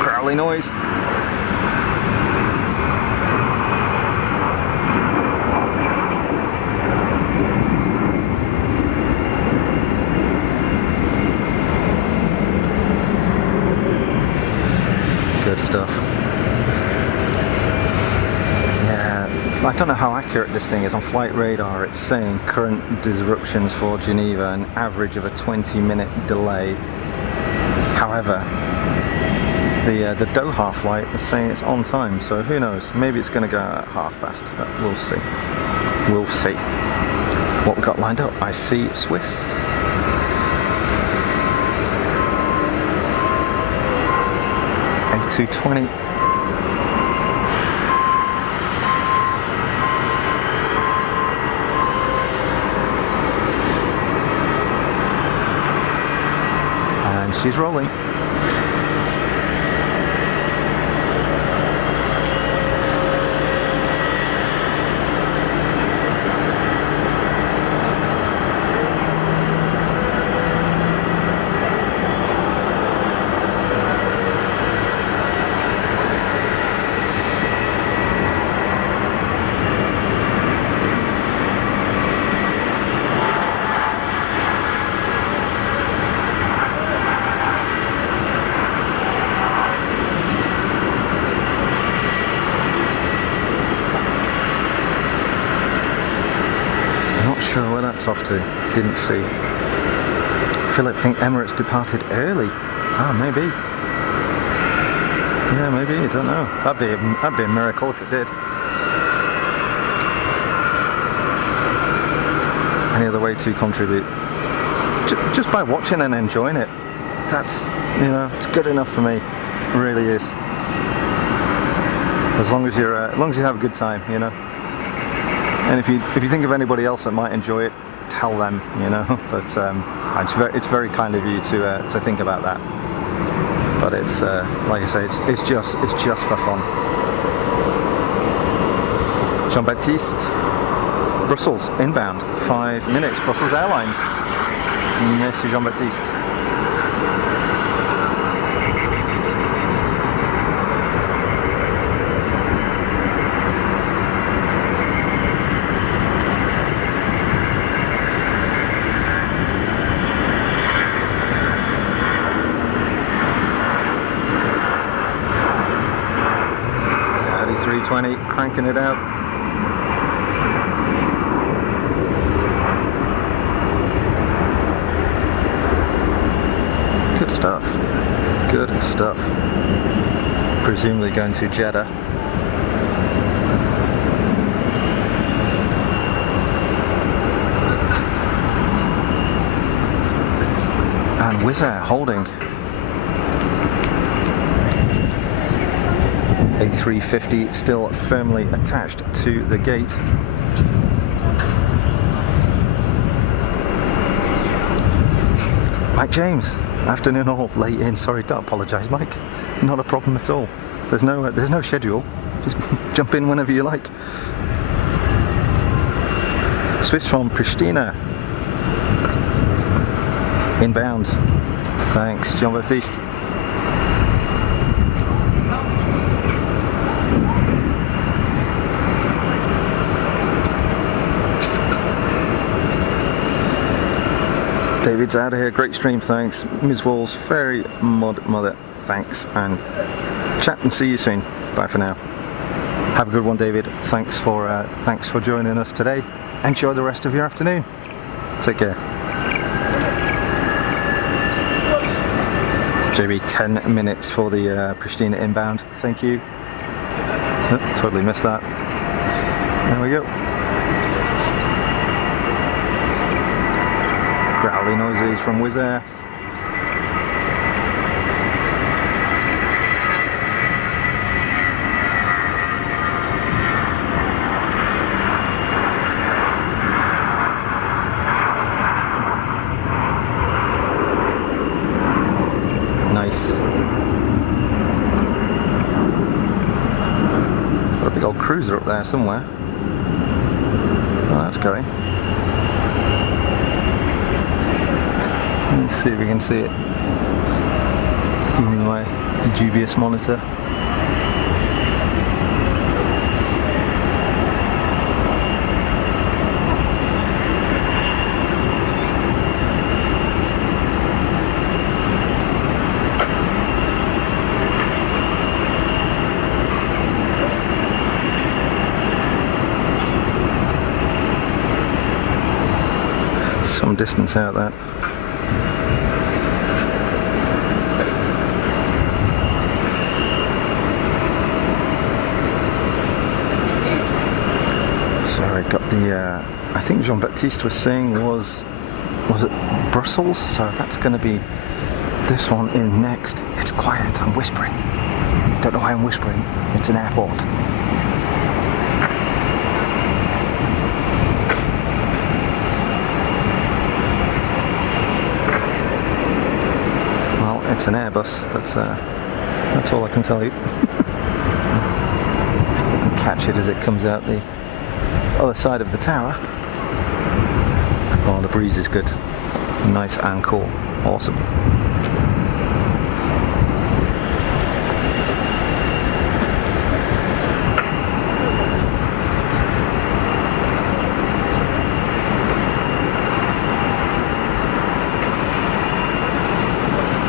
Growly noise. Good stuff. Yeah, I don't know how accurate this thing is. On flight radar it's saying current disruptions for Geneva, an average of a 20-minute delay. However, the Doha flight is saying it's on time, so who knows, maybe it's going to go at past. We'll see. We'll see. What we got lined up? I see Swiss. A220. And she's rolling. Sure where that's off to. Didn't see. Philip, think Emirates departed early. Ah, maybe. Yeah, maybe. I don't know. That'd be a miracle if it did. Any other way to contribute? Just by watching and enjoying it. That's, you know, it's good enough for me. It really is. As long as you have a good time, you know. And if you think of anybody else that might enjoy it, tell them, you know. But it's very kind of you to think about that. But it's like I say, it's just for fun. Jean-Baptiste, Brussels, inbound, 5 minutes, Brussels Airlines. Merci Jean-Baptiste. Saudi A320, cranking it out. Good stuff. Good stuff. Presumably going to Jeddah. And Wizz Air holding. A350 still firmly attached to the gate. Mike James, afternoon all, late in. Sorry, don't apologise, Mike. Not a problem at all. There's no schedule. Just jump in whenever you like. Swiss from Pristina. Inbound. Thanks, Jean-Baptiste. David's out of here, great stream, thanks. Ms. Walls, fairy mother, thanks, and chat and see you soon. Bye for now. Have a good one, David. Thanks for joining us today. Enjoy the rest of your afternoon. Take care. JB, 10 minutes for the Pristina inbound. Thank you. Oh, totally missed that. There we go. Growly noises from Wizz Air. Nice. Got a big old cruiser up there somewhere. Oh, that's going. Let's see if we can see it. Using my dubious monitor. Some distance out that. Sorry, got the, I think Jean-Baptiste was saying was it Brussels? So that's going to be this one in next. It's quiet, I'm whispering. Don't know why I'm whispering, it's an airport. Well, it's an Airbus, that's all I can tell you. And catch it as it comes out the other side of the tower. Oh, the breeze is good. Nice and cool. Awesome.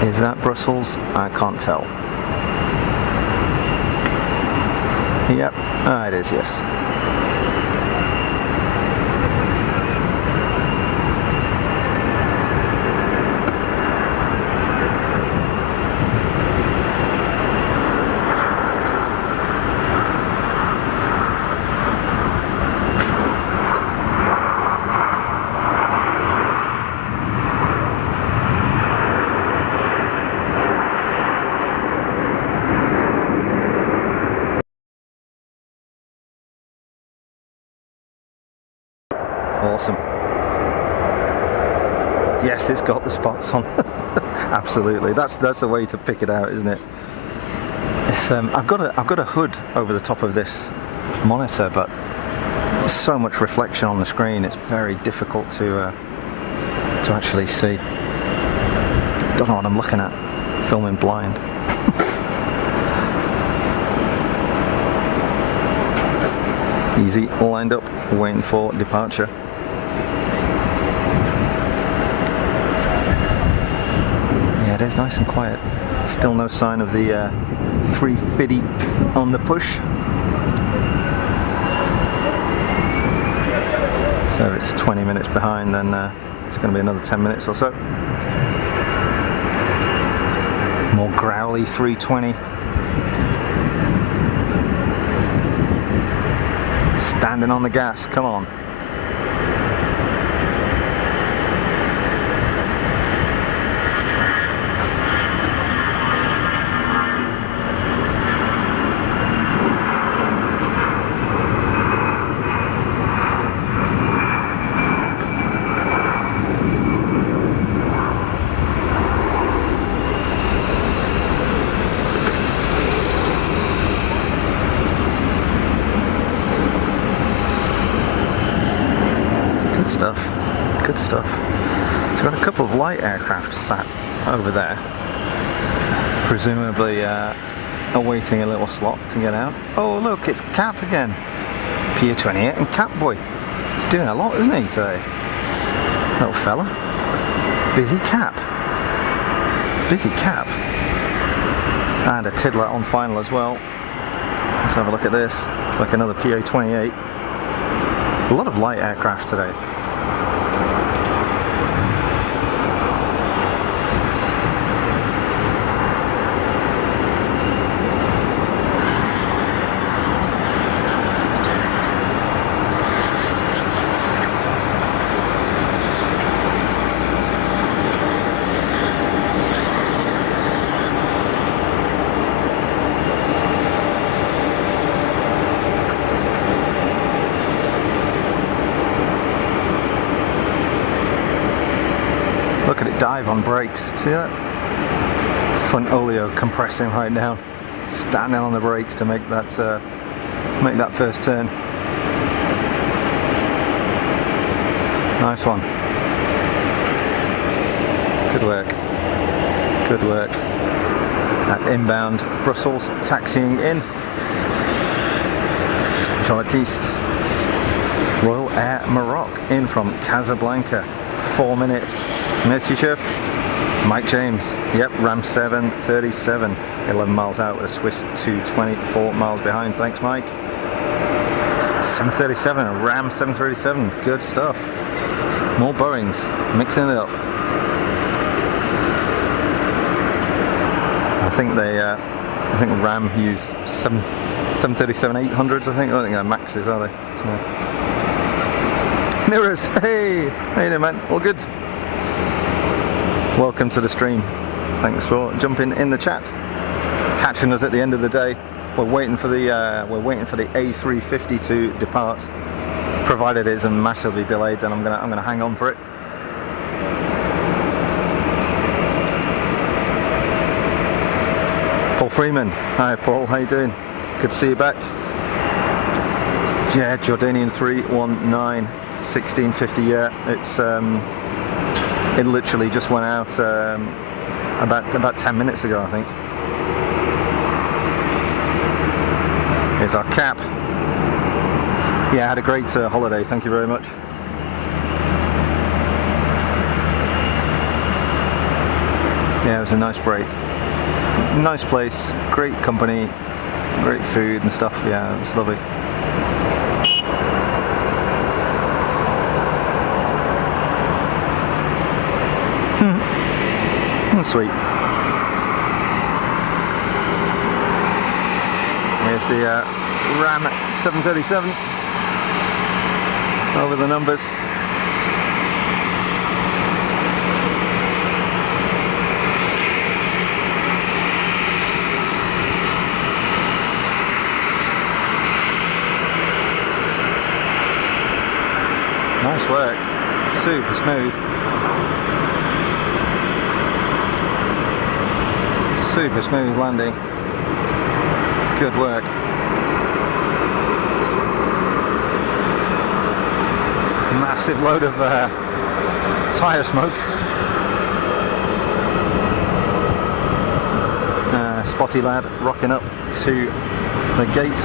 Is that Brussels? I can't tell. Yep, it is, yes. Awesome. Yes, it's got the spots on. Absolutely. That's the way to pick it out, isn't it? It's I've got a hood over the top of this monitor, but So much reflection on the screen, it's very difficult to actually see. Don't know what I'm looking at, filming blind. Easy, lined up, waiting for departure. Yeah, it is nice and quiet. Still no sign of the 350 on the push. So if it's 20 minutes behind, then it's going to be another 10 minutes or so. More growly 320. Standing on the gas, come on. Good stuff. So we've got a couple of light aircraft sat over there, presumably awaiting a little slot to get out. Oh look, it's Cap again. Pier 28 and Cap boy. He's doing a lot, isn't he, today? Little fella. Busy Cap. Busy Cap. And a tiddler on final as well. Let's have a look at this. It's like another Pier 28. A lot of light aircraft today. Look at it dive on brakes. See that? Front oleo compressing right now. Standing on the brakes to make that first turn. Nice one. Good work. Good work. At inbound Brussels, taxiing in. Jean-Baptiste. Royal Air Maroc in from Casablanca. 4 minutes. Merci chef. Mike James. Yep, Ram 737. 11 miles out with a Swiss 220. 4 miles behind. Thanks, Mike. 737, a Ram 737. Good stuff. More Boeings. Mixing it up. I think Ram use 737-800s. I don't think they're Maxes, are they? So. Mirrors, hey! How you doing, man? All good? Welcome to the stream. Thanks for jumping in the chat. Catching us at the end of the day. We're waiting for the A350 to depart. Provided it isn't massively delayed, then I'm gonna hang on for it. Paul Freeman. Hi, Paul. How you doing? Good to see you back. Yeah, Jordanian 319. 1650, yeah, it's it literally just went out about 10 minutes ago, I think. Here's our Cap. Yeah, I had a great holiday, thank you very much. Yeah, it was a nice break. Nice place, great company, great food and stuff, yeah, it was lovely. Sweet. Here's the Ram 737 over the numbers. Nice work. Super smooth. Super smooth landing. Good work. massive load of tyre smoke. Spotty lad rocking up to the gate.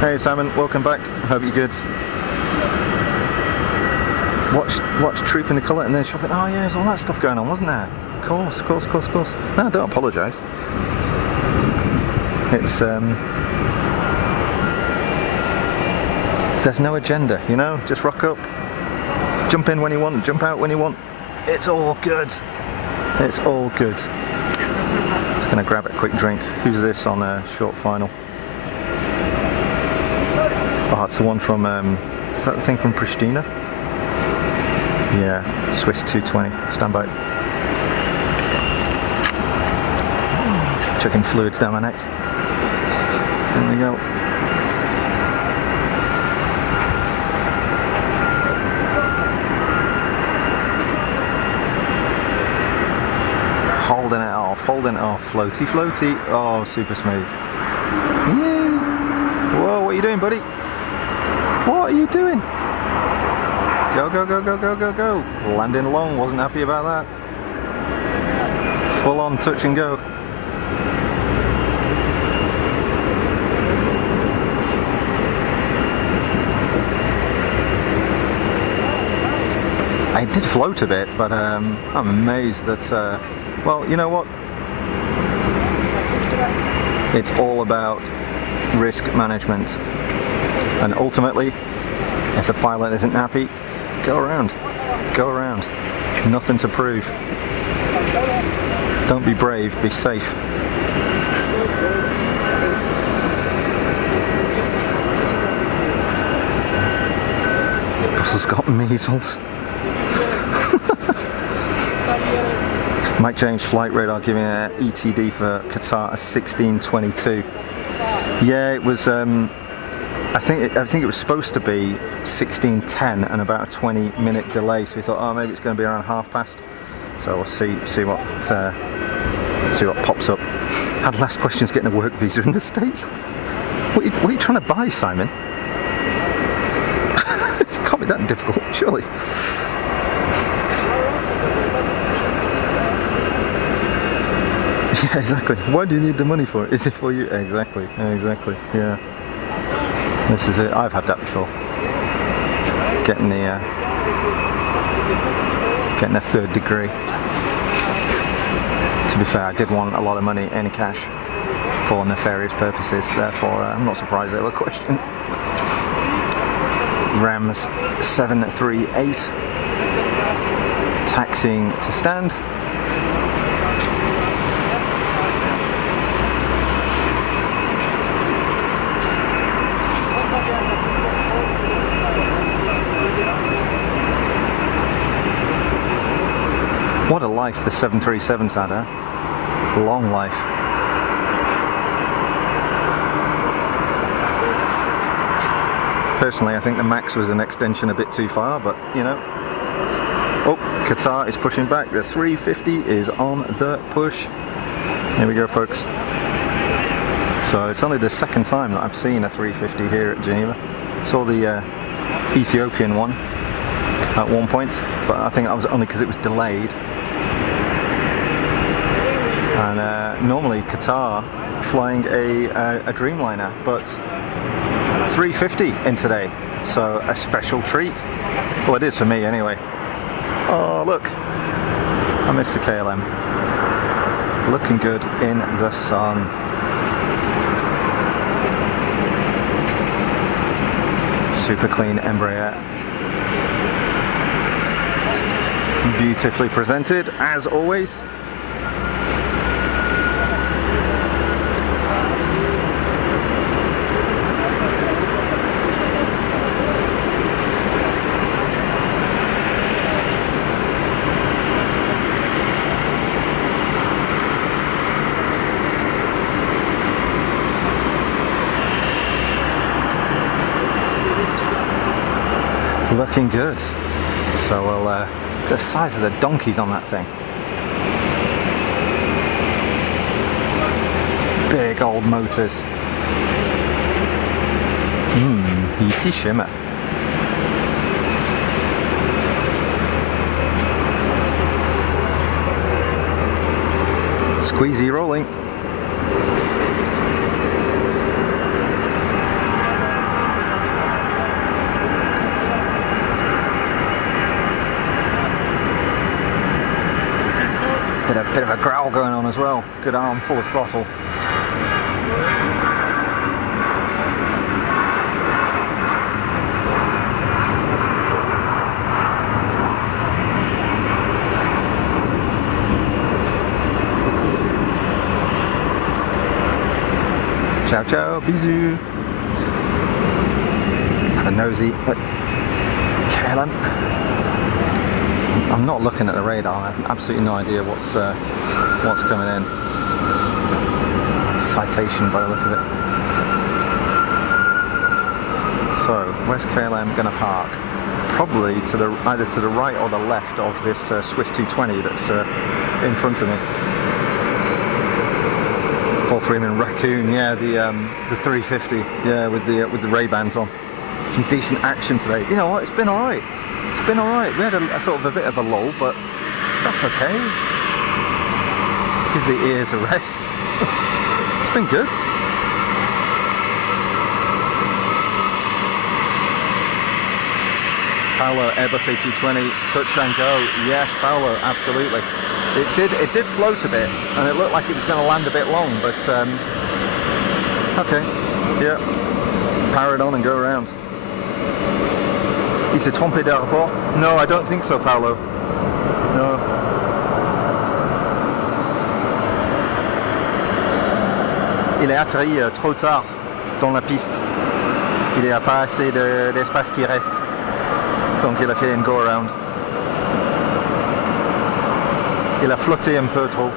Hey Simon, welcome back. Hope you're good. Watch Troop in the colour and then shopping. Oh yeah, there's all that stuff going on, wasn't there? Of course. No, don't apologise. It's there's no agenda, you know. Just rock up, jump in when you want, jump out when you want. It's all good. It's all good. Just gonna grab a quick drink. Who's this on a short final? Oh, it's the one from. Is that the thing from Pristina? Yeah, Swiss A220. Stand by. Chucking fluids down my neck. There we go. Holding it off. Floaty. Oh, super smooth. Yeah. Whoa, what are you doing, buddy? What are you doing? Go. Landing long, wasn't happy about that. Full on touch and go. I did float a bit, but I'm amazed that, well, you know what? It's all about risk management. And ultimately, if the pilot isn't happy, go around. Nothing to prove. Don't be brave, be safe. Brussels got measles. Mike James flight radar giving an ETD for Qatar A1622. Yeah, it was. I think it was supposed to be 16:10 and about a 20-minute delay. So we thought, oh, maybe it's going to be around 1/2 So we'll see what pops up. Had less questions getting a work visa in the States. What are you trying to buy, Simon? It can't be that difficult, surely. Yeah, exactly. Why do you need the money for it? Is it for you? Exactly. Yeah. This is it. I've had that before. Getting a third degree. To be fair, I did want a lot of money in cash for nefarious purposes. Therefore, I'm not surprised they were questioned. Rams 738 taxiing to stand. What a life the 737's had, eh? Long life. Personally, I think the Max was an extension a bit too far, but you know. Oh, Qatar is pushing back. The 350 is on the push. Here we go, folks. So it's only the second time that I've seen a 350 here at Geneva. Saw the Ethiopian one at one point, but I think that was only because it was delayed. And normally Qatar flying a Dreamliner, but 350 in today, so a special treat. Well, it is for me anyway. Oh look, I missed the KLM. Looking good in the sun. Super clean Embraer. Beautifully presented as always. Looking good. So we'll look at the size of the donkeys on that thing. Big old motors. Heaty shimmer. Squeezy rolling. Bit of a growl going on as well. Good arm full of throttle. Ciao ciao, bisous. Have a nosy at KLM. I'm not looking at the radar. I have absolutely no idea what's coming in. Citation by the look of it. So where's KLM going to park? Probably to the either to the right or the left of this Swiss 220 that's in front of me. Paul Freeman Raccoon, yeah, the 350, yeah, with the Ray-Bans on. Some decent action today. You know what? It's been all right. It's been all right. We had a sort of a bit of a lull, but that's okay. Give the ears a rest. It's been good. Paolo, Airbus A220, touch and go. Yes, Paolo, absolutely. It did float a bit, and it looked like it was going to land a bit long, but okay, yeah, power it on and go around. Il s'est trompé d'aéroport? No, I don't think so, Paolo. No. Il est atterri trop tard dans la piste. Il n'y a pas assez d'espace qui reste. Donc il a fait un go around. Il a flotté un peu trop.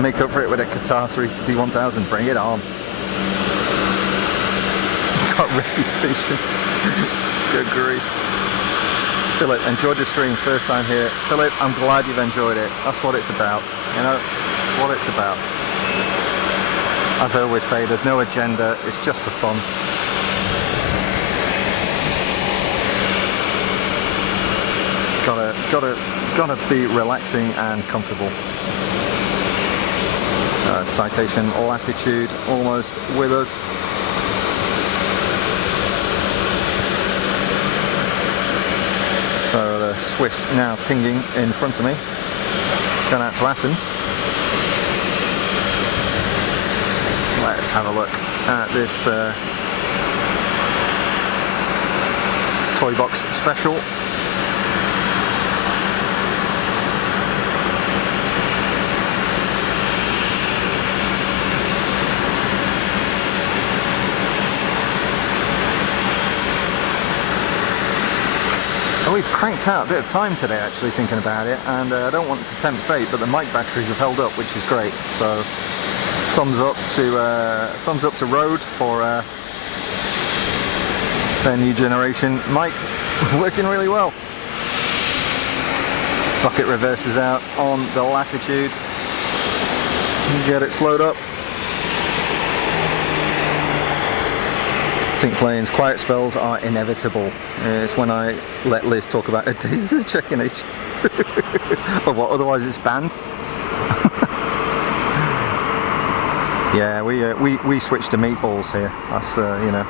Make up for it with a Qatar A350-1000. Bring it on. Got reputation. Good grief. Philip, enjoyed the stream. First time here. Philip, I'm glad you've enjoyed it. That's what it's about. You know, that's what it's about. As I always say, there's no agenda. It's just for fun. Gotta be relaxing and comfortable. Citation latitude almost with us. So the Swiss now pinging in front of me. Going out to Athens. Let's have a look at this toy box special. We've cranked out a bit of time today, actually, thinking about it, and I don't want to tempt fate, but the mic batteries have held up, which is great. So thumbs up to Rode for their new generation mic, working really well. Bucket reverses out on the latitude. Get it slowed up. I think planes, quiet spells are inevitable. It's when I let Liz talk about her days as a check-in agent. Or what, otherwise it's banned? Yeah, we switched to meatballs here. That's you know,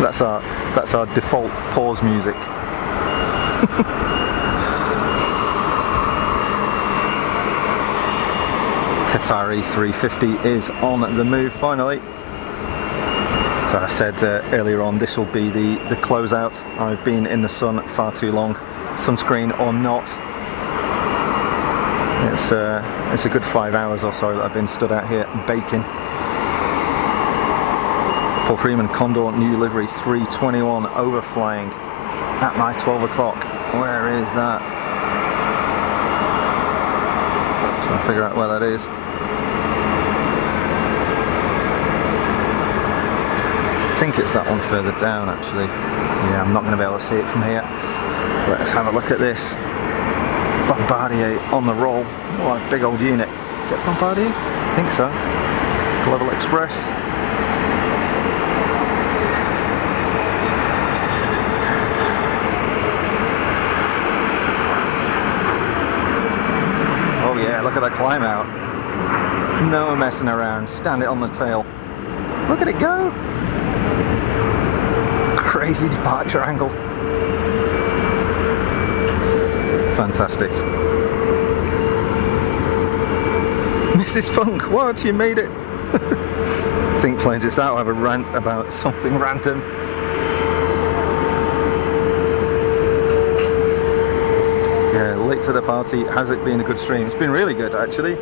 that's our default pause music. Qatar A350 is on the move finally. So I said earlier on, this will be the closeout. I've been in the sun far too long, sunscreen or not. It's a good 5 hours or so that I've been stood out here baking. Paul Freeman Condor new livery 321 overflying at my 12 o'clock. Where is that? Trying to figure out where that is. I think it's that one further down, actually. Yeah, I'm not going to be able to see it from here. Let's have a look at this. Bombardier on the roll. What a big old unit. Is it Bombardier? I think so. Global Express. Oh yeah, look at that climb out. No messing around. Stand it on the tail. Look at it go. Crazy departure angle. Fantastic. Mrs. Funk, what? You made it! I think planes just out have a rant about something random. Yeah, late to the party. Has it been a good stream? It's been really good, actually.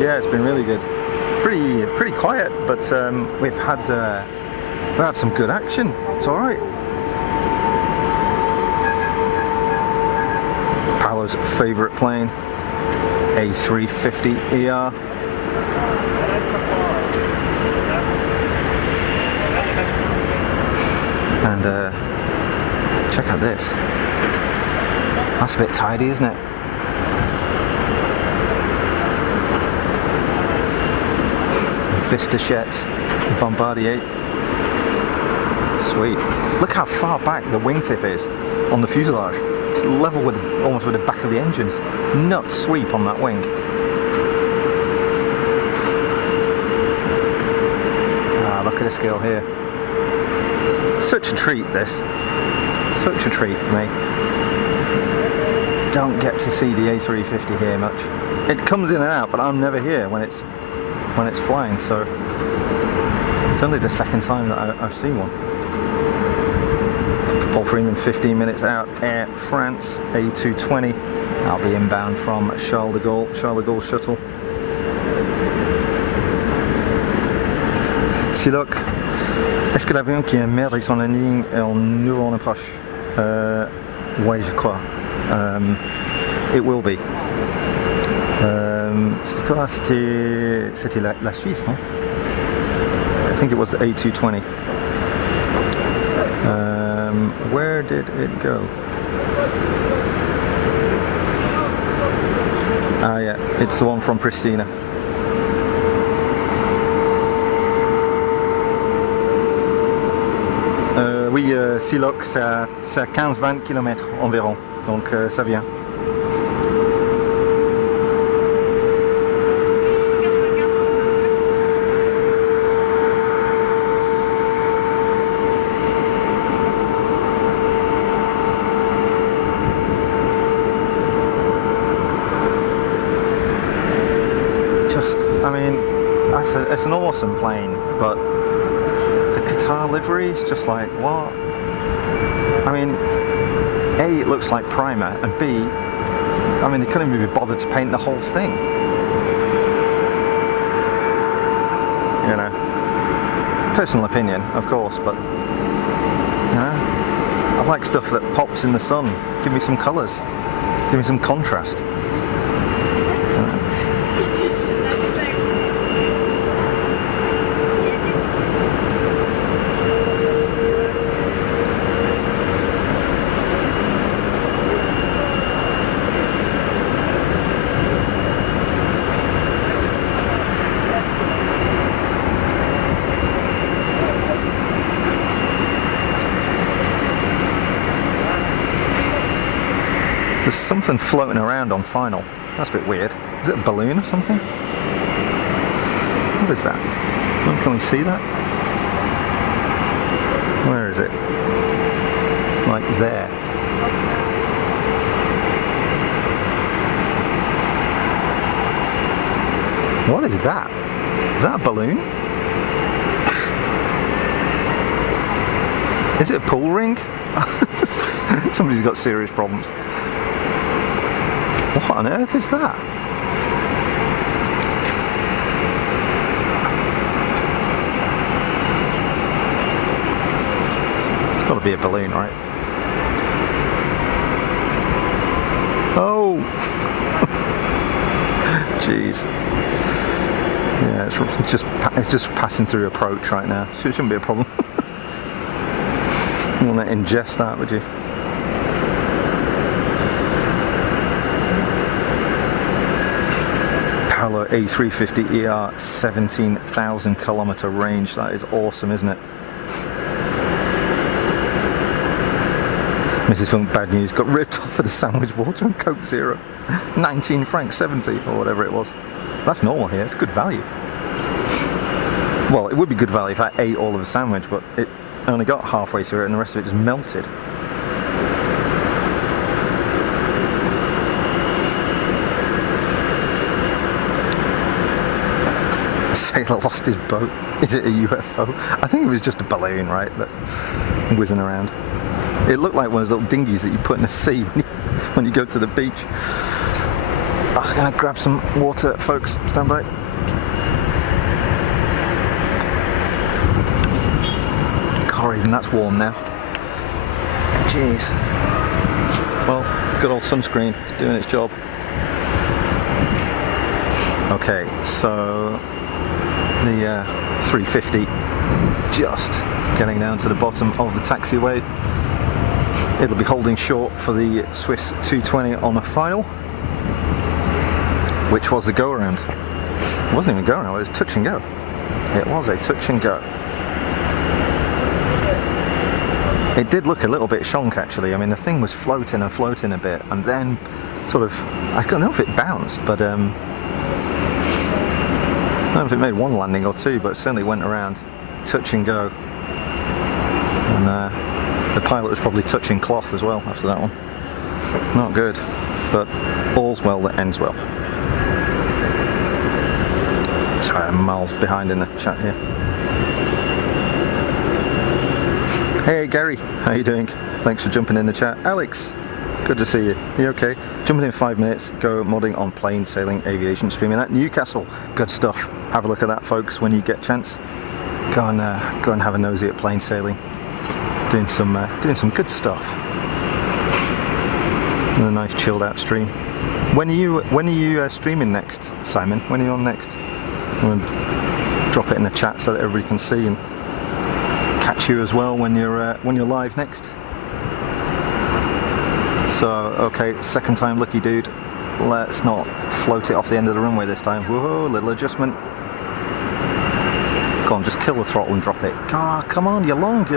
Yeah, it's been really good. Pretty quiet, but we've had some good action. It's all right. Paolo's favourite plane, A350-1000. And check out this. That's a bit tidy, isn't it? EasyJet, Bombardier. Sweet. Look how far back the wingtip is on the fuselage. It's level with almost with the back of the engines. Nuts sweep on that wing. Ah, look at the scale here. Such a treat, this. Such a treat for me. Don't get to see the A350 here much. It comes in and out, but I'm never here when it's flying, so it's only the second time that I've seen one. Paul Freeman, 15 minutes out, Air France A220. I'll be inbound from Charles de Gaulle shuttle. Siloc, est-ce que l'avion qui est merde ils sont en ligne et en nouveau en approche? Ouais, je crois. It will be. C'était quoi? C'était la Suisse, non? I think it was the A220. Where did it go? Ah yeah, it's the one from Pristina. Oui, Siloc, c'est à 15-20 km environ, donc ça vient. I mean, it's an awesome plane, but the Qatar livery is just like, what? I mean, A, it looks like primer, and B, I mean, they couldn't even be bothered to paint the whole thing. You know, personal opinion, of course, but, you know, I like stuff that pops in the sun. Give me some colours. Give me some contrast. There's something floating around on final. That's a bit weird. Is it a balloon or something? What is that? Oh, can we see that? Where is it? It's like there. What is that? Is that a balloon? Is it a pool ring? Somebody's got serious problems. What on earth is that? It's got to be a balloon, right? Oh! Jeez. Yeah, it's just passing through approach right now. Shouldn't be a problem. You wouldn't ingest that, would you? A350 17,000 kilometer range. That is awesome, isn't it? Mrs. Funk, bad news, got ripped off for the sandwich, water and Coke Zero. 19 francs 70 or whatever it was. That's normal here, it's good value. Well, it would be good value if I ate all of the sandwich, but it only got halfway through it and the rest of it just melted. Sailor lost his boat. Is it a UFO? I think it was just a balloon, right, that whizzing around. It looked like one of those little dinghies that you put in the sea when you go to the beach. I was going to grab some water, folks. Stand by. God, even that's warm now. Jeez. Well, good old sunscreen. It's doing its job. Okay, so the 350 just getting down to the bottom of the taxiway. It'll be holding short for the Swiss 220 on a final, which was the go-around. It wasn't even go-around, it was touch and go. It was a touch and go. It did look a little bit shonk actually. I mean, the thing was floating and floating a bit, and then sort of, I don't know if it bounced, but I don't know if it made one landing or two, but it certainly went around touch and go. And the pilot was probably touching cloth as well after that one. Not good, but all's well that ends well. Sorry, I'm miles behind in the chat here. Hey Gary, how you doing? Thanks for jumping in the chat. Alex, good to see you. You okay? Jumping in 5 minutes, go modding on plane sailing aviation, streaming at Newcastle. Good stuff. Have a look at that, folks, when you get a chance. Go and have a nosy at plane sailing. Doing some good stuff. And a nice chilled out stream. When are you streaming next, Simon? When are you on next? I'm gonna drop it in the chat so that everybody can see and catch you as well when you're live next. So okay, second time lucky dude. Let's not float it off the end of the runway this time. Whoa, little adjustment. Go on, just kill the throttle and drop it. Ah, oh, come on, you're long. Go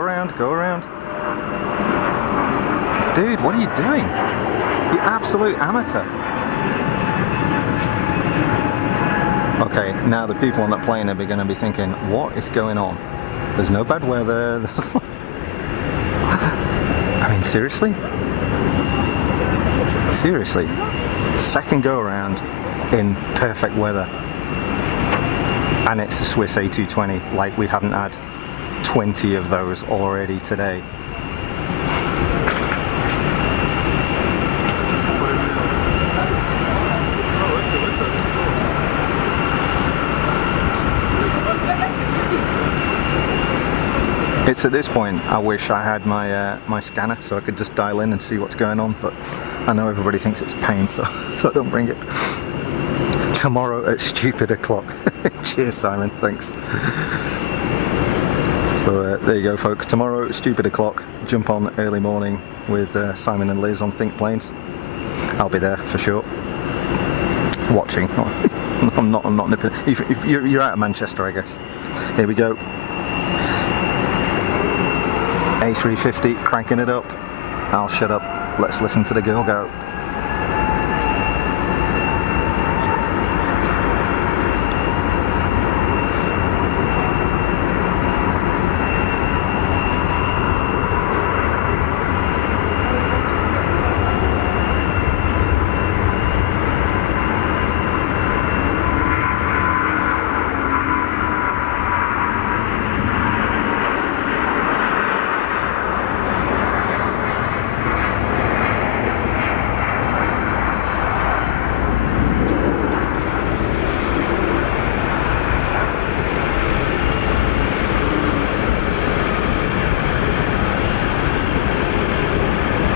around. Dude, what are you doing? You absolute amateur. Okay, now the people on that plane are going to be thinking, what is going on? There's no bad weather. I mean, seriously? Seriously? Second go around in perfect weather. And it's a Swiss A220, like we haven't had 20 of those already today. It's at this point I wish I had my scanner so I could just dial in and see what's going on, but I know everybody thinks it's a pain, so I don't bring it. Tomorrow at stupid o'clock. Cheers, Simon, thanks. So there you go, folks. Tomorrow at stupid o'clock, jump on early morning with Simon and Liz on Think Planes. I'll be there for sure. Watching. I'm not nipping. If you're out of Manchester, I guess. Here we go. A350 cranking it up. I'll shut up. Let's listen to the girl go.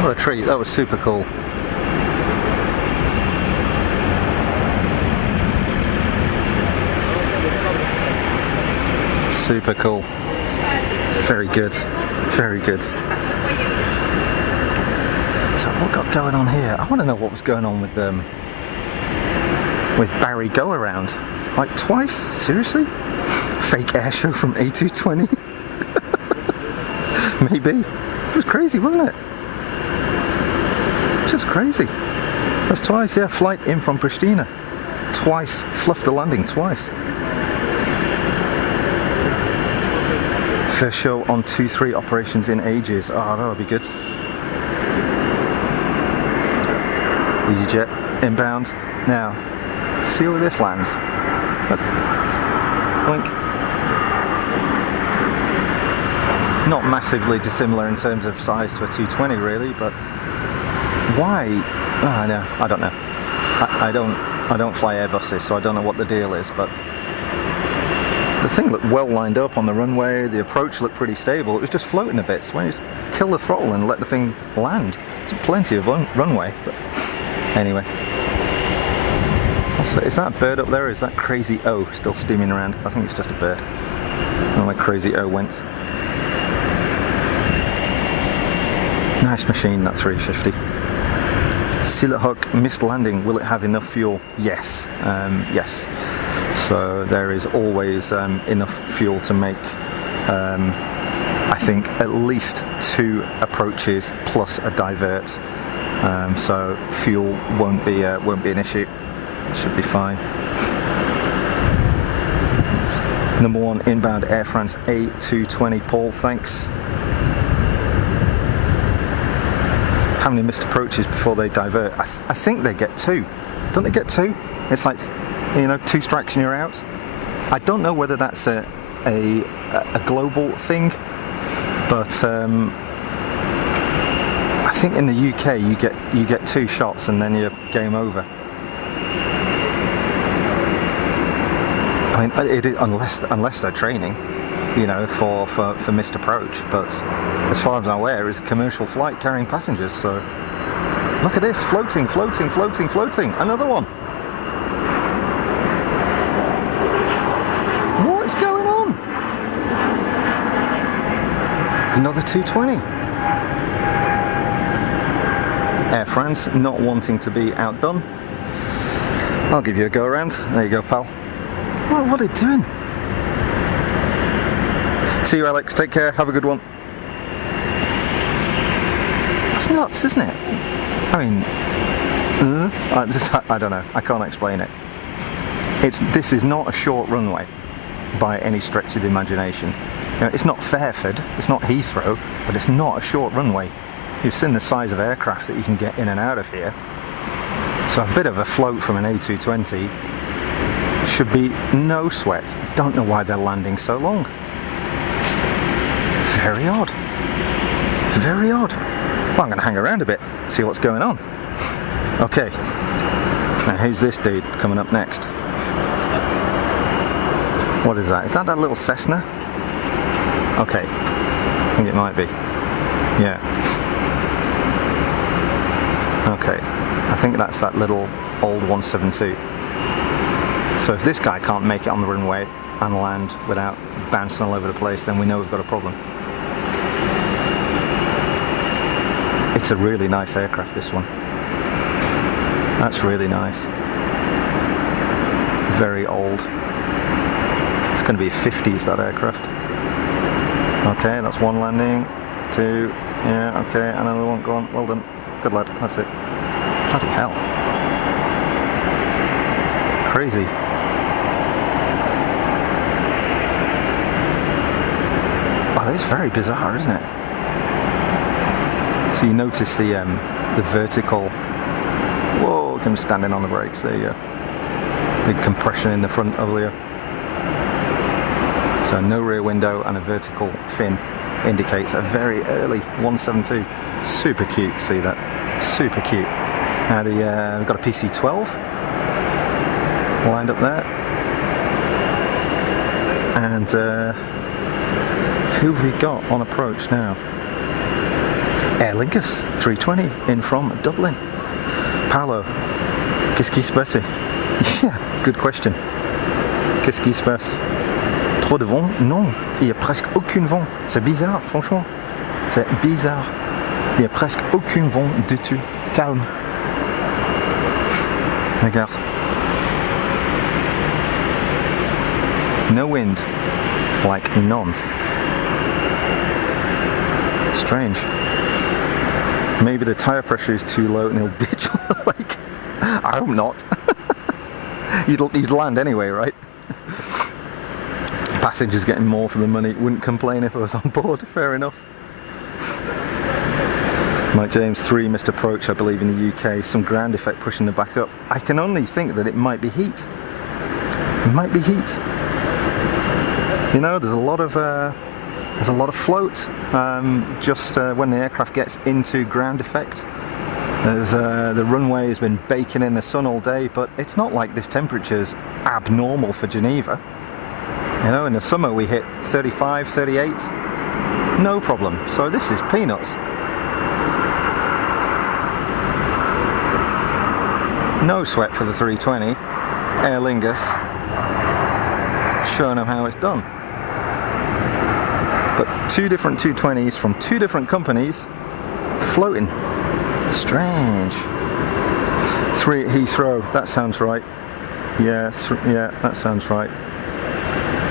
What a treat, that was super cool. Super cool. Very good. Very good. So what got going on here? I want to know what was going on with with Barry go around. Like twice? Seriously? Fake air show from A220? Maybe. It was crazy, wasn't it? Just crazy. That's twice, yeah. Flight in from Pristina. Twice. Fluffed the landing twice. First show on 2-3 operations in ages. Oh, that'll be good. EasyJet inbound. Now, see where this lands. Blink. Not massively dissimilar in terms of size to a 220 really, but why? Oh, no, I don't know. I don't fly Airbuses, so I don't know what the deal is, but the thing looked well lined up on the runway, the approach looked pretty stable, it was just floating a bit, so when you just kill the throttle and let the thing land, there's plenty of runway, but anyway. Is that a bird up there, or is that Crazy O still steaming around? I think it's just a bird. I don't know where Crazy O went. Nice machine, that 350. Silahawk missed landing, will it have enough fuel? Yes, yes. So there is always enough fuel to make, I think, at least 2 approaches plus a divert. So fuel won't be an issue. Should be fine. Number 1 inbound Air France A220. Paul, thanks. How many missed approaches before they divert? I think they get 2. Don't they get 2? It's like, you know, 2 strikes and you're out. I don't know whether that's a global thing, but I think in the UK you get 2 shots and then you're game over. I mean, it is, unless they're training, you know, for missed approach. But as far as I'm aware, it's a commercial flight carrying passengers. So look at this, floating, floating, floating, floating. Another one. What is going on? Another 220. Air France not wanting to be outdone. I'll give you a go around. There you go, pal. What are they doing? See you, Alex. Take care. Have a good one. That's nuts, isn't it? I mean, I don't know. I can't explain it. This is not a short runway by any stretch of the imagination. You know, it's not Fairford, it's not Heathrow, but it's not a short runway. You've seen the size of aircraft that you can get in and out of here. So a bit of a float from an A220 should be no sweat. I don't know why they're landing so long. Very odd. Very odd. Well, I'm going to hang around a bit, see what's going on. Okay. Now, who's this dude coming up next? What is that? Is that little Cessna? Okay. I think it might be. Yeah. Okay. I think that's that little old 172. So if this guy can't make it on the runway and land without bouncing all over the place, then we know we've got a problem. It's a really nice aircraft, this one. That's really nice. Very old. It's going to be 50s, that aircraft. Okay, that's 1 landing. 2. Yeah, okay, another one. Go on. Well done. Good lad. That's it. Bloody hell. Crazy. Oh, it's very bizarre, isn't it? So you notice the vertical. Whoa! I'm standing on the brakes. There you go. Big compression in the front over there. So no rear window and a vertical fin indicates a very early 172. Super cute. See that? Super cute. Now we've got a PC-12 lined up there, and who have we got on approach now? Aer Lingus 320 in from Dublin. Paolo, qu'est-ce qui se passe? Yeah, good question. Qu'est-ce qui se passe? Trop de vent? Non, il n'y a presque aucun vent. C'est bizarre, franchement. C'est bizarre. Il n'y a presque aucun vent du tout. Calme. Regarde. No wind, like none. Strange. Maybe the tyre pressure is too low and he'll ditch on the lake. I hope not. You'd land anyway, right? Passengers getting more for the money. Wouldn't complain if I was on board. Fair enough. Mike James, 3 missed approach, I believe, in the UK. Some ground effect pushing the back up. I can only think that it might be heat. It might be heat. You know, there's a lot of float just when the aircraft gets into ground effect. The runway has been baking in the sun all day, but it's not like this temperature's abnormal for Geneva. You know, in the summer we hit 35, 38, no problem. So this is peanuts. No sweat for the 320. Aer Lingus showing them how it's done. But 2 different 220s from 2 different companies floating. Strange. 3 at Heathrow, that sounds right. Yeah, yeah, that sounds right.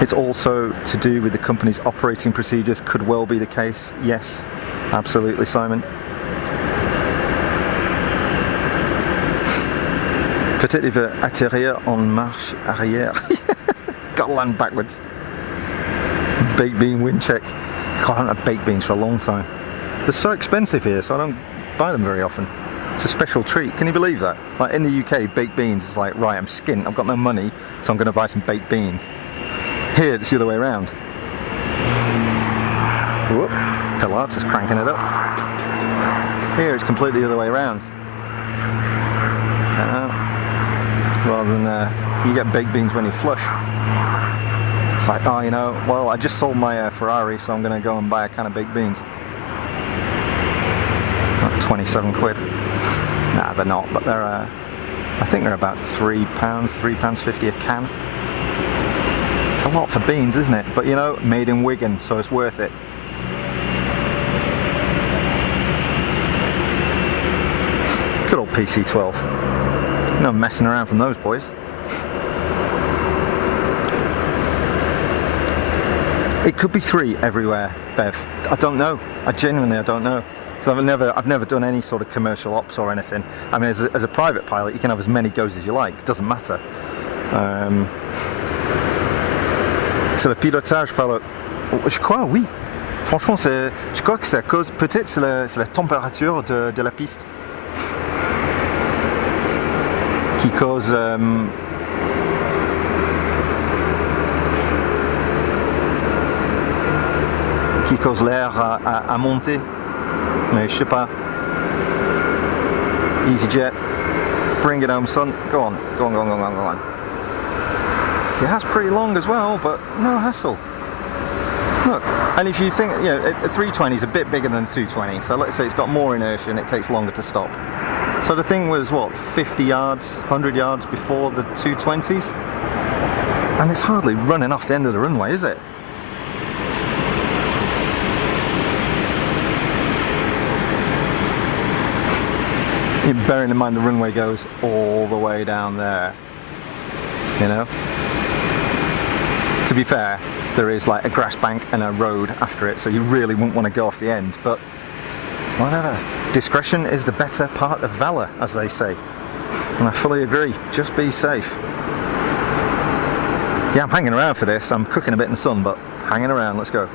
It's also to do with the company's operating procedures, could well be the case. Yes, absolutely, Simon. Peut-être il veut atterrir en marche arrière. Gotta land backwards. Baked bean wind check. I haven't had baked beans for a long time. They're so expensive here, so I don't buy them very often. It's a special treat. Can you believe that? Like in the UK, baked beans is like, right, I'm skint, I've got no money, so I'm going to buy some baked beans. Here, it's the other way around. Whoop, Pilates is cranking it up. Here, it's completely the other way around. Rather than you get baked beans when you flush. It's like, oh, you know, well, I just sold my Ferrari, so I'm going to go and buy a can of baked beans. 27 quid. Nah, they're not, but they're, I think they're about £3, £3.50 a can. It's a lot for beans, isn't it? But you know, made in Wigan, so it's worth it. Good old PC-12. No messing around from those boys. It could be 3 everywhere, Bev. I don't know. I genuinely don't know. I've never done any sort of commercial ops or anything. I mean, as a private pilot, you can have as many goes as you like. It doesn't matter. C'est le pilotage par le... Je crois, oui. Franchement, je crois que c'est à cause... Peut-être c'est la température de la piste qui cause... qui cause l'air à monter. Mais je sais pas. EasyJet, bring it home, son. Go on, go on, go on, go on, go on. See, that's pretty long as well, but no hassle. Look, and if you think, you know, a 320 is a bit bigger than a 220, so let's say it's got more inertia and it takes longer to stop. So the thing was, what, 50 yards, 100 yards before the 220s? And it's hardly running off the end of the runway, is it? Bearing in mind the runway goes all the way down there, you know. To be fair, there is like a grass bank and a road after it, so you really wouldn't want to go off the end, but whatever. Discretion is the better part of valour, as they say, and I fully agree. Just be safe. Yeah, I'm hanging around for this. I'm cooking a bit in the sun, but hanging around. Let's go.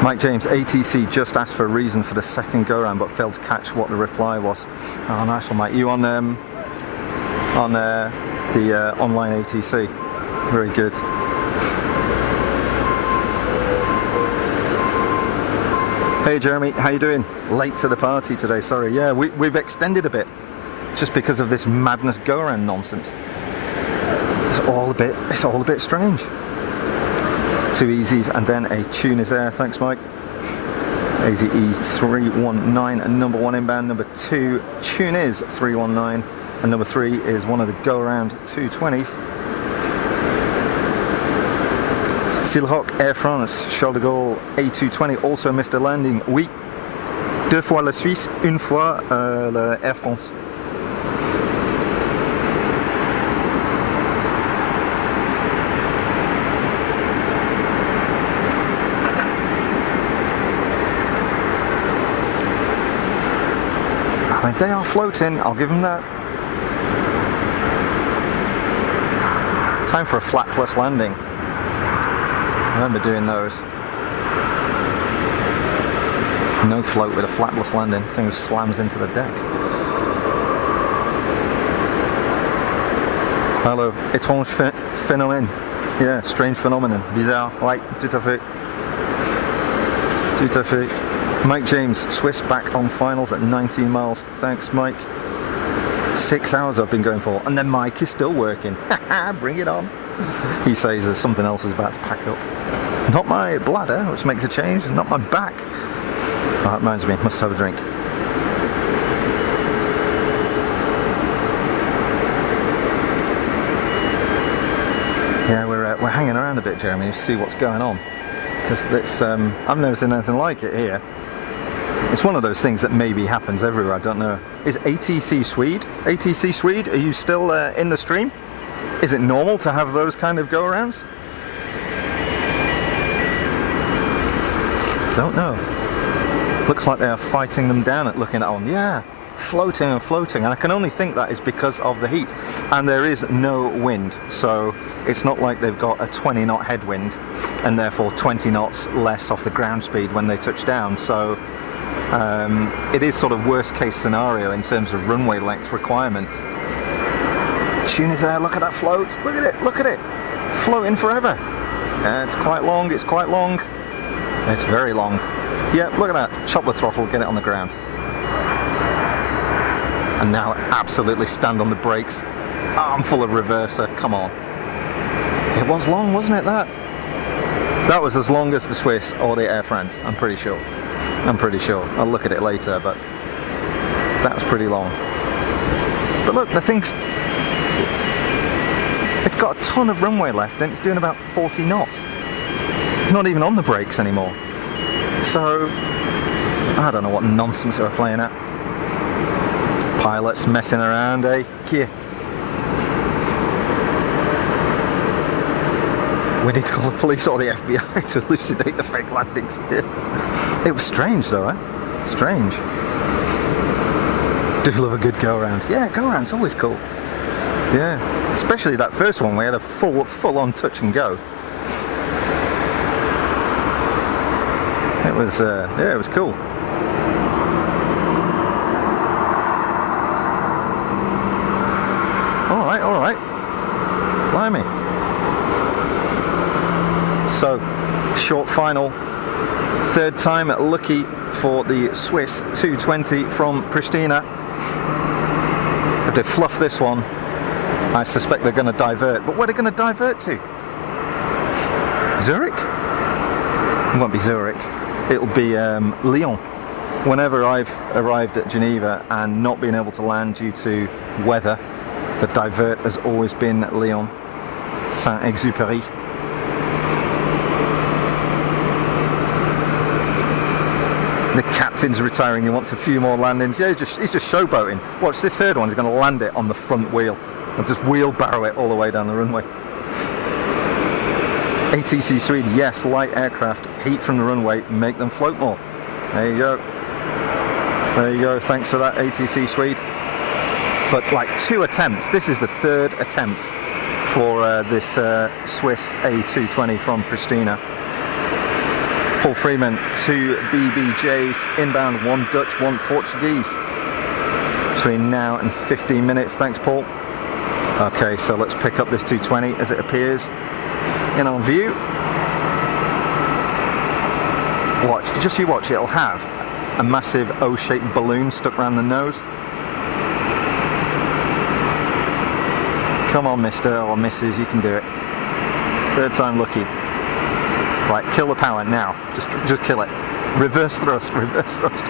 Mike James, ATC just asked for a reason for the second go-round but failed to catch what the reply was. Oh, nice one, mate. You on the online ATC? Very good. Hey Jeremy, how you doing? Late to the party today, sorry. Yeah, we've extended a bit just because of this madness go-around nonsense. It's all a bit strange. 2 Easies and then a Tunis Air. Thanks, Mike. AZE 319 and number 1 inbound, number 2 Tunis 319, and number 3 is one of the go-around 220s. Silhawk Air France Charles de Gaulle A220 also missed a landing. Oui, 2 fois la Suisse, 1 fois le Air France. They are floating, I'll give them that. Time for a flapless landing. I remember doing those. No float with a flapless landing. Thing slams into the deck. Hello, étrange phénomène. Yeah, strange phenomenon. Bizarre. Ouais, tout à fait. Tout à fait. Mike James, Swiss back on finals at 19 miles. Thanks, Mike. 6 hours I've been going for, and then Mike is still working. Bring it on. He says there's something else is about to pack up. Not my bladder, which makes a change, and not my back. Oh, that reminds me, must have a drink. Yeah, we're hanging around a bit, Jeremy, to see what's going on, because it's I've never seen anything like it here. It's one of those things that maybe happens everywhere, I don't know. Is ATC Swede? ATC Swede, are you still in the stream? Is it normal to have those kind of go-arounds? Don't know. Looks like they are fighting them down at looking at them. Yeah, floating and floating, and I can only think that is because of the heat. And there is no wind, so it's not like they've got a 20 knot headwind and therefore 20 knots less off the ground speed when they touch down. So it is sort of worst case scenario in terms of runway length requirement. Tune is there, look at that float, look at it, look at it, floating forever. It's quite long, it's quite long, it's very long. Yeah, look at that, chop the throttle, get it on the ground. And now absolutely stand on the brakes, armful of reverser, come on. It was long, wasn't it, that? That was as long as the Swiss or the Air France, I'm pretty sure. I'm pretty sure. I'll look at it later, but that was pretty long. But look, the thing's... It's got a ton of runway left and it's doing about 40 knots. It's not even on the brakes anymore. So, I don't know what nonsense they were playing at. Pilots messing around, eh? Yeah. We need to call the police or the FBI to elucidate the fake landings. Yeah. It was strange though, eh? Strange. Do love a good go-around. Yeah, go-around's always cool. Yeah, especially that first one, we had a full-on touch and go. It was, yeah, it was cool. All right. Blimey. So, short final, third time lucky for the Swiss 220 from Pristina. If they fluff this one, I suspect they're going to divert. But where are they going to divert to? Zurich? It won't be Zurich. It'll be Lyon. Whenever I've arrived at Geneva and not been able to land due to weather, the divert has always been Lyon, Saint-Exupéry. The captain's retiring, he wants a few more landings. Yeah, he's just showboating. Watch, this third one, he's going to land it on the front wheel and just wheelbarrow it all the way down the runway. ATC Swede, yes, light aircraft, heat from the runway, make them float more. There you go. There you go, thanks for that, ATC Swede. But like 2 attempts, this is the 3rd attempt for this Swiss A220 from Pristina. Paul Freeman, 2 BBJs, inbound, 1 Dutch, 1 Portuguese. Between now and 15 minutes, thanks Paul. Okay, so let's pick up this 220 as it appears in our view. Watch, just you watch, it'll have a massive O-shaped balloon stuck around the nose. Come on, mister or missus, you can do it. 3rd time lucky. Right, kill the power now. Just kill it. Reverse thrust, reverse thrust.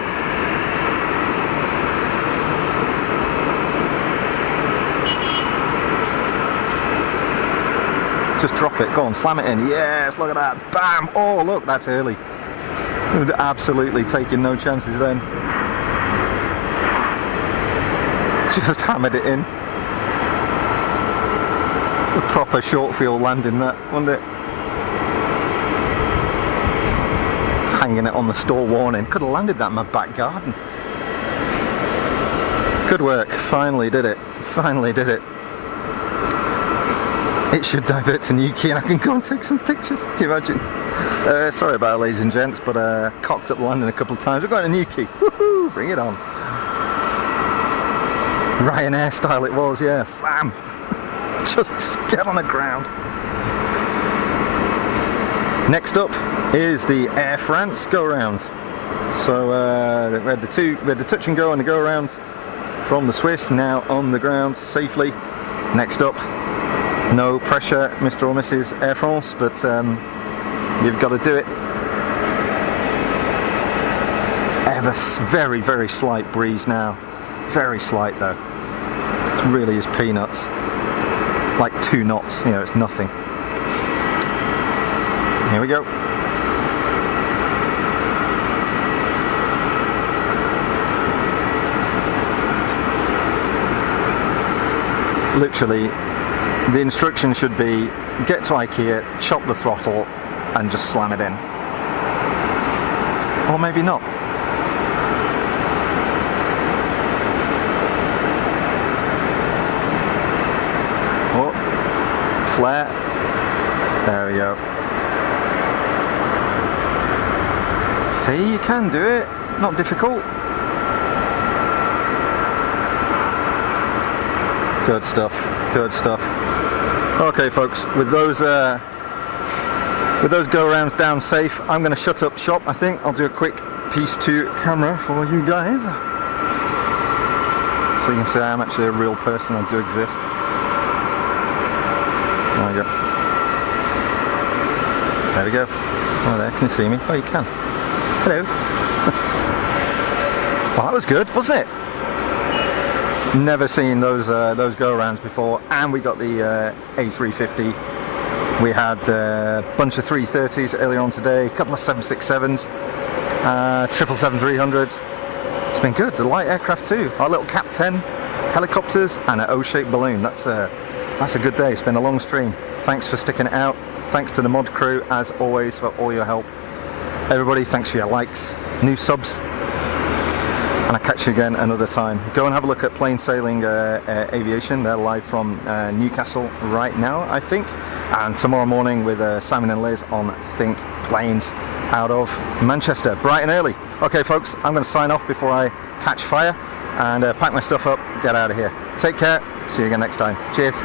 Just drop it, go on, slam it in. Yes, look at that, bam! Oh, look, that's early. Absolutely taking no chances then. Just hammered it in. A proper short field landing that, wasn't it? Hanging it on the stall warning. Could have landed that in my back garden. Good work, finally did it, finally did it. It should divert to Newquay and I can go and take some pictures, can you imagine? Sorry about it, ladies and gents, but cocked up landing a couple of times. We're going to Newquay, woohoo, bring it on. Ryanair style it was, yeah, flam. Just get on the ground. Next up is the Air France go around. So we had the touch and go and the go around from the Swiss, now on the ground safely. Next up, no pressure, Mr. or Mrs. Air France, but you've got to do it. Very, very slight breeze now. Very slight though. It really is peanuts. Like 2 knots, you know, it's nothing. Here we go. Literally, the instruction should be get to IKEA, chop the throttle and just slam it in. Or maybe not. Oh, flare. There we go. See, you can do it. Not difficult. Good stuff, good stuff. Okay folks, with those go-arounds down safe, I'm going to shut up shop, I think. I'll do a quick piece to camera for you guys. So you can see I am actually a real person, I do exist. There we go. There we go. Oh there, can you see me? Oh you can. Hello. Well that was good, wasn't it? Never seen those go-arounds before, and we got the A350. We had a bunch of 330s earlier on today, a couple of 767s, 777-300. It's been good. The light aircraft too. Our little Cap 10 helicopters and an O-shaped balloon. That's a good day. It's been a long stream. Thanks for sticking it out. Thanks to the mod crew as always for all your help. Everybody, thanks for your likes, new subs. And I'll catch you again another time. Go and have a look at Plain Sailing Aviation. They're live from Newcastle right now, I think. And tomorrow morning with Simon and Liz on Think Planes out of Manchester, bright and early. Okay folks, I'm going to sign off before I catch fire and pack my stuff up, get out of here. Take care, see you again next time. Cheers.